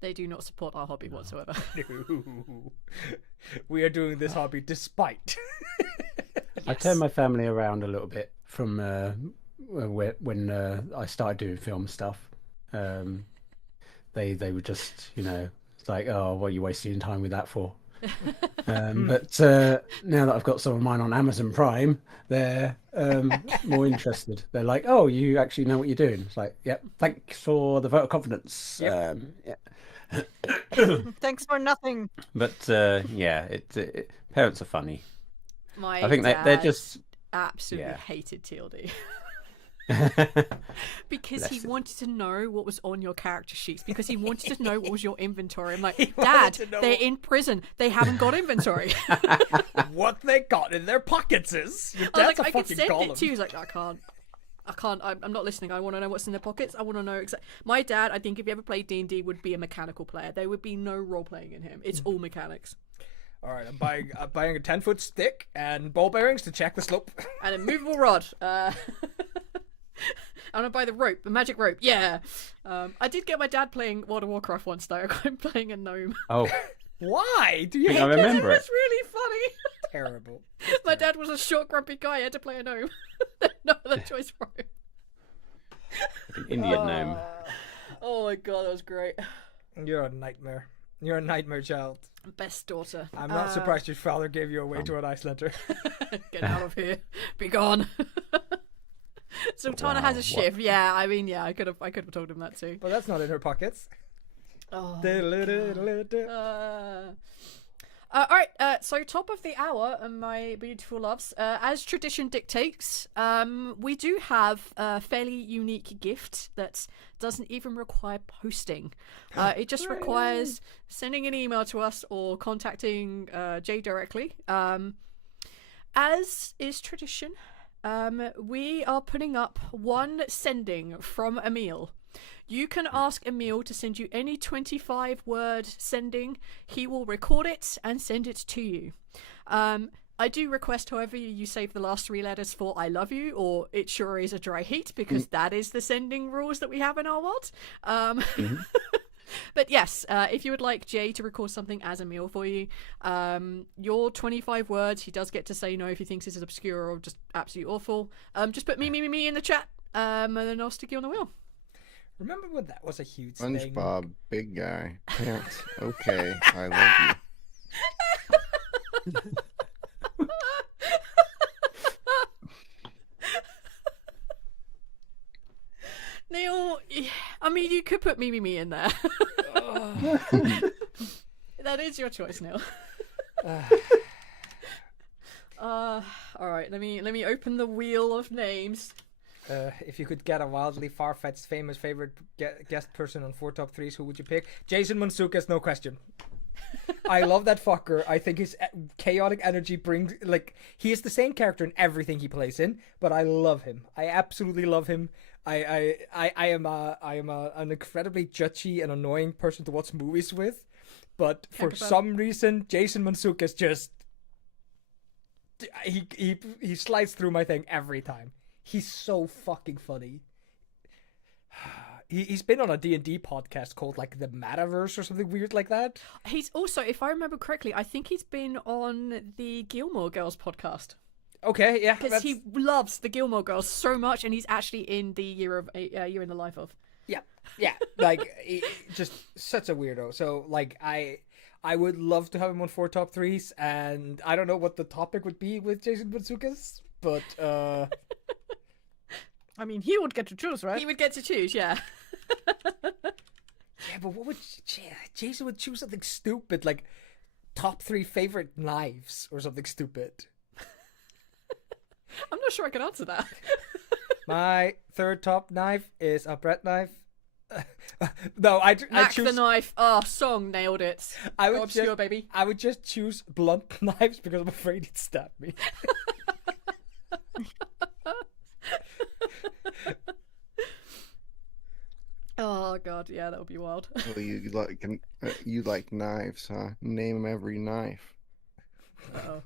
They do not support our hobby whatsoever. No. We are doing this hobby despite. I turned my family around a little bit from when I started doing film stuff. They were just, it's like, oh, what are you wasting your time with that for? But now that I've got some of mine on Amazon Prime, they're more interested. They're like, "Oh, you actually know what you're doing." It's like, "Yep, thanks for the vote of confidence." Yep. Yeah. Thanks for nothing. But yeah, parents are funny. My I think dad they're just absolutely yeah. hated TLD. Bless Because he him. wanted to know what was on your character sheets, because he wanted to know what was your inventory. I'm like, He Dad, wanted to know- they're in prison. They haven't got inventory. What they got in their pockets is. Your I was dad's like, a I could fucking send golem. it to you. He's like, I can't. I'm not listening. I want to know what's in their pockets. I want to know exactly. My dad, I think if you ever played D&D, would be a mechanical player. There would be no role playing in him. It's all mechanics. All right, I'm buying a 10-foot stick and ball bearings to check the slope. And a movable rod. I'm gonna buy the rope, the magic rope. Yeah. I did get my dad playing World of Warcraft once though. I'm playing a gnome. Oh, Why do you I think hate I remember It it. was really funny. terrible? My dad was a short, grumpy guy. I had to play a gnome. No other choice for him. An Indian gnome. Oh my god, that was great. You're a nightmare. You're a nightmare child. Best daughter. I'm not surprised your father gave you away to an Icelander. Get out of here. Be gone. Sultana has a shiv. Yeah, I mean, yeah, I could have told him that too. But that's not in her pockets. Oh. Diddle-diddle-diddle. All right, so top of the hour, my beautiful loves. As tradition dictates, we do have a fairly unique gift that doesn't even require posting. It just requires sending an email to us or contacting Jay directly. As is tradition, we are putting up one sending from Emil. You can ask Emil to send you any 25-word sending. He will record it and send it to you. I do request, however, you save the last 3 letters for I love you or it sure is a dry heat, because that is the sending rules that we have in our world. But yes, if you would like Jay to record something as Emil for you, your 25 words, he does get to say no if he thinks this is obscure or just absolutely awful. Just put me in the chat, and then I'll stick you on the wheel. Remember when that was a huge thing? SpongeBob, big guy, pants. Okay, I love you. Neil, I mean, you could put me in there. That is your choice, Neil. All right, let me open the wheel of names. If you could get a wildly far-fetched, famous favorite guest person on 4 top 3s, who would you pick? Jason Mantzoukas, no question. I love that fucker. I think his chaotic energy brings, like, he is the same character in everything he plays in, but I love him. I absolutely love him. I am an incredibly judgy and annoying person to watch movies with, but for some reason, Jason Mantzoukas just he slides through my thing every time. He's so fucking funny. He's been on a D&D podcast called, like, The Metaverse or something weird like that. He's also, if I remember correctly, I think he's been on the Gilmore Girls podcast. Okay, yeah. Because he loves the Gilmore Girls so much, and he's actually in the year in the life of. Yeah, like, just such a weirdo. So, like, I would love to have him on 4 top 3s, and I don't know what the topic would be with Jason Mantzoukas, but I mean, he would get to choose, right? He would get to choose, yeah. yeah, but what would Jason would choose something stupid, like top 3 favorite knives or something stupid. I'm not sure I can answer that. My 3rd top knife is a bread knife. No, I Mac choose the knife. Oh, song nailed it. I would obscure, just, baby. I would just choose blunt knives because I'm afraid he'd stab me. Oh god, yeah, that would be wild. Oh, you like knives, huh? Name every knife. Uh-oh.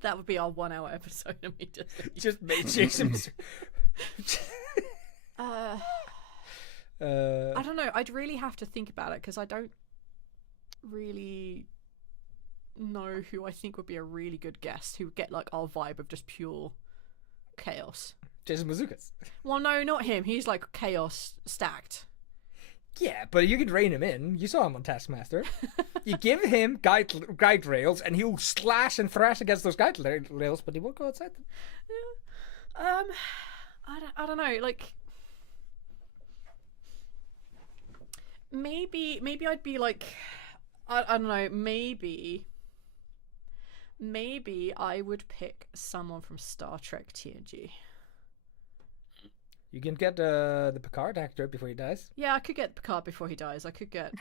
That would be our 1-hour episode immediately. Just made Jason. I don't know. I'd really have to think about it because I don't really know who I think would be a really good guest who would get like our vibe of just pure chaos. Jason Mantzoukas. Well, no, not him. He's like chaos stacked. Yeah, but you can rein him in. You saw him on Taskmaster. You give him guide rails, and he'll slash and thrash against those guide rails, but he won't go outside them. Yeah. I don't know. Like, maybe I'd be like, I don't know. Maybe I would pick someone from Star Trek TNG. You can get the Picard actor before he dies. Yeah, I could get Picard before he dies. I could get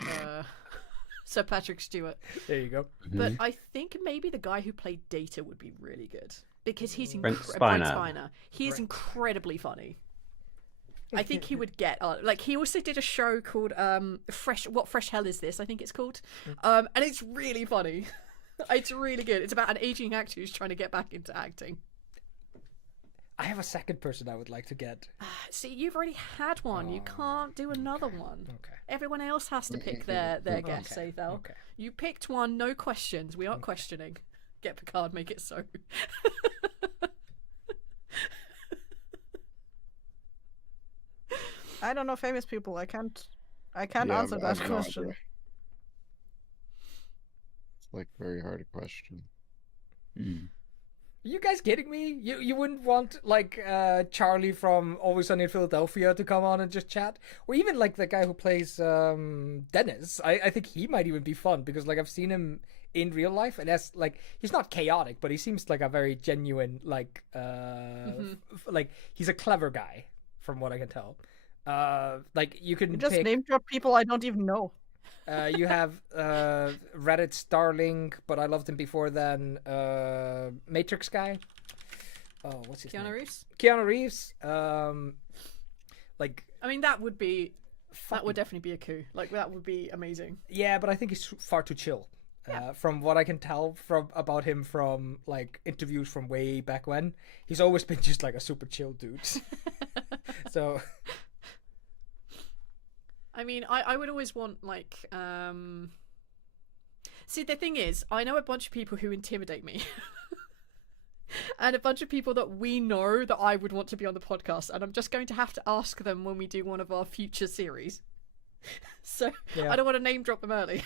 Sir Patrick Stewart. There you go. But I think maybe the guy who played Data would be really good because he's Brent Brent Spiner. Spiner. He is incredibly funny. I think he would get like he also did a show called What Fresh Hell Is This? I think it's called, and it's really funny. It's really good. It's about an aging actor who's trying to get back into acting. I have a second person I would like to get. See, you've already had one. You can't do another one. Okay. Everyone else has to pick their guess, Eyþór. Okay. You picked one, no questions. We aren't questioning. Get Picard, make it so. I don't know famous people. I can't Yeah, answer I have that no question. idea. It's like very hard a question. Are you guys kidding me? You wouldn't want like Charlie from Always Sunny in Philadelphia to come on and just chat, or even like the guy who plays Dennis. I think he might even be fun because like I've seen him in real life, and that's like he's not chaotic, but he seems like a very genuine like like he's a clever guy from what I can tell. Like you can You just pick, name drop people I don't even know. you have Reddit Starling, but I loved him before then. Matrix guy. Oh, what's his name? Keanu Reeves? Keanu Reeves. Like I mean, that would definitely be a coup. Like, that would be amazing. yeah, but I think he's far too chill. From what I can tell about him from like interviews from way back when, he's always been just like a super chill dude. So I mean, I would always want, like, See, the thing is, I know a bunch of people who intimidate me. And a bunch of people that we know that I would want to be on the podcast. And I'm just going to have to ask them when we do one of our future series. So, Yeah. I don't want to name drop them early.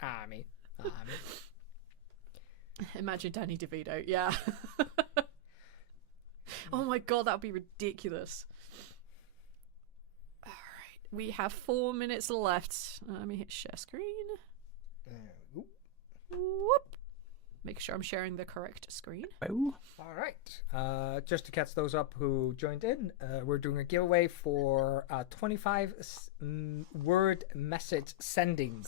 I mean. Imagine Danny DeVito, yeah. Oh my god, that would be ridiculous. Alright, we have 4 minutes left. Let me hit share screen. Whoop. Make sure I'm sharing the correct screen. Oh. All right. Just to catch those up who joined in, we're doing a giveaway for 25 word message sending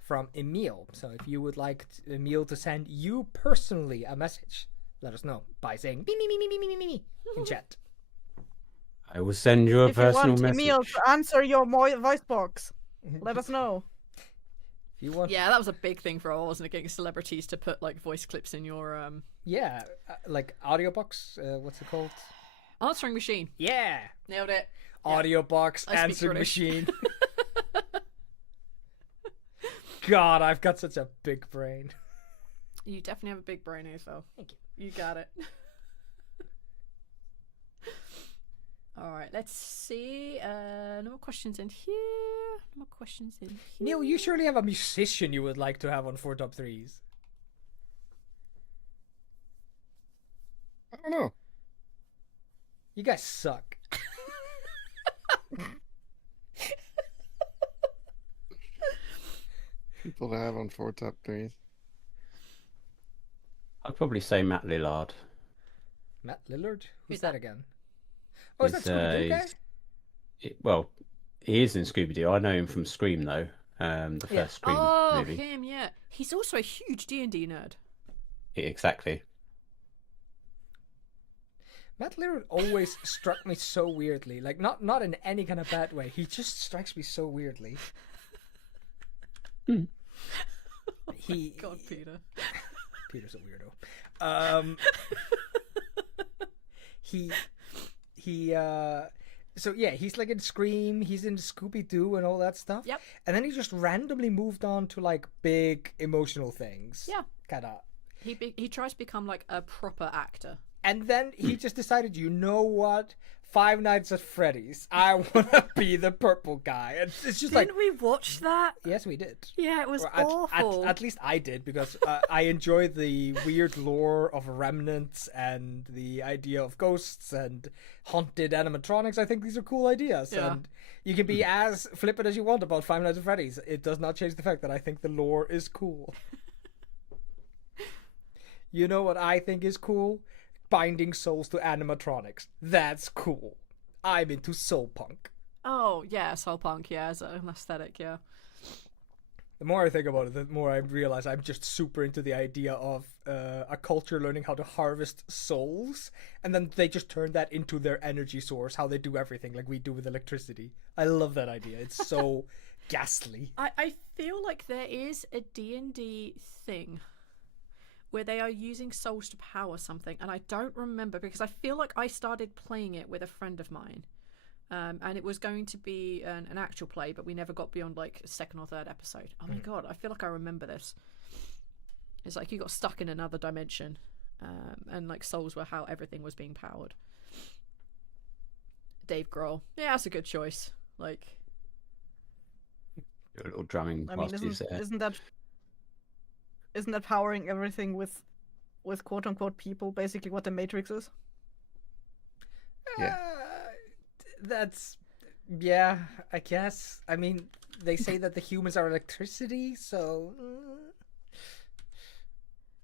from Emil. So if you would like Emil to send you personally a message, let us know by saying me in chat. I will send you a If you personal want message. Emil to answer your voice box, let us know. If you want, Yeah, that was a big thing for all, wasn't it? Getting celebrities to put like voice clips in your yeah, like audio box. What's it called? answering machine. Yeah, Nailed it. audio box I speak answering British. machine. God, I've got such a big brain. You definitely have a big brain, Eyþór. Thank you. You got it. All right, let's see. No more questions in here. No more questions in here. Neil, you surely have a musician you would like to have on 4 Top 3s. I don't know. You guys suck. People to have on 4 top 3s. I'd probably say Matt Lillard. Matt Lillard? Who's Who's that that? again? Oh, is that He's, Scooby-Doo guy? Well, he is in Scooby Doo. I know him from Scream though. The first Scream Oh, movie. him, yeah. He's also a huge D&D nerd. Exactly. Matt Lillard always struck me so weirdly. Like, not in any kind of bad way. He just strikes me so weirdly. He God, Peter. Peter's a weirdo. So yeah, he's like in Scream, he's in Scooby-Doo and all that stuff. Yep. And then he just randomly moved on to like big emotional things. Yeah. Kinda. He tries to become like a proper actor. And then he just decided, you know what? Five Nights at Freddy's. I want to be the purple guy. And it's just Didn't we watch that? Yes, we did. Yeah, it was Or awful. At least I did, because I enjoy the weird lore of remnants and the idea of ghosts and haunted animatronics. I think these are cool ideas. Yeah. And you can be as flippant as you want about Five Nights at Freddy's. It does not change the fact that I think the lore is cool. You know what I think is cool? Binding souls to animatronics. That's cool. I'm into soul punk. Oh, yeah, soul punk, yeah, as an aesthetic, yeah. The more I think about it, the more I realize I'm just super into the idea of a culture learning how to harvest souls, and then they just turn that into their energy source, how they do everything, like we do with electricity. I love that idea. It's so ghastly. I feel like there is a D&D thing where they are using souls to power something, and I don't remember, because I feel like I started playing it with a friend of mine, and it was going to be an actual play, but we never got beyond like a second or third episode. Oh my god, I feel like I remember this. It's like you got stuck in another dimension, and like souls were how everything was being powered. Dave Grohl, yeah, that's a good choice. Like, A little drumming I mean, whilst there. isn't that powering everything with quote unquote people? Basically, what the Matrix is. Yeah. That's, yeah, I guess. I mean, they say that the humans are electricity, so.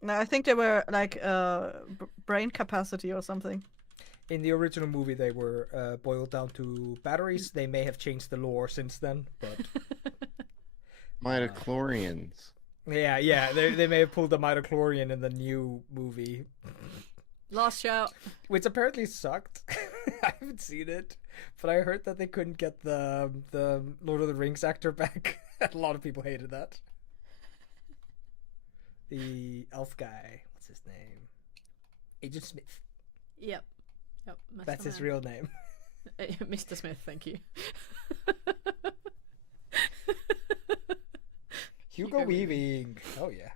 No, I think they were like brain capacity or something. In the original movie, they were boiled down to batteries. They may have changed the lore since then, but. Midichlorians. Yeah, they may have pulled the midichlorian in the new movie. last shout. Which apparently sucked. I haven't seen it, but I heard that they couldn't get the Lord of the Rings actor back. A lot of people hated that. The elf guy, what's his name? Agent Smith. Yep. Mr. That's his Man. real name. Mr. Smith, thank you. Hugo Weaving. Oh yeah.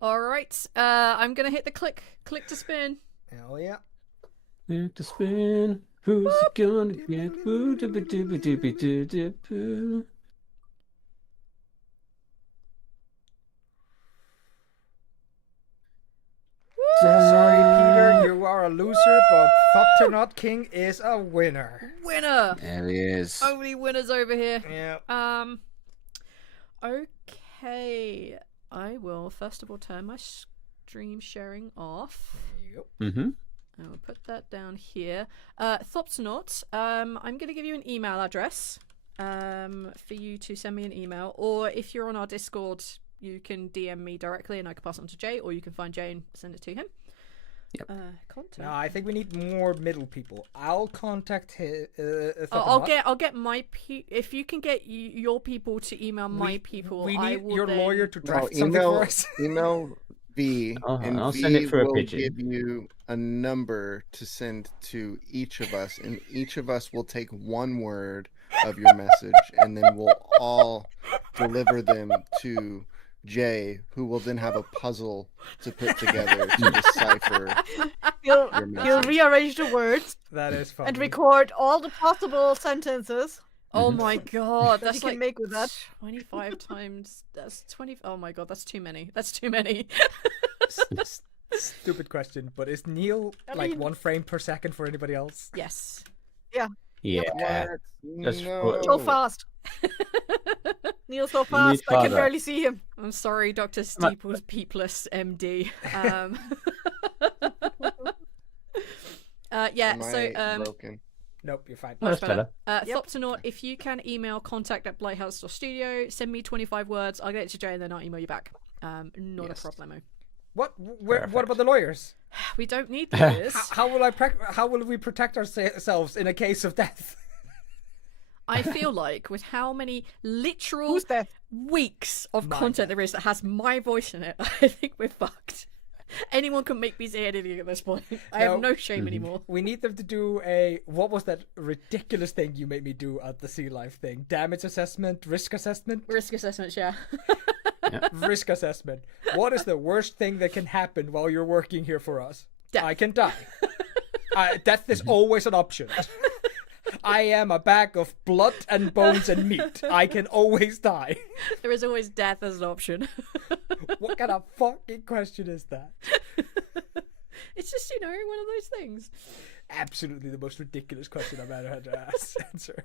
All right. I'm gonna hit the click to spin. Hell yeah. Need to spin. Who's it gonna get? Woo, dooby dooby dooby doo doo boo. Sorry, Peter, you are a loser, but Thopter King is a winner. Winner. There he is. Only winners over here. Yeah. Okay. I will first of all turn my stream sharing off. Yep. Mm-hmm. I will put that down here. Thopter, I'm going to give you an email address for you to send me an email, or if you're on our Discord, you can DM me directly and I can pass it on to Jay, or you can find Jay and send it to him. Yep. Contact. No, I think we need more middle people. I'll contact his. I'll get my if you can get your people to email my people. We I need will your then... lawyer to No, draft something for email us. email V, and I'll V send it for a will pigeon. give you a number to send to each of us, and each of us will take one word of your message, and then we'll all deliver them to Jay, who will then have a puzzle to put together to decipher He'll your message. rearrange the words That is fun. and record all the possible sentences Oh Mhm. my god, that that's he can like make with that. 25 times. That's 20. Oh my god, that's too many. That's too many. Stupid question, but is Neil I like mean- 1 frame per second for anybody else? Yes. Yeah. What? Just No. So fast. Neil's so fast, I can father. barely see him. I'm sorry, Dr. Steeples Peepless MD. Yeah, Am so I broken? Nope, you're fine. Oh, that's better. Yep. Thopter, if you can email contact@blighthouse.studio, send me 25 words, I'll get it to Jay and then I'll email you back. Not Yes. a problemo. What Perfect. about the lawyers? We don't need lawyers. How will we protect ourselves in a case of death? I feel like with how many literal Who's that? weeks of My content God. there is that has my voice in it, I think we're fucked. Anyone can make me say anything at this point. I have no shame anymore. We need them to do what was that ridiculous thing you made me do at the Sea Life thing? Damage assessment, risk assessment? Risk assessments, yeah. Risk assessment. What is the worst thing that can happen while you're working here for us? Death. I can die. Death is always an option. I am a bag of blood and bones and meat. I can always die. There is always death as an option. What kind of fucking question is that? It's just, one of those things. Absolutely the most ridiculous question I've ever had to answer.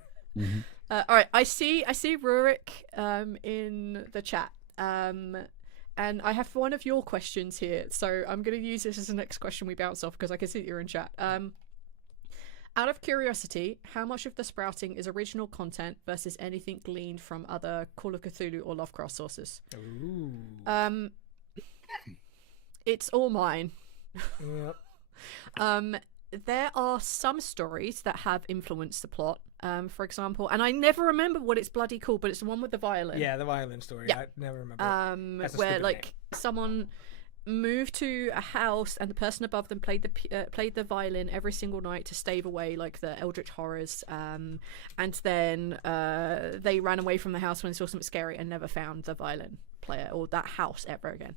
All right, I see Rurik in the chat. And I have one of your questions here, so I'm going to use this as the next question we bounce off because I can see that you're in chat. Out of curiosity, how much of the sprouting is original content versus anything gleaned from other Call of Cthulhu or Lovecraft sources? Ooh. It's all mine. Yep. There are some stories that have influenced the plot. For example, and I never remember what it's bloody called, but it's the one with the violin. Yeah, the violin story. Yeah. I never remember. Where someone moved to a house and the person above them played the violin every single night to stave away the eldritch horrors, and then they ran away from the house when they saw something scary and never found the violin player or that house ever again.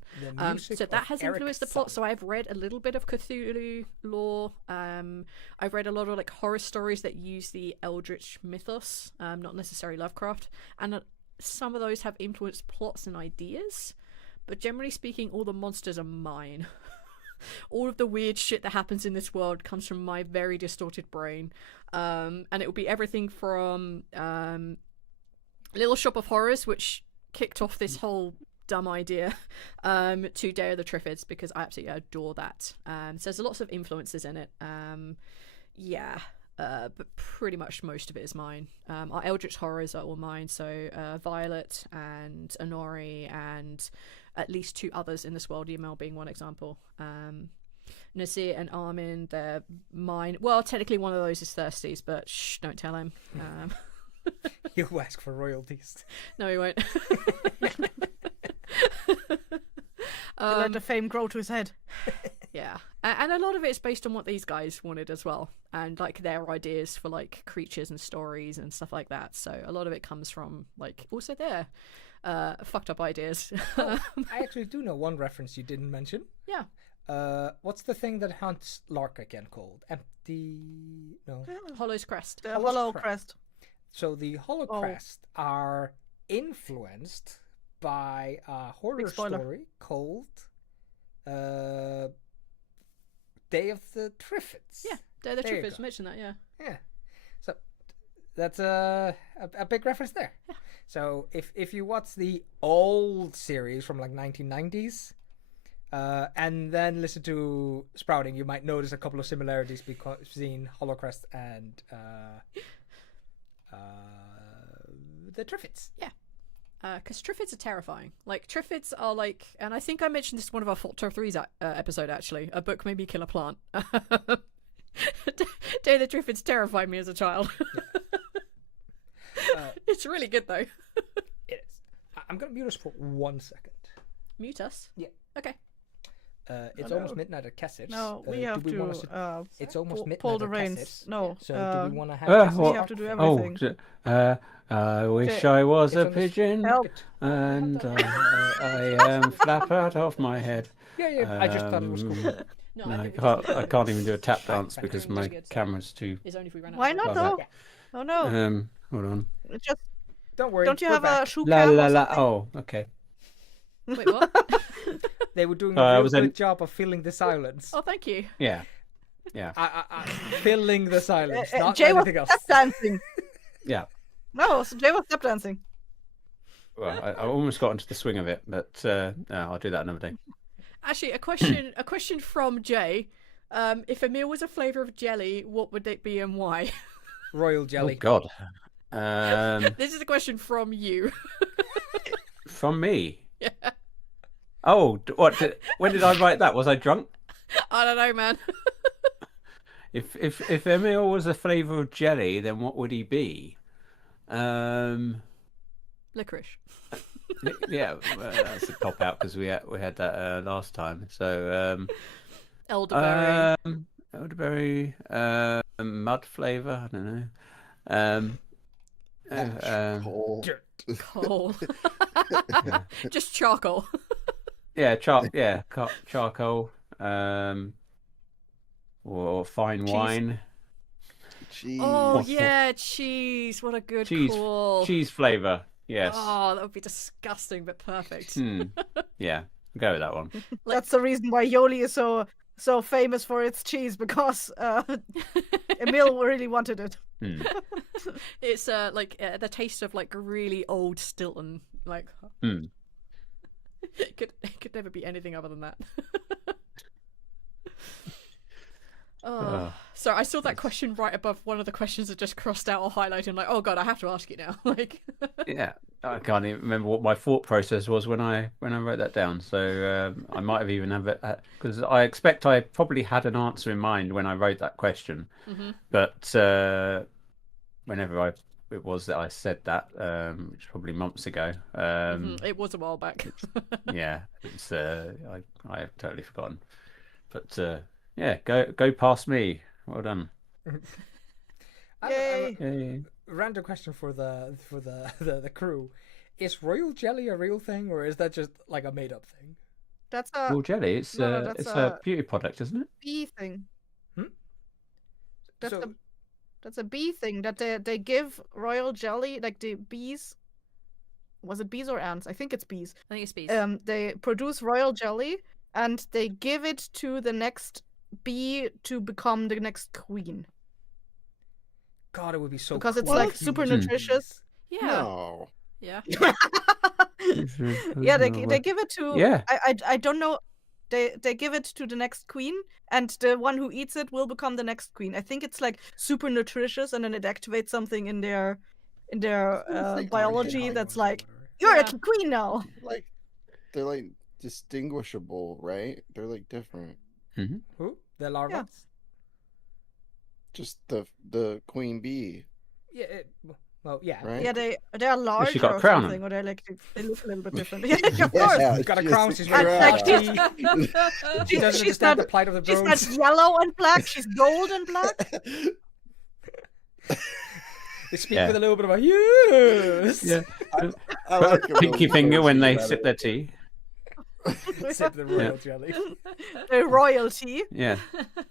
So that has influenced the plot. So I've read a little bit of Cthulhu lore. I've read a lot of horror stories that use the eldritch mythos, not necessarily Lovecraft, and some of those have influenced plots and ideas. But generally speaking, all the monsters are mine. All of the weird shit that happens in this world comes from my very distorted brain. And it will be everything from Little Shop of Horrors, which kicked off this whole dumb idea, to Day of the Triffids, because I absolutely adore that. So there's lots of influences in it. But pretty much most of it is mine. Our Eldritch Horrors are all mine, so Violet and Honori and at least 2 others in this world, EML being one example. Nasir and Armin, they're mine. Well, technically one of those is Thirsty's, but shh, don't tell him. He'll ask for royalties. No, he won't. Let the fame grow to his head. Yeah, and a lot of it is based on what these guys wanted as well, and their ideas for creatures and stories and stuff like that. So a lot of it comes from also their fucked up ideas. I actually do know one reference you didn't mention. Yeah. What's the thing that hunts Lark again called? Hollow's Crest. The Hollow Crest. So the Hollow Crest are influenced by a horror story called Day of the Triffids. Yeah, Day of the Triffids. Mention that, yeah. Yeah. So that's a big reference there. Yeah. So if you watch the old series from 1990s, and then listen to Sprouting, you might notice a couple of similarities between Hollowcrest and the Triffids. Yeah. Because Triffids are terrifying. Triffids are and I think I mentioned this in one of our Top 3s episode, actually. A book made me kill a plant. Day of the Triffids terrified me as a child. It's really good, though. It is. I'm going to mute us for 1 second. Mute us? Yeah. Okay. It's almost midnight at Kessir. No, we have to it's almost midnight pull the at reins. Kessir. No. So do we want to have we have to do everything. I wish I was a pigeon, Help. and I flap out of my head. Yeah, I just thought it was cool. No, I can't even do a tap dance because my camera's too. It's only if we run out. Why not, though? Oh, no. Hold on. It's just... Don't worry. Don't you we're have back. a shoe La cam la or la. something? Oh, okay. Wait, what? They were doing a real was good job of filling the silence. Oh, thank you. Yeah. Filling the silence, not Jay was anything else. step dancing. Yeah. No, so Jay was step dancing. Well, I almost got into the swing of it, but I'll do that another day. Actually, a question from Jay. If a meal was a flavour of jelly, what would it be and why? Royal jelly. Oh God. This is a question from you. From me. Yeah. Oh, what? When did I write that? Was I drunk? I don't know, man. If Emil was a flavour of jelly, then what would he be? Licorice. Yeah, that's a cop out because we had that last time. So Elderberry. elderberry, mud flavor. I don't know. Um, Coal. Dirt. Coal. yeah, Just charcoal. charcoal. Or fine Cheese. wine. Cheese. Oh yeah, cheese. What a good call. Cheese flavor. Yes. Oh, that would be disgusting, but perfect. Yeah, go with that one. That's the reason why Yoli is so famous for its cheese, because Emil really wanted it. It's like the taste of like really old Stilton. Like it could never be anything other than that. So I saw that question right above one of the questions that just crossed out or highlighted. I'm like, oh god, I have to ask it now. Like, Yeah, I can't even remember what my thought process was when I wrote that down. So I might have even have it because I expect I probably had an answer in mind when I wrote that question. But whenever it was that I said that, which was probably months ago. it was a while back. Yeah, it's I have totally forgotten. But yeah, go past me. Well done. Yay! Random question for the crew: is royal jelly a real thing, or is that just like a made up thing? That's a Well, jelly, it's that's it's a beauty product, isn't it? bee thing. That's So- a bee thing that they give royal jelly, like the bees. Was it bees or ants? I think it's bees. I think it's bees. They produce royal jelly and they give it to the next bee to become the next queen. God, it would be so Because it's cool like if you super was nutritious. Yeah. No. Yeah. Yeah, they give it to. Yeah. I don't know. They give it to the next queen, and the one who eats it will become the next queen. I think it's like super nutritious, and then it activates something in their biology hormones that's or like, whatever. you're Yeah. a queen now. Like, they're like distinguishable, right? They're like different. Who? The larvae? Yeah. Just the queen bee, Yeah. Well, yeah. right? Yeah, they're large got a or crown something, on. or they look a little bit different. Yeah, of course. Yeah, She's got a she crown. has She's a very crown. crafty. Like, She doesn't she's understand not- the plight of the She's drones. not yellow and black. She's gold and black. They speak Yeah. with a little bit of a yes. Yeah. I like it Pinky when finger when they better. sip their tea. Sip the royal jelly. The royalty. Yeah.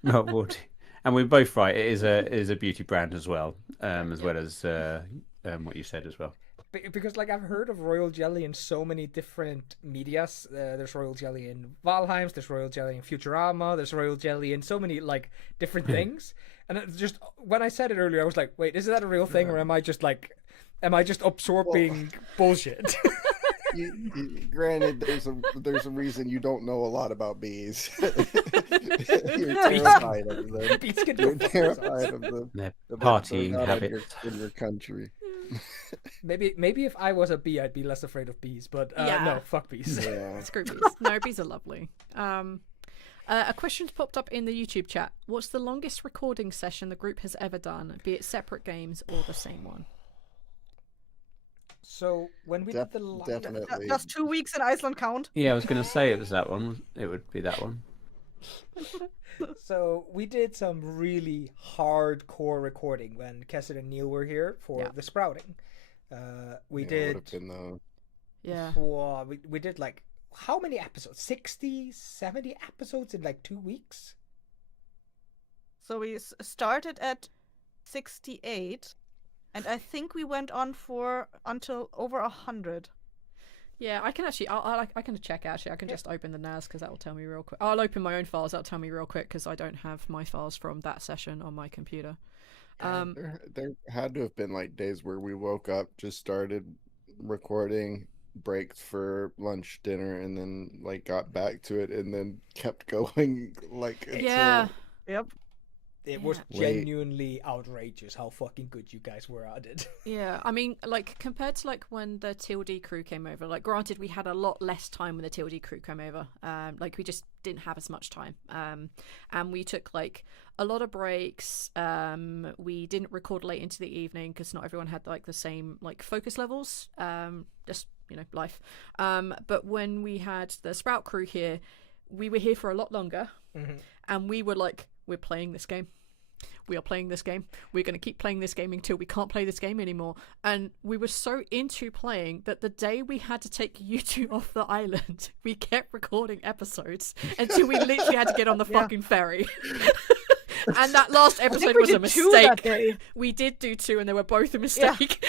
Oh, water. And we're both right. It is a beauty brand as well, well as what you said as well. Because like I've heard of royal jelly in so many different medias. There's royal jelly in Valheims. There's royal jelly in Futurama. There's royal jelly in so many like different things. And it just when I said it earlier, I was like, wait, is that a real thing, or am I just absorbing bullshit? Granted, there's a reason you don't know a lot about bees. You're terrified of them. Bees can You're do terrified of them. Their The partying not habits. in your country. Maybe if I was a bee, I'd be less afraid of bees. But Yeah. no, fuck bees. Yeah. Screw bees. No, bees are lovely. A question's popped up in the YouTube chat. What's the longest recording session the group has ever done, be it separate games or the same one? So when we did the Definitely. Does 2 weeks in Iceland count? Yeah, I was going to say it was that one. It would be that one. So we did some really hardcore recording when Kessir and Neil were here for Yeah. the sprouting. We Yeah, did. would've been the- Yeah. Whoa, we did like how many episodes? 60, 70 episodes in like 2 weeks. So we started at 68, and I think we went on for until over 100. Yeah, I can actually. I can check actually. I can just open the NAS because that will tell me real quick. I'll open my own files. That'll tell me real quick because I don't have my files from that session on my computer. There had to have been like days where we woke up, just started recording, breaks for lunch, dinner, and then like got back to it, and then kept going like until... Yeah. Yep. It was Yeah. Wait. genuinely outrageous how fucking good you guys were at it. Yeah, I mean, like compared to like when the TLD crew came over. Like, granted, we had a lot less time when the TLD crew came over. Like we just didn't have as much time. And we took like a lot of breaks. We didn't record late into the evening because not everyone had like the same like focus levels. Just life. But when we had the Sprout crew here, we were here for a lot longer, and we were like, we're playing this game. We are playing this game. We're going to keep playing this game until we can't play this game anymore. And we were so into playing that the day we had to take you two off the island, we kept recording episodes until we literally had to get on the fucking ferry. And that last episode was a mistake. We did do 2, and they were both a mistake.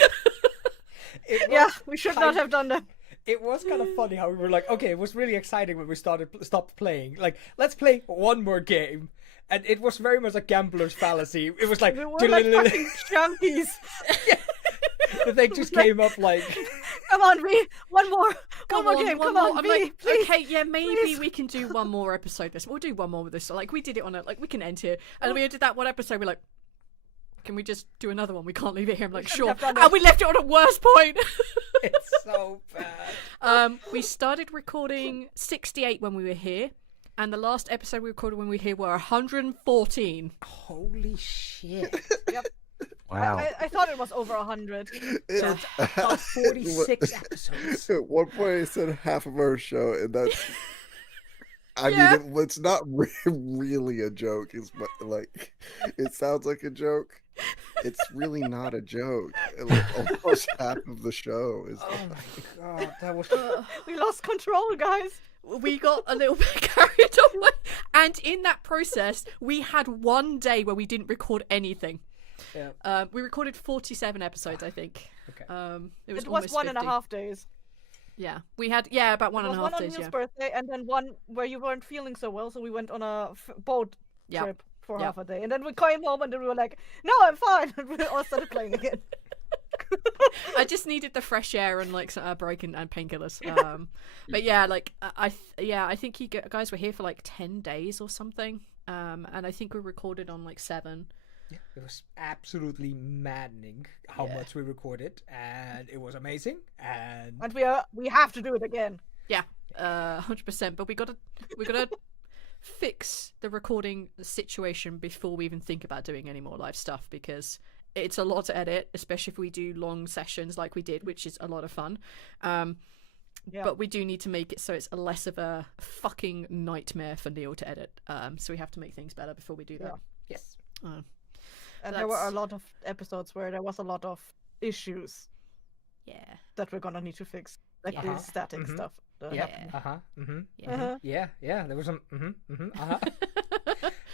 We should not have done that. It was kind of funny how we were like, okay, it was really exciting when we stopped playing. Like, let's play one more game. And it was very much a gambler's fallacy. It was like, we were like fucking junkies. The thing just came up like, come on, V, one more game. Come on, V, like, please. Okay, yeah, maybe please. we can do one more episode. We'll do one more with this. Like, we did it on it. Like, we can end here. And we did that one episode. We're like, can we just do another one? We can't leave it here. I'm like, sure. And we left it on a worse point. it's so bad. We started recording 68 when we were here. And the last episode we recorded when we were here were 114. Holy shit. Yep. Wow. I thought it was over 100. So it's about 46 episodes. At one point I said half of our show, and that's... I mean, it's not really a joke. It's like, it sounds like a joke. It's really not a joke. Like, almost half of the show is... Oh my god, that was... We lost control, guys. We got a little bit carried away. And in that process, we had one day where we didn't record anything. Yeah. We recorded 47 episodes, I think. Okay. It was almost 1.5 days. Yeah, we had about 1.5 days. One on Neil's birthday, and then one where you weren't feeling so well, so we went on a boat trip for half a day, and then we came home, and then we were like, "No, I'm fine," and we all started playing again. I just needed the fresh air and like a break and painkillers. But yeah, like I think you guys were here for like 10 days or something. And I think we recorded on like 7. Yeah, it was absolutely maddening how much we recorded, and it was amazing. And we have to do it again. Yeah, 100%. But we gotta fix the recording situation before we even think about doing any more live stuff, because it's a lot to edit, especially if we do long sessions like we did, which is a lot of fun. But we do need to make it so it's less of a fucking nightmare for Neil to edit. So we have to make things better before we do that. Yes. And there were a lot of episodes where there was a lot of issues. Yeah. That we're gonna need to fix, like the static stuff. Yeah. There was some.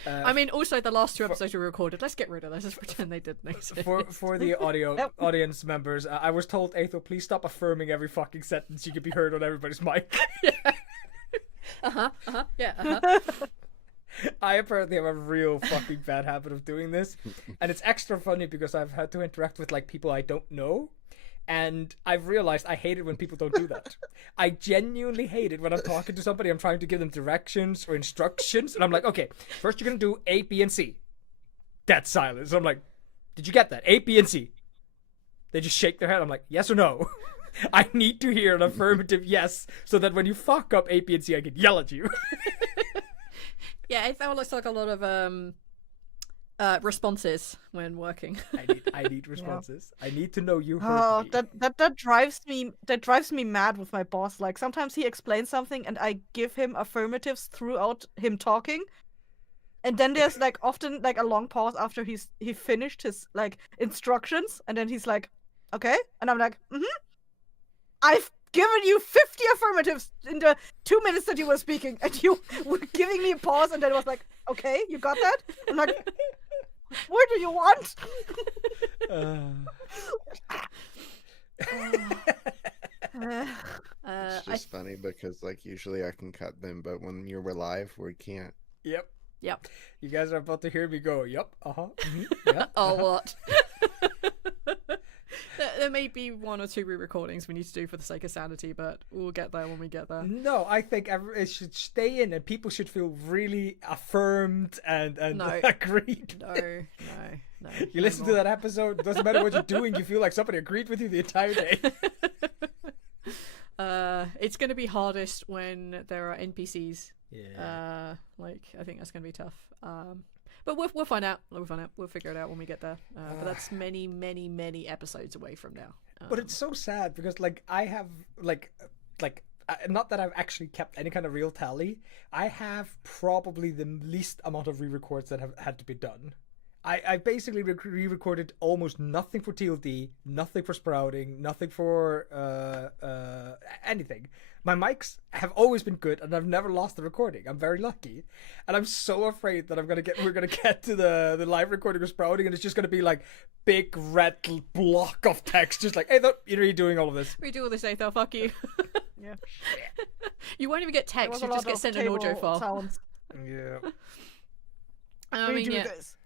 I mean, also the last 2 episodes we recorded. Let's get rid of those. Let's pretend they didn't exist. For the audience members, I was told, Eyþór, please stop affirming every fucking sentence. You could be heard on everybody's mic. I apparently have a real fucking bad habit of doing this, and it's extra funny because I've had to interact with like people I don't know. And I've realized I hate it when people don't do that. I genuinely hate it when I'm talking to somebody, I'm trying to give them directions or instructions, and I'm like, okay, first you're going to do A, B, and C. Dead silence. I'm like, did you get that? A, B, and C. They just shake their head. I'm like, yes or no? I need to hear an affirmative yes, so that when you fuck up A, B, and C, I can yell at you. Yeah, it felt like a lot of responses when working. I need responses. I need to know you heard me. That drives me mad with my boss. Like, sometimes he explains something and I give him affirmatives throughout him talking, and then there's like often like a long pause after he finished his like instructions, and then he's like, okay, and I'm like, I've given you 50 affirmatives in the 2 minutes that you were speaking, and you were giving me a pause, and then it was like, okay, you got that? I'm like, what do you want? It's just funny because like usually I can cut them, but when you're live, we can't. Yep. You guys are about to hear me go, yep, yeah. Oh, what? There may be 1 or 2 re-recordings we need to do for the sake of sanity, but we'll get there when we get there. No, I think it should stay in, and people should feel really affirmed and agreed. No. You listen to that episode, it doesn't matter what you're doing, you feel like somebody agreed with you the entire day. It's going to be hardest when there are NPCs. Yeah. I think that's going to be tough. But we'll find out. We'll figure it out when we get there. But that's many, many, many episodes away from now. But it's so sad because like I have not that I've actually kept any kind of real tally. I have probably the least amount of re-records that have had to be done. I basically re-recorded almost nothing for TLD, nothing for sprouting, nothing for anything. My mics have always been good, and I've never lost the recording. I'm very lucky, and I'm so afraid that we're gonna get to the live recording of sprouting, and it's just gonna be like big red block of text, just like, hey, you're redoing all of this. Redo all this, Eyþór. Fuck you. Yeah. You won't even get There text. was a You just lot get of sent an audio table file. sounds. Yeah. I mean, Redo yeah. this.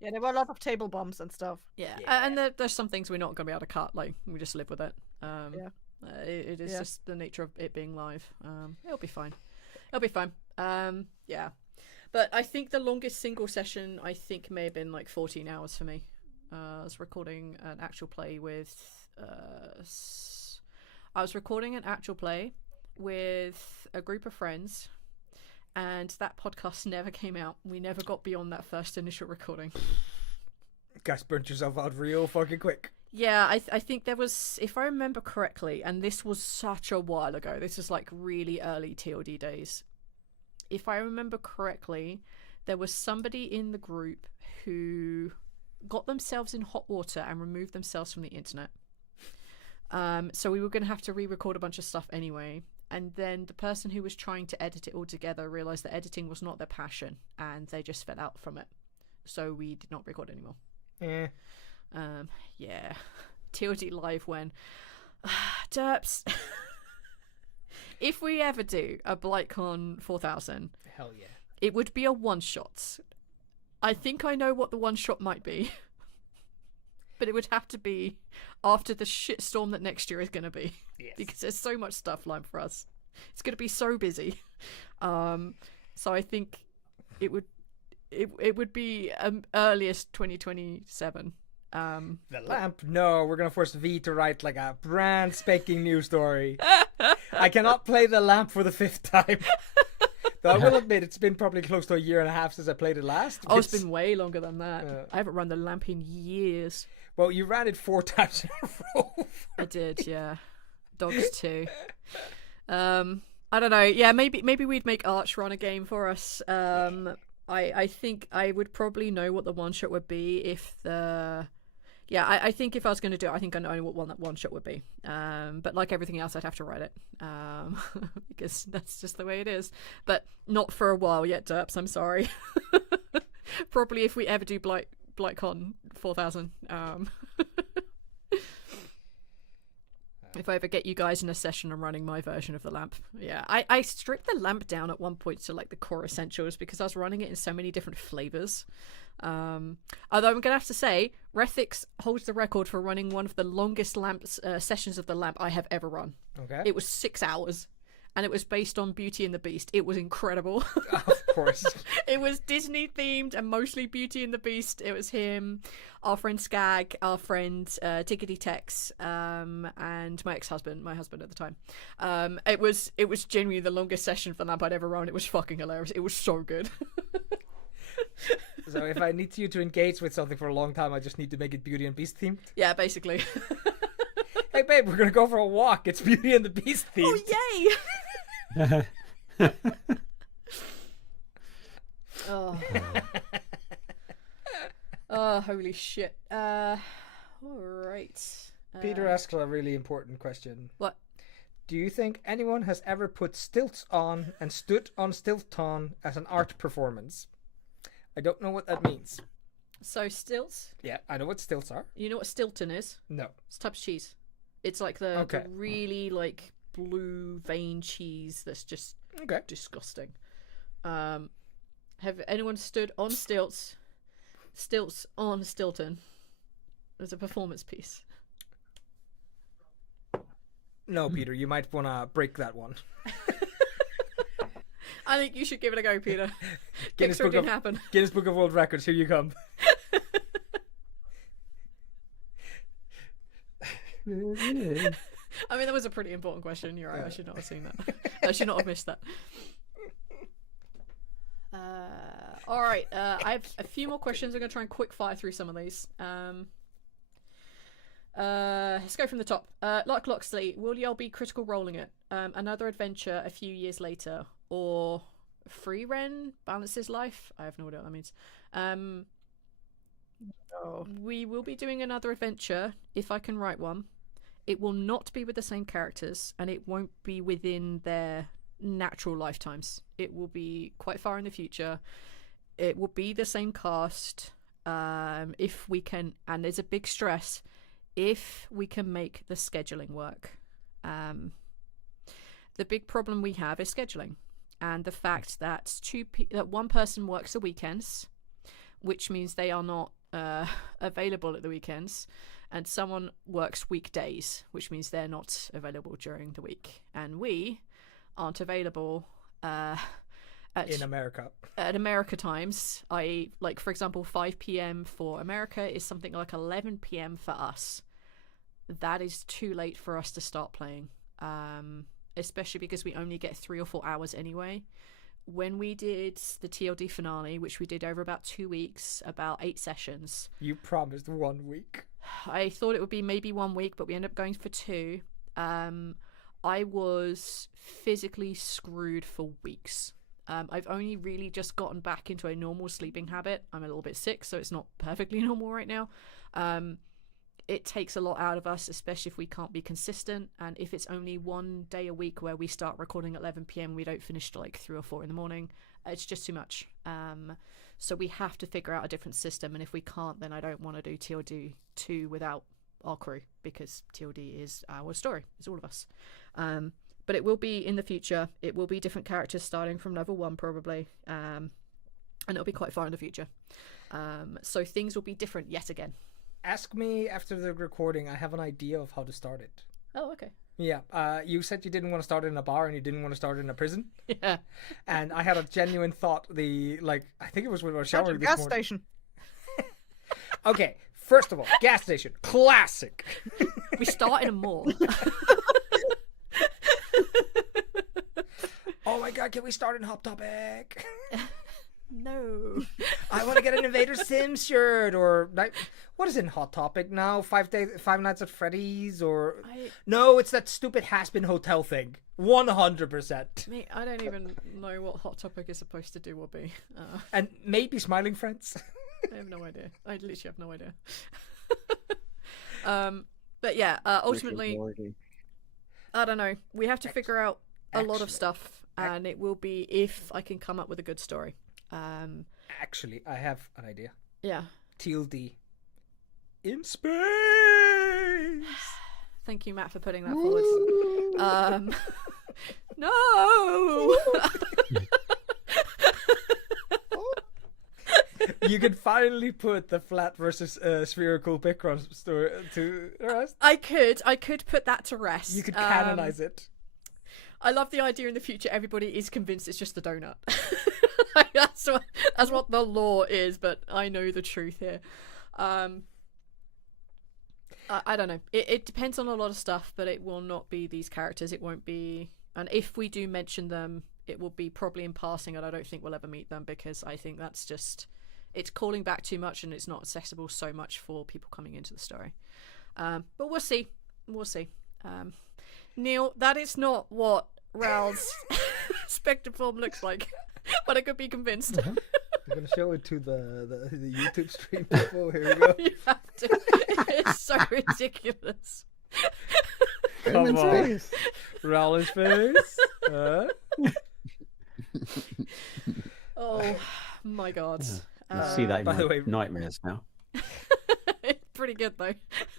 Yeah, there were a lot of table bumps and stuff. Yeah, Yeah. and there's some things we're not going to be able to cut. Like, we just live with it. Yeah. It is Yeah. just the nature of it being live. It'll be fine. It'll be fine. Yeah. But I think the longest single session, I think, may have been like 14 hours for me. I was recording an actual play with... I was recording an actual play with a group of friends, and that podcast never came out. We never got beyond that first initial recording. Guys, burnt yourself out real fucking quick. Yeah, I think there was, if I remember correctly, and this was such a while ago, this is like really early TLD days. If I remember correctly, there was somebody in the group who got themselves in hot water and removed themselves from the internet. So we were going to have to re-record a bunch of stuff anyway. And then the person who was trying to edit it all together realised that editing was not their passion, and they just fell out from it. So we did not record anymore. Eh. Yeah. TLD live when... Derps. If we ever do a BlightCon 4000, Hell yeah. it would be a one-shot. I think I know what the one-shot might be. But it would have to be after the shitstorm that next year is going to be. Yes. Because there's so much stuff lined for us. It's going to be so busy. So I think it would be earliest 2027. The lamp? No, we're gonna force V to write like a brand spanking new story. I cannot play the lamp for the 5th time. Though I will admit, it's been probably close to a year and a half since I played it last. Oh, it's been way longer than that. Yeah. I haven't run the lamp in years. Well, you ran it 4 times in a row. I did, yeah. Dogs too. I don't know. Yeah, maybe we'd make Arch run a game for us. I think I would probably know what the one shot would be if the... Yeah, I think if I was going to do it, I think I know what that one shot would be. But like everything else, I'd have to write it. Because that's just the way it is. But not for a while yet, Derps, I'm sorry. Probably if we ever do BlightCon 4000. If I ever get you guys in a session, I'm running my version of the lamp. Yeah, I stripped the lamp down at one point to like the core essentials because I was running it in so many different flavors. Although I'm gonna have to say, Rethix holds the record for running one of the longest sessions of the lamp I have ever run. Okay. It was 6 hours, and it was based on Beauty and the Beast. It was incredible. Of course. It was Disney themed and mostly Beauty and the Beast. It was him, our friend Skag, our friend Tickety Tex, and my husband at the time. It was genuinely the longest session for lamp I'd ever run. It was fucking hilarious. It was so good. So if I need you to engage with something for a long time, I just need to make it Beauty and Beast themed? Yeah, basically. Hey babe, we're gonna go for a walk. It's Beauty and the Beast themed. Oh, yay! Oh, holy shit. Alright. Peter asked a really important question. What? Do you think anyone has ever put stilts on and stood on Stilton as an art performance? I don't know what that means. So, stilts? Yeah, I know what stilts are. You know what Stilton is? No. It's a type of cheese. It's like the Okay. really, like, blue vein cheese that's just Okay. disgusting. Have anyone stood on stilts on Stilton as a performance piece? No, Peter, you might want to break that one. I think you should give it a go, Peter. Guinness Kickstarter Book didn't of- happen. Guinness Book of World Records, here you come. I mean, that was a pretty important question. You're right. I should not have seen that. I should not have missed that. All right. I have a few more questions. I'm going to try and quick fire through some of these. Let's go from the top. Like Loxley, will y'all be critical rolling it? Another adventure a few years later, or free Ren balances life? I have no idea what that means. No. We will be doing another adventure if I can write one. It will not be with the same characters, and it won't be within their natural lifetimes. It will be quite far in the future. It will be the same cast. If we can, and there's a big stress, if we can make the scheduling work. The big problem we have is scheduling, and the fact that that one person works the weekends, which means they are not available at the weekends, and someone works weekdays, which means they're not available during the week, and we aren't available in America. At America times, like for example 5 p.m. for America is something like 11 p.m. for us. That is too late for us to start playing, especially because we only get 3 or 4 hours anyway. When we did the TLD finale, which we did over about 2 weeks, about 8 sessions. You promised 1 week. I thought it would be maybe 1 week, but we ended up going for 2. I was physically screwed for weeks. I've only really just gotten back into a normal sleeping habit. I'm a little bit sick, so it's not perfectly normal right now. It takes a lot out of us, especially if we can't be consistent, and if it's only 1 day a week where we start recording at 11 p.m, we don't finish till like 3 or 4 in the morning. It's just too much. So we have to figure out a different system, and if we can't, then I don't want to do TLD 2 without our crew, because TLD is our story. It's all of us. But it will be in the future. It will be different characters starting from level 1 probably, and it'll be quite far in the future. So things will be different yet again. Ask me after the recording. I have an idea of how to start it. Oh, okay. Yeah, you said you didn't want to start it in a bar and you didn't want to start it in a prison. Yeah. And I had a genuine thought. I think it was when I was showering this gas morning. station. Okay, first of all, gas station, classic. We start in a mall. Oh my god, can we start in Hot Topic? No. I want to get an Invader Sim shirt, or what is in Hot Topic now? 5 Nights at Freddy's, or no, it's that stupid Has-Been Hotel thing. 100%. Mate, I don't even know what Hot Topic is supposed to do or be. And maybe Smiling Friends. I have no idea. I literally have no idea. But yeah, ultimately, I don't know. We have to figure out a lot of stuff, and it will be if I can come up with a good story. Actually, I have an idea. Yeah. TLD in space. Thank you, Matt, for putting that forward. No. You can finally put the flat versus spherical Picron story to rest. I could put that to rest. You could canonize it. I love the idea in the future everybody is convinced it's just a donut. That's what the law is, but I know the truth here. I don't know. It depends on a lot of stuff, but it will not be these characters. It won't be, and if we do mention them, it will be probably in passing, and I don't think we'll ever meet them, because I think that's just, it's calling back too much, and it's not accessible so much for people coming into the story. But we'll see. We'll see. Neil, that is not what Ral's Spectre form looks like, but I could be convinced. I'm going to show it to the YouTube stream people. Here we go. You have to. It's so ridiculous. Come on. Ral in space. Oh my god. You see that in by the my way, nightmares now. It's pretty good though.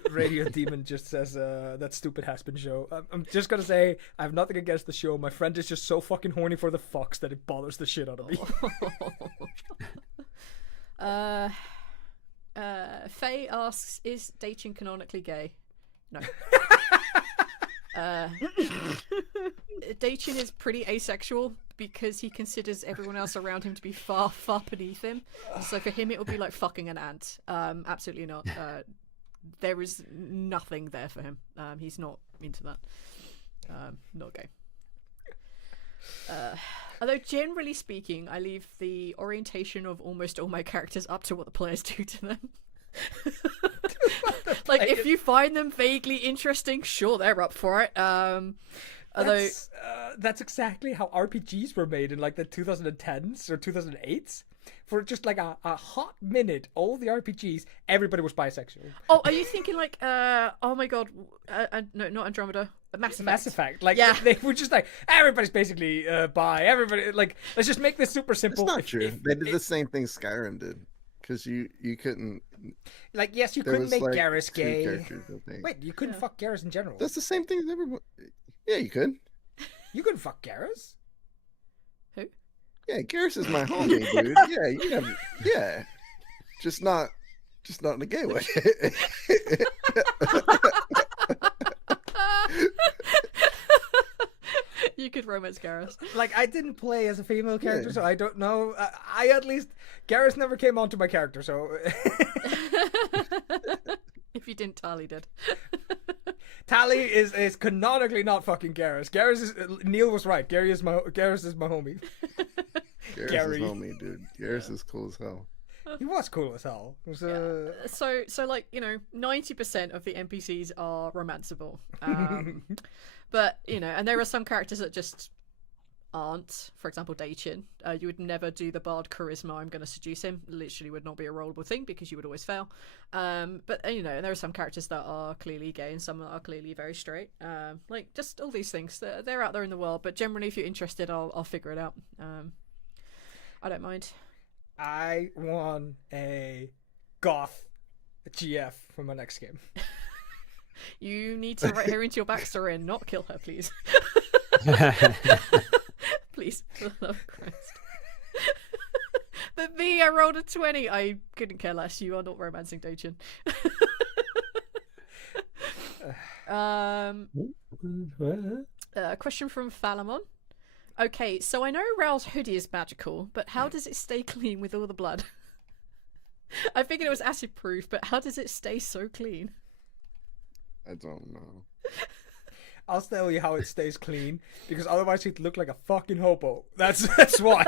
Radio Demon just says that stupid Has-Been show. I'm just gonna say I have nothing against the show. My friend is just so fucking horny for the fox that it bothers the shit out of me. Faye asks, is Daichin canonically gay? No. Daichin is pretty asexual because he considers everyone else around him to be far, far beneath him. So for him, it would be like fucking an ant. Absolutely not. There is nothing there for him. He's not into that. Not gay. Although generally speaking, I leave the orientation of almost all my characters up to what the players do to them. Like, if you find them vaguely interesting, sure, they're up for it. Although that's exactly how RPGs were made in like the 2010s or 2008s. For just like a hot minute, all the RPGs, everybody was bisexual. oh, are you thinking like, oh my god, no, not Andromeda, Mass Effect. Mass Effect. Like, Yeah. they were just like, everybody's basically bi. Everybody, like, let's just make this super It's simple. not true. They did the same thing Skyrim did. Because you couldn't. Like, yes, you There couldn't was, make like, Garrus two gay. characters, I think. Wait, you couldn't Yeah. fuck Garrus in general. That's the same thing as everyone. Yeah, you could. You couldn't fuck Garrus. Who? Yeah, Garrus is my homie, dude. Yeah, you have. Yeah, just not in a gay way. You could romance Garrus. Like, I didn't play as a female character, Yeah. so I don't know. I at least Garrus never came onto my character, so If you didn't, Tali did. Tali is canonically not fucking Garrus. Garrus is Neil was right. Garrus is my homie. Garrus Gary. is homie, dude. Garrus is cool as hell. He was cool as hell. It was, So like, 90% of the NPCs are romanceable. But, and there are some characters that just aren't. For example, Daichin. You would never do the bard charisma, I'm going to seduce him. Literally would not be a rollable thing because you would always fail. But, there are some characters that are clearly gay and some that are clearly very straight. Like, just all these things. They're out there in the world. But generally, if you're interested, I'll figure it out. I don't mind. I want a goth GF for my next game. You need to write her into your backstory and not kill her, please. Please, for the love of Christ. But me, I rolled a 20. I couldn't care less. You are not romancing Daichin. Question from Falamon. Okay, so I know Raoul's hoodie is magical, but how does it stay clean with all the blood? I figured it was acid proof, but how does it stay so clean? I don't know. I'll tell you how it stays clean, because otherwise he'd look like a fucking hobo. That's why.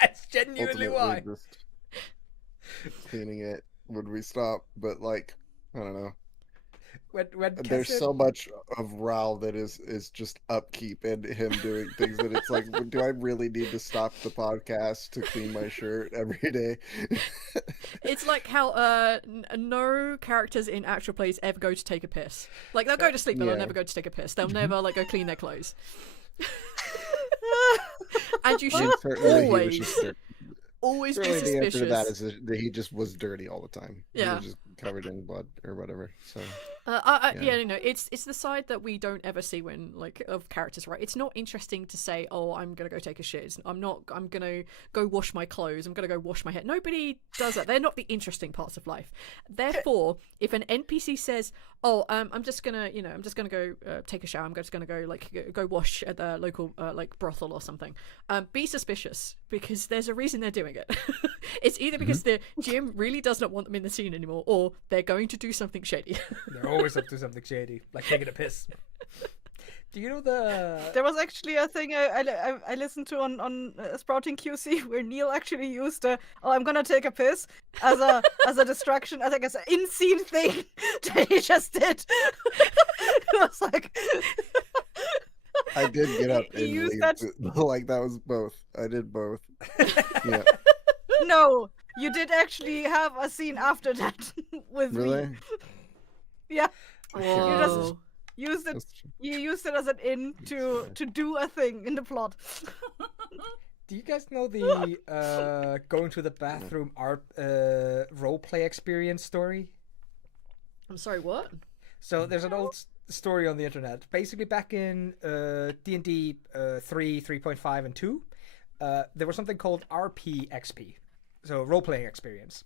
That's genuinely why. Just cleaning it would we stop? But like, I don't know. When There's Kessir- so much of Raoul that is just upkeep and him doing things that it's like, do I really need to stop the podcast to clean my shirt every day? It's like how no characters in actual plays ever go to take a piss. Like, they'll go to sleep, but they'll Yeah. never go to take a piss. They'll never like go clean their clothes. And you should Certainly he was just always be certainly the answer to that suspicious. is that he just was dirty all the time. He Yeah. was just covered in blood or whatever. So Yeah, it's the side that we don't ever see when of characters, right? It's not interesting to say, oh, I'm gonna go take a shit. I'm gonna go wash my clothes. I'm gonna go wash my hair. Nobody does that. They're not the interesting parts of life. Therefore, if an NPC says, oh, I'm just gonna go take a shower. I'm just gonna go go wash at the local brothel or something. Be suspicious because there's a reason they're doing it. It's either because the GM really does not want them in the scene anymore, or they're going to do something shady. They're always up to something shady, like taking a piss. Do you know There was actually a thing I listened to on Sprouting QC where Neil actually used I'm gonna take a piss as a distraction, I think as an in-scene thing that he just did. It was like I did get up He and used leave. that- Like that was both. I did both. Yeah. no, you did actually have a scene after that with Really? me. Yeah. Whoa. Used it. That's- You used it as an in to do a thing in the plot. Do you guys know the going to the bathroom art roleplay experience story? I'm sorry, what? So there's an old story on the internet. Basically, back in D&D 3, 3.5, and 2, there was something called RP-XP, so role-playing experience.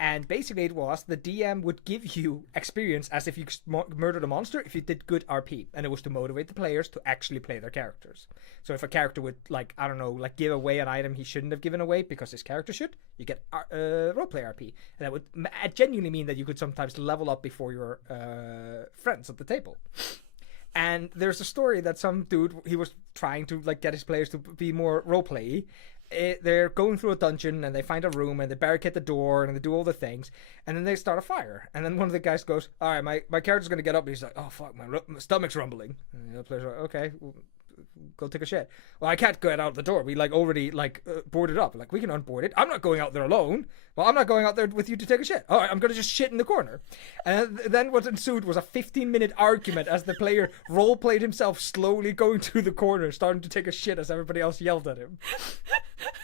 And basically it was the DM would give you experience as if you murdered a monster if you did good RP. And it was to motivate the players to actually play their characters. So if a character would, give away an item he shouldn't have given away because his character should, you get roleplay RP. And that would genuinely mean that you could sometimes level up before your friends at the table. And there's a story that some dude, he was trying to get his players to be more roleplay. they're going through a dungeon and they find a room and they barricade the door and they do all the things and then they start a fire. And then one of the guys goes, "All right, my character's gonna get up." And he's like, "Oh fuck, my stomach's rumbling." And the other player's like, "Okay, well, go take a shit." "Well, I can't get out the door. We already boarded up. Like, we can unboard it. I'm not going out there alone." "Well, I'm not going out there with you to take a shit." "All right, I'm gonna just shit in the corner." And then what ensued was a 15-minute argument as the player role-played himself slowly going to the corner, starting to take a shit as everybody else yelled at him.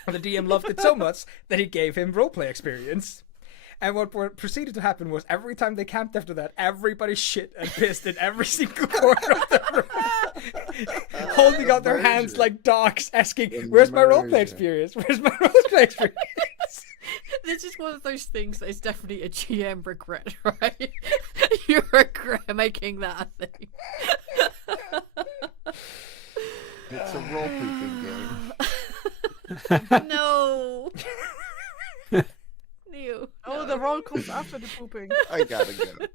And the DM loved it so much that he gave him roleplay experience. And what proceeded to happen was every time they camped after that, everybody shit and pissed in every single corner of the room, holding out their hands like dogs, asking, "Where's my roleplay experience? Where's my roleplay experience?" This is one of those things that is definitely a GM regret, right? You regret making that a thing. It's a role pooping game. No. Ew. Oh, the roll comes after the pooping. I gotta go.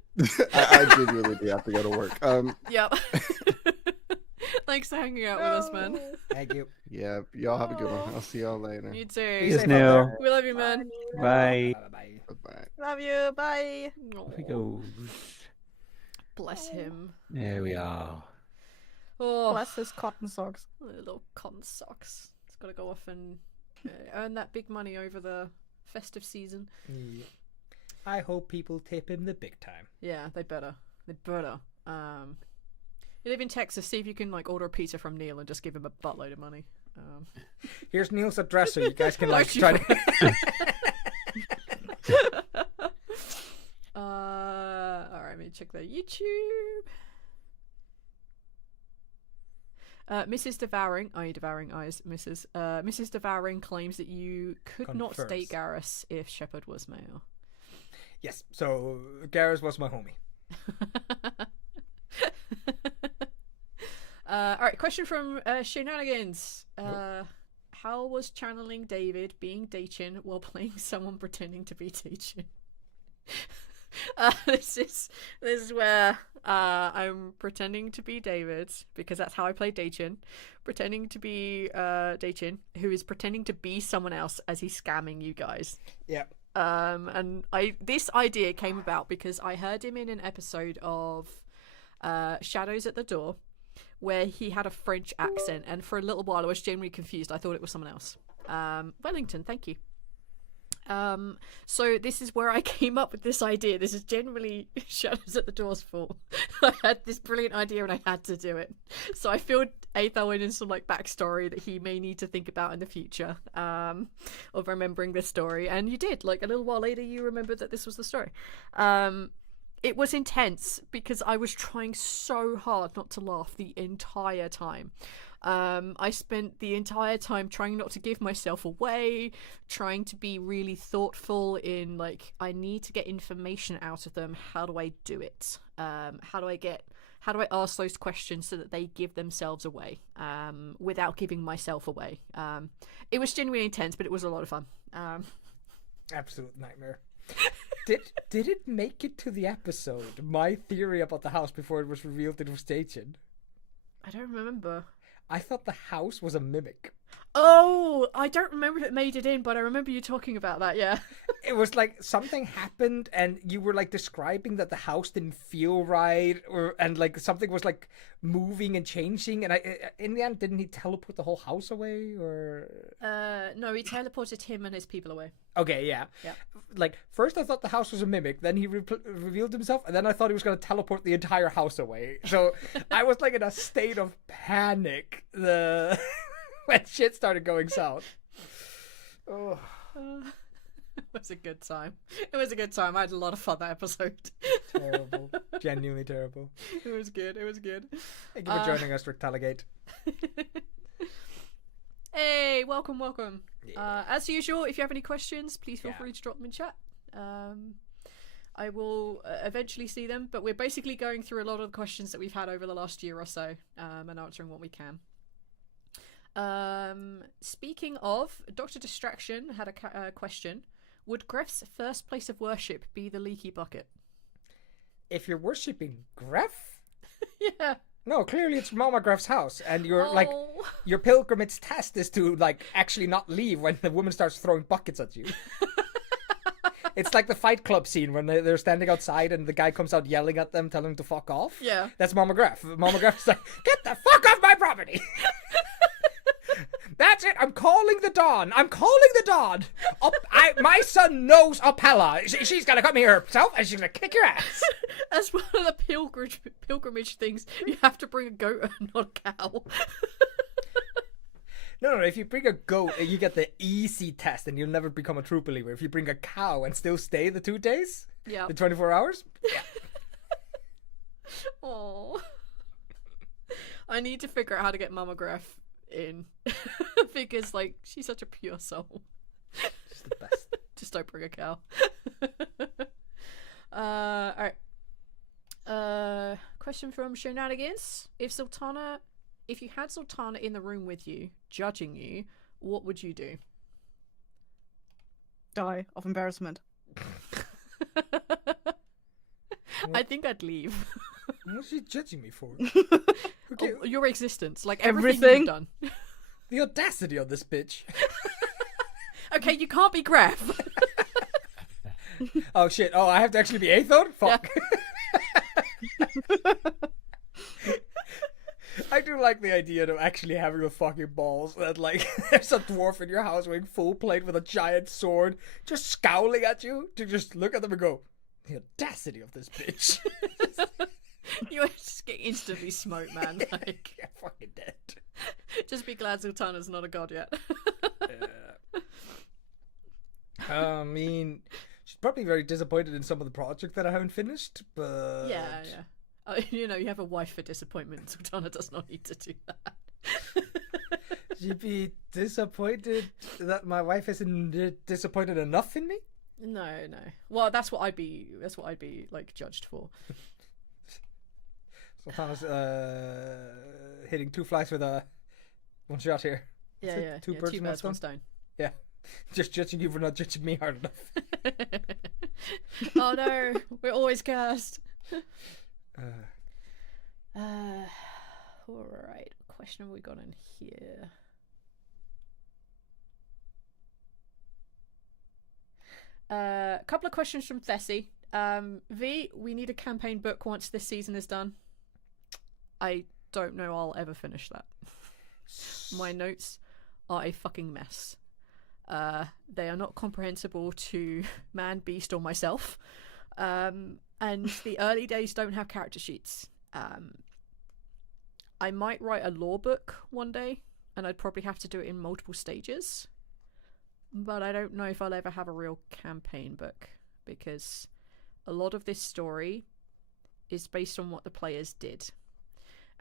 I genuinely do have to go to work. Yep. Thanks for hanging out with us, man. Thank you. Yeah, y'all have a good one. I'll see y'all later. You too. Yes, safe out there. We love you, man. Bye. Bye. Bye. Love you. Bye. Off he goes. Bless him. There we are. Oh, Bless his cotton socks. little cotton socks. It's got to go off and earn that big money over the festive season. Yeah. I hope people tip him the big time. Yeah, they better. They better. You live in Texas. See if you can order a pizza from Neil and just give him a buttload of money. Here's Neil's address so you guys can Don't you try to. All right, let me check the YouTube. Mrs. Devouring, are you devouring eyes, Mrs. Devouring claims that you could not Confirms. date Garrus if Shepard was male. Yes, so Garrus was my homie. All right, question from Shenanigans. How was channeling David being Daichin while playing someone pretending to be Daichin? This is where I'm pretending to be David because that's how I play Daichin, pretending to be Daichin, who is pretending to be someone else as he's scamming you guys. Yeah. And this idea came about because I heard him in an episode of Shadows at the Door where he had a French accent, and for a little while I was genuinely confused. I thought it was someone else. Wellington, thank you. So this is where I came up with this idea. This is generally Shadows at the Door's fault. I had this brilliant idea and I had to do it. So I filled Eyþór in some backstory that he may need to think about in the future of remembering this story. And you did. A little while later you remembered that this was the story. It was intense because I was trying so hard not to laugh the entire time. I spent the entire time trying not to give myself away, trying to be really thoughtful in I need to get information out of them. How do I do it? How do I ask those questions so that they give themselves away without giving myself away? It was genuinely intense, but it was a lot of fun. Absolute nightmare. Did it make it to the episode? My theory about the house before it was revealed it was Daichin. I don't remember. I thought the house was a mimic. Oh, I don't remember if it made it in, but I remember you talking about that, yeah. It was something happened and you were describing that the house didn't feel right and something was moving and changing, and in the end didn't he teleport the whole house away or no, he teleported him and his people away. Okay, yeah. First I thought the house was a mimic, then he revealed himself, and then I thought he was going to teleport the entire house away. So I was in a state of panic when shit started going south. Oh. It was a good time. It was a good time. I had a lot of fun that episode. Terrible. Genuinely terrible. It was good. It was good. Thank you for joining us, Rick Talagate. Hey, welcome, welcome. Yeah. As usual, if you have any questions, please feel free to drop them in chat. I will eventually see them, but we're basically going through a lot of the questions that we've had over the last year or so and answering what we can. Speaking of, Dr. Distraction had a question. Would Gref's first place of worship be the leaky bucket? If you're worshipping Gref? Yeah. No, clearly it's Mama Graf's house, and you're like, Oh. your pilgrimage test is to like actually not leave when the woman starts throwing buckets at you. It's like the Fight Club scene when they're standing outside and the guy comes out yelling at them, telling them to fuck off. Yeah. That's Mama Graf. Mama Graf's like, get the fuck off my property! That's it. I'm calling the Dawn. I'm calling the Dawn. My son knows Opella. She's gonna come here herself and she's gonna kick your ass. As one of the pilgrimage things, you have to bring a goat and not a cow. No. If you bring a goat, you get the easy test and you'll never become a true believer. If you bring a cow and still stay the 2 days, Yeah. the 24 hours, Oh. I need to figure out how to get Mama Graf in. Because, like, she's such a pure soul. it's the best. Just don't bring a cow. Alright. Question from Shenanigans. If you had Sultana in the room with you, judging you, what would you do? Die of embarrassment. I think I'd leave. What's she judging me for? Okay, Oh, your existence. Like, Everything. everything you've done. the audacity of this bitch. Okay, you can't be Graf. Oh shit. Oh, I have to actually be Eyþór? Fuck. I do like the idea of actually having the fucking balls that like there's a dwarf in your house wearing full plate with a giant sword just scowling at you to just look at them and go, the audacity of this bitch. You just get instantly smoked, man. Like, You're fucking dead. just be glad Sultana's not a god yet. I mean, she's probably very disappointed in some of the project that I haven't finished, but Yeah. You know, you have a wife for disappointment. Sultana does not need to do that. she'd be disappointed that my wife isn't disappointed enough in me. No. Well, that's what I'd be like judged for. Sultana's hitting 2 flies with a 1 shot here. Yeah. Two birds, one stone? stone. Yeah. Just judging you for not judging me hard enough. Oh no, we're always cursed. All right. What question have we got in here? A couple of questions from Thessie. V, we need a campaign book once this season is done. I don't know I'll ever finish that. My notes are a fucking mess. They are not comprehensible to man, beast, or myself. And the early days don't have character sheets. I might write a lore book one day, and I'd probably have to do it in multiple stages. But I don't know if I'll ever have a real campaign book, because a lot of this story is based on what the players did.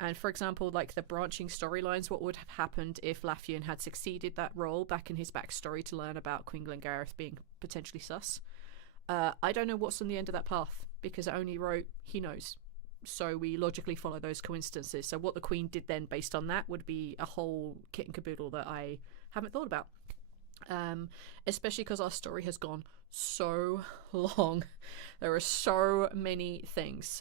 And for example, like the branching storylines, what would have happened if Laffian had succeeded that role back in his backstory to learn about Queen Glengareth being potentially sus. I don't know what's on the end of that path, because I only wrote he knows. So we logically follow those coincidences. So what the Queen did then based on that would be a whole kit and caboodle that I haven't thought about. Especially because our story has gone so long. There are so many things.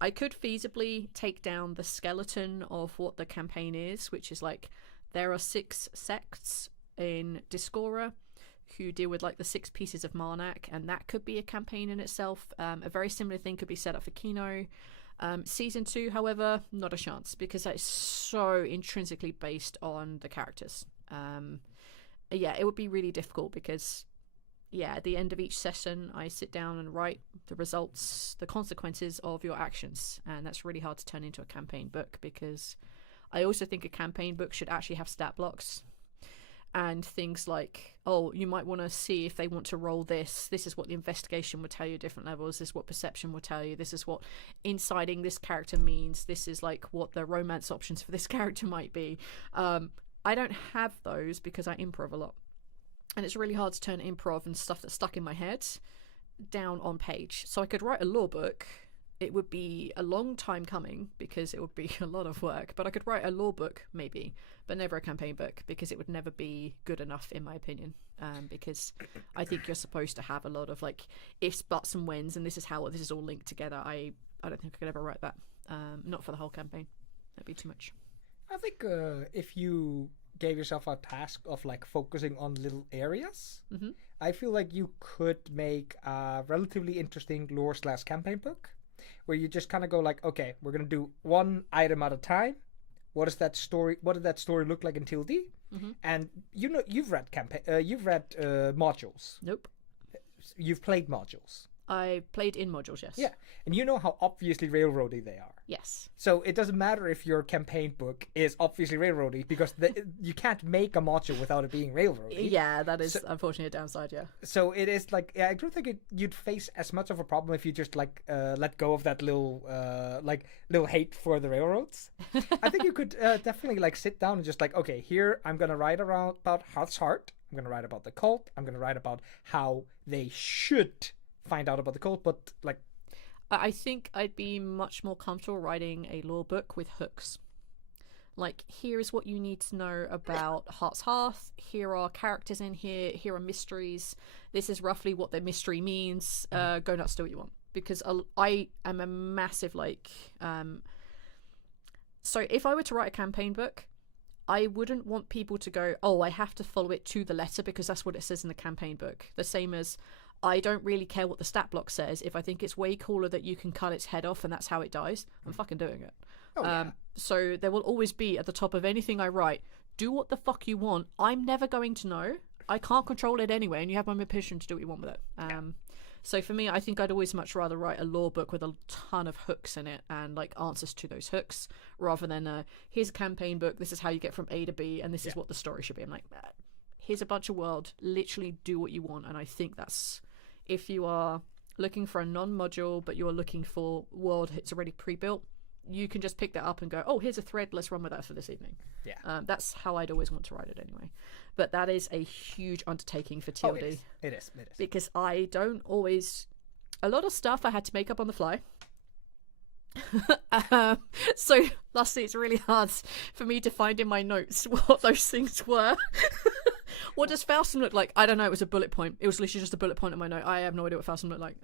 I could feasibly take down the skeleton of what the campaign is, which is like there are 6 sects in Discora who deal with like the 6 pieces of Marnak, and that could be a campaign in itself. A very similar thing could be set up for Kino. Season 2, however, not a chance, because that is so intrinsically based on the characters. Yeah, it would be really difficult because, yeah, at the end of each session, I sit down and write the results, the consequences of your actions, and that's really hard to turn into a campaign book, because I also think a campaign book should actually have stat blocks and things like, oh, you might want to see if they want to roll this. This is what the investigation would tell you at different levels. This is what perception will tell you. This is what insiding this character means. This is like what the romance options for this character might be. I don't have those because I improv a lot. And it's really hard to turn improv and stuff that's stuck in my head down on page. So I could write a lore book. It would be a long time coming because it would be a lot of work. But I could write a lore book, maybe, but never a campaign book, because it would never be good enough, in my opinion. Because I think you're supposed to have a lot of like ifs, buts, and whens, and this is how this is all linked together. I don't think I could ever write that. Not for the whole campaign. That'd be too much. I think if you gave yourself a task of like focusing on little areas, I feel like you could make a relatively interesting lore/campaign book where you just kind of go like, okay, we're gonna do one item at a time. What is that story? What did that story look like until D? And you know, you've read modules. Nope. You've played modules. I played in modules, yes. Yeah, and you know how obviously railroady they are. Yes. So it doesn't matter if your campaign book is obviously railroady because you can't make a module without it being railroady. Yeah, that is unfortunately a downside, yeah. So it is like, I don't think you'd face as much of a problem if you just like let go of that little hate for the railroads. I think you could definitely like sit down and just like, okay, here I'm gonna write about Heart's Heart. I'm gonna write about the cult. I'm gonna write about how they should find out about the cult, but like, I think I'd be much more comfortable writing a lore book with hooks. Like, here is what you need to know about Heart's Hearth. Here are characters in here. Here are mysteries. This is roughly what the mystery means. Go nuts, do what you want. Because I am a massive, like... So if I were to write a campaign book, I wouldn't want people to go, oh, I have to follow it to the letter because that's what it says in the campaign book. The same as... I don't really care what the stat block says. If I think it's way cooler that you can cut its head off and that's how it dies, I'm fucking doing it. yeah. So there will always be at the top of anything I write, do what the fuck you want. I'm never going to know. I can't control it anyway, and you have my permission to do what you want with it. So for me, I think I'd always much rather write a lore book with a ton of hooks in it and like answers to those hooks, rather than here's a campaign book, this is how you get from A to B, and this is what the story should be. I'm like, here's a bunch of world, literally do what you want. And I think that's... If you are looking for a non-module, but you're looking for world it's already pre-built, you can just pick that up and go, oh, here's a thread, let's run with that for this evening. Yeah. That's how I'd always want to write it anyway. But that is a huge undertaking for TLD. Oh, it is. Because I don't always... A lot of stuff I had to make up on the fly. So lastly, it's really hard for me to find in my notes what those things were. What does Faustum look like? I don't know. It was a bullet point. It was literally just a bullet point in my note. I have no idea what Faustum looked like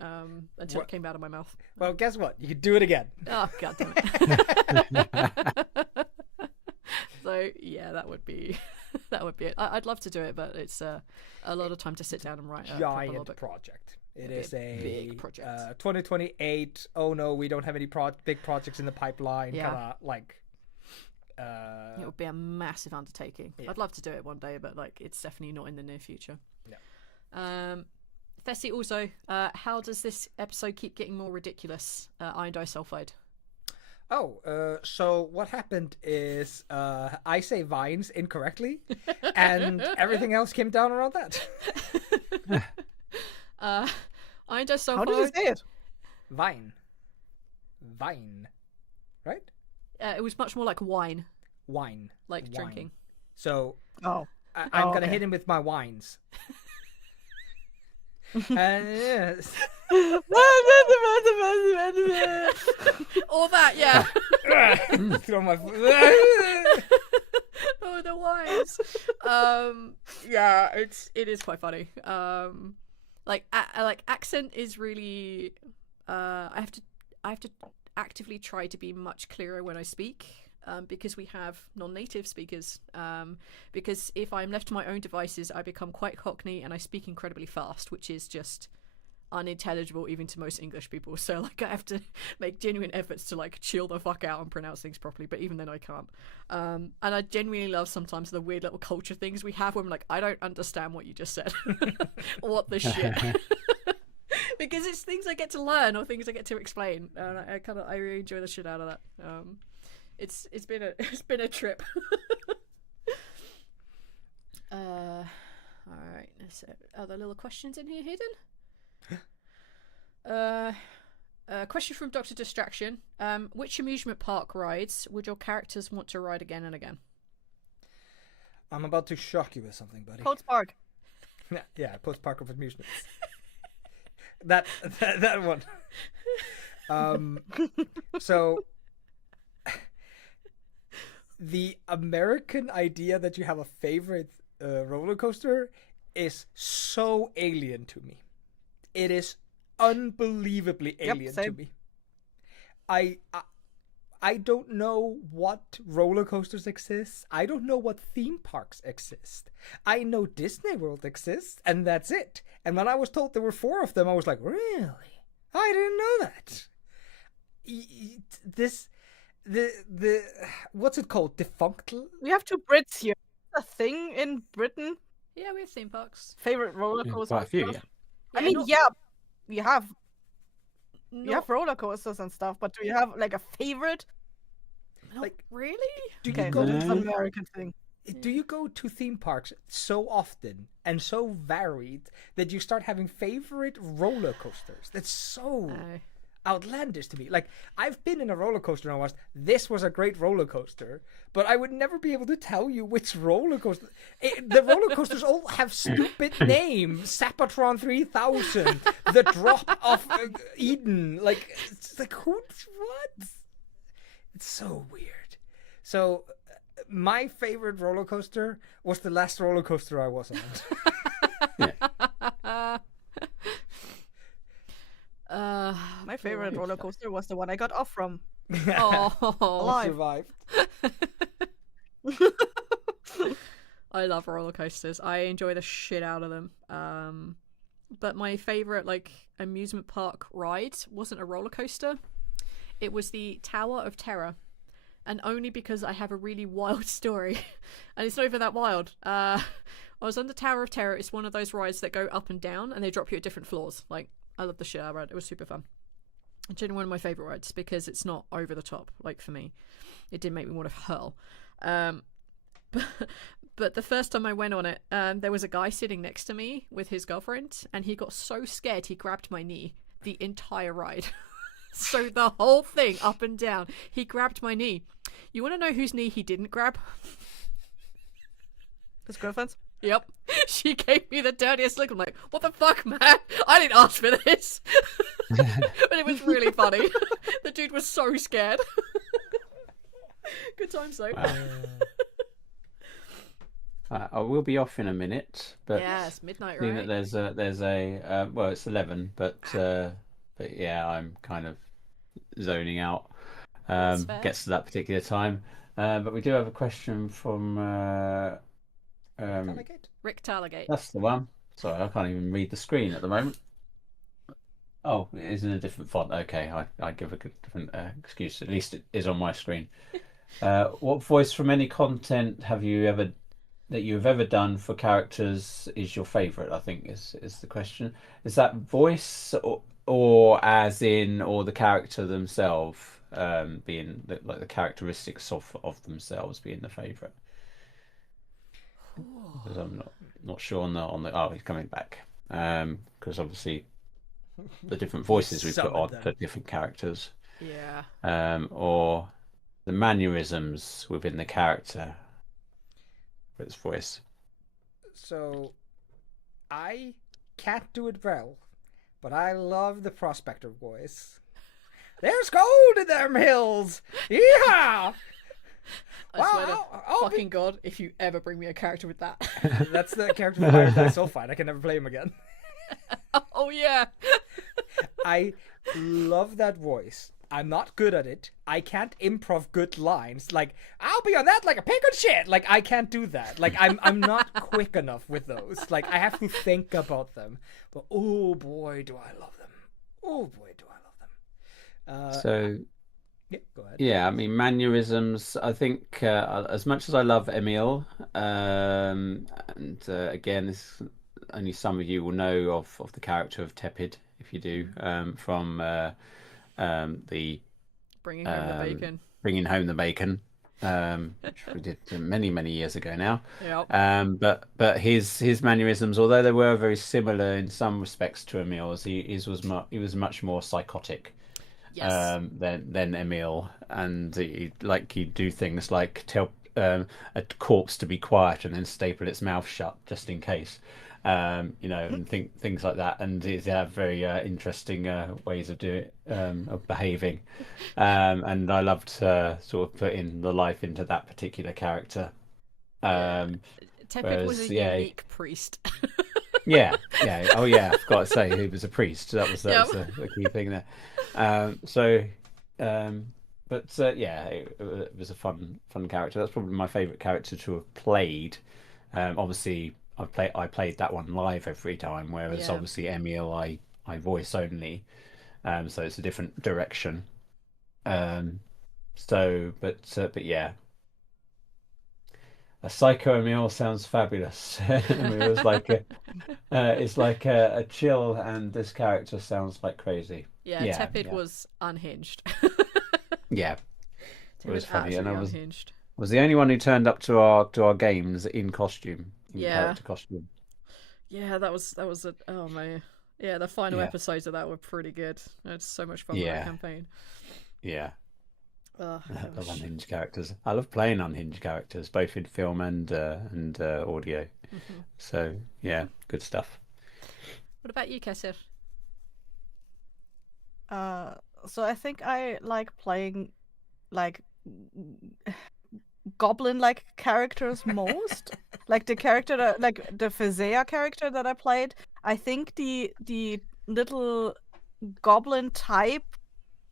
until it came out of my mouth. Well, guess what? You can do it again. Oh, god damn it. So yeah, that would be it. I'd love to do it, but it's a lot of time to sit down and write a giant project. It is a big project. 2028. Oh no, we don't have any big projects in the pipeline. Yeah. Kind of like. It would be a massive undertaking. Yeah. I'd love to do it one day, but like it's definitely not in the near future. No. Festy, also, how does this episode keep getting more ridiculous? Iron disulfide. Oh, so what happened is I say vines incorrectly, and everything else came down around that. Iron disulfide. How did you say it? Vine, right? It was much more like wine, Wine, like Wine. drinking. So Oh. I'm gonna okay. hit him with my wines. Yes. All that, yeah. Throw my. Oh, the wines. Yeah, it is quite funny. Like accent is really. I have to actively try to be much clearer when I speak. Because we have non-native speakers. Because if I'm left to my own devices, I become quite Cockney and I speak incredibly fast, which is just unintelligible even to most English people. So like I have to make genuine efforts to like chill the fuck out and pronounce things properly, but even then I can't. And I genuinely love sometimes the weird little culture things we have where I'm like, I don't understand what you just said. What the shit? Because it's things I get to learn or things I get to explain, and I really enjoy the shit out of that. It's been a trip. All right. So, are there little questions in here hidden? Question from Dr. Distraction. Which amusement park rides would your characters want to ride again and again? I'm about to shock you with something, buddy. Coates Park. Yeah, Post Park of Amusements. that one. So the American idea that you have a favorite roller coaster is so alien to me. It is unbelievably alien to same. me. I don't know what roller coasters exist. I don't know what theme parks exist. I know Disney World exists, and that's it. And when I was told there were 4 of them, I was like, really? I didn't know that. The what's it called? Defunct? We have 2 Brits here. A thing in Britain. Yeah, we have theme parks. Favorite roller Yeah, coaster. quite a few, stuff. yeah. I mean, not- yeah, we have not, roller coasters and stuff, but do you have like a favorite? not like- really. Do you Okay, go? it's No. an American thing. Do you go to theme parks so often and so varied that you start having favorite roller coasters? That's so No. outlandish to me. Like, I've been in a roller coaster and I was, this was a great roller coaster, but I would never be able to tell you which roller coaster. The roller coasters all have stupid names. Sapatron 3000, the Drop of Eden. Like, it's like, what? It's so weird. So, my favorite roller coaster was the last roller coaster I was on. My favorite roller coaster was the one I got off from. Oh, Alive. Survived. I love roller coasters. I enjoy the shit out of them. But my favorite like amusement park ride wasn't a roller coaster. It was the Tower of Terror, and only because I have a really wild story, and it's not even that wild. I was on the Tower of Terror. It's one of those rides that go up and down, and they drop you at different floors. Like, I love the shit out of it. It was super fun. It's genuinely one of my favorite rides because it's not over the top. Like, for me, it did make me want to hurl. But the first time I went on it, there was a guy sitting next to me with his girlfriend, and he got so scared he grabbed my knee the entire ride. So the whole thing up and down, he grabbed my knee. You want to know whose knee he didn't grab? His girlfriend's? Yep. She gave me the dirtiest look. I'm like, what the fuck, man? I didn't ask for this. But it was really funny. The dude was so scared. Good times, though. I will be off in a minute, but Yeah, it's midnight, seeing right? that there's a well, it's 11, but yeah, I'm kind of zoning out. That's fair. Gets to that particular time, but we do have a question from Delegate? Rick Talagate. that's the one. Sorry, I can't even read the screen at the moment. Oh, it is in a different font. Okay, I give a good different excuse. At least it is on my screen. What voice from any content have you ever done for characters is your favorite? I think is the question. Is that voice or as in or the character themselves being like the characteristics of themselves being the favorite? Because I'm not sure on the oh, he's coming back because obviously the different voices we put Summoned on them. for different characters Yeah. or the mannerisms within the character for its voice. So, I can't do it well, but I love the prospector voice. There's gold in them hills! Yeah! I swear to I'll fucking God, if you ever bring me a character with that. That's the character from Fire Die Sulfide. I can never play him again. Oh, yeah. I love that voice. I'm not good at it. I can't improv good lines. Like, I'll be on that like a pig on shit. Like, I can't do that. Like, I'm not quick enough with those. Like, I have to think about them. But oh boy, do I love them. Oh boy, do I love them. So Yeah, go ahead. yeah, I mean mannerisms. I think as much as I love Emil, and again, this only some of you will know of the character of Tepid. If you do, from the Bringing home the bacon. Bringing Home the Bacon, which we did many years ago now. Yep. But his mannerisms, although they were very similar in some respects to Emil's, he was much more psychotic. Yes. Than Emil, and he'd do things like tell a corpse to be quiet and then staple its mouth shut just in case, and things like that. And they have very interesting ways of doing of behaving, and I loved sort of putting the life into that particular character. Tepid was a unique priest. Yeah. Oh, yeah. I forgot to say he was a priest. That was Yep. the key thing there. So But yeah, it was a fun character. That's probably my favorite character to have played. Obviously, I played that one live every time, whereas Yeah. obviously Emil I voice only. So it's a different direction. But yeah, a Psycho Emil sounds fabulous. Emil's like it's like a chill, and this character sounds like crazy. Yeah, Tepid was unhinged. Yeah, it Tepid was funny, and I absolutely unhinged. was the only one who turned up to our games in costume, in Yeah. character costume. Yeah, that was a oh man. Yeah, the final episodes of that were pretty good. I had so much fun with that campaign. Yeah. Oh, I love unhinged characters. I love playing unhinged characters, both in film and audio. Mm-hmm. So yeah, good stuff. What about you, Kessir? So I think I like playing like goblin-like characters most. Like the character that, like the Festive A character that I played. I think the little goblin type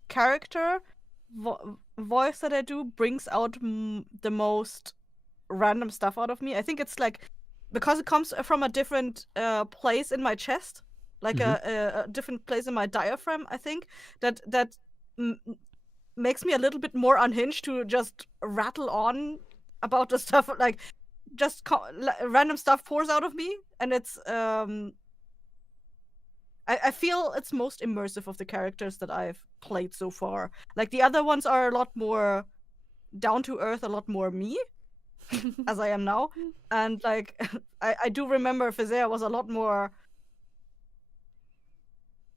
character voice that I do brings out the most random stuff out of me. I think it's like because it comes from a different place in my chest, like a different place in my diaphragm. I think that makes me a little bit more unhinged to just rattle on about the stuff. Like just random stuff pours out of me, and it's I feel it's most immersive of the characters that I've played so far. Like the other ones are a lot more down to earth, a lot more me, as I am now. And like I do remember Festive was a lot more.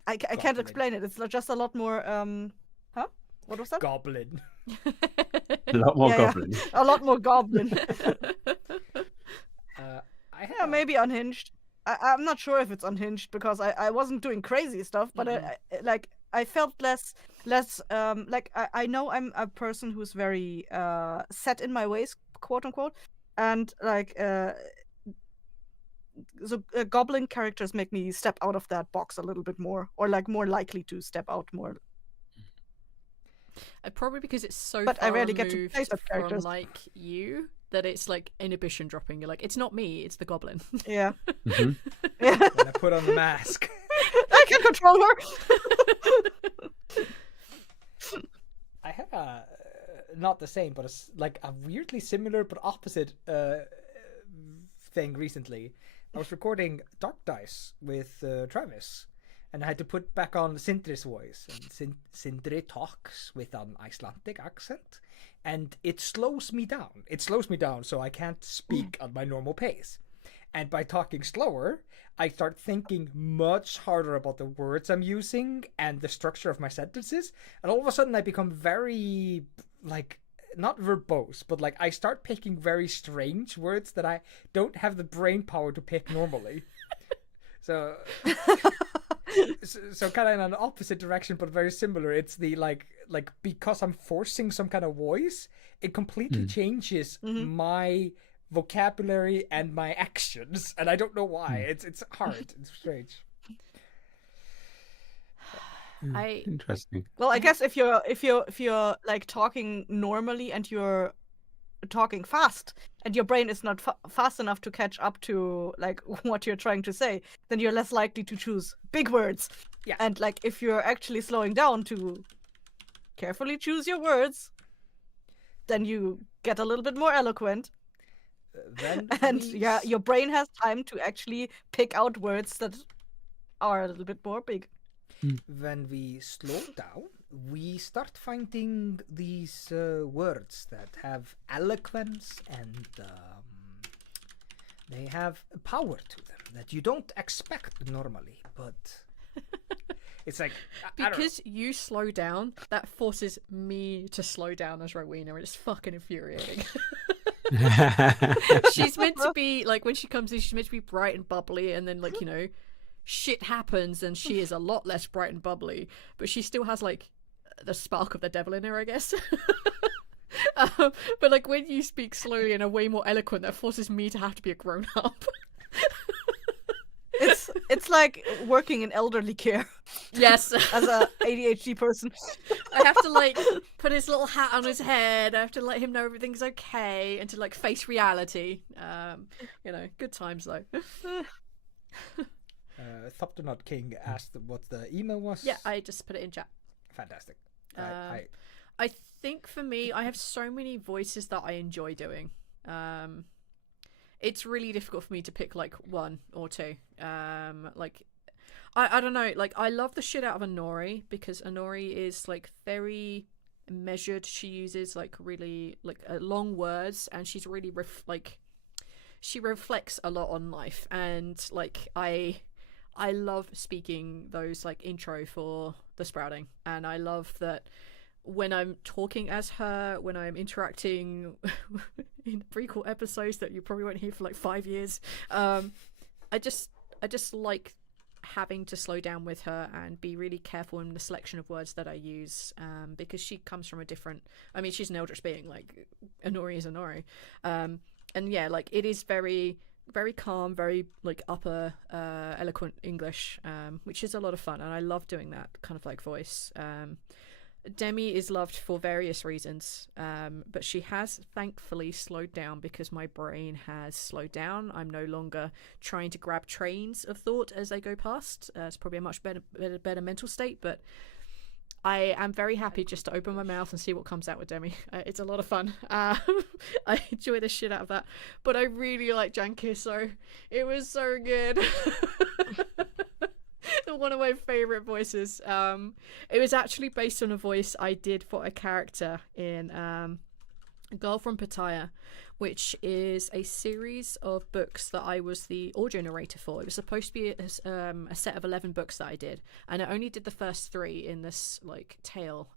I can't explain it. It's just a lot more. Huh? What was that? Goblin. A lot more goblin. A lot more goblin. I maybe unhinged. I'm not sure if it's unhinged because I wasn't doing crazy stuff, but I felt less like I know I'm a person who's very set in my ways, quote unquote, and like so goblin characters make me step out of that box a little bit more, or like more likely to step out more. Probably because it's so but far I rarely get to play removed such from characters. like you that it's like inhibition dropping. You're like, it's not me, it's the goblin. Yeah. Mm-hmm. Yeah. When I put on the mask. I can control her. I had a not the same, but like a weirdly similar but opposite thing recently. I was recording Dark Dice with Travis, and I had to put back on Sindri's voice. And Sindri talks with an Icelandic accent, and it slows me down. It slows me down so I can't speak at my normal pace. And by talking slower, I start thinking much harder about the words I'm using and the structure of my sentences. And all of a sudden I become very, like, not verbose, but like I start picking very strange words that I don't have the brain power to pick normally. So kind of in an opposite direction, but very similar. It's the like because I'm forcing some kind of voice, it completely changes my vocabulary and my actions, and I don't know why. It's hard. It's strange. Interesting. Well, I guess if you're like talking normally and you're talking fast and your brain is not fast enough to catch up to like what you're trying to say, then you're less likely to choose big words. Yeah. And like if you're actually slowing down to carefully choose your words, then you get a little bit more eloquent. Your brain has time to actually pick out words that are a little bit more big. When we slow down, we start finding these words that have eloquence and they have power to them that you don't expect normally. But it's like because you slow down, that forces me to slow down as Rowena, and it's fucking infuriating. She's meant to be like, when she comes in, she's meant to be bright and bubbly, and then like, you know, shit happens and she is a lot less bright and bubbly, but she still has like the spark of the devil in her, I guess. But like when you speak slowly and are way more eloquent, that forces me to have to be a grown up. It's like working in elderly care Yes. as a ADHD person. I have to like put his little hat on his head. I have to let him know everything's okay and to like face reality. Good times though. Thopter King asked what the email was. Yeah, I just put it in chat. Fantastic. I think for me, I have so many voices that I enjoy doing. It's really difficult for me to pick like one or two. I don't know. Like, I love the shit out of Anori because Anori is like very measured. She uses like really like long words, and she's really she reflects a lot on life. And like I love speaking those like intro for the Sprouting, and I love that when I'm talking as her, when I'm interacting in prequel episodes that you probably won't hear for like 5 years. I just like having to slow down with her and be really careful in the selection of words that I use, because she comes from a different, I mean, she's an eldritch being, like Anori is Anori, and yeah, like it is very very calm, very like upper eloquent English, which is a lot of fun, and I love doing that kind of like voice. Demi is loved for various reasons, but she has thankfully slowed down because my brain has slowed down. I'm no longer trying to grab trains of thought as they go past. It's probably a much better mental state, but I am very happy just to open my mouth and see what comes out with Demi. It's a lot of fun. I enjoy the shit out of that, but I really like Jankiso. It was so good. One of my favorite voices. It was actually based on a voice I did for a character in Girl from Pattaya, which is a series of books that I was the audio narrator for. It was supposed to be a set of 11 books that I did, and I only did the first 3 in this like tale.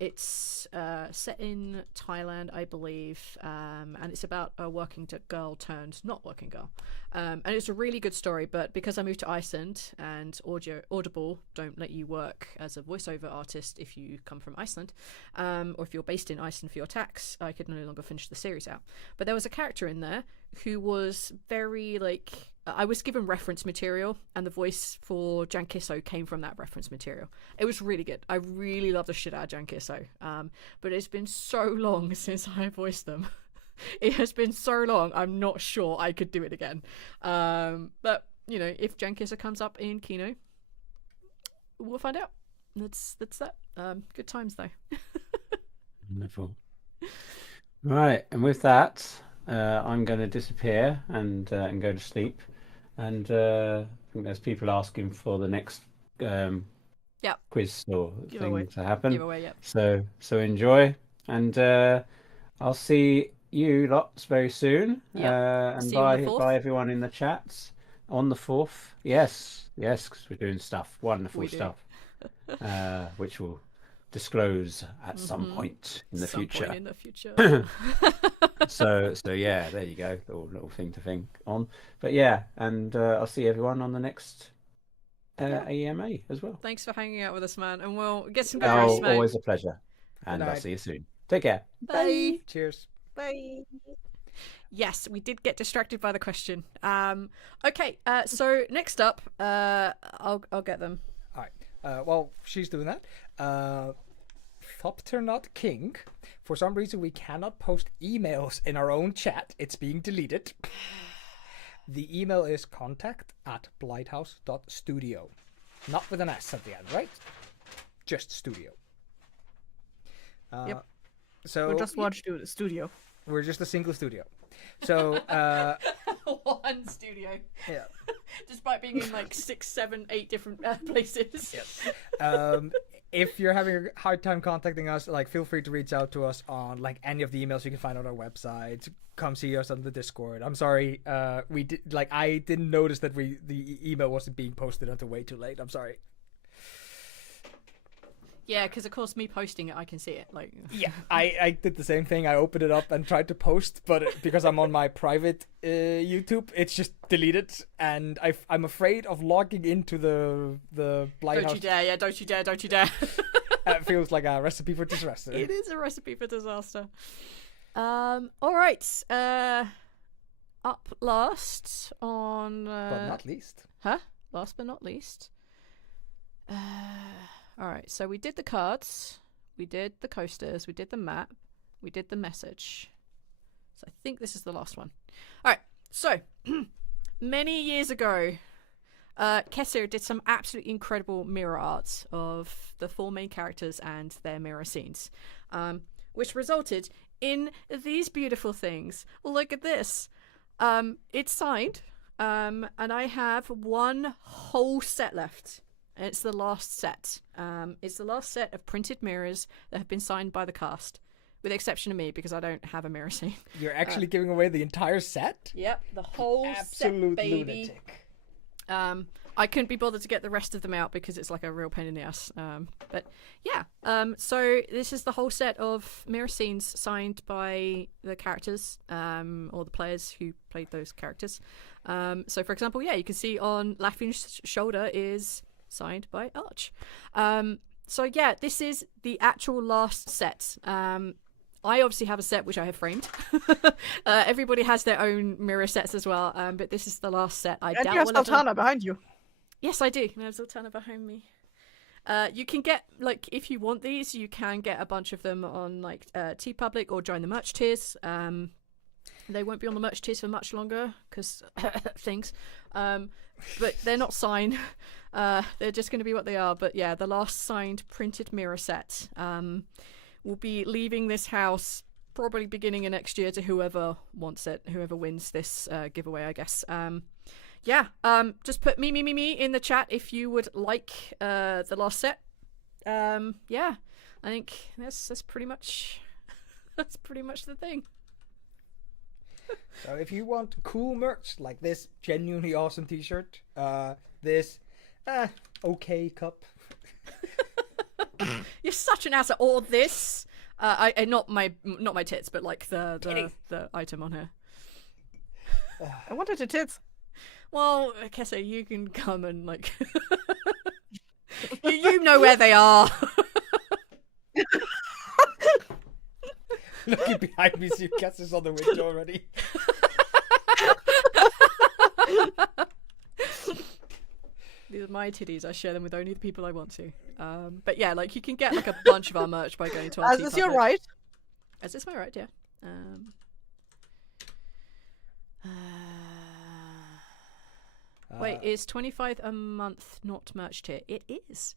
It's set in Thailand, I believe, and it's about a working girl turned not working girl. And it's a really good story, but because I moved to Iceland and Audible don't let you work as a voiceover artist if you come from Iceland, or if you're based in Iceland for your tax, I could no longer finish the series out. But there was a character in there who was very like... I was given reference material, and the voice for Jankiso came from that reference material. It was really good. I really love the shit out of Jankiso. But it's been so long since I voiced them. It has been so long, I'm not sure I could do it again. But, you know, if Jankiso comes up in Kino, we'll find out. That's that. Good times, though. Wonderful. Right, and with that, I'm going to disappear and go to sleep. And I think there's people asking for the next quiz or thing to happen. Giveaway, yeah. So enjoy, and I'll see you lots very soon. And See you on the 4th. Bye everyone in the chats on the 4th. Yes, because we're doing stuff, wonderful stuff, which we'll disclose at some point in the future. Point in the future. So yeah, there you go, little thing to think on. But yeah, and I'll see everyone on the next AMA as well. Thanks for hanging out with us, man, and we'll get some good rest, mate. Always a pleasure, and I'll see you soon. Take care. Bye. Cheers. Bye. Yes, we did get distracted by the question. Okay, so next up, I'll get them. All right. Well, she's doing that. Thopter King. For some reason, we cannot post emails in our own chat. It's being deleted. The email is contact@blighthouse.studio. Not with an S at the end, right? Just studio. Yep. So We're just one studio. We're just a single studio. So one studio. Yeah. Despite being in like 6, 7, 8 different places. Yes. If you're having a hard time contacting us, like, feel free to reach out to us on like any of the emails you can find on our website. Come see us on the Discord. I'm sorry, I didn't notice that the email wasn't being posted until way too late. I'm sorry. Yeah, because of course me posting it, I can see it. Like, yeah, I did the same thing. I opened it up and tried to post, but because I'm on my private YouTube, it's just deleted, and I'm afraid of logging into the Lighthouse. Don't you dare! Yeah, don't you dare! Don't you dare! It feels like a recipe for disaster. It is a recipe for disaster. All right. up last on... But not least. Huh? Last but not least. Alright, so we did the cards. We did the coasters. We did the map. We did the message. So I think this is the last one. Alright, so many years ago, Kessir did some absolutely incredible mirror art of the 4 main characters and their mirror scenes, which resulted in these beautiful things. Look at this. It's signed, and I have one whole set left. And it's the last set. It's the last set of printed mirrors that have been signed by the cast, with the exception of me because I don't have a mirror scene. You're actually giving away the entire set? Yep, the whole Absolute set, baby. lunatic. I couldn't be bothered to get the rest of them out because it's like a real pain in the ass. But yeah, so this is the whole set of mirror scenes signed by the characters, or the players who played those characters. So for example, yeah, you can see on Laughing's shoulder is signed by Arch. So yeah, this is the actual last set. I obviously have a set which I have framed. Everybody has their own mirror sets as well, but this is the last set. And you have Sultana behind you. Yes, I do. There's Sultana behind me. You can get, like, if you want these, you can get a bunch of them on, like, TeePublic or join the merch tiers. They won't be on the merch tiers for much longer, because things. But they're not signed. They're just going to be what they are. But yeah, the last signed printed mirror set will be leaving this house probably beginning of next year to whoever wants it, whoever wins this giveaway, I guess. Yeah, just put me in the chat if you would like the last set. Yeah, I think that's pretty much the thing. So if you want cool merch like this genuinely awesome t-shirt, this okay cup. You're such an asshole. Or this, not my tits, but like the item on here. I wanted the tits. Well, Kessir, you can come and like, you know where they are. Looking behind me, see Kessir's on the window already. These are my titties. I share them with only the people I want to. But yeah, like you can get like a bunch of our merch by going to our As is your right. As is my right, yeah. Wait, is 25 a month not merch tier? It is.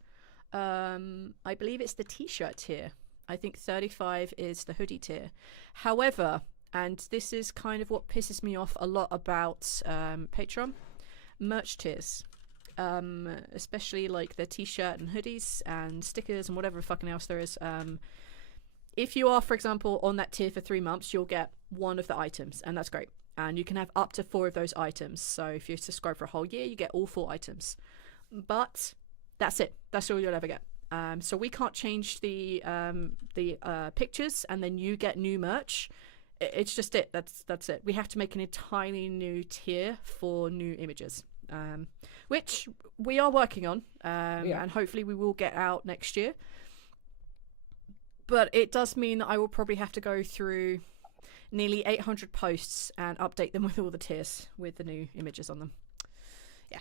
I believe it's the t-shirt tier. I think 35 is the hoodie tier. However, and this is kind of what pisses me off a lot about Patreon, merch tiers. Especially like the t-shirt and hoodies and stickers and whatever fucking else there is. If you are, for example, on that tier for 3 months, you'll get one of the items, and that's great. And you can have up to 4 of those items. So if you subscribe for a whole year, you get all 4 items. But that's it. That's all you'll ever get. So we can't change the pictures, and then you get new merch. It's just it. That's it. We have to make an entirely new tier for new images, which we are working on, and hopefully we will get out next year. But it does mean that I will probably have to go through nearly 800 posts and update them with all the tiers with the new images on them. Yeah,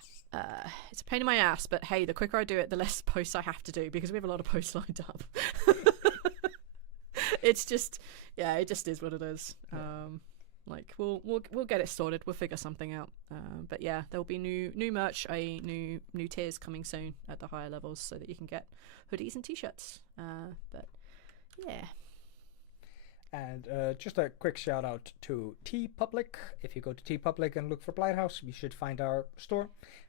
it's a pain in my ass, but hey, the quicker I do it, the less posts I have to do because we have a lot of posts lined up. It's just, yeah, it just is what it is. Like we'll get it sorted. We'll figure something out. But yeah, there will be new merch, new tiers coming soon at the higher levels, so that you can get hoodies and t-shirts. But yeah. And just a quick shout out to TeePublic. If you go to TeePublic and look for Blighthouse, you should find our store.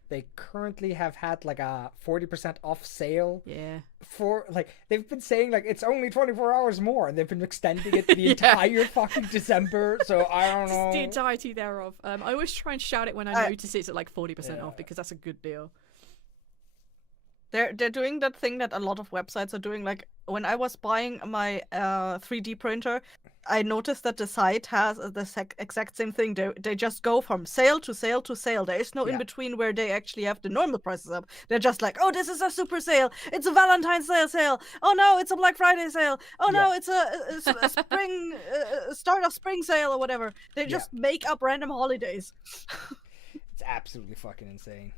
They currently have had like a 40% off sale. Yeah. For like, they've been saying like it's only 24 hours more, and they've been extending it the entire fucking December. So I don't know. The entirety thereof. I always try and shout it when I notice it's at like 40% off because that's a good deal. They're doing that thing that a lot of websites are doing. Like when I was buying my 3D printer, I noticed that the site has the exact same thing. They just go from sale to sale to sale. There is no in between where they actually have the normal prices up. They're just like, oh, this is a super sale. It's a Valentine's Day sale. Oh no, it's a Black Friday sale. Oh no, it's a spring start of spring sale or whatever. They just make up random holidays. It's absolutely fucking insane.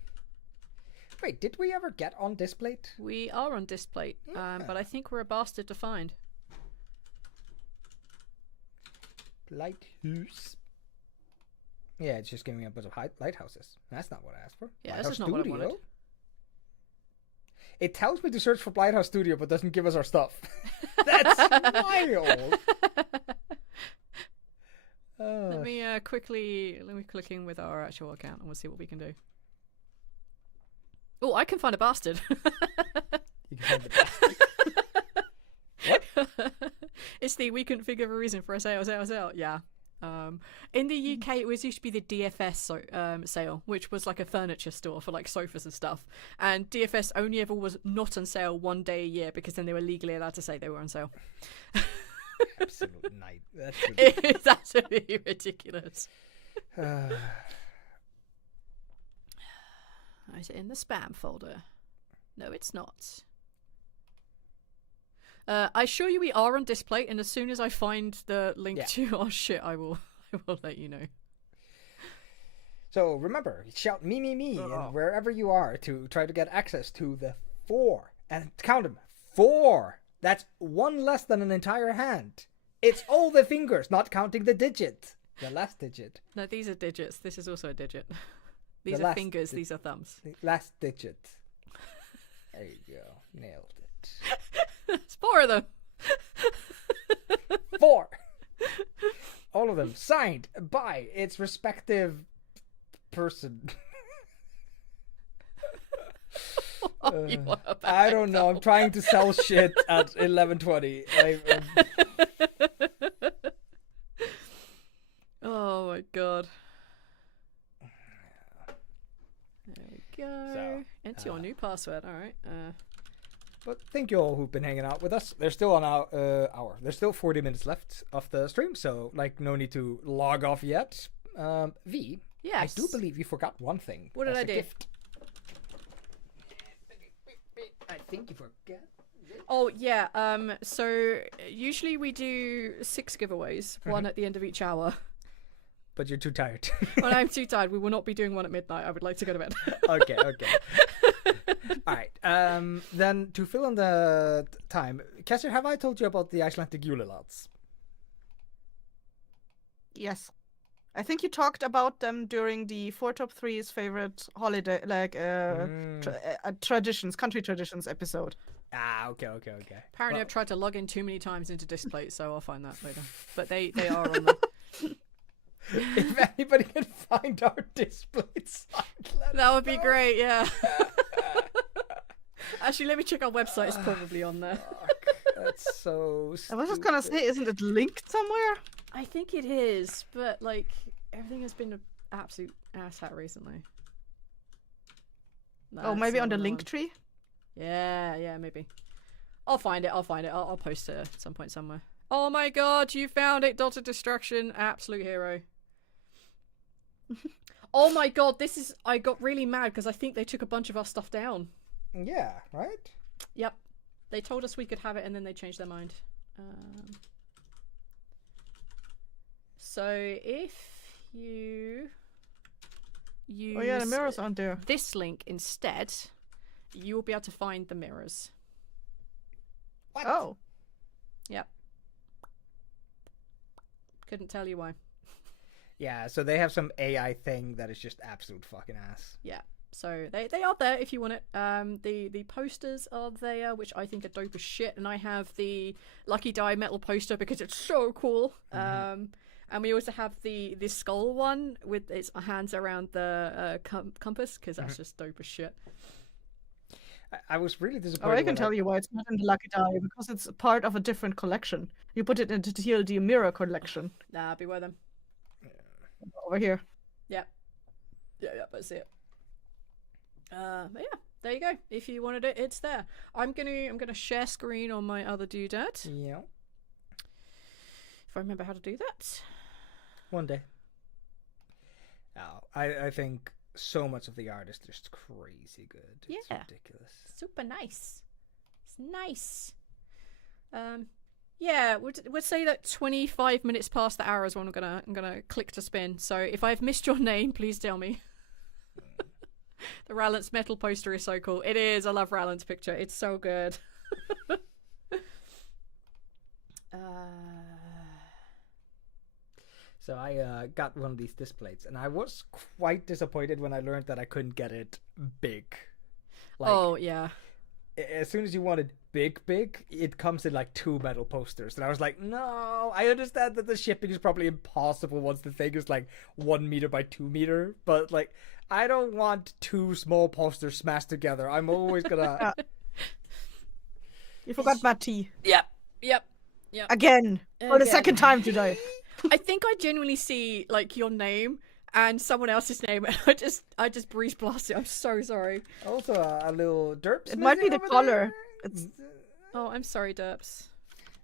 Wait, did we ever get on Displate? We are on Displate, but I think we're a bastard to find. Lighthouse. Yeah, it's just giving me a bunch of lighthouses. That's not what I asked for. Yeah, Lighthouse this is not what I wanted. It tells me to search for Lighthouse Studio, but doesn't give us our stuff. That's wild. Let me quickly click in with our actual account and we'll see what we can do. Oh, I can find a bastard. You can find the bastard. What? It's the we couldn't figure of a reason for a sale. Yeah. In the UK, it used to be the DFS sale, which was like a furniture store for like sofas and stuff. And DFS only ever was not on sale one day a year because then they were legally allowed to say they were on sale. Absolute night. It's absolutely ridiculous. Is it in the spam folder? No, it's not. I assure you we are on Display, and as soon as I find the link to our shit, I will let you know. So remember, shout me, and wherever you are to try to get access to the 4. And count them, 4. That's one less than an entire hand. It's all the fingers, not counting the digit. The last digit. No, these are digits. This is also a digit. These are fingers, these are thumbs. The last digit. There you go. Nailed it. It's 4 of them. 4. All of them signed by its respective person. I don't know. I'm trying to sell shit at 11:20. Oh my god. There we go. So, enter your new password. All right. But thank you all who've been hanging out with us. There's still an hour. There's still 40 minutes left of the stream, so like no need to log off yet. V. Yes. I do believe you forgot one thing. What did I do? Gift. I think you forgot. Oh yeah. So usually we do 6 giveaways, one at the end of each hour. But you're too tired. Well, I'm too tired. We will not be doing one at midnight. I would like to go to bed. Okay. All right. Then to fill in the time, Kessir, have I told you about the Icelandic Yule lads? Yes. I think you talked about them during the 4 Top 3's favorite holiday, like traditions, country traditions episode. Ah, okay. Apparently, I've tried to log in too many times into Displate, so I'll find that later. But they are on the... If anybody can find our display site, that would be great, yeah. Actually, let me check our website. It's probably on there. That's so stupid. I was just gonna say, isn't it linked somewhere? I think it is, but like everything has been an absolute asshat recently. Oh, maybe on the link tree? Yeah, maybe. I'll find it. I'll post it at some point somewhere. Oh my god, you found it, Dot of Destruction. Absolute hero. Oh my god, I got really mad because I think they took a bunch of our stuff down. Yeah, right? Yep. They told us we could have it and then they changed their mind. So if you use the mirrors aren't there. This link instead, you will be able to find the mirrors. What? Oh. Yep. Couldn't tell you why. Yeah, so they have some AI thing that is just absolute fucking ass. Yeah. So they are there if you want it. The posters are there, which I think are dope as shit, and I have the Lucky Die metal poster because it's so cool. And we also have the skull one with its hands around the compass because that's just dope as shit. I was really disappointed. Oh, I can tell you why it's not in the Lucky Die, because it's part of a different collection. You put it into the TLD Mirror collection. Nah, beware them. Over here. Yeah, I see it. But yeah, there you go. If you wanted it, it's there. I'm gonna share screen on my other doodad. Yeah. If I remember how to do that. One day. Oh, I think so much of the art is just crazy good. It's Yeah. ridiculous. Super nice. It's nice. Yeah, we'd say that 25 minutes past the hour is when I'm gonna click to spin. So if I've missed your name, please tell me. The Rallant's metal poster is so cool. It is. I love Rallant's picture. It's so good. So I got one of these displays, and I was quite disappointed when I learned that I couldn't get it big. Like, oh yeah. As soon as you wanted big, it comes in like 2 metal posters, and I was like, no. I understand that the shipping is probably impossible once the thing is like 1 meter by 2 meter, but like, I don't want 2 small posters smashed together. I'm always gonna. You forgot Mati. Yep. Again. For the Again. second time today. I think I genuinely see like your name and someone else's name, and I just breeze blast it. I'm so sorry. Also, a little derps. It might be the missing over color. there. It's Oh, I'm sorry, Derps.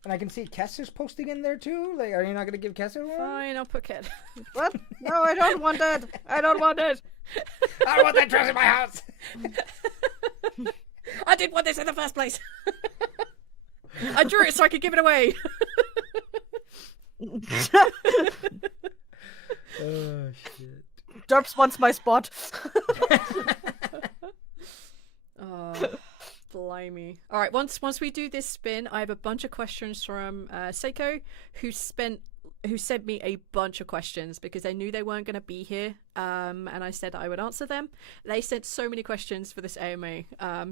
And I can see Kessir's posting in there too. Like, are you not gonna give Kessir one? Fine, I'll put Ked. what? No, I don't want that. I don't want it. I don't want that dress in my house. I didn't want this in the first place. I drew it so I could give it away. Oh shit. Derps wants my spot. Oh, blimey. All right, once we do this spin, I have a bunch of questions from Seiko, who sent me a bunch of questions because they knew they weren't going to be here, and I said I would answer them. They sent so many questions for this AMA,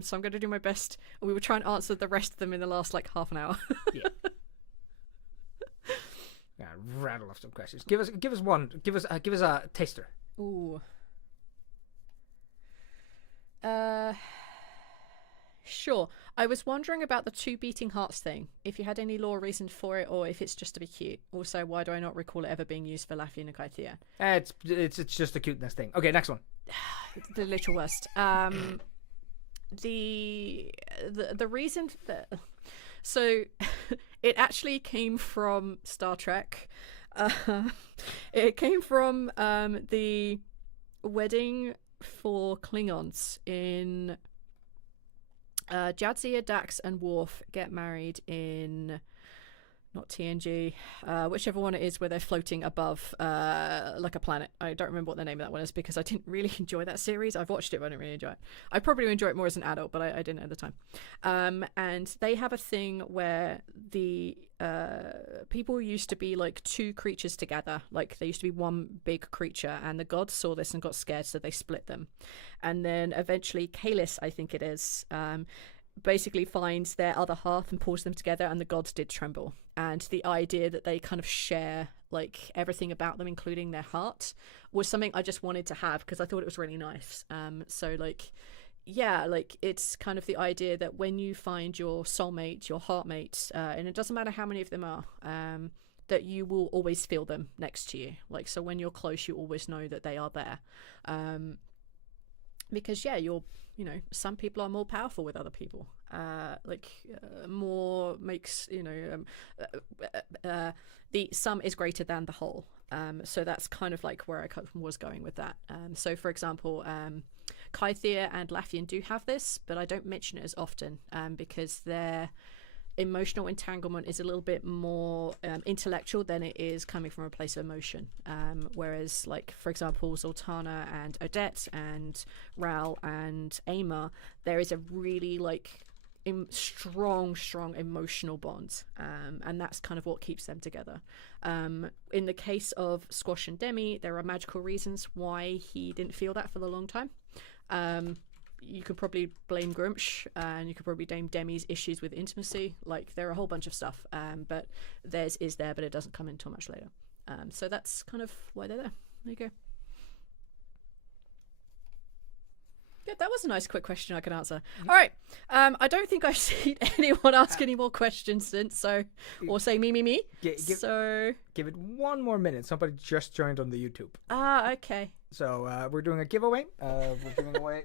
so I'm going to do my best. We will try and answer the rest of them in the last like half an hour. Yeah. Yeah, rattle off some questions. Give us one. Give us a taster. Ooh. Sure. I was wondering about the 2 beating hearts thing. If you had any lore reason for it, or if it's just to be cute. Also, why do I not recall it ever being used for Lafayette and Kythea? It's just a cuteness thing. Okay, next one. The literal worst. The reason that, so it actually came from Star Trek. It came from the wedding for Klingons in Jadzia, Dax, and Worf get married in not TNG, whichever one it is where they're floating above like a planet. I don't remember what the name of that one is because I didn't really enjoy that series. I've watched it, but I didn't really enjoy it. I probably enjoy it more as an adult, but I didn't at the time. And they have a thing where the people used to be like 2 creatures together. Like they used to be one big creature, and the gods saw this and got scared, so they split them. And then eventually Kalis, I think it is, basically finds their other half and pulls them together, and the gods did tremble. And the idea that they kind of share like everything about them, including their heart, was something I just wanted to have because I thought it was really nice. So like, yeah, like it's kind of the idea that when you find your soulmate, your heartmate, and it doesn't matter how many of them are, that you will always feel them next to you. Like, so when you're close, you always know that they are there. Because yeah, some people are more powerful with other people. More makes, the sum is greater than the whole. So that's kind of like where I was going with that. So for example, Kythea and Lafayette do have this, but I don't mention it as often because their emotional entanglement is a little bit more intellectual than it is coming from a place of emotion. Whereas, like, for example, Zoltana and Odette and Ral and Ama, there is a really, like, strong emotional bond. And that's kind of what keeps them together. In the case of Squash and Demi, there are magical reasons why he didn't feel that for the long time. You could probably blame Grumsh, and you could probably blame Demi's issues with intimacy. Like, there are a whole bunch of stuff, but theirs is there, but it doesn't come in until much later. So that's kind of why they're there. There you go. Yeah, that was a nice quick question I could answer. All right. I don't think I've seen anyone ask any more questions since, or say me. Give it one more minute. Somebody just joined on the YouTube. Ah, okay. So we're doing a giveaway. We're giving away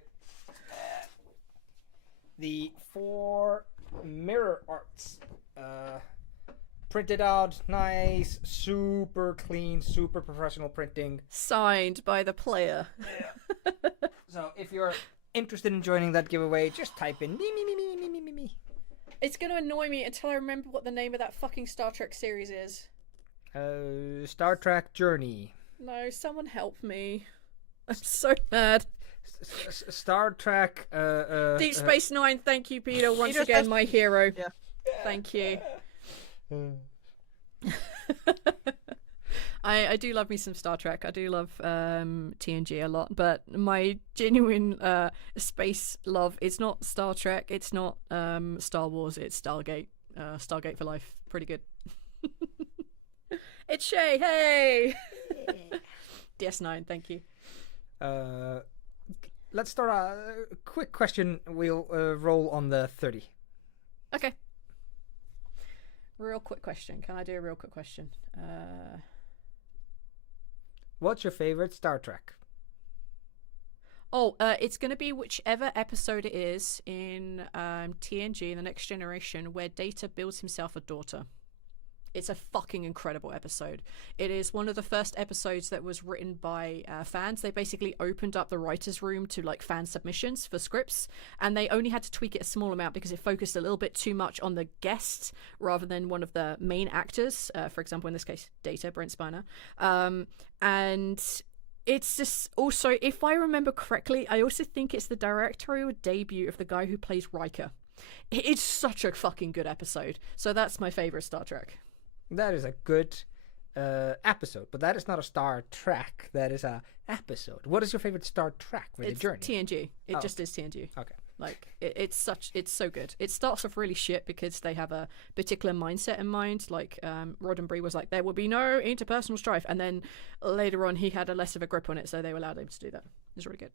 the 4 mirror arts. Printed out, nice, super clean, super professional printing. Signed by the player. So if you're interested in joining that giveaway, just type in me. It's going to annoy me until I remember what the name of that fucking Star Trek series is. Star Trek Journey. No, someone help me. I'm so mad. Star Trek. Deep Space Nine. Thank you, Peter. Once again, my hero. Yeah. Thank you. I do love me some Star Trek. I do love TNG a lot, but my genuine space love, it's not Star Trek, it's not Star Wars, it's Stargate. Stargate for life. Pretty good. It's Shay, hey! DS9, thank you. Let's start a quick question. We'll roll on the 30. Okay. Real quick question. Can I do a real quick question? What's your favorite Star Trek? It's going to be whichever episode it is in TNG, The Next Generation, where Data builds himself a daughter. It's a fucking incredible episode. It is one of the first episodes that was written by fans. They basically opened up the writer's room to like fan submissions for scripts, and they only had to tweak it a small amount because it focused a little bit too much on the guest rather than one of the main actors. For example, in this case, Data, Brent Spiner. And it's just also, if I remember correctly, I also think it's the directorial debut of the guy who plays Riker. It's such a fucking good episode. So that's my favorite Star Trek. That is a good episode, but that is not a Star Trek. That is a episode. What is your favorite Star Trek with It's the journey? TNG. It just okay. is TNG. Okay. Like it's so good. It starts off really shit because they have a particular mindset in mind. Like Roddenberry was like, there will be no interpersonal strife, and then later on he had a less of a grip on it, so they allowed him to do that. It's really good.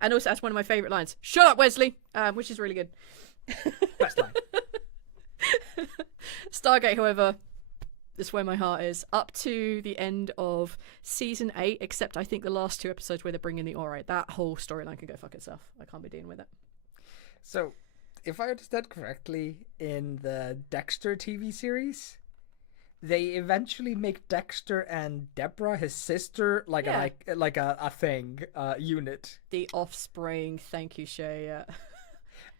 And also that's one of my favorite lines. Shut up, Wesley, which is really good. Best line. Stargate, however, is where my heart is. Up to the end of season 8, except I think the last 2 episodes where they're bringing the alright. That whole storyline can go fuck itself. I can't be dealing with it. So, if I understand correctly, in the Dexter TV series, they eventually make Dexter and Deborah, his sister, like a thing, unit. The Offspring. Thank you, Shay. Yeah.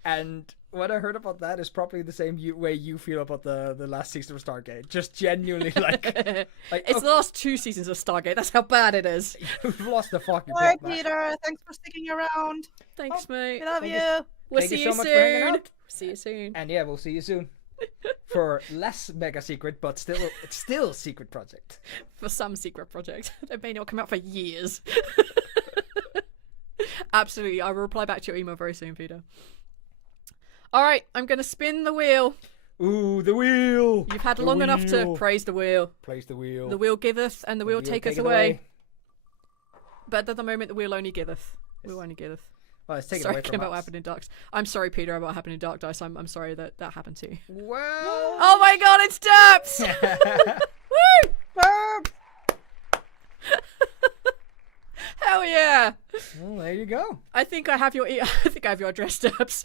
And what I heard about that is probably the same way you feel about the last season of Stargate. Just genuinely like it's the last 2 seasons of Stargate. That's how bad it is. You've lost the fucking Bye, plot, man. Peter. Thanks for sticking around. Thanks, mate. We love Thank you. We'll Thank see you you so much for hanging soon. out. See you soon. And yeah, we'll see you soon. For less mega secret, but it's still secret project. For some secret project that may not come out for years. Absolutely. I will reply back to your email very soon, Peter. All right, I'm going to spin the wheel. Ooh, the wheel! You've had long enough to praise the wheel. Praise the wheel. The wheel giveth, and the wheel taketh away. But at the moment, the wheel only giveth. The wheel only giveth. Well, it's taken Sorry away from about us. what happened in Dark. I'm sorry, Peter, about what happened in Dark Dice. I'm sorry that happened to you. Well... Oh my god, it's Daps! Woo! Hell yeah! Well, there you go. I think I have your address, Daps.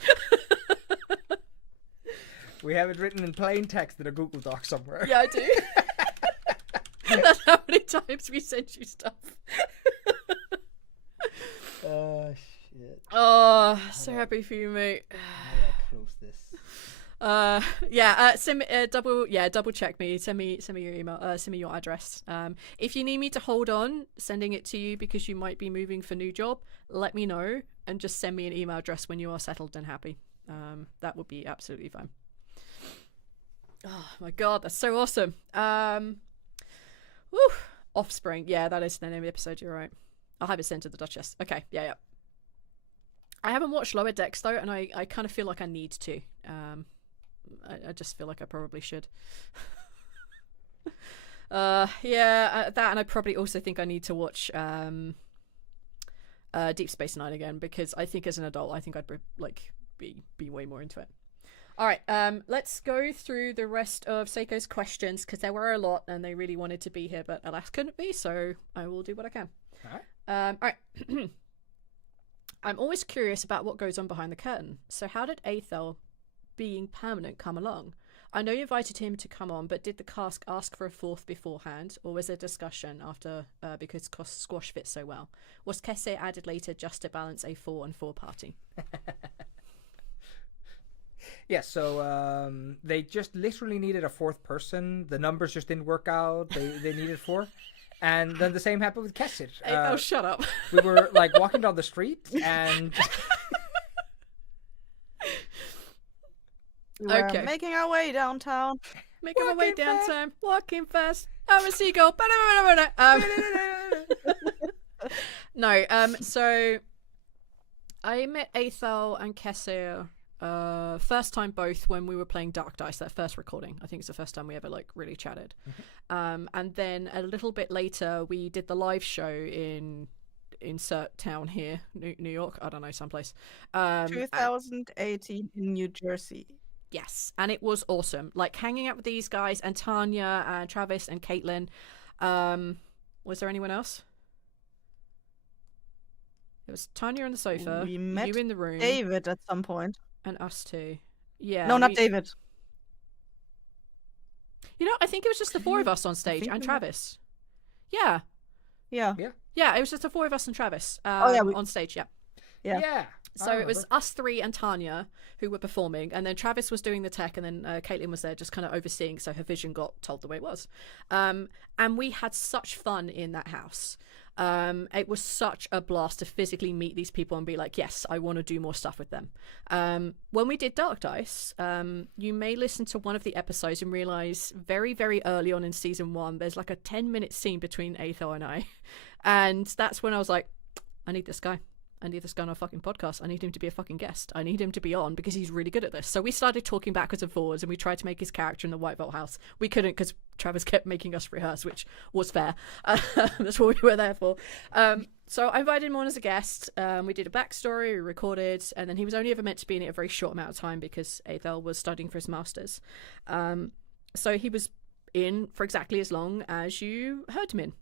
We have it written in plain text in a Google Doc somewhere. Yeah, I do. That's how many times we sent you stuff. Oh, shit. Oh, so happy for you, mate. How do I close this? Double check me. Send me your email. Send me your address. If you need me to hold on sending it to you because you might be moving for a new job, let me know and just send me an email address when you are settled and happy. That would be absolutely fine. Oh my god, that's so awesome. Woo. Offspring. Yeah, that is the name of the episode. You're right. I'll have it sent to the Duchess. Okay. Yeah. I haven't watched Lower Decks though, and I kind of feel like I need to. I just feel like I probably should. That, and I probably also think I need to watch Deep Space Nine again, because I think as an adult, I think I'd be way more into it. All right, let's go through the rest of Seiko's questions, because there were a lot and they really wanted to be here, but alas couldn't be, so I will do what I can. All right. All right. I'm always curious about what goes on behind the curtain. So how did Eyþór being permanent come along? I know you invited him to come on, but did the cast ask for a fourth beforehand, or was there discussion after because squash fits so well? Was Kessir added later just to balance a 4-on-4 party? Yeah, so they just literally needed a fourth person. The numbers just didn't work out. They needed 4. And then the same happened with Kessir. Oh, shut up. We were like walking down the street and... We're Okay. making our way downtown. Making my way Walking downtown, walking fast. I'm a seagull. No, so I met Eyþór and Kessir first time both when we were playing Dark Dice, that first recording. I think it's the first time we ever like really chatted. And then a little bit later we did the live show in insert town here, New York, I don't know, someplace. 2018 in New Jersey. Yes, and it was awesome. Like hanging out with these guys and Tanya and Travis and Caitlin. Was there anyone else? It was Tanya on the sofa, We met you in the room, David at some point. and us two. Yeah. No, not David. You know, I think it was just the 4 of us on stage think and we met- Travis. Yeah. Yeah. Yeah, it was just the 4 of us and Travis yeah, on stage, yeah. Yeah. So it was us 3 and Tanya who were performing, and then Travis was doing the tech, and then Caitlin was there just kind of overseeing, so her vision got told the way it was. And we had such fun in that house. It was such a blast to physically meet these people and be like, yes, I want to do more stuff with them. When we did Dark Dice, you may listen to one of the episodes and realize very, very early on in season 1, there's like a 10-minute scene between Eyþór and I. And that's when I was like, I need this guy. I need this guy on a fucking podcast. I need him to be a fucking guest. I need him to be on because he's really good at this. So we started talking backwards and forwards, and we tried to make his character in the White Vault house. We couldn't because Travis kept making us rehearse, which was fair. That's what we were there for. So I invited him on as a guest. We did a backstory, we recorded, and then he was only ever meant to be in it a very short amount of time because Eyþór was studying for his master's. So he was in for exactly as long as you heard him in.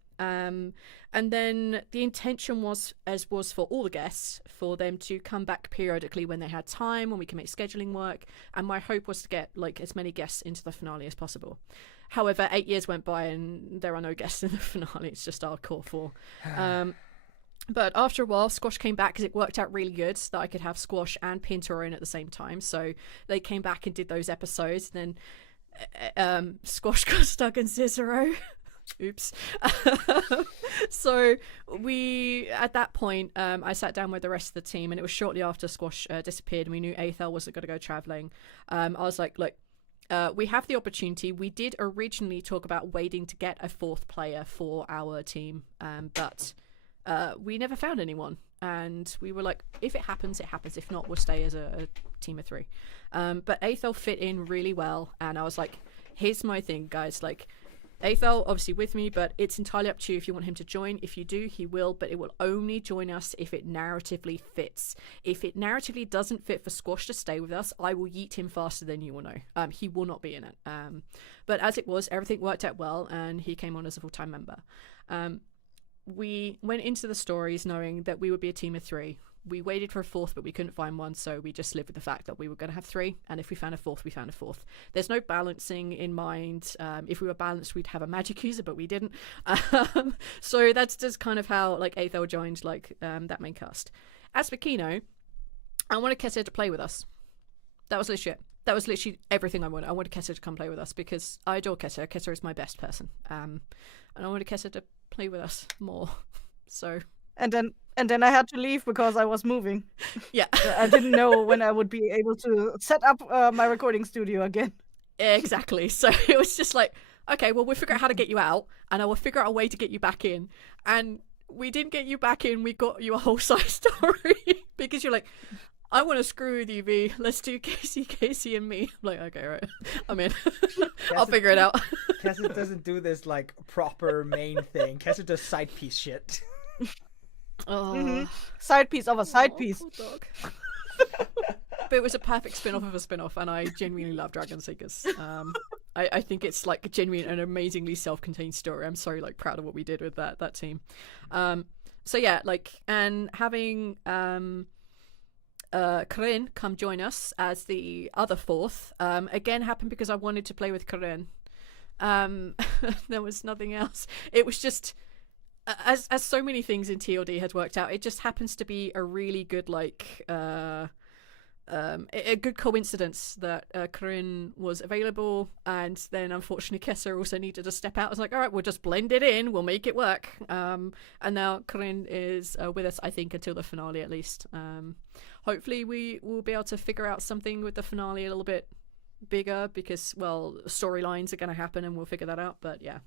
And then the intention was, as was for all the guests, for them to come back periodically when they had time, when we can make scheduling work. And my hope was to get like as many guests into the finale as possible. However, 8 years went by and there are no guests in the finale. It's just our core 4. But after a while, Squash came back because it worked out really good that I could have Squash and Pinto in at the same time. So they came back and did those episodes. Then Squash got stuck in Cicero. Oops. So we, at that point, I sat down with the rest of the team, and it was shortly after Squash disappeared and we knew Eyþór wasn't going to go traveling. I was like, look, we have the opportunity. We did originally talk about waiting to get a 4th player for our team, but we never found anyone. And we were like, if it happens, it happens. If not, we'll stay as a team of 3. But Eyþór fit in really well, and I was like, here's my thing, guys, like, Eyþór obviously with me, but it's entirely up to you if you want him to join. If you do, he will, but it will only join us if it narratively fits. If it narratively doesn't fit for Squash to stay with us, I will yeet him faster than you will know. He will not be in it. But as it was, everything worked out well, and he came on as a full-time member. We went into the stories knowing that we would be a team of 3. We waited for a 4th, but we couldn't find one, so we just lived with the fact that we were going to have 3, and if we found a 4th, we found a 4th. There's no balancing in mind. If we were balanced, we'd have a magic user, but we didn't. So that's just kind of how like Eyþór joined like that main cast. As for Kino, I wanted Kessir to play with us. That was legit. That was literally everything I wanted. I wanted Kessir to come play with us because I adore Kessir. Kessir is my best person, and I wanted Kessir to play with us more. So. And then I had to leave because I was moving. Yeah. I didn't know when I would be able to set up my recording studio again. Exactly. So it was just like, okay, well, we'll figure out how to get you out, and I will figure out a way to get you back in. And we didn't get you back in. We got you a whole side story because you're like, I want to screw with you, V. Let's do Casey, and me. I'm like, okay, right. I'm in. I'll figure it out. Kessir doesn't do this like proper main thing. Kessir does side piece shit. Oh. Side piece of a side piece. Poor dog. But it was a perfect spin-off of a spin-off, and I genuinely love Dragon Seekers. I think it's like genuinely an amazingly self-contained story. I'm so like proud of what we did with that team. So yeah, like, and having Corinne come join us as the other fourth again happened because I wanted to play with Corinne. There was nothing else. It was just as so many things in TLD had worked out, it just happens to be a really good like a good coincidence that Corinne was available, and then unfortunately Kessir also needed to step out. I was like, all right, we'll just blend it in, we'll make it work. And now Corinne is with us, I think, until the finale at least. Hopefully we will be able to figure out something with the finale a little bit bigger, because, well, storylines are going to happen and we'll figure that out. But yeah,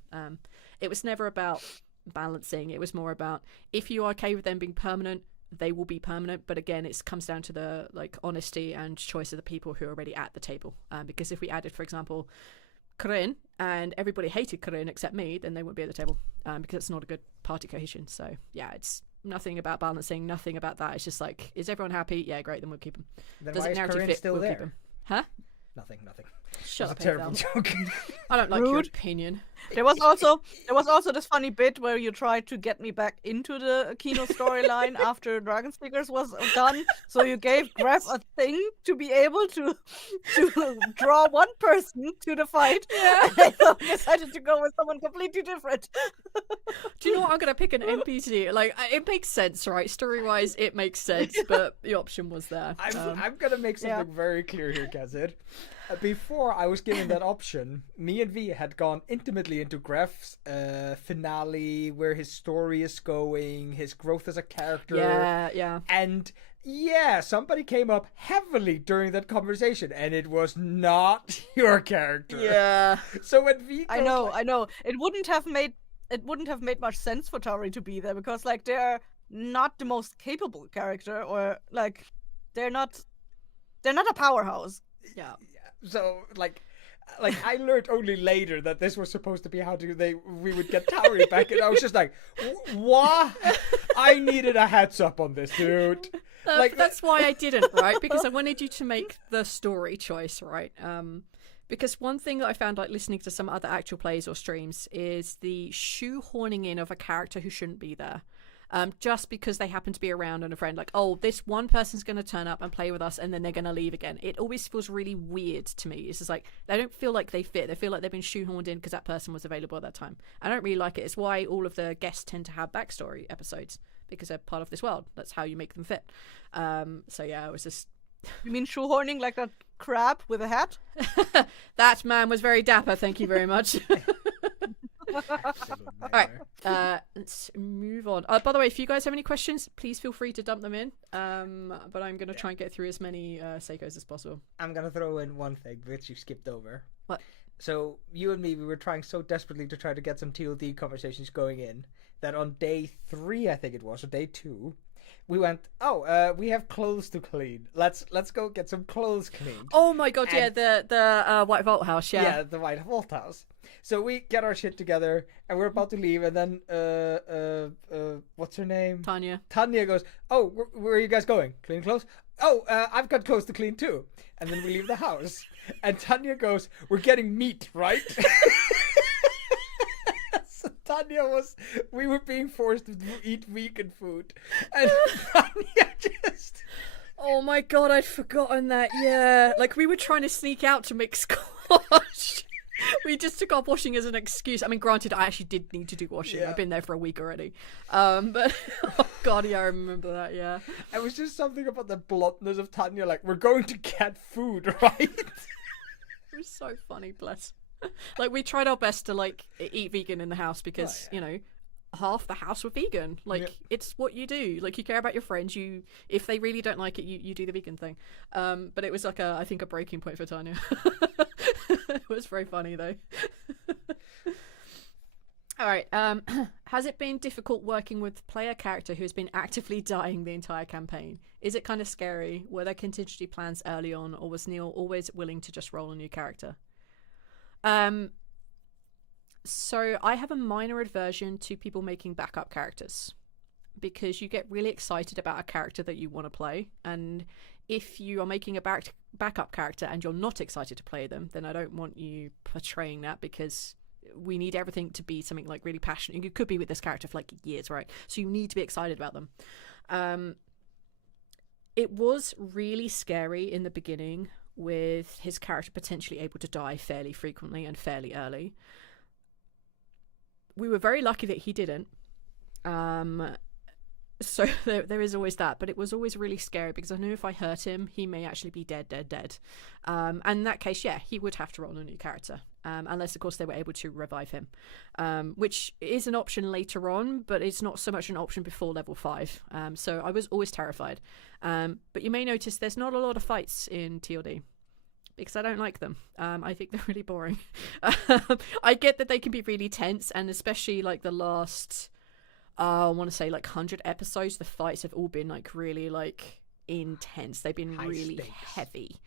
it was never about balancing. It was more about, if you are okay with them being permanent, they will be permanent. But again, it comes down to the like honesty and choice of the people who are already at the table. Because if we added, for example, Corinne and everybody hated Corinne except me, then they wouldn't be at the table, because it's not a good party cohesion. So yeah, it's nothing about balancing, nothing about that. It's just like, is everyone happy? Yeah, great, then we'll keep them. Then Does why it is narrative Corinne fit? still We'll there? keep them. Huh? Nothing. Shut That's up, a terrible Eyþór. joke. I don't like your Rude. opinion. There was also this funny bit where you tried to get me back into the Kino storyline after Dragon Speakers was done. So you gave Graf a thing to be able to draw one person to the fight. Yeah. And I decided to go with someone completely different. Do you know what? I'm gonna pick an NPC. Like, it makes sense, right? Story-wise, it makes sense, but the option was there. I'm gonna make something very clear here, Kessir. Before I was given that option, me and V had gone intimately into Graf's finale, where his story is going, his growth as a character. Yeah. And yeah, somebody came up heavily during that conversation, and it was not your character. Yeah. So when V, I know. It wouldn't have made much sense for Tauri to be there, because like they're not the most capable character, or like they're not a powerhouse. Yeah. So like I learned only later that this was supposed to be how we would get Tauri back, and I was just like, what? I needed a heads up on this, dude. Like, that's why I didn't, right? Because I wanted you to make the story choice, right? Because one thing that I found, like, listening to some other actual plays or streams, is the shoehorning in of a character who shouldn't be there. Just because they happen to be around and a friend, like, oh, this one person's going to turn up and play with us and then they're going to leave again. It always feels really weird to me. It's just like, they don't feel like they fit. They feel like they've been shoehorned in because that person was available at that time. I don't really like it. It's why all of the guests tend to have backstory episodes, because they're part of this world. That's how you make them fit. So yeah, it was just... You mean shoehorning like that crab with a hat? That man was very dapper, thank you very much. All right, let's move on. By the way, if you guys have any questions, please feel free to dump them in. But I'm going to try and get through as many Seikos as possible. I'm going to throw in one thing which you skipped over. What? So you and me, we were trying so desperately to try to get some TLD conversations going in that on day 3, I think it was, or day 2, we went, we have clothes to clean. Let's go get some clothes cleaned. Oh my god, yeah, the White Vault House, yeah. Yeah, the White Vault House. So we get our shit together, and we're about to leave, and then, what's her name? Tanya. Tanya goes, oh, where are you guys going? Clean clothes? Oh, I've got clothes to clean too. And then we leave the house. And Tanya goes, we're getting meat, right? So Tanya we were being forced to eat vegan food. And Tanya just... Oh my god, I'd forgotten that, yeah. Like, we were trying to sneak out to make squash. We just took our washing as an excuse. I mean, granted, I actually did need to do washing. Yeah. I've been there for a week already. But, oh god, yeah, I remember that, yeah. It was just something about the bluntness of Tanya, like, we're going to get food, right? It was so funny, bless. Like, we tried our best to, like, eat vegan in the house because, you know, half the house were vegan. Like, it's what you do. Like, you care about your friends. If they really don't like it, you do the vegan thing. But it was like I think a breaking point for Tanya. It was very funny though. All right. Has it been difficult working with player character who has been actively dying the entire campaign? Is it kind of scary? Were there contingency plans early on, or was Neil always willing to just roll a new character? So I have a minor aversion to people making backup characters, because you get really excited about a character that you want to play, and if you are making a backup character and you're not excited to play them, then I don't want you portraying that, because we need everything to be something like really passionate. You could be with this character for like years, right? So you need to be excited about them. It was really scary in the beginning with his character potentially able to die fairly frequently and fairly early. We were very lucky that he didn't. So there is always that, but it was always really scary because I knew if I hurt him, he may actually be dead. And in that case, yeah, he would have to roll a new character, unless, of course, they were able to revive him, which is an option later on, but it's not so much an option before level 5. So I was always terrified. But you may notice there's not a lot of fights in TLD. Because I don't like them. I think they're really boring. I get that they can be really tense, and especially like the last... I want to say like 100 episodes, the fights have all been like really like intense. They've been High really stakes. heavy.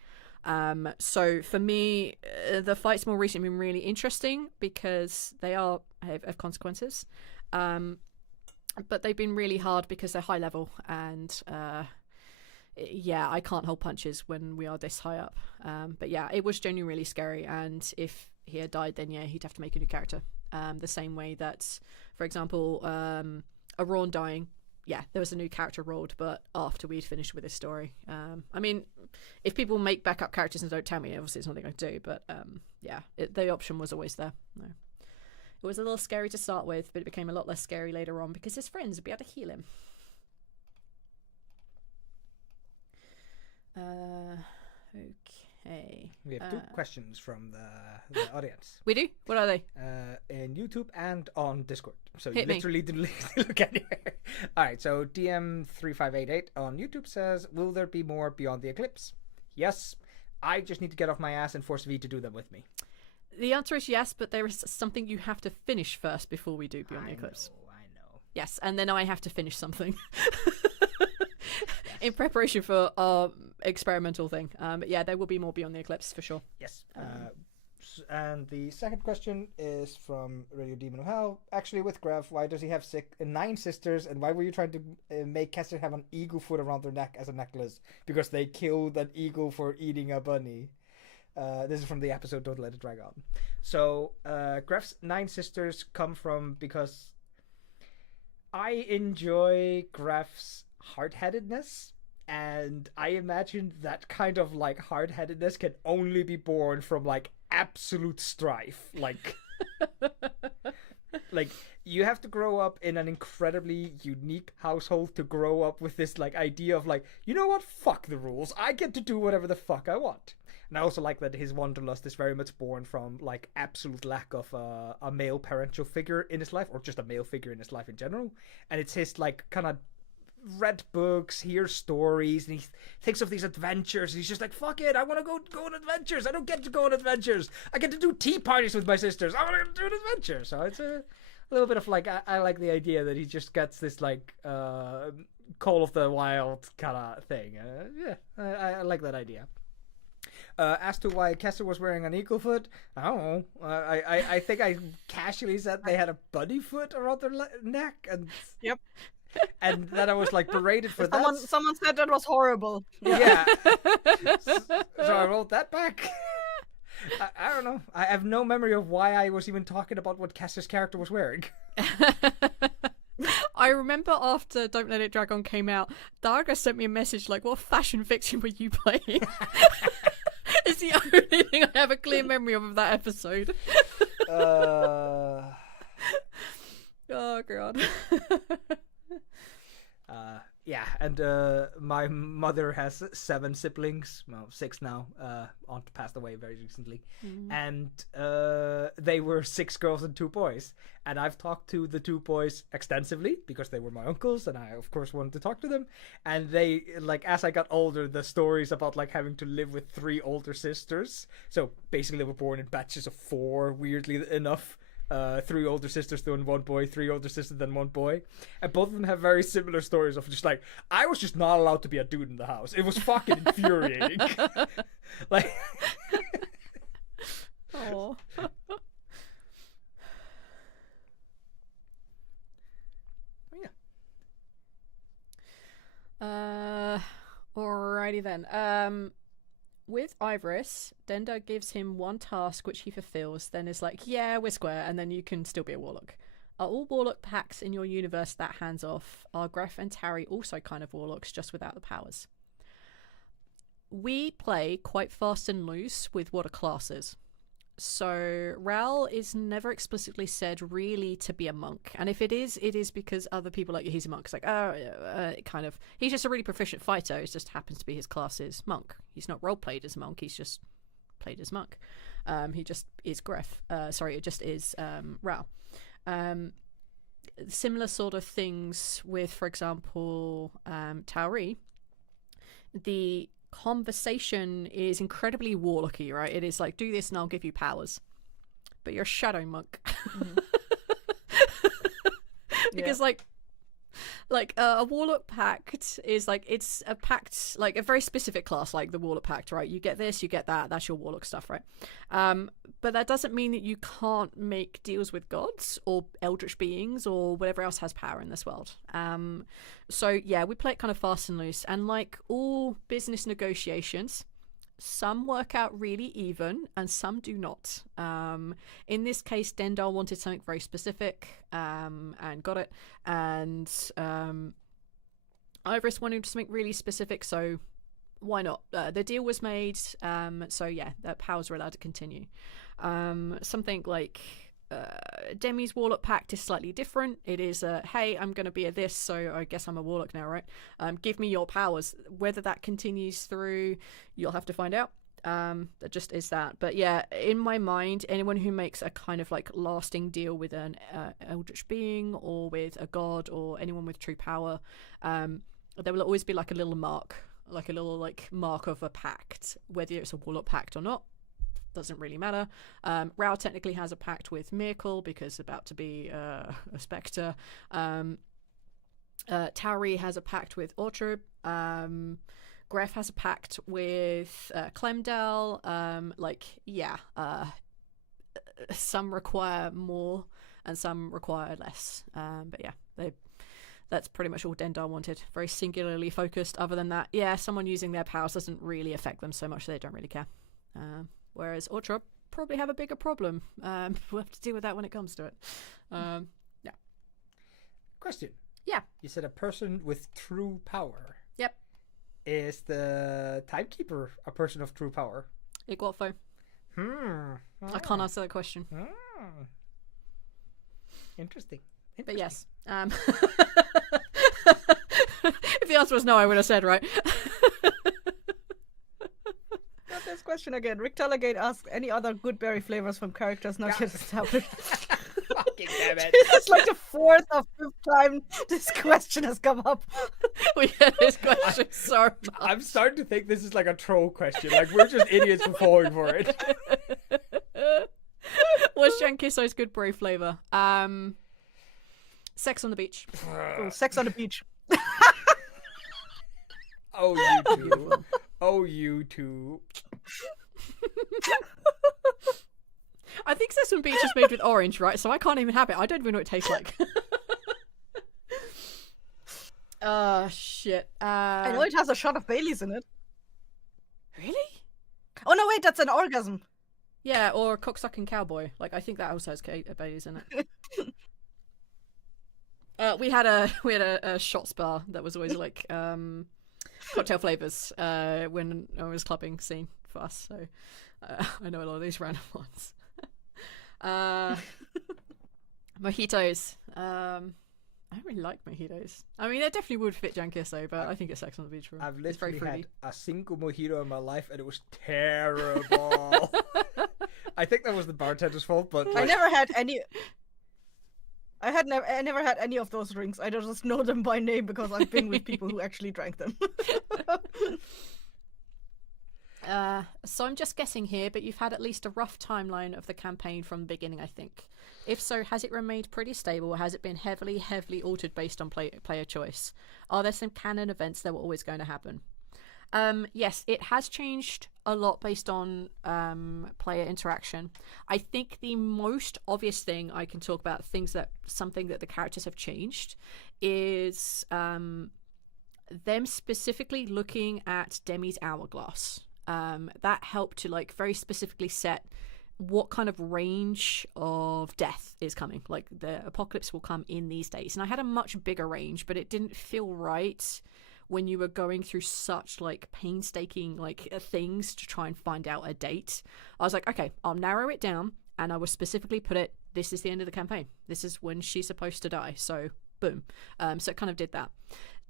So for me, the fights more recently have been really interesting because they have consequences. But they've been really hard because they're high level, and yeah, I can't hold punches when we are this high up. But yeah, it was genuinely really scary, and if he had died, then yeah, he'd have to make a new character. The same way that, for example, Aron dying, yeah, there was a new character rolled, but after we'd finished with his story. I mean, if people make backup characters and don't tell me, obviously it's nothing I do, but yeah, the option was always there. No. It was a little scary to start with, but it became a lot less scary later on because his friends would be able to heal him. Okay. We have 2 questions from the audience. We do? What are they? In YouTube and on Discord. So Hit you me. literally didn't look at it. Alright, so DM3588 on YouTube says, will there be more Beyond the Eclipse? Yes. I just need to get off my ass and force V to do them with me. The answer is yes, but there is something you have to finish first before we do Beyond the Eclipse. I know. Yes, and then I have to finish something. In preparation for our experimental thing. But yeah, there will be more Beyond the Eclipse for sure. Yes. And the second question is from Radio Demon of Hell. Actually, with Graf, why does he have 9 sisters, and why were you trying to make Kessir have an eagle foot around their neck as a necklace? Because they killed an eagle for eating a bunny. This is from the episode Don't Let It Drag On. So, Graf's 9 sisters come from because I enjoy Graf's hard-headedness, and I imagine that kind of like hard-headedness can only be born from like absolute strife. Like you have to grow up in an incredibly unique household to grow up with this like idea of like, you know what, fuck the rules, I get to do whatever the fuck I want. And I also like that his wanderlust is very much born from like absolute lack of a male parental figure in his life, or just a male figure in his life in general. And it's his like kind of read books, hears stories, and he thinks of these adventures, and he's just like, fuck it, I want to go on adventures. I don't get to go on adventures. I get to do tea parties with my sisters. I want to do an adventure. So it's a little bit of like, I like the idea that he just gets this like Call of the Wild kind of thing. Yeah, I like that idea. As to why Kessir was wearing an eagle foot, I don't know. I think I casually said they had a bunny foot around their neck, and Yep. and then I was like berated for that. Someone said that was horrible. Yeah. So I rolled that back. I don't know. I have no memory of why I was even talking about what Kessir's character was wearing. I remember after Don't Let It Drag On came out, Darga sent me a message like, what fashion fiction were you playing? It's the only thing I have a clear memory of that episode. Uh, Oh, God. Yeah, and my mother has 7 siblings, well, 6 now. Aunt passed away very recently, and they were 6 girls and 2 boys. And I've talked to the 2 boys extensively because they were my uncles, and I of course wanted to talk to them. And they, like, as I got older, the stories about like having to live with 3 older sisters. So basically, they were born in batches of 4, weirdly enough. 3 older sisters, then 1 boy, 3 older sisters, then 1 boy. And both of them have very similar stories of just like, I was just not allowed to be a dude in the house. It was fucking infuriating. Like, Oh. yeah. Alrighty then. with Ivorus, Denda gives him one task which he fulfills, then is like, yeah, we're square, and then you can still be a warlock. Are all warlock packs in your universe that hands off? Are Gref and Tarry also kind of warlocks, just without the powers? We play quite fast and loose with what a class is. So Ral is never explicitly said really to be a monk, and if it is because other people like, he's a monk. It's like, kind of, he's just a really proficient fighter. It just happens to be his class is monk. He's not role played as monk. He's just played as monk. He just is Gref. It just is Ral. Similar sort of things with, for example, Tauri. The conversation is incredibly warlocky, right? It is like, do this and I'll give you powers, but you're a shadow monk. Mm-hmm. Because like a warlock pact is like, it's a pact, like a very specific class, like the warlock pact, right? You get this, you get that, that's your warlock stuff, right? But that doesn't mean that you can't make deals with gods or eldritch beings or whatever else has power in this world. So yeah, we play it kind of fast and loose, and like all business negotiations, some work out really even and some do not. In this case, Dendar wanted something very specific, and got it, and Ivorus wanted something really specific, so why not? The deal was made, so yeah, the powers were allowed to continue. Something like Demi's Warlock Pact is slightly different. It is hey, I'm going to be a this, so I guess I'm a Warlock now, right? Give me your powers. Whether that continues through, you'll have to find out. That just is that. But yeah, in my mind, anyone who makes a kind of like lasting deal with an eldritch being or with a god or anyone with true power, there will always be like a little mark, like a little like mark of a pact, whether it's a Warlock Pact or not. Doesn't really matter. Rao technically has a pact with Miracle because about to be a spectre. Tauri has a pact with Ortrib. Gref has a pact with Clemdal. Some require more and some require less. But yeah, that's pretty much all Dendar wanted. Very singularly focused. Other than that, yeah, someone using their powers doesn't really affect them so much, they don't really care. Whereas Ortrib probably have a bigger problem. We'll have to deal with that when it comes to it. Yeah. Question. Yeah. You said a person with true power. Yep. Is the Timekeeper a person of true power? Igualfo. I can't answer that question. Interesting. But yes. If the answer was no, I would have said right. Got this question again. Rick Talagate asks, any other good berry flavors from characters not yet established? Fucking damn it. It's like the fourth or fifth time this question has come up. We get this question so much. I'm starting to think this is like a troll question. Like, we're just idiots for falling for it. What's Jankiso's good berry flavor? Sex on the beach. Oh, sex on the beach. Oh, you two. Oh, you two. I think Sex on the Beach is made with orange, right? So I can't even have it. I don't even know what it tastes like. Shit. I know it has a shot of Bailey's in it. Really? Oh no, wait, that's an orgasm. Yeah, or Cocksucking Cowboy. Like, I think that also has Bailey's in it. We had a shots bar that was always like cocktail flavors when I was clubbing scene for us. So I know a lot of these random ones. Mojitos. I don't really like mojitos. I mean, they definitely would fit Jankiso, but I think it's Sex on the Beach for him. I've It's very literally fruity. had a single mojito in my life, and it was terrible. I think that was the bartender's fault, but I never had any. I never had any of those drinks. I just know them by name because I've been with people who actually drank them. So I'm just guessing here, but you've had at least a rough timeline of the campaign from the beginning, I think. If so, has it remained pretty stable, or has it been heavily altered based on player choice? Are there some canon events that were always going to happen? Yes, it has changed a lot based on player interaction. I think the most obvious thing I can talk about, something that the characters have changed, is them specifically looking at Demi's hourglass. that helped to like very specifically set what kind of range of death is coming. Like the apocalypse will come in these days, and I had a much bigger range, but it didn't feel right when you were going through such like painstaking like things to try and find out a date. I was like, okay, I'll narrow it down, and I will specifically put it, this is the end of the campaign, this is when she's supposed to die, so boom. So it kind of did that.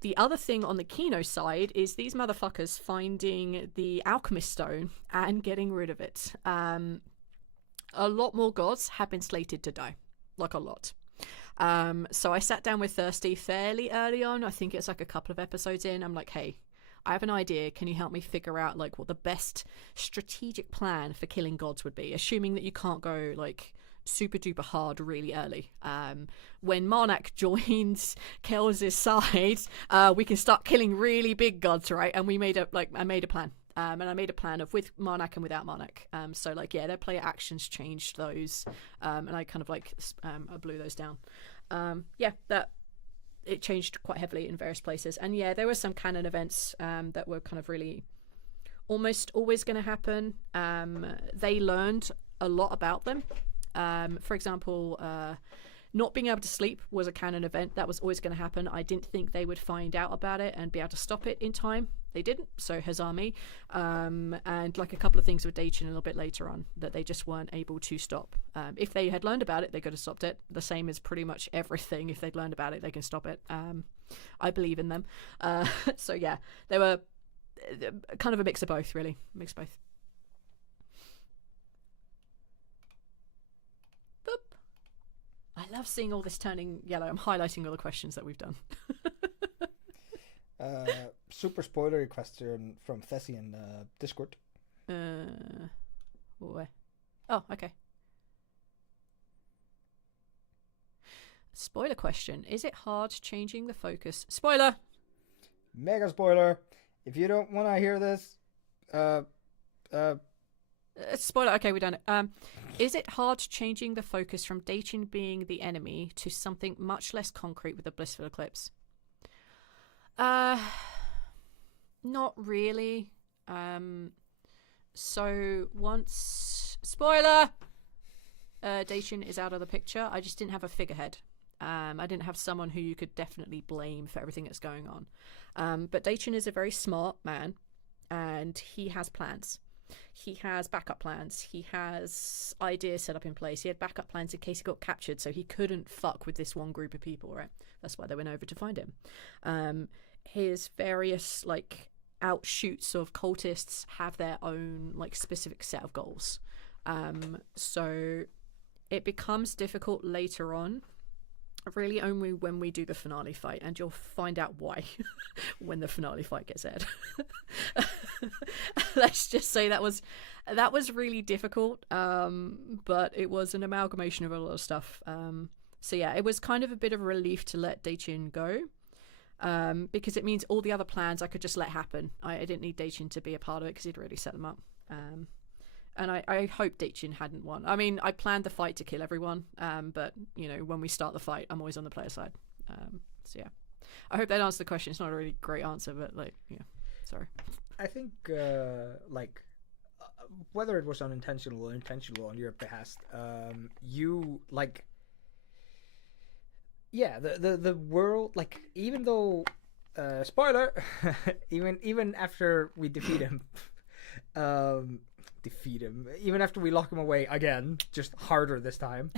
The other thing on the Kino side is these motherfuckers finding the alchemist stone and getting rid of it. A lot more gods have been slated to die, like a lot. So I sat down with Thirsty fairly early on. I think it's like a couple of episodes in. I'm like, hey, I have an idea. Can you help me figure out like what the best strategic plan for killing gods would be? Assuming that you can't go like super duper hard really early. When Marnak joins Kels' side, we can start killing really big gods, right? And I made a plan. And I made a plan of with Marnak and without Marnak. So like, yeah, their player actions changed those. And I kind of like, I blew those down. Yeah, that it changed quite heavily in various places. And yeah, there were some canon events that were kind of really almost always going to happen. They learned a lot about them. For example, not being able to sleep was a canon event that was always going to happen. I didn't think they would find out about it and be able to stop it in time. They didn't, so huzzah me. And like a couple of things with Daichin a little bit later on that they just weren't able to stop. If they had learned about it, they could have stopped it. The same as pretty much everything. If they'd learned about it, they can stop it. I believe in them. So yeah, they were kind of a mix of both, really. Mix of both. Boop. I love seeing all this turning yellow. I'm highlighting all the questions that we've done. Super spoilery question from Thessi in Discord. Where? Oh, okay. Spoiler question. Is it hard changing the focus? Spoiler! Mega spoiler. If you don't want to hear this, spoiler. Okay, we've done it. Is it hard changing the focus from Daichin being the enemy to something much less concrete with the Blissful Eclipse? Not really. So once spoiler, Daichin is out of the picture. I just didn't have a figurehead. I didn't have someone who you could definitely blame for everything that's going on. But Daichin is a very smart man, and he has plans. He has backup plans. He has ideas set up in place. He had backup plans in case he got captured, so he couldn't fuck with this one group of people, right? That's why they went over to find him. His various like outshoots of cultists have their own like specific set of goals. So it becomes difficult later on, really only when we do the finale fight, and you'll find out why when the finale fight gets aired. Let's just say that was really difficult, but it was an amalgamation of a lot of stuff. So yeah, it was kind of a bit of a relief to let Daichin go, because it means all the other plans I could just let happen. I didn't need Daichin to be a part of it because he'd already set them up. And I hope Daichin hadn't won. I mean, I planned the fight to kill everyone, but, you know, when we start the fight, I'm always on the player side. So, yeah. I hope that answered the question. It's not a really great answer, but, like, yeah, sorry. I think, whether it was unintentional or intentional on your behest, you, like... Yeah, the world, like, even though... spoiler! even after we defeat him... even after we lock him away again, just harder this time.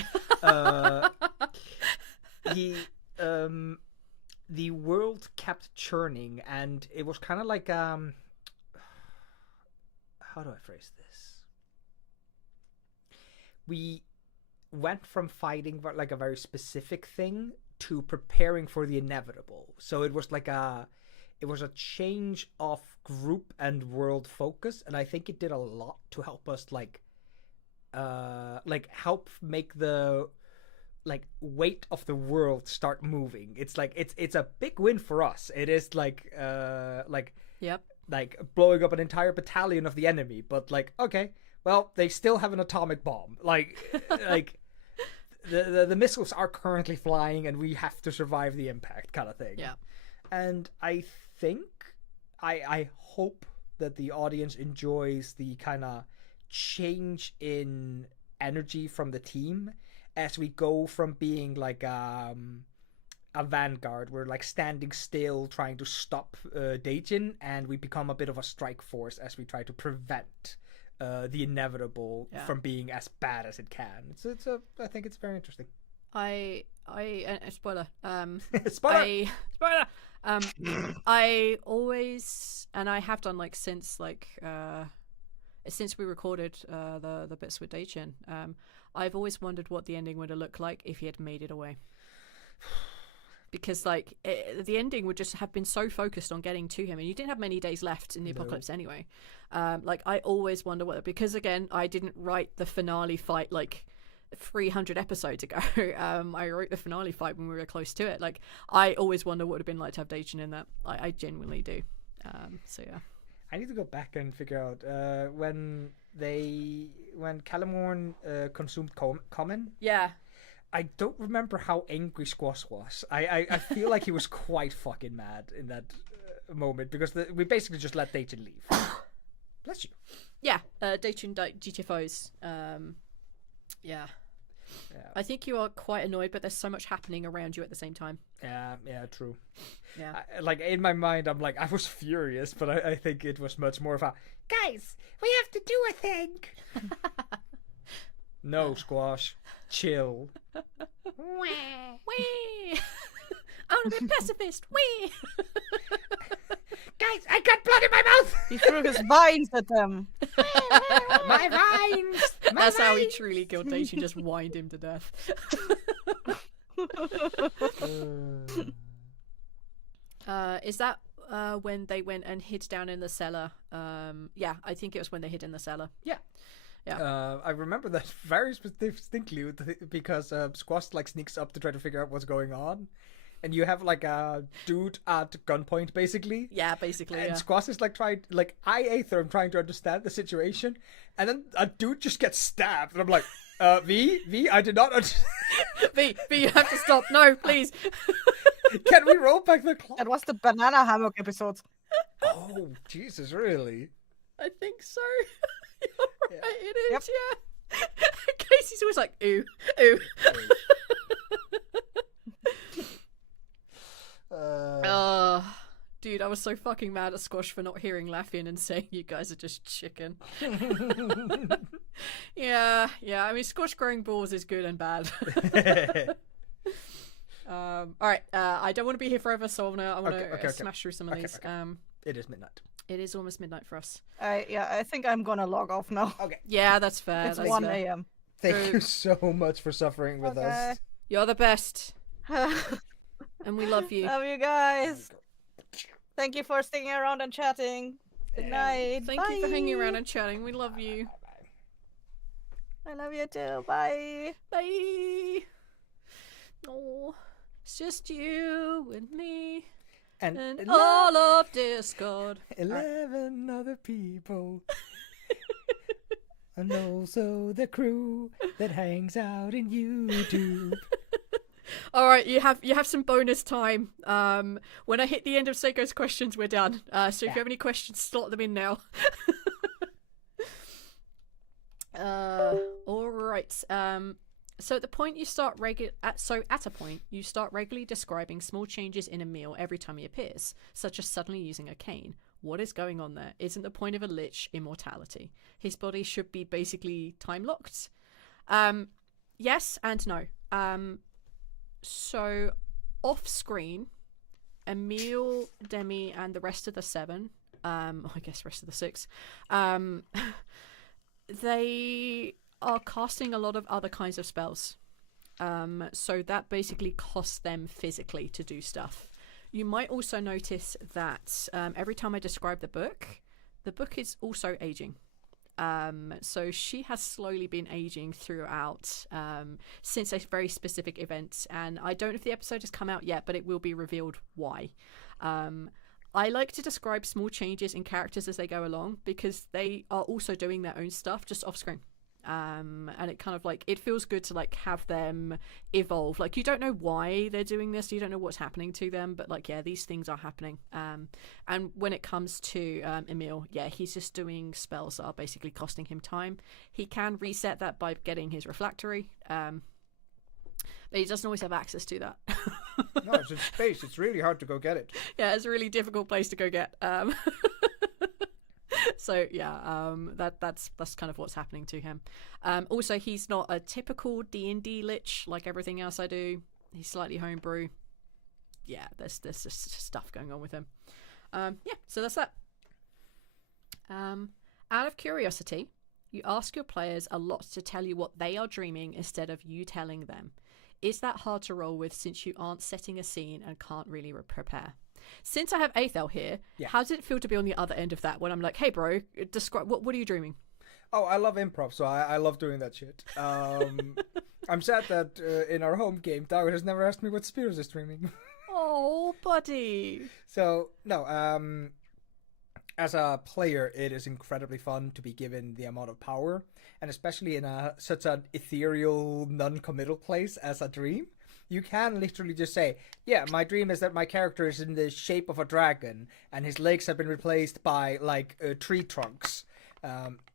The world kept churning, and it was kind of like how do I phrase this? We went from fighting for like a very specific thing to preparing for the inevitable. So it was like it was a change of group and world focus, and I think it did a lot to help us help make the weight of the world start moving. It's like it's a big win for us. It is Yep. Like blowing up an entire battalion of the enemy, but like, okay, well, they still have an atomic bomb. Like the missiles are currently flying, and we have to survive the impact, kind of thing. Yeah. And I think, I hope that the audience enjoys the kind of change in energy from the team as we go from being like a vanguard. We're like standing still trying to stop Daejin, and we become a bit of a strike force as we try to prevent the inevitable from being as bad as it can. I think it's very interesting. Spoiler. Spoiler. Spoiler. I always, and I have done like since we recorded the bits with Daejin, I've always wondered what the ending would have looked like if he had made it away. Because the ending would just have been so focused on getting to him, and you didn't have many days left in the apocalypse anyway. I always wonder because again, I didn't write the finale fight 300 episodes ago. I wrote the finale fight when we were close to it. I always wonder what it would have been like to have Daejin in that. I genuinely do. So yeah. I need to go back and figure out when Calamorn consumed Common. Yeah. I don't remember how angry Squash was. I feel like he was quite fucking mad in that moment because we basically just let Daejin leave. Bless you. Yeah, Daejin GTFOs. Yeah. I think you are quite annoyed, but there's so much happening around you at the same time. Yeah, true. Yeah. In my mind, I'm like, I was furious, but I think it was much more of a, guys, we have to do a thing. No, Squash. Chill. Wee! I want to be a pacifist. Wee! Guys, I got blood in my mouth! He threw his vines at them. My vines! That's how he truly killed Daejin, just whined him to death. Is that when they went and hid down in the cellar? Yeah, I think it was when they hid in the cellar. Yeah. I remember that very distinctly because Squash sneaks up to try to figure out what's going on, and you have a dude at gunpoint basically. Yeah, basically. And Squash is trying, Eyþór, I'm trying to understand the situation, and then a dude just gets stabbed, and I'm like, V, I did not understand. V, you have to stop. No, please. Can we roll back the clock? That was the banana hammock episode. Oh, Jesus, really? I think so. You're right, it is, yeah. Casey's always like, ooh. Dude, I was so fucking mad at Squash for not hearing Laffian and saying you guys are just chicken. Yeah, I mean, Squash growing balls is good and bad. Alright, I don't want to be here forever, so I want to smash through some of these. Okay. It is midnight. It is almost midnight for us. I think I'm gonna log off now. Okay. Yeah, that's fair. It's that's 1 fair. a.m. Thank you so much for suffering with us. You're the best. And we love you. Love you guys. Thank you for sticking around and chatting. Good night. Thank you for hanging around and chatting. We love you. I love you too. Bye. Bye. Oh, it's just you and me. And all of Discord. 11 other people. And also the crew that hangs out in YouTube. All right, you have some bonus time. When I hit the end of Seiko's questions, we're done. So if you have any questions, slot them in now. All right. So at a point you start regularly describing small changes in a meal every time he appears, such as suddenly using a cane. What is going on there? Isn't the point of a lich immortality? His body should be basically time locked. Yes and no. So off screen, Emil, Demi, and the rest of the 7, I guess rest of the 6, they are casting a lot of other kinds of spells. So that basically costs them physically to do stuff. You might also notice that every time I describe the book is also aging. So she has slowly been aging throughout since a very specific event, and I don't know if the episode has come out yet, but it will be revealed why. I like to describe small changes in characters as they go along because they are also doing their own stuff just off screen. and it kind of like it feels good to like have them evolve. Like you don't know why they're doing this, you don't know what's happening to them, but like yeah, these things are happening. And when it comes to Emil, yeah, he's just doing spells that are basically costing him time. He can reset that by getting his refractory, but he doesn't always have access to that. No, it's in space. It's really hard to go get it. Yeah, it's a really difficult place to go get. So yeah, that's kind of what's happening to him. Also, he's not a typical D&D lich like everything else I do. He's slightly homebrew. Yeah, there's just stuff going on with him. Yeah, so that's that. Out of curiosity, you ask your players a lot to tell you what they are dreaming instead of you telling them. Is that hard to roll with since you aren't setting a scene and can't really prepare? Since I have Eyþór here, how does it feel to be on the other end of that when I'm like, hey bro, describe what are you dreaming? Oh, I love improv, so I love doing that shit. I'm sad that in our home game, David has never asked me what Spears is dreaming. Oh, buddy. So, no, as a player, it is incredibly fun to be given the amount of power, and especially in such an ethereal, non-committal place as a dream. You can literally just say, yeah, my dream is that my character is in the shape of a dragon, and his legs have been replaced by, like, tree trunks.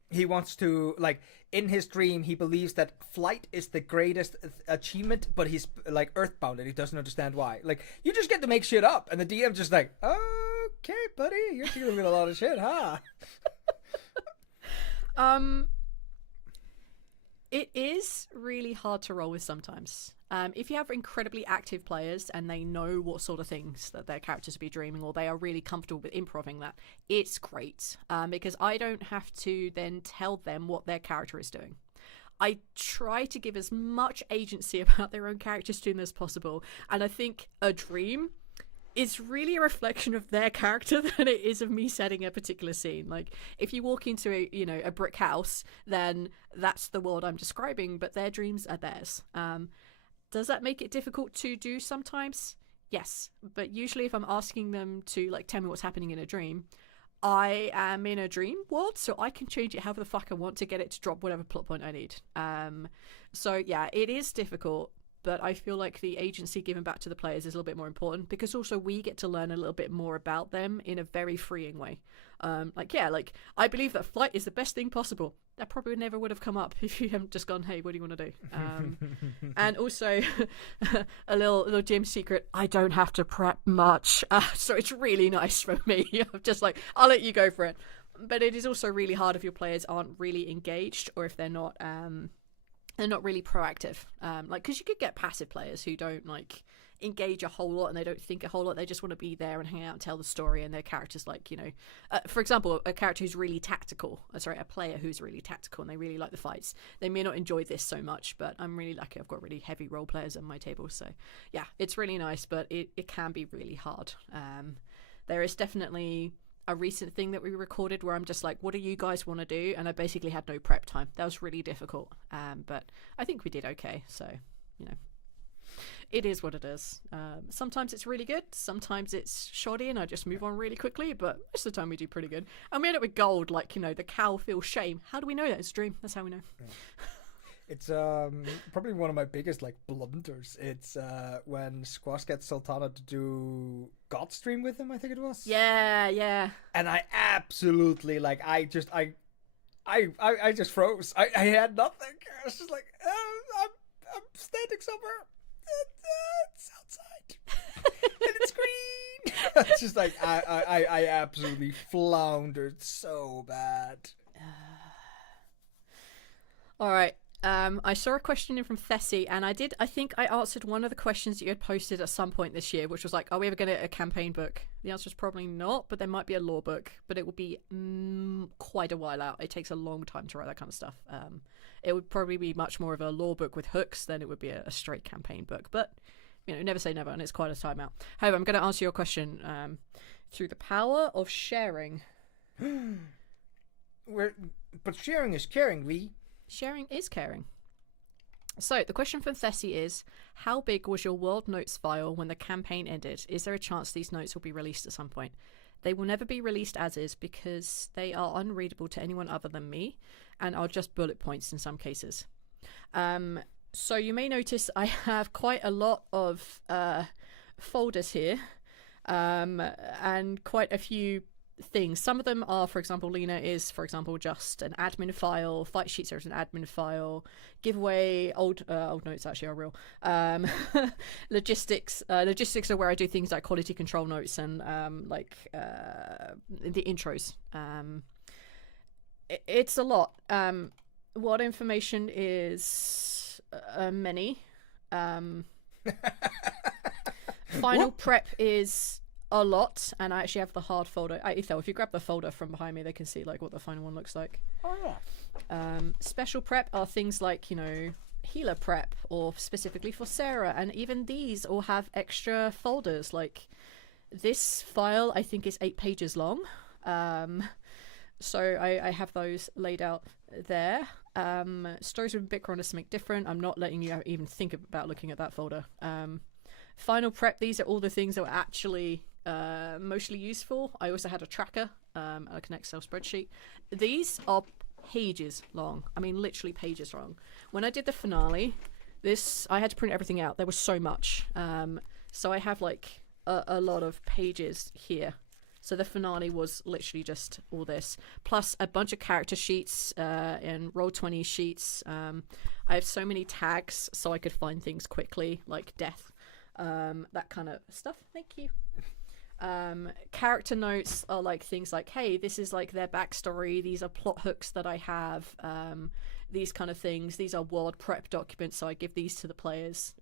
He wants to, like, in his dream, he believes that flight is the greatest achievement, but he's, like, earthbound, and he doesn't understand why. Like, you just get to make shit up, and the DM just like, okay, buddy, you're dealing with a lot of shit, huh? It is really hard to roll with sometimes. If you have incredibly active players and they know what sort of things that their characters will be dreaming, or they are really comfortable with improving that, it's great because I don't have to then tell them what their character is doing. I try to give as much agency about their own characters to them as possible, and I think a dream is really a reflection of their character than it is of me setting a particular scene. Like, if you walk into a brick house, then that's the world I'm describing, but their dreams are theirs. Does that make it difficult to do sometimes? Yes, but usually if I'm asking them to like tell me what's happening in a dream, I am in a dream world, so I can change it however the fuck I want to get it to drop whatever plot point I need. So yeah, it is difficult, but I feel like the agency given back to the players is a little bit more important because also we get to learn a little bit more about them in a very freeing way. I believe that flight is the best thing possible. That probably never would have come up if you haven't just gone, hey, what do you want to do? And also, a little gym secret, I don't have to prep much. So it's really nice for me. I'm just like, I'll let you go for it. But it is also really hard if your players aren't really engaged or if they're not really proactive. Because you could get passive players who don't like engage a whole lot and they don't think a whole lot. They just want to be there and hang out and tell the story, and their characters like, for example, a character who's really tactical, a player who's really tactical and they really like the fights. They may not enjoy this so much, but I'm really lucky. I've got really heavy role players on my table. So yeah, it's really nice, but it can be really hard. There is definitely a recent thing that we recorded where I'm just like, what do you guys want to do? And I basically had no prep time. That was really difficult. But I think we did okay. So, it is what it is. Sometimes it's really good. Sometimes it's shoddy and I just move on really quickly. But most of the time we do pretty good. And we end up with gold, like, the cow feels shame. How do we know that? It's a dream. That's how we know. Yeah. It's probably one of my biggest like blunders. It's when Squash gets Sultana to do Godstream with him, I think it was. Yeah. And I absolutely I just froze. I had nothing. I was just like, I'm standing somewhere. It's outside. And it's green. It's just like I absolutely floundered so bad. All right. I saw a question in from Kessir, and I think I answered one of the questions that you had posted at some point this year, which was like, are we ever going to get a campaign book? The answer is probably not, but there might be a lore book, but it will be quite a while out. It takes a long time to write that kind of stuff. It would probably be much more of a lore book with hooks than it would be a straight campaign book, but never say never, and it's quite a time out. However, I'm going to answer your question through the power of sharing. But sharing is caring, Lee. Sharing is caring. So the question from Kessir is, how big was your world notes file when the campaign ended? Is there a chance these notes will be released at some point? They will never be released as is because they are unreadable to anyone other than me, and are just bullet points in some cases. So you may notice I have quite a lot of folders here, and quite a few things. Some of them are, for example, Lena is, for example, just an admin file. Fight Sheets are an admin file. Giveaway, old notes actually are real. Logistics are where I do things like quality control notes and the intros. It's a lot. What information is many. Final prep is a lot, and I actually have the hard folder. Eyþór, if you grab the folder from behind me, they can see like what the final one looks like. Oh yeah. Special prep are things like, you know, healer prep, or specifically for Sarah, and even these all have extra folders. Like this file, I think is 8 pages long. So I have those laid out there. Stories with Bitcoin are something different. I'm not letting you even think about looking at that folder. Final prep, these are all the things that were actually mostly useful. I also had a tracker, like an Excel spreadsheet. These are pages long. I mean, literally pages long. When I did the finale, I had to print everything out. There was so much. So I have like a lot of pages here. So the finale was literally just all this, plus a bunch of character sheets and Roll20 sheets. I have so many tags so I could find things quickly, like death, that kind of stuff. Thank you. Character notes are like things like, hey, this is like their backstory. These are plot hooks that I have. These kind of things. These are world prep documents, so I give these to the players.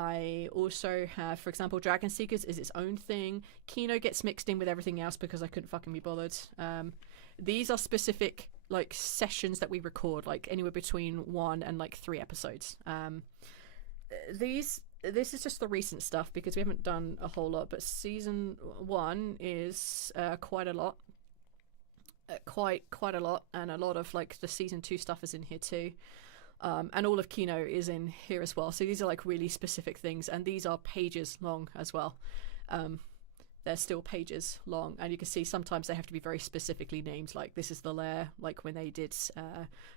I also have, for example, Dragon Seekers is its own thing. Kino gets mixed in with everything else because I couldn't fucking be bothered. These are specific like sessions that we record, like anywhere between 1 and like 3 episodes. This is just the recent stuff because we haven't done a whole lot, but season 1 is quite a lot. Quite a lot, and a lot of like the season 2 stuff is in here too. And all of Kino is in here as well. So these are like really specific things, and these are pages long as well. They're still pages long, and you can see sometimes they have to be very specifically named. Like this is the lair, like when they did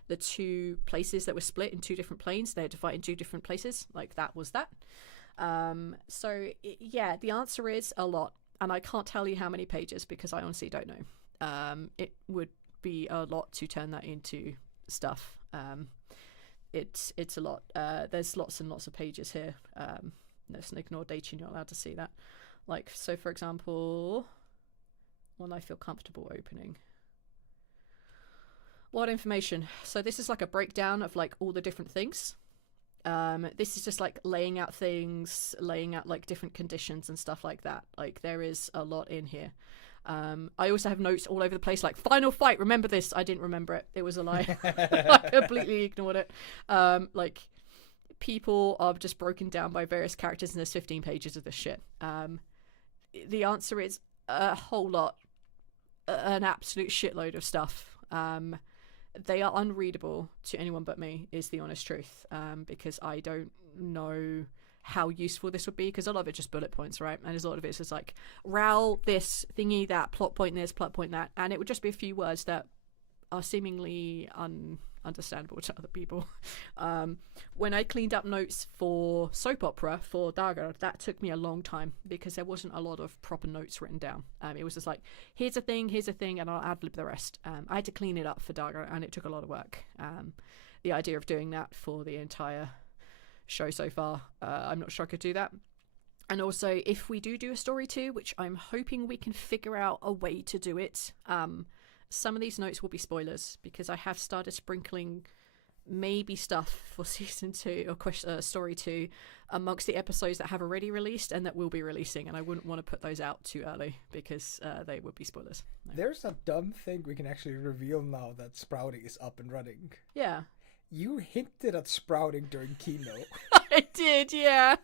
the 2 places that were split in 2 different planes, they had to fight in 2 different places. Like that was that. Yeah, the answer is a lot, and I can't tell you how many pages because I honestly don't know. It would be a lot to turn that into stuff. It's a lot. There's lots and lots of pages here. Let's ignore data, you're not allowed to see that. Like, so for example, one I feel comfortable opening. What information? So this is like a breakdown of like all the different things. This is just like laying out things, laying out like different conditions and stuff like that. Like there is a lot in here. I also have notes all over the place like final fight, remember this. I didn't remember it, it was a lie. I completely ignored it. Like people are just broken down by various characters, and there's 15 pages of this shit. The answer is a whole lot, an absolute shitload of stuff. They are unreadable to anyone but me, is the honest truth, because I don't know how useful this would be, because a lot of it just bullet points, right? And there's a lot of it's just like Ral this, thingy that, plot point this, plot point that, and it would just be a few words that are seemingly understandable to other people. When I cleaned up notes for soap opera for Dagar, that took me a long time because there wasn't a lot of proper notes written down. It was just like, here's a thing, and I'll ad-lib the rest. I had to clean it up for Dagar, and it took a lot of work. The idea of doing that for the entire show so far, I'm not sure I could do that. And also, if we do a story 2, which I'm hoping we can figure out a way to do it, some of these notes will be spoilers because I have started sprinkling maybe stuff for season 2 or story 2 amongst the episodes that have already released and that will be releasing, and I wouldn't want to put those out too early because they would be spoilers. No. There's a dumb thing we can actually reveal now that Sprouting is up and running. Yeah. You hinted at Sprouting during Kino. I did, yeah.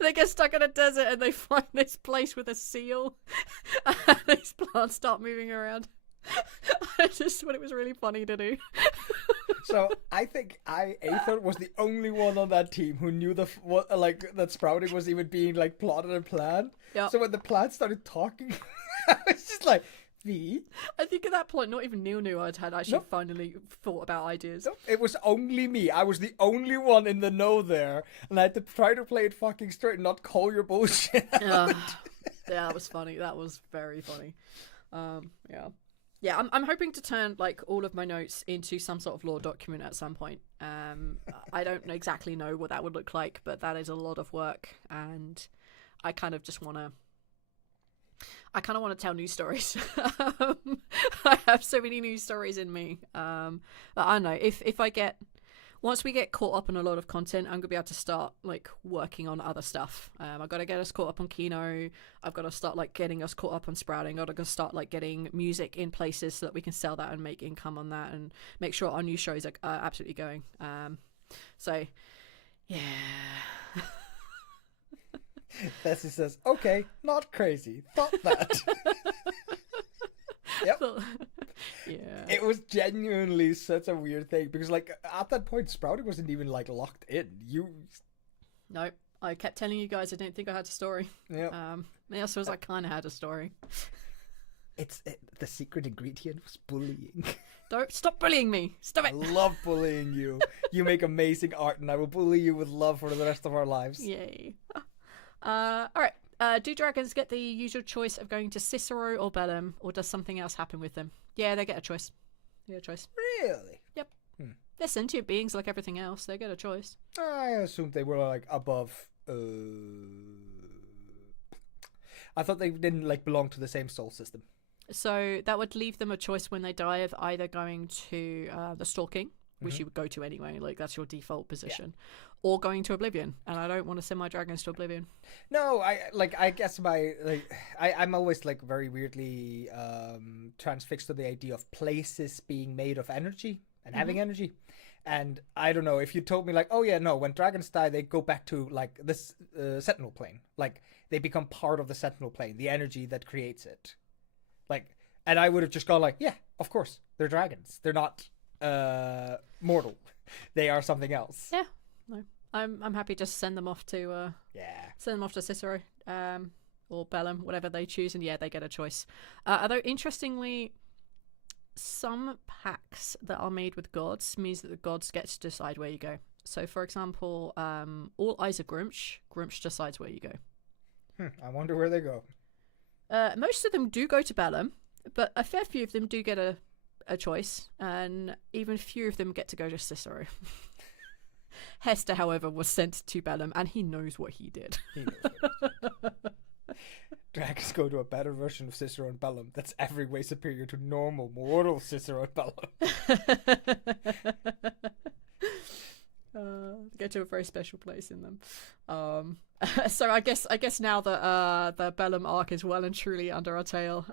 They get stuck in a desert and they find this place with a seal and these plants start moving around. I just thought it was really funny to do. So I think Eyþór was the only one on that team who knew that Sprouting was even being like plotted and planned. Yep. So when the plants started talking, I was just like, me? I think at that point, not even Neil knew I'd had actually Nope. finally thought about ideas. No, it was only me. I was the only one in the know there, and I had to try to play it fucking straight and not call your bullshit out. Yeah, that was funny. That was very funny. Yeah. Yeah, I'm hoping to turn like all of my notes into some sort of lore document at some point. I don't exactly know what that would look like, but that is a lot of work, and I kind of just want to. I kind of want to tell news stories. I have so many news stories in me. But I don't know if I get. Once we get caught up on a lot of content, I'm gonna be able to start like working on other stuff. I've got to get us caught up on Kino. I've got to start like getting us caught up on Sprouting. I've got to start like getting music in places so that we can sell that and make income on that, and make sure our new shows are absolutely going. So, yeah. Bessie says, "Okay, not crazy. Thought that." Yep. Yeah. It was genuinely such a weird thing because, like, at that point, Sprouting wasn't even like locked in. Nope. I kept telling you guys I didn't think I had a story. Yeah. The answer was I kind of had a story. The secret ingredient was bullying. Don't stop bullying me. Stop I it. love bullying you. You make amazing art, and I will bully you with love for the rest of our lives. Yay. All right. Do dragons get the usual choice of going to Cicero or Bellum, or does something else happen with them? Yeah, they get a choice. They get a choice. Really? Yep. They're sentient beings like everything else. They get a choice. I assumed they were like above. I thought they didn't like belong to the same soul system. So that would leave them a choice when they die of either going to the Stalking, which you would go to anyway, like that's your default position, or going to Oblivion. And I don't want to send my dragons to Oblivion. No, I guess I'm always like very weirdly transfixed to the idea of places being made of energy and having energy. And I don't know, if you told me like, oh yeah, no, when dragons die, they go back to like this Sentinel plane. Like they become part of the Sentinel plane, the energy that creates it. Like, and I would have just gone like, yeah, of course, they're dragons. They're not mortal. They are something else. Yeah, no, I'm happy just to send them off to send them off to Cicero or Bellum, whatever they choose, and yeah, they get a choice. Although interestingly, some pacts that are made with gods means that the gods get to decide where you go. So, for example, all eyes of Grimsh decides where you go. I wonder where they go. Most of them do go to Bellum, but a fair few of them do get a choice, and even few of them get to go to Cicero. Hester, however, was sent to Bellum, and he knows what he did. He knows what he did. Dragons go to a better version of Cicero and Bellum that's every way superior to normal mortal Cicero and Bellum. Go to a very special place in them. So I guess now that the Bellum arc is well and truly under our tail,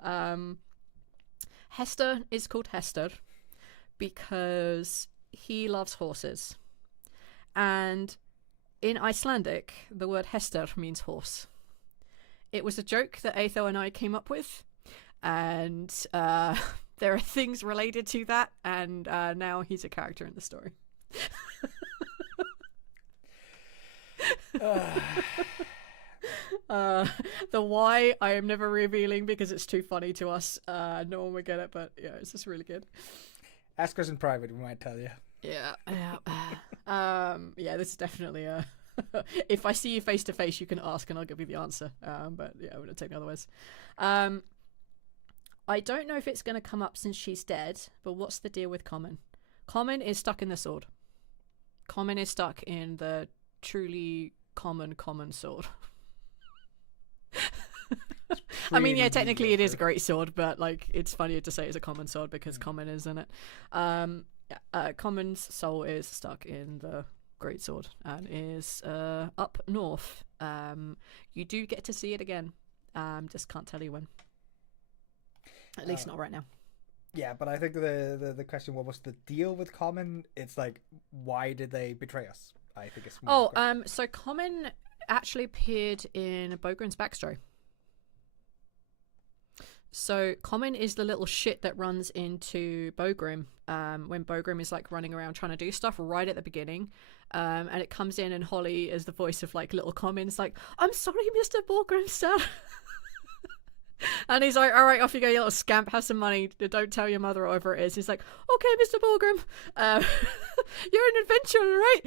Hester is called Hester because he loves horses, and in Icelandic the word Hester means horse. It was a joke that Eyþór and I came up with, and there are things related to that, and now he's a character in the story. The why I am never revealing because it's too funny to us. No one would get it, but yeah, it's just really good. Ask us in private, we might tell you. Yeah. Yeah, this is definitely a if I see you face to face, you can ask and I'll give you the answer. But yeah, I wouldn't take me otherwise. I don't know if it's going to come up since she's dead, but what's the deal with Common? Common is stuck in the sword. Common is stuck in the truly common sword. I mean, yeah, technically it is a great sword, but like it's funnier to say it's a common sword because common is in it. Common's soul is stuck in the great sword and is up north. You do get to see it again. Just can't tell you when. At least not right now. Yeah, but I think the question, what was the deal with Common? It's like, why did they betray us? I think it's more so Common actually appeared in Bogrim's backstory. So Common is the little shit that runs into Bogrim when Bogrim is like running around trying to do stuff right at the beginning, and it comes in and Holly is the voice of like little Common's like, "I'm sorry, Mr. Bogrim, sir." And he's like, all right, off you go, you little scamp, have some money, don't tell your mother or whatever it is. He's like, okay, Mr. Bulgrim, you're an adventurer, right?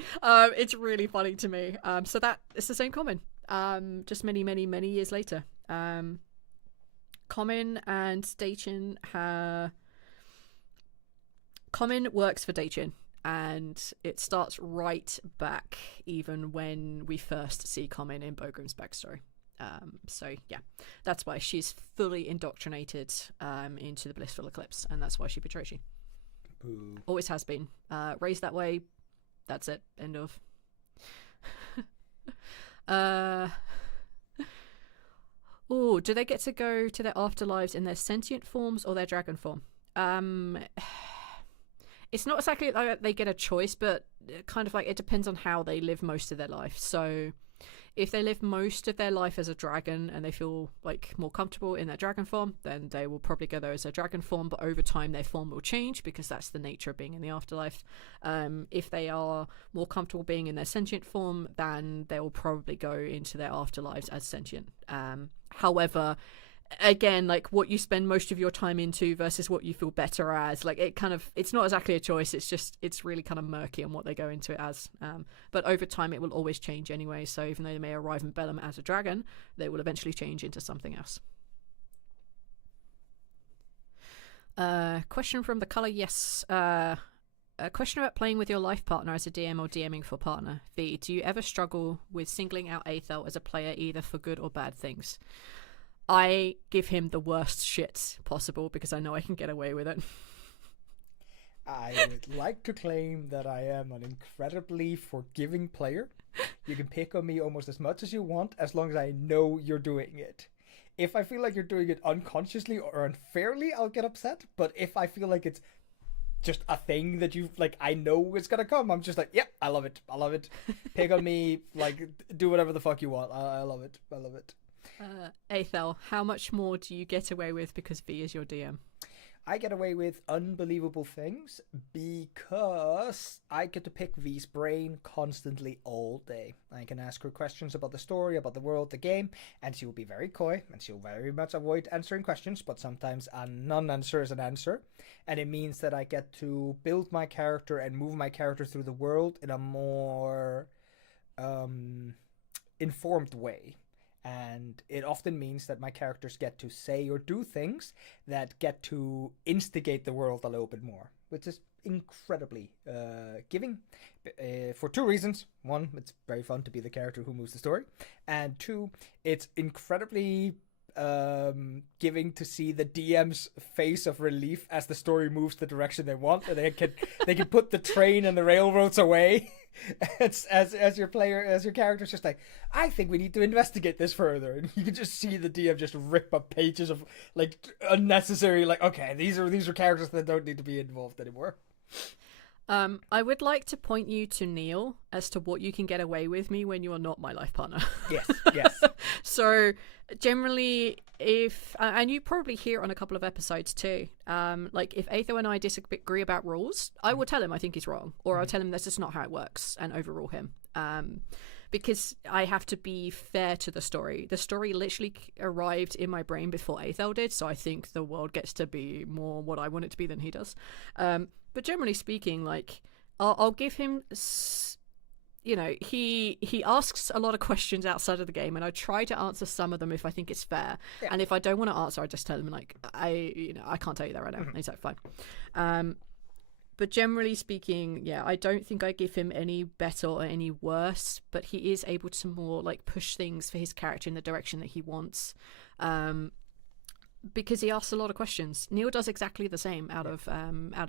It's really funny to me. So that it's the same Common, just many, many, many years later. Common and Daichin Common works for Daichin, and it starts right back even when we first see Common in Bogrim's backstory. So yeah, that's why she's fully indoctrinated into the blissful eclipse, and that's why she betrays you. Boo. Always has been. Raised that way. That's it. End of. Oh, do they get to go to their afterlives in their sentient forms or their dragon form? It's not exactly like they get a choice, but kind of like it depends on how they live most of their life. So if they live most of their life as a dragon and they feel like more comfortable in their dragon form, then they will probably go there as a dragon form, but over time their form will change because that's the nature of being in the afterlife. If they are more comfortable being in their sentient form, then they will probably go into their afterlives as sentient. However, again, like what you spend most of your time into versus what you feel better as, like it's not exactly a choice, it's really kind of murky on what they go into it as, but over time it will always change anyway. So even though they may arrive in Bellum as a dragon, they will eventually change into something else. Question from the color, yes. A question about playing with your life partner as a DM or DMing for partner. V, do you ever struggle with singling out Eyþór as a player either for good or bad things? I give him the worst shit possible because I know I can get away with it. I would like to claim that I am an incredibly forgiving player. You can pick on me almost as much as you want as long as I know you're doing it. If I feel like you're doing it unconsciously or unfairly, I'll get upset. But if I feel like it's just a thing that you like, I know it's gonna come, I'm just like, yep, I love it. Pick on me, like, do whatever the fuck you want. I love it. Eyþór, how much more do you get away with because V is your DM? I get away with unbelievable things because I get to pick V's brain constantly all day. I can ask her questions about the story, about the world, the game, and she will be very coy, and she'll very much avoid answering questions, but sometimes a non-answer is an answer. And it means that I get to build my character and move my character through the world in a more informed way. And it often means that my characters get to say or do things that get to instigate the world a little bit more, which is incredibly giving for two reasons. One, it's very fun to be the character who moves the story. And two, it's incredibly giving to see the DM's face of relief as the story moves the direction they want, and they can put the train and the railroads away. as your character's just like, I think we need to investigate this further, and you can just see the DM just rip up pages of like unnecessary, like, okay, these are characters that don't need to be involved anymore. I would like to point you to Neil as to what you can get away with me when you are not my life partner. Yes. So generally, and you probably hear it on a couple of episodes too, like if Eyþór and I disagree about rules, I will tell him I think he's wrong, or I'll tell him that's just not how it works and overrule him. Because I have to be fair to the story. The story literally arrived in my brain before Eyþór did, so I think the world gets to be more what I want it to be than he does. But generally speaking, like, I'll give him, he asks a lot of questions outside of the game, and I try to answer some of them if I think it's fair. Yeah. And if I don't want to answer, I just tell him, like, I can't tell you that right now. Mm-hmm. He's like, fine. But generally speaking, yeah, I don't think I give him any better or any worse, but he is able to more, like, push things for his character in the direction that he wants. Because he asks a lot of questions. Neil does exactly the same out of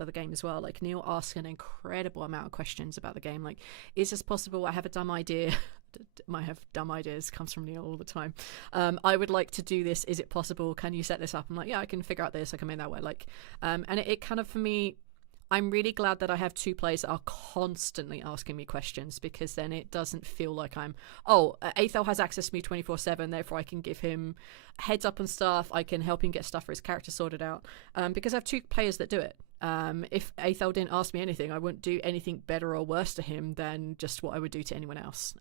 the game as well. Like, Neil asks an incredible amount of questions about the game. Like, is this possible? I have a dumb idea. I have dumb ideas. Comes from Neil all the time. I would like to do this. Is it possible? Can you set this up? I'm like, yeah, I can figure out this. I can make that way. Like, and it kind of, for me, I'm really glad that I have two players that are constantly asking me questions, because then it doesn't feel like Eyþór has access to me 24/7, therefore I can give him heads up and stuff. I can help him get stuff for his character sorted out, because I have two players that do it. If Eyþór didn't ask me anything, I wouldn't do anything better or worse to him than just what I would do to anyone else.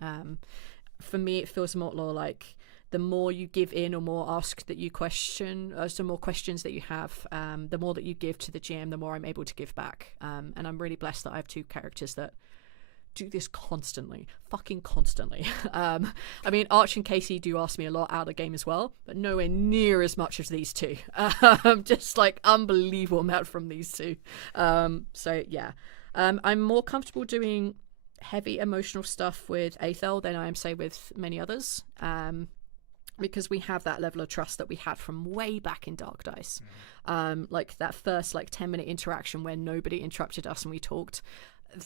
For me, it feels more like the more you give in or more ask that you question, some more questions that you have, the more that you give to the GM, the more I'm able to give back. And I'm really blessed that I have two characters that do this fucking constantly. I mean, Arch and Casey do ask me a lot out of the game as well, but nowhere near as much as these two. Just like unbelievable amount from these two. So yeah, I'm more comfortable doing heavy emotional stuff with Eyþór than I am, say, with many others. Because we have that level of trust that we had from way back in Dark Dice. Like that first 10-minute interaction where nobody interrupted us and we talked,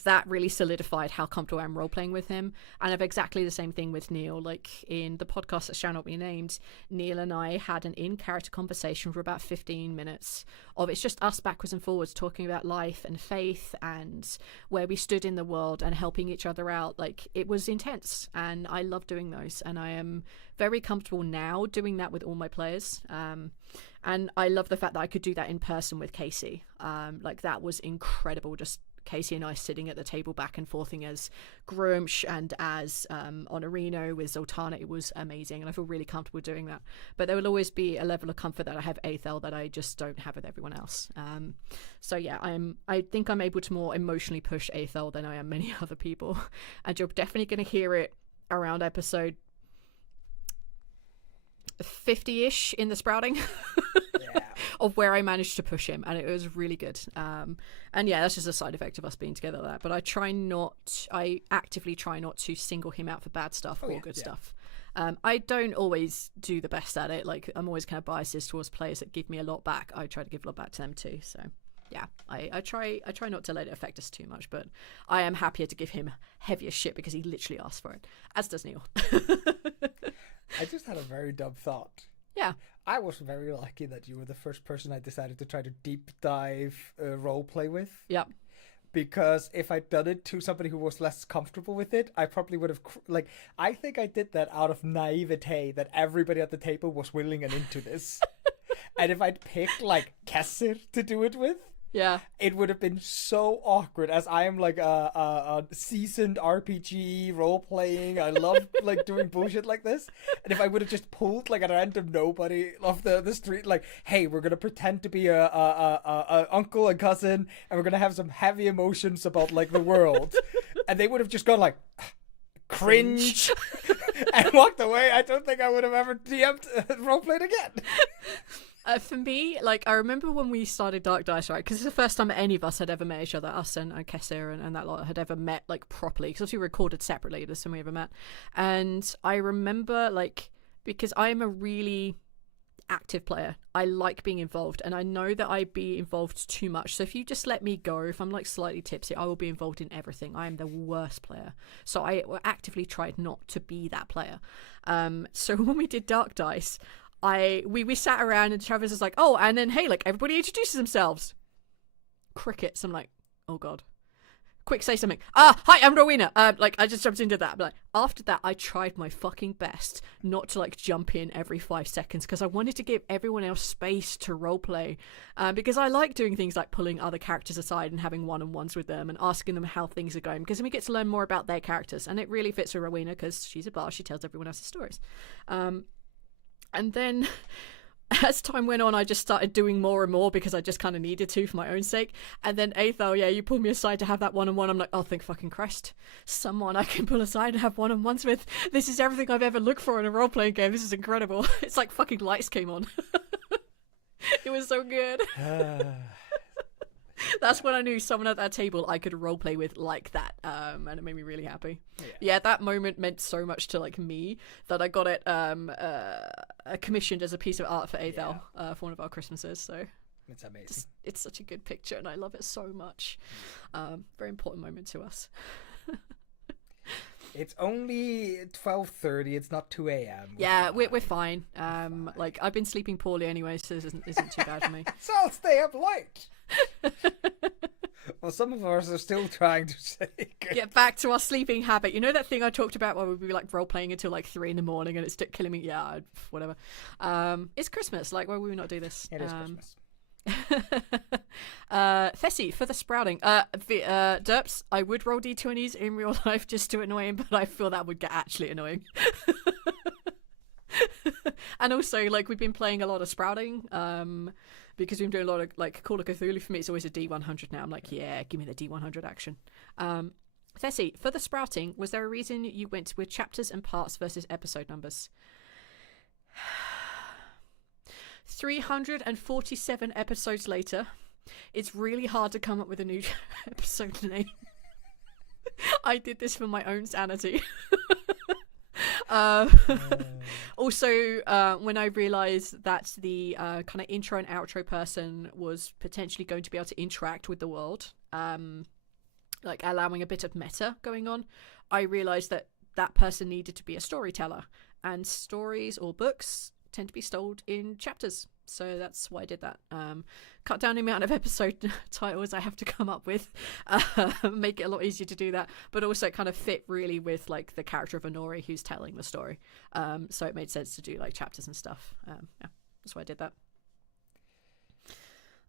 that really solidified how comfortable I am role-playing with him. And I have exactly the same thing with Neil. Like in the podcast that shall not be named, Neil and I had an in-character conversation for about 15 minutes of it's just us backwards and forwards talking about life and faith and where we stood in the world and helping each other out. Like it was intense and I love doing those, and I am very comfortable now doing that with all my players. And I love the fact that I could do that in person with Casey. Like that was incredible, just Casey and I sitting at the table back and forthing as Grumsh and as Honorino with Zoltana. It was amazing and I feel really comfortable doing that. But there will always be a level of comfort that I have Eyþór that I just don't have with everyone else. So yeah, I think I'm able to more emotionally push Eyþór than I am many other people. And you're definitely going to hear it around episode 50-ish in the sprouting. Of where I managed to push him, and it was really good. And yeah, that's just a side effect of us being together like that. But I actively try not to single him out for bad stuff or good stuff. I don't always do the best at it. Like I'm always kind of biased towards players that give me a lot back. I try to give a lot back to them too. So yeah, I try not to let it affect us too much, but I am happier to give him heavier shit because he literally asked for it, as does Neil. I just had a very dumb thought. Yeah. I was very lucky that you were the first person I decided to try to deep dive role play with. Yeah. Because if I'd done it to somebody who was less comfortable with it, I probably would have... I think I did that out of naivete that everybody at the table was willing and into this. And if I'd picked, Kessir to do it with, yeah, it would have been so awkward, as I am a seasoned RPG role playing. I love doing bullshit like this. And if I would have just pulled a random nobody off the street, hey, we're gonna pretend to be a uncle and cousin, and we're gonna have some heavy emotions about the world, and they would have just gone cringe and walked away, I don't think I would have ever DM'd role played again. For me, I remember when we started Dark Dice, right? Because it's the first time any of us had ever met each other, us and Kessir and that lot had ever met, properly. Because we recorded separately, this time we ever met. And I remember, because I'm a really active player, I like being involved. And I know that I be involved too much. So if you just let me go, if I'm, slightly tipsy, I will be involved in everything. I am the worst player. So I actively tried not to be that player. So when we did Dark Dice... we sat around and Travis was like, oh, and then hey, everybody introduces themselves. Crickets. I'm like, oh god. Quick, say something. Hi, I'm Rowena. I just jumped into that. But after that, I tried my fucking best not to jump in every 5 seconds because I wanted to give everyone else space to roleplay. Because I like doing things like pulling other characters aside and having one-on-ones with them and asking them how things are going, because then we get to learn more about their characters, and it really fits with Rowena because she's a bar. She tells everyone else's stories. And then as time went on, I just started doing more and more because I just kind of needed to for my own sake. And then Eyþór, yeah, you pulled me aside to have that one-on-one. I'm like, oh, thank fucking Christ. Someone I can pull aside and have one-on-ones with. This is everything I've ever looked for in a role-playing game. This is incredible. It's like fucking lights came on. It was so good. That's when I knew someone at that table I could roleplay with like that, and it made me really happy. Yeah, that moment meant so much to me that I got it commissioned as a piece of art for Eyþór for one of our Christmases. So it's amazing. It's such a good picture, and I love it so much. Very important moment to us. It's only 12:30. It's not 2 a.m. Yeah, we're fine. I've been sleeping poorly anyway, so this isn't too bad for me. So I'll stay up late. Well, some of us are still trying to get back to our sleeping habit. You know that thing I talked about where we'd be role playing until 3 in the morning and it's killing me? Yeah, whatever. It's Christmas. Why would we not do this? It is Christmas. Fessie for the sprouting. Derps, I would roll d20s in real life just to annoy him, but I feel that would get actually annoying. And also, like, we've been playing a lot of Sprouting, because we've been doing a lot of, like, Call of Cthulhu. For me, it's always a D100 now. I'm like, yeah, give me the D100 action. Tessie, for the Sprouting, was there a reason you went with chapters and parts versus episode numbers? 347 episodes later, it's really hard to come up with a new episode name. I did this for my own sanity. Also, when I realized that the kind of intro and outro person was potentially going to be able to interact with the world, like allowing a bit of meta going on, I realized that that person needed to be a storyteller, and stories or books tend to be told in chapters. So that's why I did that. Cut down the amount of episode titles I have to come up with, make it a lot easier to do that, but also kind of fit really with like the character of Honori who's telling the story. So it made sense to do like chapters and stuff. Yeah, that's why I did that.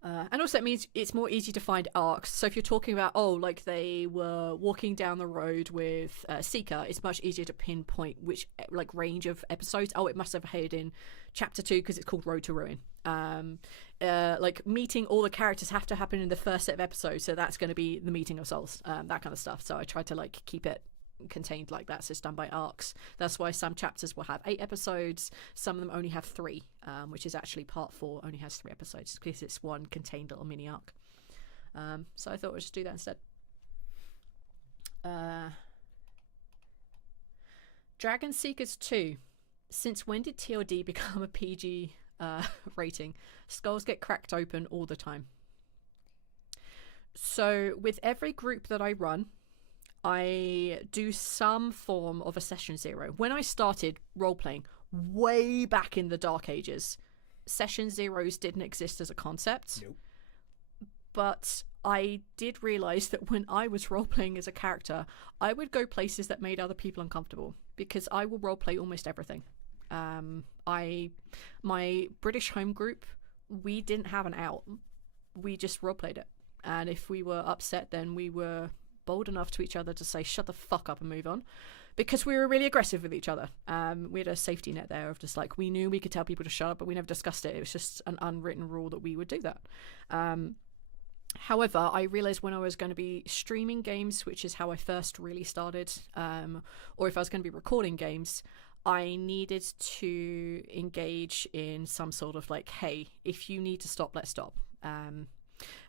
And also it means it's more easy to find arcs. So if you're talking about, like they were walking down the road with Seeker, it's much easier to pinpoint which like range of episodes. It must have had in chapter 2 because it's called Road to Ruin. Like meeting all the characters have to happen in the first set of episodes, so that's going to be the meeting of souls, that kind of stuff. So I tried to like keep it contained like that, so it's done by arcs. That's why some chapters will have 8 episodes, some of them only have 3, which is actually part 4 only has 3 episodes because it's one contained little mini arc. So I thought we'd just do that instead. Dragon Seekers 2. Since when did TLD become a PG rating? Skulls get cracked open all the time. So with every group that I run, I do some form of a session 0. When I started role-playing way back in the Dark Ages, session 0s didn't exist as a concept. Nope. But I did realise that when I was role-playing as a character, I would go places that made other people uncomfortable, because I will role-play almost everything. My British home group, we didn't have an out. We just role-played it. And if we were upset, then we were bold enough to each other to say shut the fuck up and move on, because we were really aggressive with each other. We had a safety net there of just like, we knew we could tell people to shut up, but we never discussed it. It was just an unwritten rule that we would do that. However, I realized when I was going to be streaming games, which is how I first really started, or if I was going to be recording games, I needed to engage in some sort of like, hey, if you need to stop, let's stop.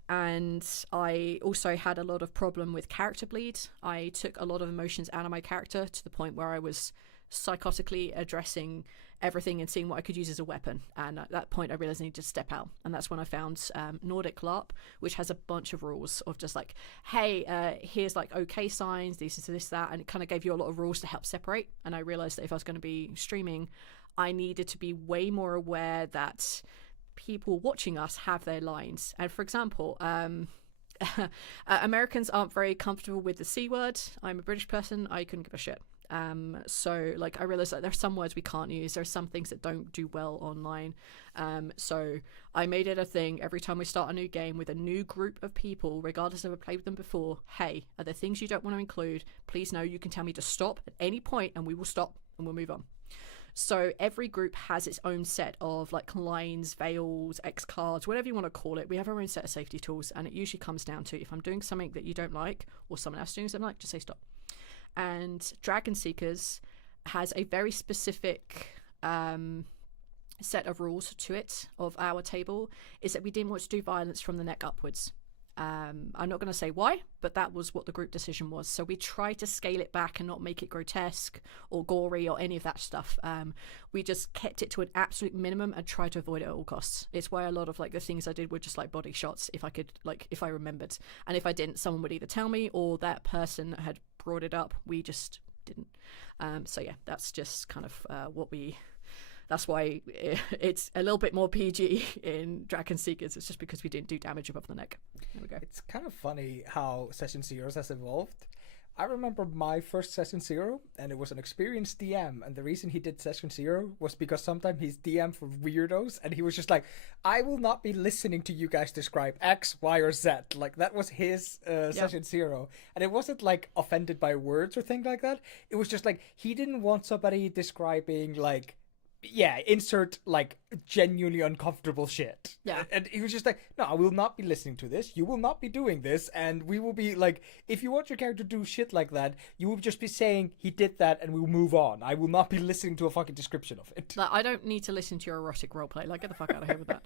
And I also had a lot of problem with character bleed. I took a lot of emotions out of my character to the point where I was psychotically addressing everything and seeing what I could use as a weapon. And at that point I realized I needed to step out, and that's when I found Nordic LARP, which has a bunch of rules of just like, hey, here's like okay signs, this, that, and it kind of gave you a lot of rules to help separate. And I realized that if I was going to be streaming, I needed to be way more aware that people watching us have their lines. And for example, Americans aren't very comfortable with the C word. I'm a British person, I couldn't give a shit. So like I realized that there are some words we can't use, there are some things that don't do well online. So I made it a thing every time we start a new game with a new group of people, regardless if I've played with them before, hey, are there things you don't want to include? Please know you can tell me to stop at any point and we will stop and we'll move on. So every group has its own set of like lines, veils, X cards, whatever you want to call it. We have our own set of safety tools, and it usually comes down to if I'm doing something that you don't like or someone else doing something like, just say stop. And Dragon Seekers has a very specific set of rules to it of our table, is that we didn't want to do violence from the neck upwards. I'm not going to say why, but that was what the group decision was. So we tried to scale it back and not make it grotesque or gory or any of that stuff. We just kept it to an absolute minimum and tried to avoid it at all costs. It's why a lot of like the things I did were just like body shots, if I could, like if I remembered. And if I didn't, someone would either tell me or that person had brought it up. We just didn't. So yeah, that's just kind of what we... That's why it's a little bit more PG in Dragon Seekers. It's just because we didn't do damage above the neck. There we go. It's kind of funny how Session Zeros has evolved. I remember my first Session Zero, and it was an experienced DM, and the reason he did Session Zero was because sometimes he's DM for weirdos, and he was just like, I will not be listening to you guys describe X, Y, or Z. Like, that was his Session Zero. And it wasn't, like, offended by words or things like that. It was just like, he didn't want somebody describing, like, yeah, insert like genuinely uncomfortable shit. Yeah. And he was just like, no, I will not be listening to this. You will not be doing this. And we will be like, if you want your character to do shit like that, you will just be saying he did that and we will move on. I will not be listening to a fucking description of it. Like, I don't need to listen to your erotic roleplay. Like, get the fuck out of here with that.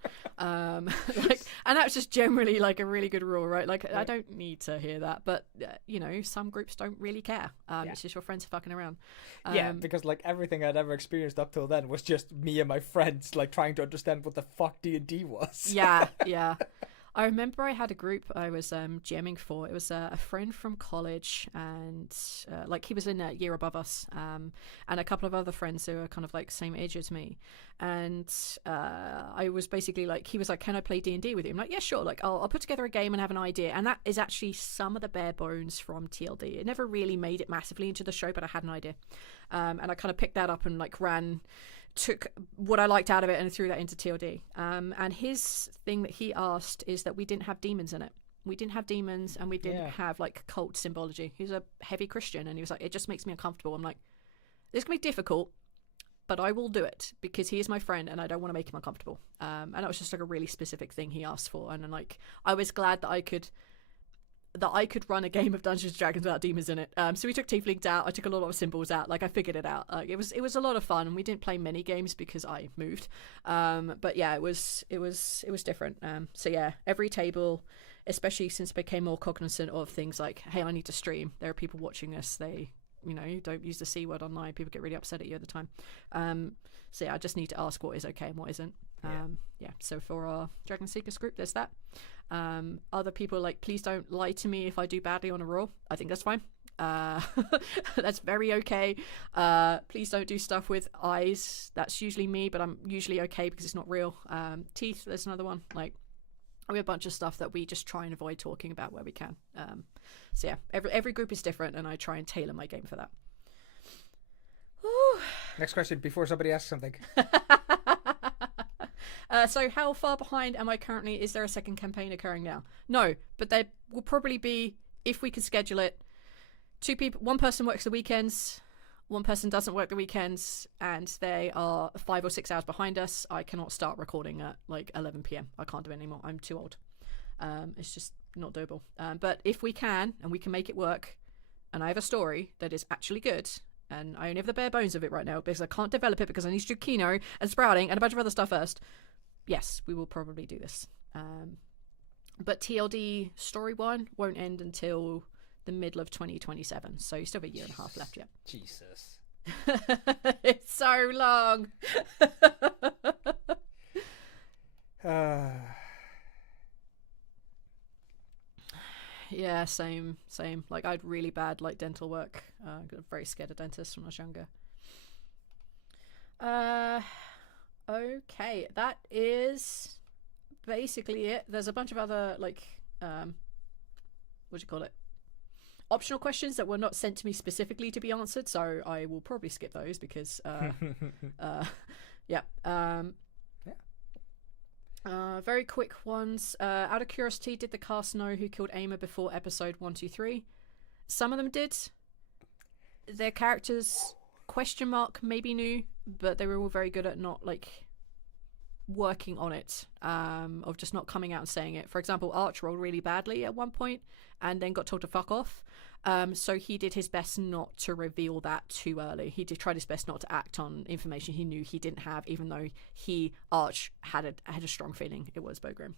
Like, and that's just generally like a really good rule, right? Like, I don't need to hear that. But, you know, some groups don't really care. It's just your friends fucking around. Yeah, because like everything I'd ever experienced up till then was just me and my friends like trying to understand what the fuck D&D was. Yeah. I remember I had a group I was GMing for. It was a friend from college, and like he was in a year above us, and a couple of other friends who were kind of like same age as me. And I was basically like, he was like, "Can I play D&D with you?" I'm like, "Yeah, sure." Like, I'll put together a game and have an idea. And that is actually some of the bare bones from TLD. It never really made it massively into the show, but I had an idea, and I kind of picked that up and like took what I liked out of it and threw that into TLD. And his thing that he asked is that we didn't have demons in it. We didn't have demons, and we didn't have like cult symbology. He was a heavy Christian, and he was like, "It just makes me uncomfortable." I'm like, "This can be difficult, but I will do it because he is my friend, and I don't want to make him uncomfortable." And that was just like a really specific thing he asked for, and then like I was glad that I could run a game of Dungeons and Dragons without demons in it. So we took tieflings out. I took a lot of symbols out. Like, I figured it out. Like, it was a lot of fun. And we didn't play many games because I moved. But yeah, it was different. So yeah, every table, especially since I became more cognizant of things like, hey, I need to stream. There are people watching this. They, you know, don't use the C word online. People get really upset at you at the time. So yeah, I just need to ask what is okay and what isn't. Yeah. So for our Dragon Seekers group, there's that. Other people are like, please don't lie to me if I do badly on a roll. I think that's fine. That's very okay. Please don't do stuff with eyes. That's usually me, but I'm usually okay because it's not real. Teeth, there's another one. Like, we have a bunch of stuff that we just try and avoid talking about where we can. So yeah, every group is different, and I try and tailor my game for that. Next question before somebody asks something. So how far behind am I currently? Is there a second campaign occurring now? No, but there will probably be, if we can schedule it, 2 people. One person works the weekends, one person doesn't work the weekends, and they are 5 or 6 hours behind us. I cannot start recording at like 11 p.m. I can't do it anymore. I'm too old. It's just not doable. But if we can, and we can make it work, and I have a story that is actually good, and I only have the bare bones of it right now because I can't develop it because I need to do Kino and Sprouting and a bunch of other stuff first. Yes, we will probably do this. But TLD Story 1 won't end until the middle of 2027, so you still have a year and a half left yet. Jesus. It's so long. Yeah, same. Like, I had really bad like dental work. I got very scared of dentists when I was younger. Okay, that is basically it. There's a bunch of other like what do you call it? Optional questions that were not sent to me specifically to be answered, so I will probably skip those because very quick ones. Out of curiosity, did the cast know who killed Aimer before episode 1, 2, 3? Some of them did. Their characters maybe knew, but they were all very good at not like working on it, of just not coming out and saying it. For example, Arch rolled really badly at one point and then got told to fuck off. So he did his best not to reveal that too early. He tried his best not to act on information he knew he didn't have, even though Arch had a strong feeling it was Bogrim.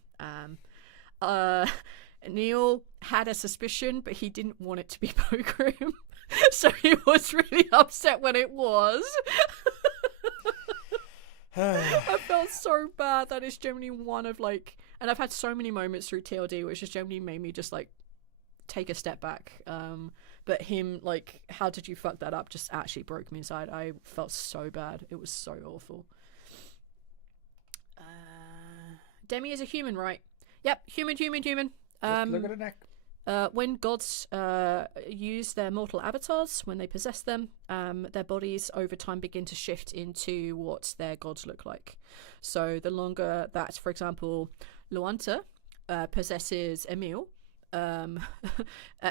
Neil had a suspicion, but he didn't want it to be Bogrim. So he was really upset when it was. I felt so bad. That is generally one of like, and I've had so many moments through TLD which has generally made me just like take a step back. But him like, how did you fuck that up, just actually broke me inside. I felt so bad. It was so awful. Demi is a human, right? Yep, human. Look at her neck. When gods use their mortal avatars, when they possess them, their bodies over time begin to shift into what their gods look like. So the longer that, for example, Luanta possesses Emil,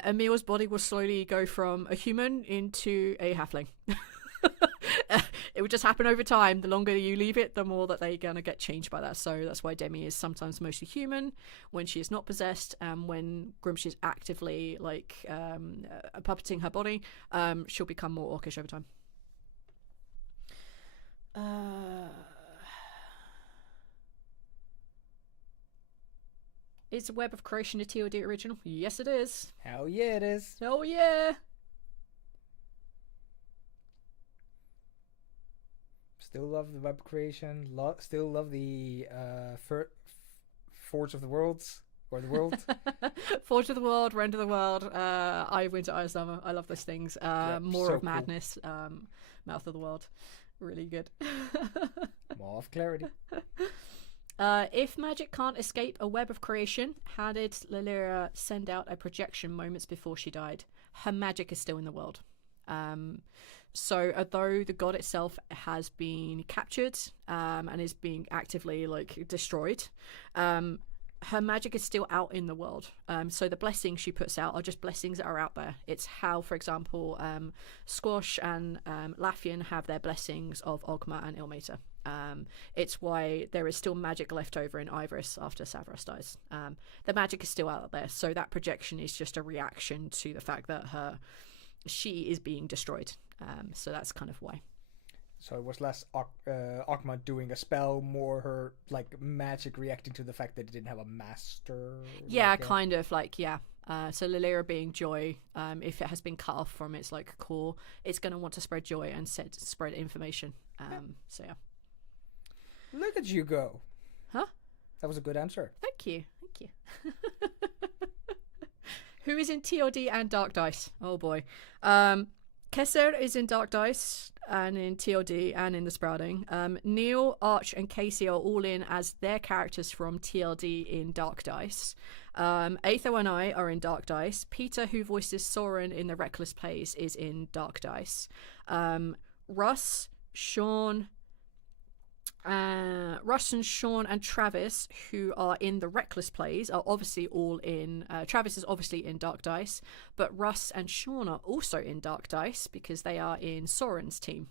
Emil's body will slowly go from a human into a halfling. it would just happen over time. The longer you leave it, the more that they're gonna get changed by that. So that's why Demi is sometimes mostly human when she is not possessed, and when Grimsh is actively like puppeting her body, she'll become more orcish over time. Is Web of Creation a TOD original? Yes, it is. Hell yeah, it is. Oh yeah. Still love the web creation. Still love the Forge of the Worlds or the World. Forge of the World, Rend of the World. I Winter, I Summer. I love those things. More so of Madness. Mouth of the World. Really good. More of Clarity. If magic can't escape a web of creation, how did Lylira send out a projection moments before she died? Her magic is still in the world. So although the god itself has been captured and is being actively like destroyed, her magic is still out in the world. So the blessings she puts out are just blessings that are out there. It's how, for example, Squash and Laffian have their blessings of Ogma and Ilmater. It's why there is still magic left over in Ivorys after Savras dies. The magic is still out there, so that projection is just a reaction to the fact that she is being destroyed. So that's kind of why. So it was less Ogma doing a spell, more her like magic reacting to the fact that it didn't have a master. Yeah, kind of like, yeah. So Lylira being joy, if it has been cut off from its like core, it's going to want to spread joy and spread information. So yeah. Look at you go. Huh? That was a good answer. Thank you. Who is in TOD and Dark Dice? Oh boy. Kessir is in Dark Dice and in TLD and in the Sprouting. Neil, Arch, and Casey are all in as their characters from TLD in Dark Dice. Eyþór and I are in Dark Dice. Peter, who voices Soren in the Reckless Plays, is in Dark Dice. Russ and Sean and Travis, who are in the Reckless Plays, are obviously all in. Travis is obviously in Dark Dice, but Russ and Sean are also in Dark Dice because they are in Soren's team.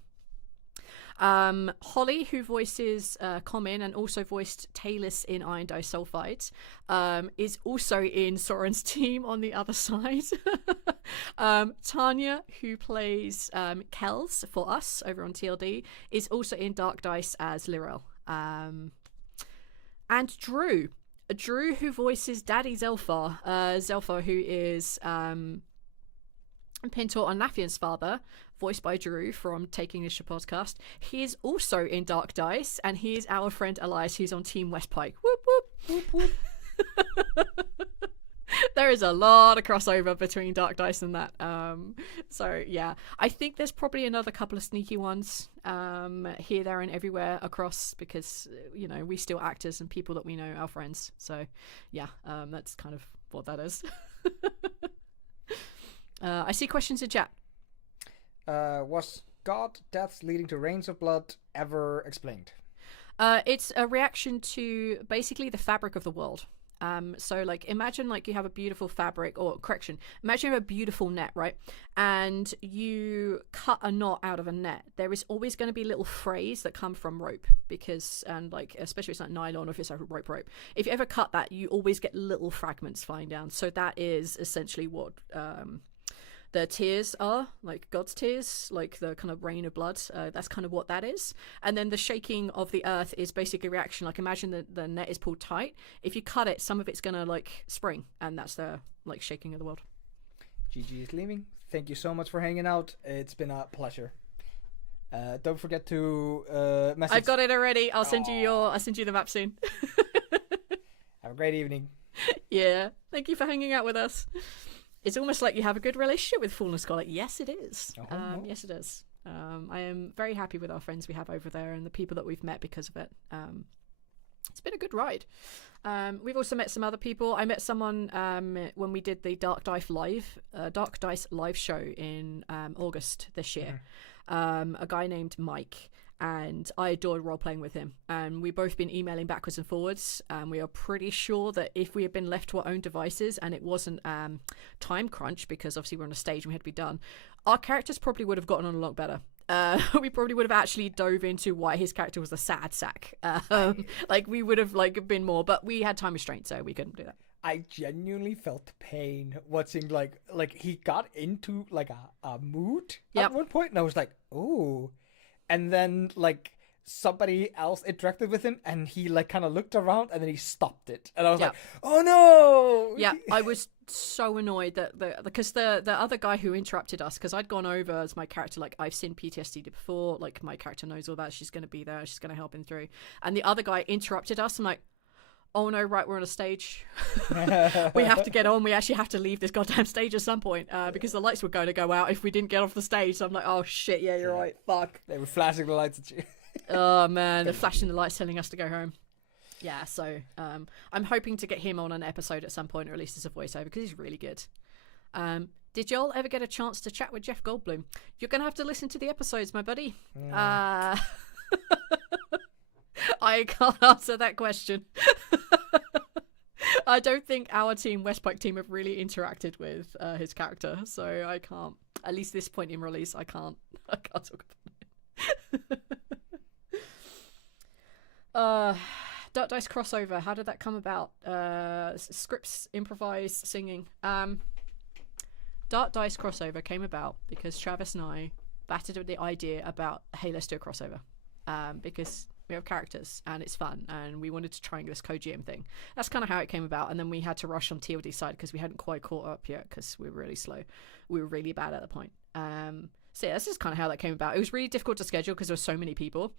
Holly, who voices Common and also voiced Talus in Iron Disulfide, is also in Soren's team on the other side. Tanya, who plays Kells for us over on TLD, is also in Dark Dice as Lyrel. And Drew, who voices Daddy Zelfar, who is Pintor and Laffian's father, voiced by Drew from Taking This Podcast. He is also in Dark Dice, and he is our friend Elias, who's on Team Westpike. Whoop whoop whoop whoop. There is a lot of crossover between Dark Dice and that. So yeah, I think there's probably another couple of sneaky ones here, there, and everywhere across, because you know, we still actors and people that we know, our friends. So yeah, that's kind of what that is. I see questions in chat. Was God deaths leading to rains of blood ever explained? It's a reaction to basically the fabric of the world. So like, imagine like you have a beautiful fabric, or correction, imagine you have a beautiful net, right? And you cut a knot out of a net. There is always going to be little frays that come from rope, because, and like, especially if it's like nylon or if it's like rope. If you ever cut that, you always get little fragments flying down. So that is essentially what, the tears are, like God's tears, like the kind of rain of blood. That's kind of what that is. And then the shaking of the earth is basically a reaction. Like, imagine that the net is pulled tight. If you cut it, some of it's gonna like spring, and that's the like shaking of the world. GG is leaving. Thank you so much for hanging out. It's been a pleasure. Don't forget to message. I've got it already. I'll send you the map soon. Have a great evening. Yeah. Thank you for hanging out with us. It's almost like you have a good relationship with Fallen Scholar. Yes, it is. Yes, it is. I am very happy with our friends we have over there and the people that we've met because of it. It's been a good ride. We've also met some other people. I met someone when we did the Dark Dice live show in August this year. A guy named Mike. And I adored role-playing with him. And we've both been emailing backwards and forwards. We are pretty sure that if we had been left to our own devices and it wasn't time crunch, because obviously we're on a stage and we had to be done, our characters probably would have gotten on a lot better. we probably would have actually dove into why his character was a sad sack. Like we would have like been more, but we had time restraint, so we couldn't do that. I genuinely felt pain watching like he got into like a mood at one point, and I was like, "Ooh," and then like somebody else interacted with him, and he like kind of looked around, and then he stopped it, and I was like, "Oh no!" Yeah, I was so annoyed that because the other guy who interrupted us, because I'd gone over as my character, like I've seen PTSD before, like my character knows all that, she's going to be there, she's going to help him through, and the other guy interrupted us. I'm like, oh no, right, we're on a stage. We have to get on. We actually have to leave this goddamn stage at some point because the lights were going to go out if we didn't get off the stage. So I'm like, oh shit, yeah, you're right. Fuck. They were flashing the lights at you. Oh man, they're flashing the lights telling us to go home. Yeah, so I'm hoping to get him on an episode at some point, or at least as a voiceover, because he's really good. Did y'all ever get a chance to chat with Jeff Goldblum? You're going to have to listen to the episodes, my buddy. I can't answer that question. I don't think our team, Westpike team, have really interacted with his character, so I can't. At least this point in release, I can't talk about it. Dark Dice crossover. How did that come about? Scripts, improvised, singing. Dark Dice crossover came about because Travis and I batted with the idea about, hey, let's do a crossover, because we have characters and it's fun and we wanted to try this co-GM thing. That's kind of how it came about, and then we had to rush on TLD side because we hadn't quite caught up yet because we were really slow. We were really bad at the point. So yeah, this is kind of how that came about. It was really difficult to schedule because there were so many people.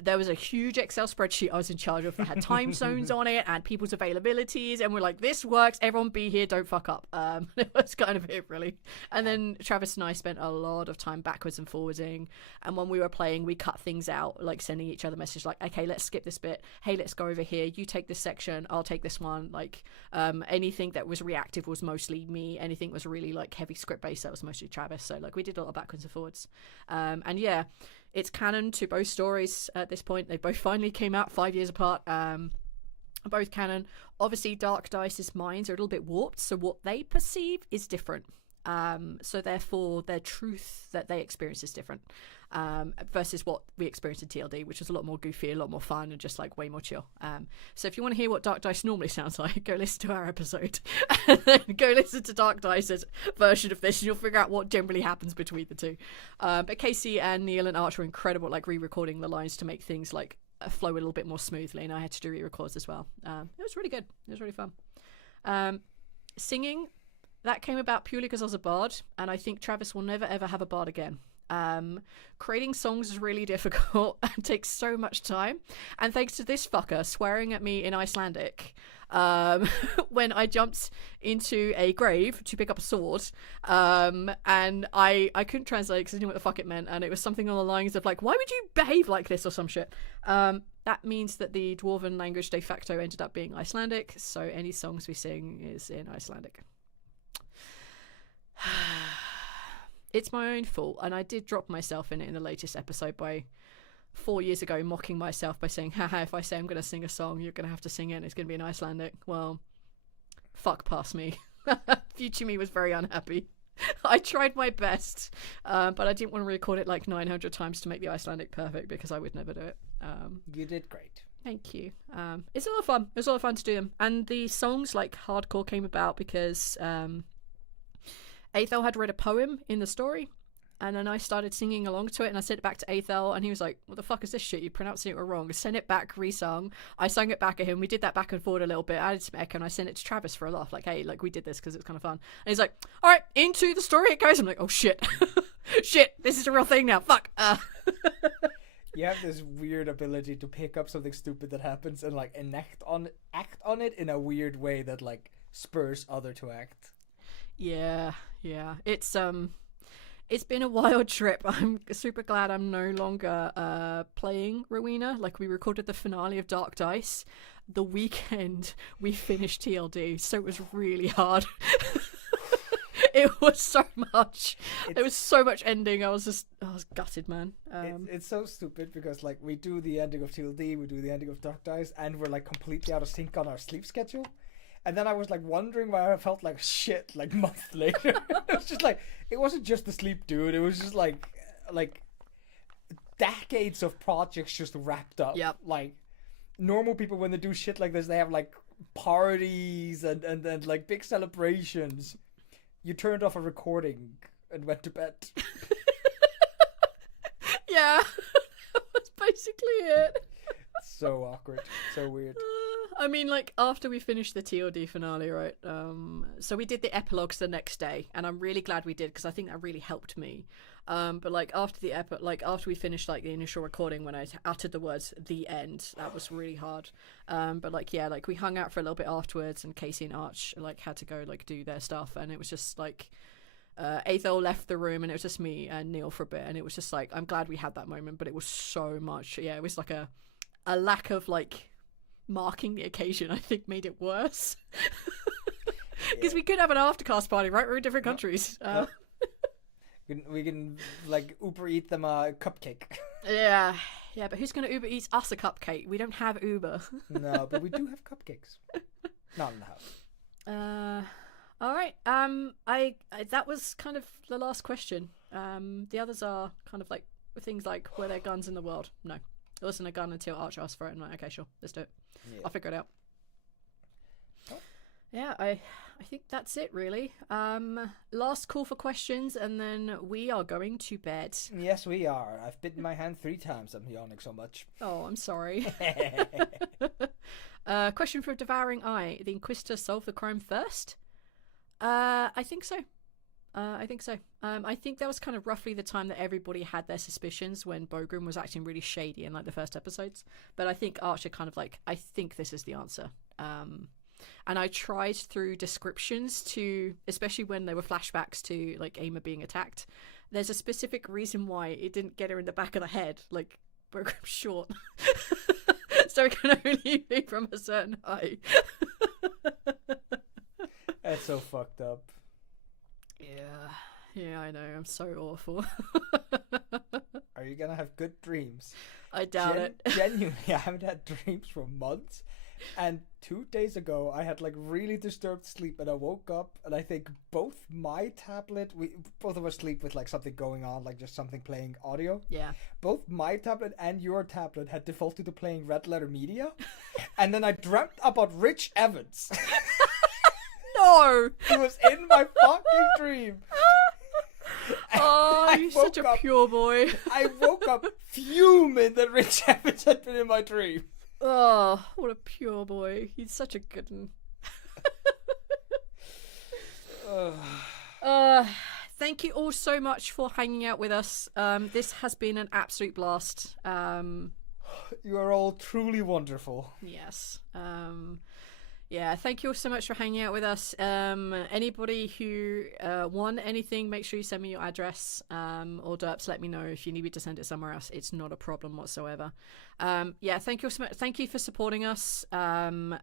There was a huge Excel spreadsheet I was in charge of that had time zones on it and people's availabilities, and we're like, this works, everyone be here, don't fuck up. It was kind of it, really. And then Travis and I spent a lot of time backwards and forwarding, and when we were playing, we cut things out, like sending each other messages like, okay, let's skip this bit, hey, let's go over here, you take this section, I'll take this one. Like anything that was reactive was mostly me, anything was really like heavy script based, that was mostly Travis. So like we did a lot of backwards and forwards. And yeah, it's canon to both stories at this point. They both finally came out 5 years apart. Both canon. Obviously, Dark Dice's minds are a little bit warped, so what they perceive is different. So therefore, their truth that they experience is different versus what we experienced in TLD, which was a lot more goofy, a lot more fun, and just like way more chill. So if you want to hear what Dark Dice normally sounds like, go listen to our episode and then go listen to Dark Dice's version of this, and you'll figure out what generally happens between the two. But Casey and Neil and Arch were incredible, like re-recording the lines to make things like flow a little bit more smoothly, and I had to do re-records as well. It was really good. It was really fun. Singing, that came about purely because I was a bard, and I think Travis will never ever have a bard again. Creating songs is really difficult and takes so much time, and thanks to this fucker swearing at me in Icelandic when I jumped into a grave to pick up a sword, and I couldn't translate because I didn't know what the fuck it meant, and it was something on the lines of like, why would you behave like this or some shit. That means that the dwarven language de facto ended up being Icelandic, so any songs we sing is in Icelandic. It's my own fault, and I did drop myself in it in the latest episode by 4 years ago, mocking myself by saying, haha, if I say I'm going to sing a song, you're going to have to sing it, and it's going to be in Icelandic. Well, fuck past me. Future me was very unhappy. I tried my best, but I didn't want to record it like 900 times to make the Icelandic perfect, because I would never do it. You did great. Thank you. It's a lot of fun. It was a lot of fun to do them. And the songs like Hardcore came about because Eyþór had read a poem in the story, and then I started singing along to it, and I sent it back to Eyþór, and he was like, what the fuck is this shit? You pronounced it wrong. Send it back, resung. I sung it back at him. We did that back and forward a little bit. I added some echo, and I sent it to Travis for a laugh. Like, hey, like we did this because it's kind of fun. And he's like, all right, into the story it goes. I'm like, oh shit. Shit, this is a real thing now. Fuck. You have this weird ability to pick up something stupid that happens and like act on it in a weird way that like spurs other to act. Yeah. It's been a wild trip. I'm super glad I'm no longer playing Rowena. Like, we recorded the finale of Dark Dice the weekend we finished TLD, so it was really hard. It was so much. There was so much ending. I was gutted, man. It's so stupid because like we do the ending of TLD, we do the ending of Dark Dice, and we're like completely out of sync on our sleep schedule. And then I was like wondering why I felt like shit like months later. It was just like, it wasn't just the sleep, dude. It was just like decades of projects just wrapped up. Yep. Like, normal people, when they do shit like this, they have like parties and like big celebrations. You turned off a recording and went to bed. Yeah, that was basically it. So awkward. So weird. I mean, like, after we finished the TLD finale, right? So we did the epilogues the next day, and I'm really glad we did, because I think that really helped me. But like after the after we finished like the initial recording, when I uttered the words "the end," that was really hard. But like, yeah, like we hung out for a little bit afterwards, and Casey and Arch like had to go like do their stuff, and it was just like Eyþór left the room, and it was just me and Neil for a bit, and it was just like, I'm glad we had that moment, but it was so much. Yeah, it was like a lack of like marking the occasion, I think, made it worse. Because we could have an aftercast party, right? We're in different countries. We can like Uber eat them a cupcake. Yeah, but who's going to Uber Eats us a cupcake? We don't have Uber. No, but we do have cupcakes. Not in the house. All right. I that was kind of the last question. The others are kind of like things like, were there guns in the world? No, there wasn't a gun until Arch asked for it. I'm like, okay, sure, let's do it. Yeah. I'll figure it out. Oh. Yeah, I think that's it, really. Last call for questions, and then we are going to bed. Yes, we are. I've bitten my hand 3 times. I'm yawning so much. Oh, I'm sorry. Question from Devouring Eye. The Inquisitor solved the crime first? I think so. I think that was kind of roughly the time that everybody had their suspicions, when Bogrum was acting really shady in like the first episodes. But I think Archer kind of like, I think this is the answer. And I tried through descriptions to, especially when there were flashbacks to like Aemma being attacked, there's a specific reason why it didn't get her in the back of the head. Like, Bogram's short. So it can only be from a certain height. That's so fucked up. Yeah, I know. I'm so awful. Are you gonna have good dreams? I doubt it. Genuinely, I haven't had dreams for months. And 2 days ago, I had like really disturbed sleep, and I woke up, and I think both my tablet, both of us sleep with like something going on, like just something playing audio. Yeah. Both my tablet and your tablet had defaulted to playing Red Letter Media, and then I dreamt about Rich Evans. No! He was in my fucking dream. Oh, you're such a pure boy. I woke up fuming that Rich Evans had been in my dream. Oh, what a pure boy. He's such a good one. Thank you all so much for hanging out with us. This has been an absolute blast. You are all truly wonderful. Yes. Yeah, thank you all so much for hanging out with us. Anybody who want anything, make sure you send me your address, or derps, let me know if you need me to send it somewhere else. It's not a problem whatsoever. Yeah, thank you all so much. Thank you for supporting us. And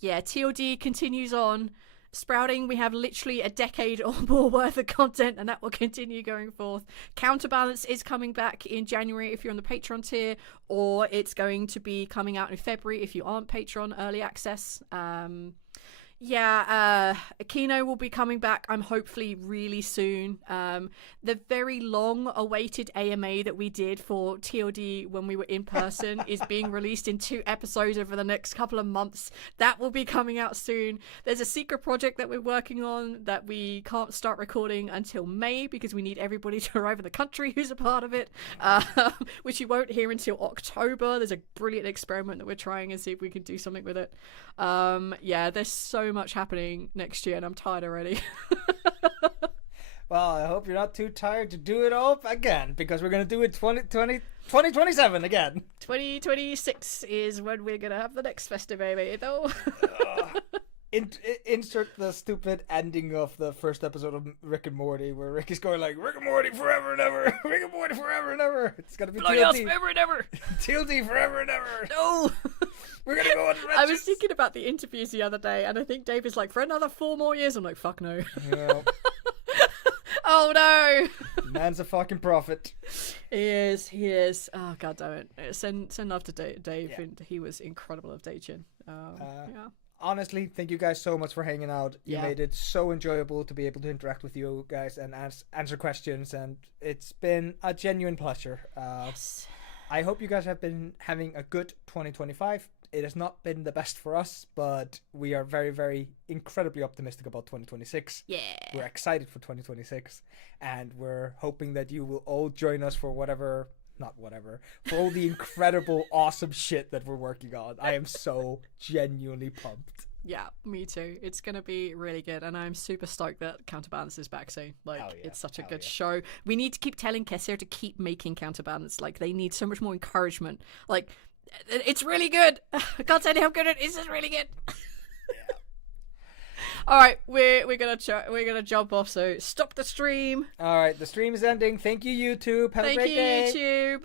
yeah, TLD continues on. Sprouting, we have literally a decade or more worth of content, and that will continue going forth. Counterbalance is coming back in January if you're on the Patreon tier, or it's going to be coming out in February if you aren't Patreon early access. Kino will be coming back, I'm hopefully really soon. The very long awaited AMA that we did for TLD when we were in person is being released in 2 episodes over the next couple of months. That will be coming out soon. There's a secret project that we're working on that we can't start recording until May because we need everybody to arrive in the country who's a part of it, which you won't hear until October. There's a brilliant experiment that we're trying and see if we can do something with it. Yeah, there's so much happening next year and I'm tired already. Well, I hope you're not too tired to do it all again, because we're going to do it 2027 again. 2026 is when we're going to have the next Festive A, though. Insert the stupid ending of the first episode of Rick and Morty, where Rick is going like, Rick and Morty forever and ever, Rick and Morty forever and ever. It's going to be TLD forever and ever. TLD forever and ever. No. We're going to go on adventures. I was thinking about the interviews the other day, and I think Dave is like, for another 4 more years. I'm like, fuck no. Yeah. Oh no. Man's a fucking prophet. He is. Oh god damn it. Send love to Dave. Yeah. And he was incredible of Daychin. Yeah. honestly, thank you guys so much for hanging out. You Yeah. made it so enjoyable to be able to interact with you guys and answer questions, and it's been a genuine pleasure. Yes. I hope you guys have been having a good 2025. It has not been the best for us, but we are very, very incredibly optimistic about 2026. Yeah. We're excited for 2026, and we're hoping that you will all join us for for all the incredible, awesome shit that we're working on. I am so genuinely pumped. Yeah, me too. It's going to be really good, and I'm super stoked that Counterbalance is back soon. Like, Hell yeah, it's such a hell good yeah. show. We need to keep telling Kessir to keep making Counterbalance. Like, they need so much more encouragement. Like, it's really good. I can't tell you how good it is. It's really good. All right, we're gonna jump off. So stop the stream. All right, the stream is ending. Thank you, YouTube. Have a Thank great you, day. YouTube.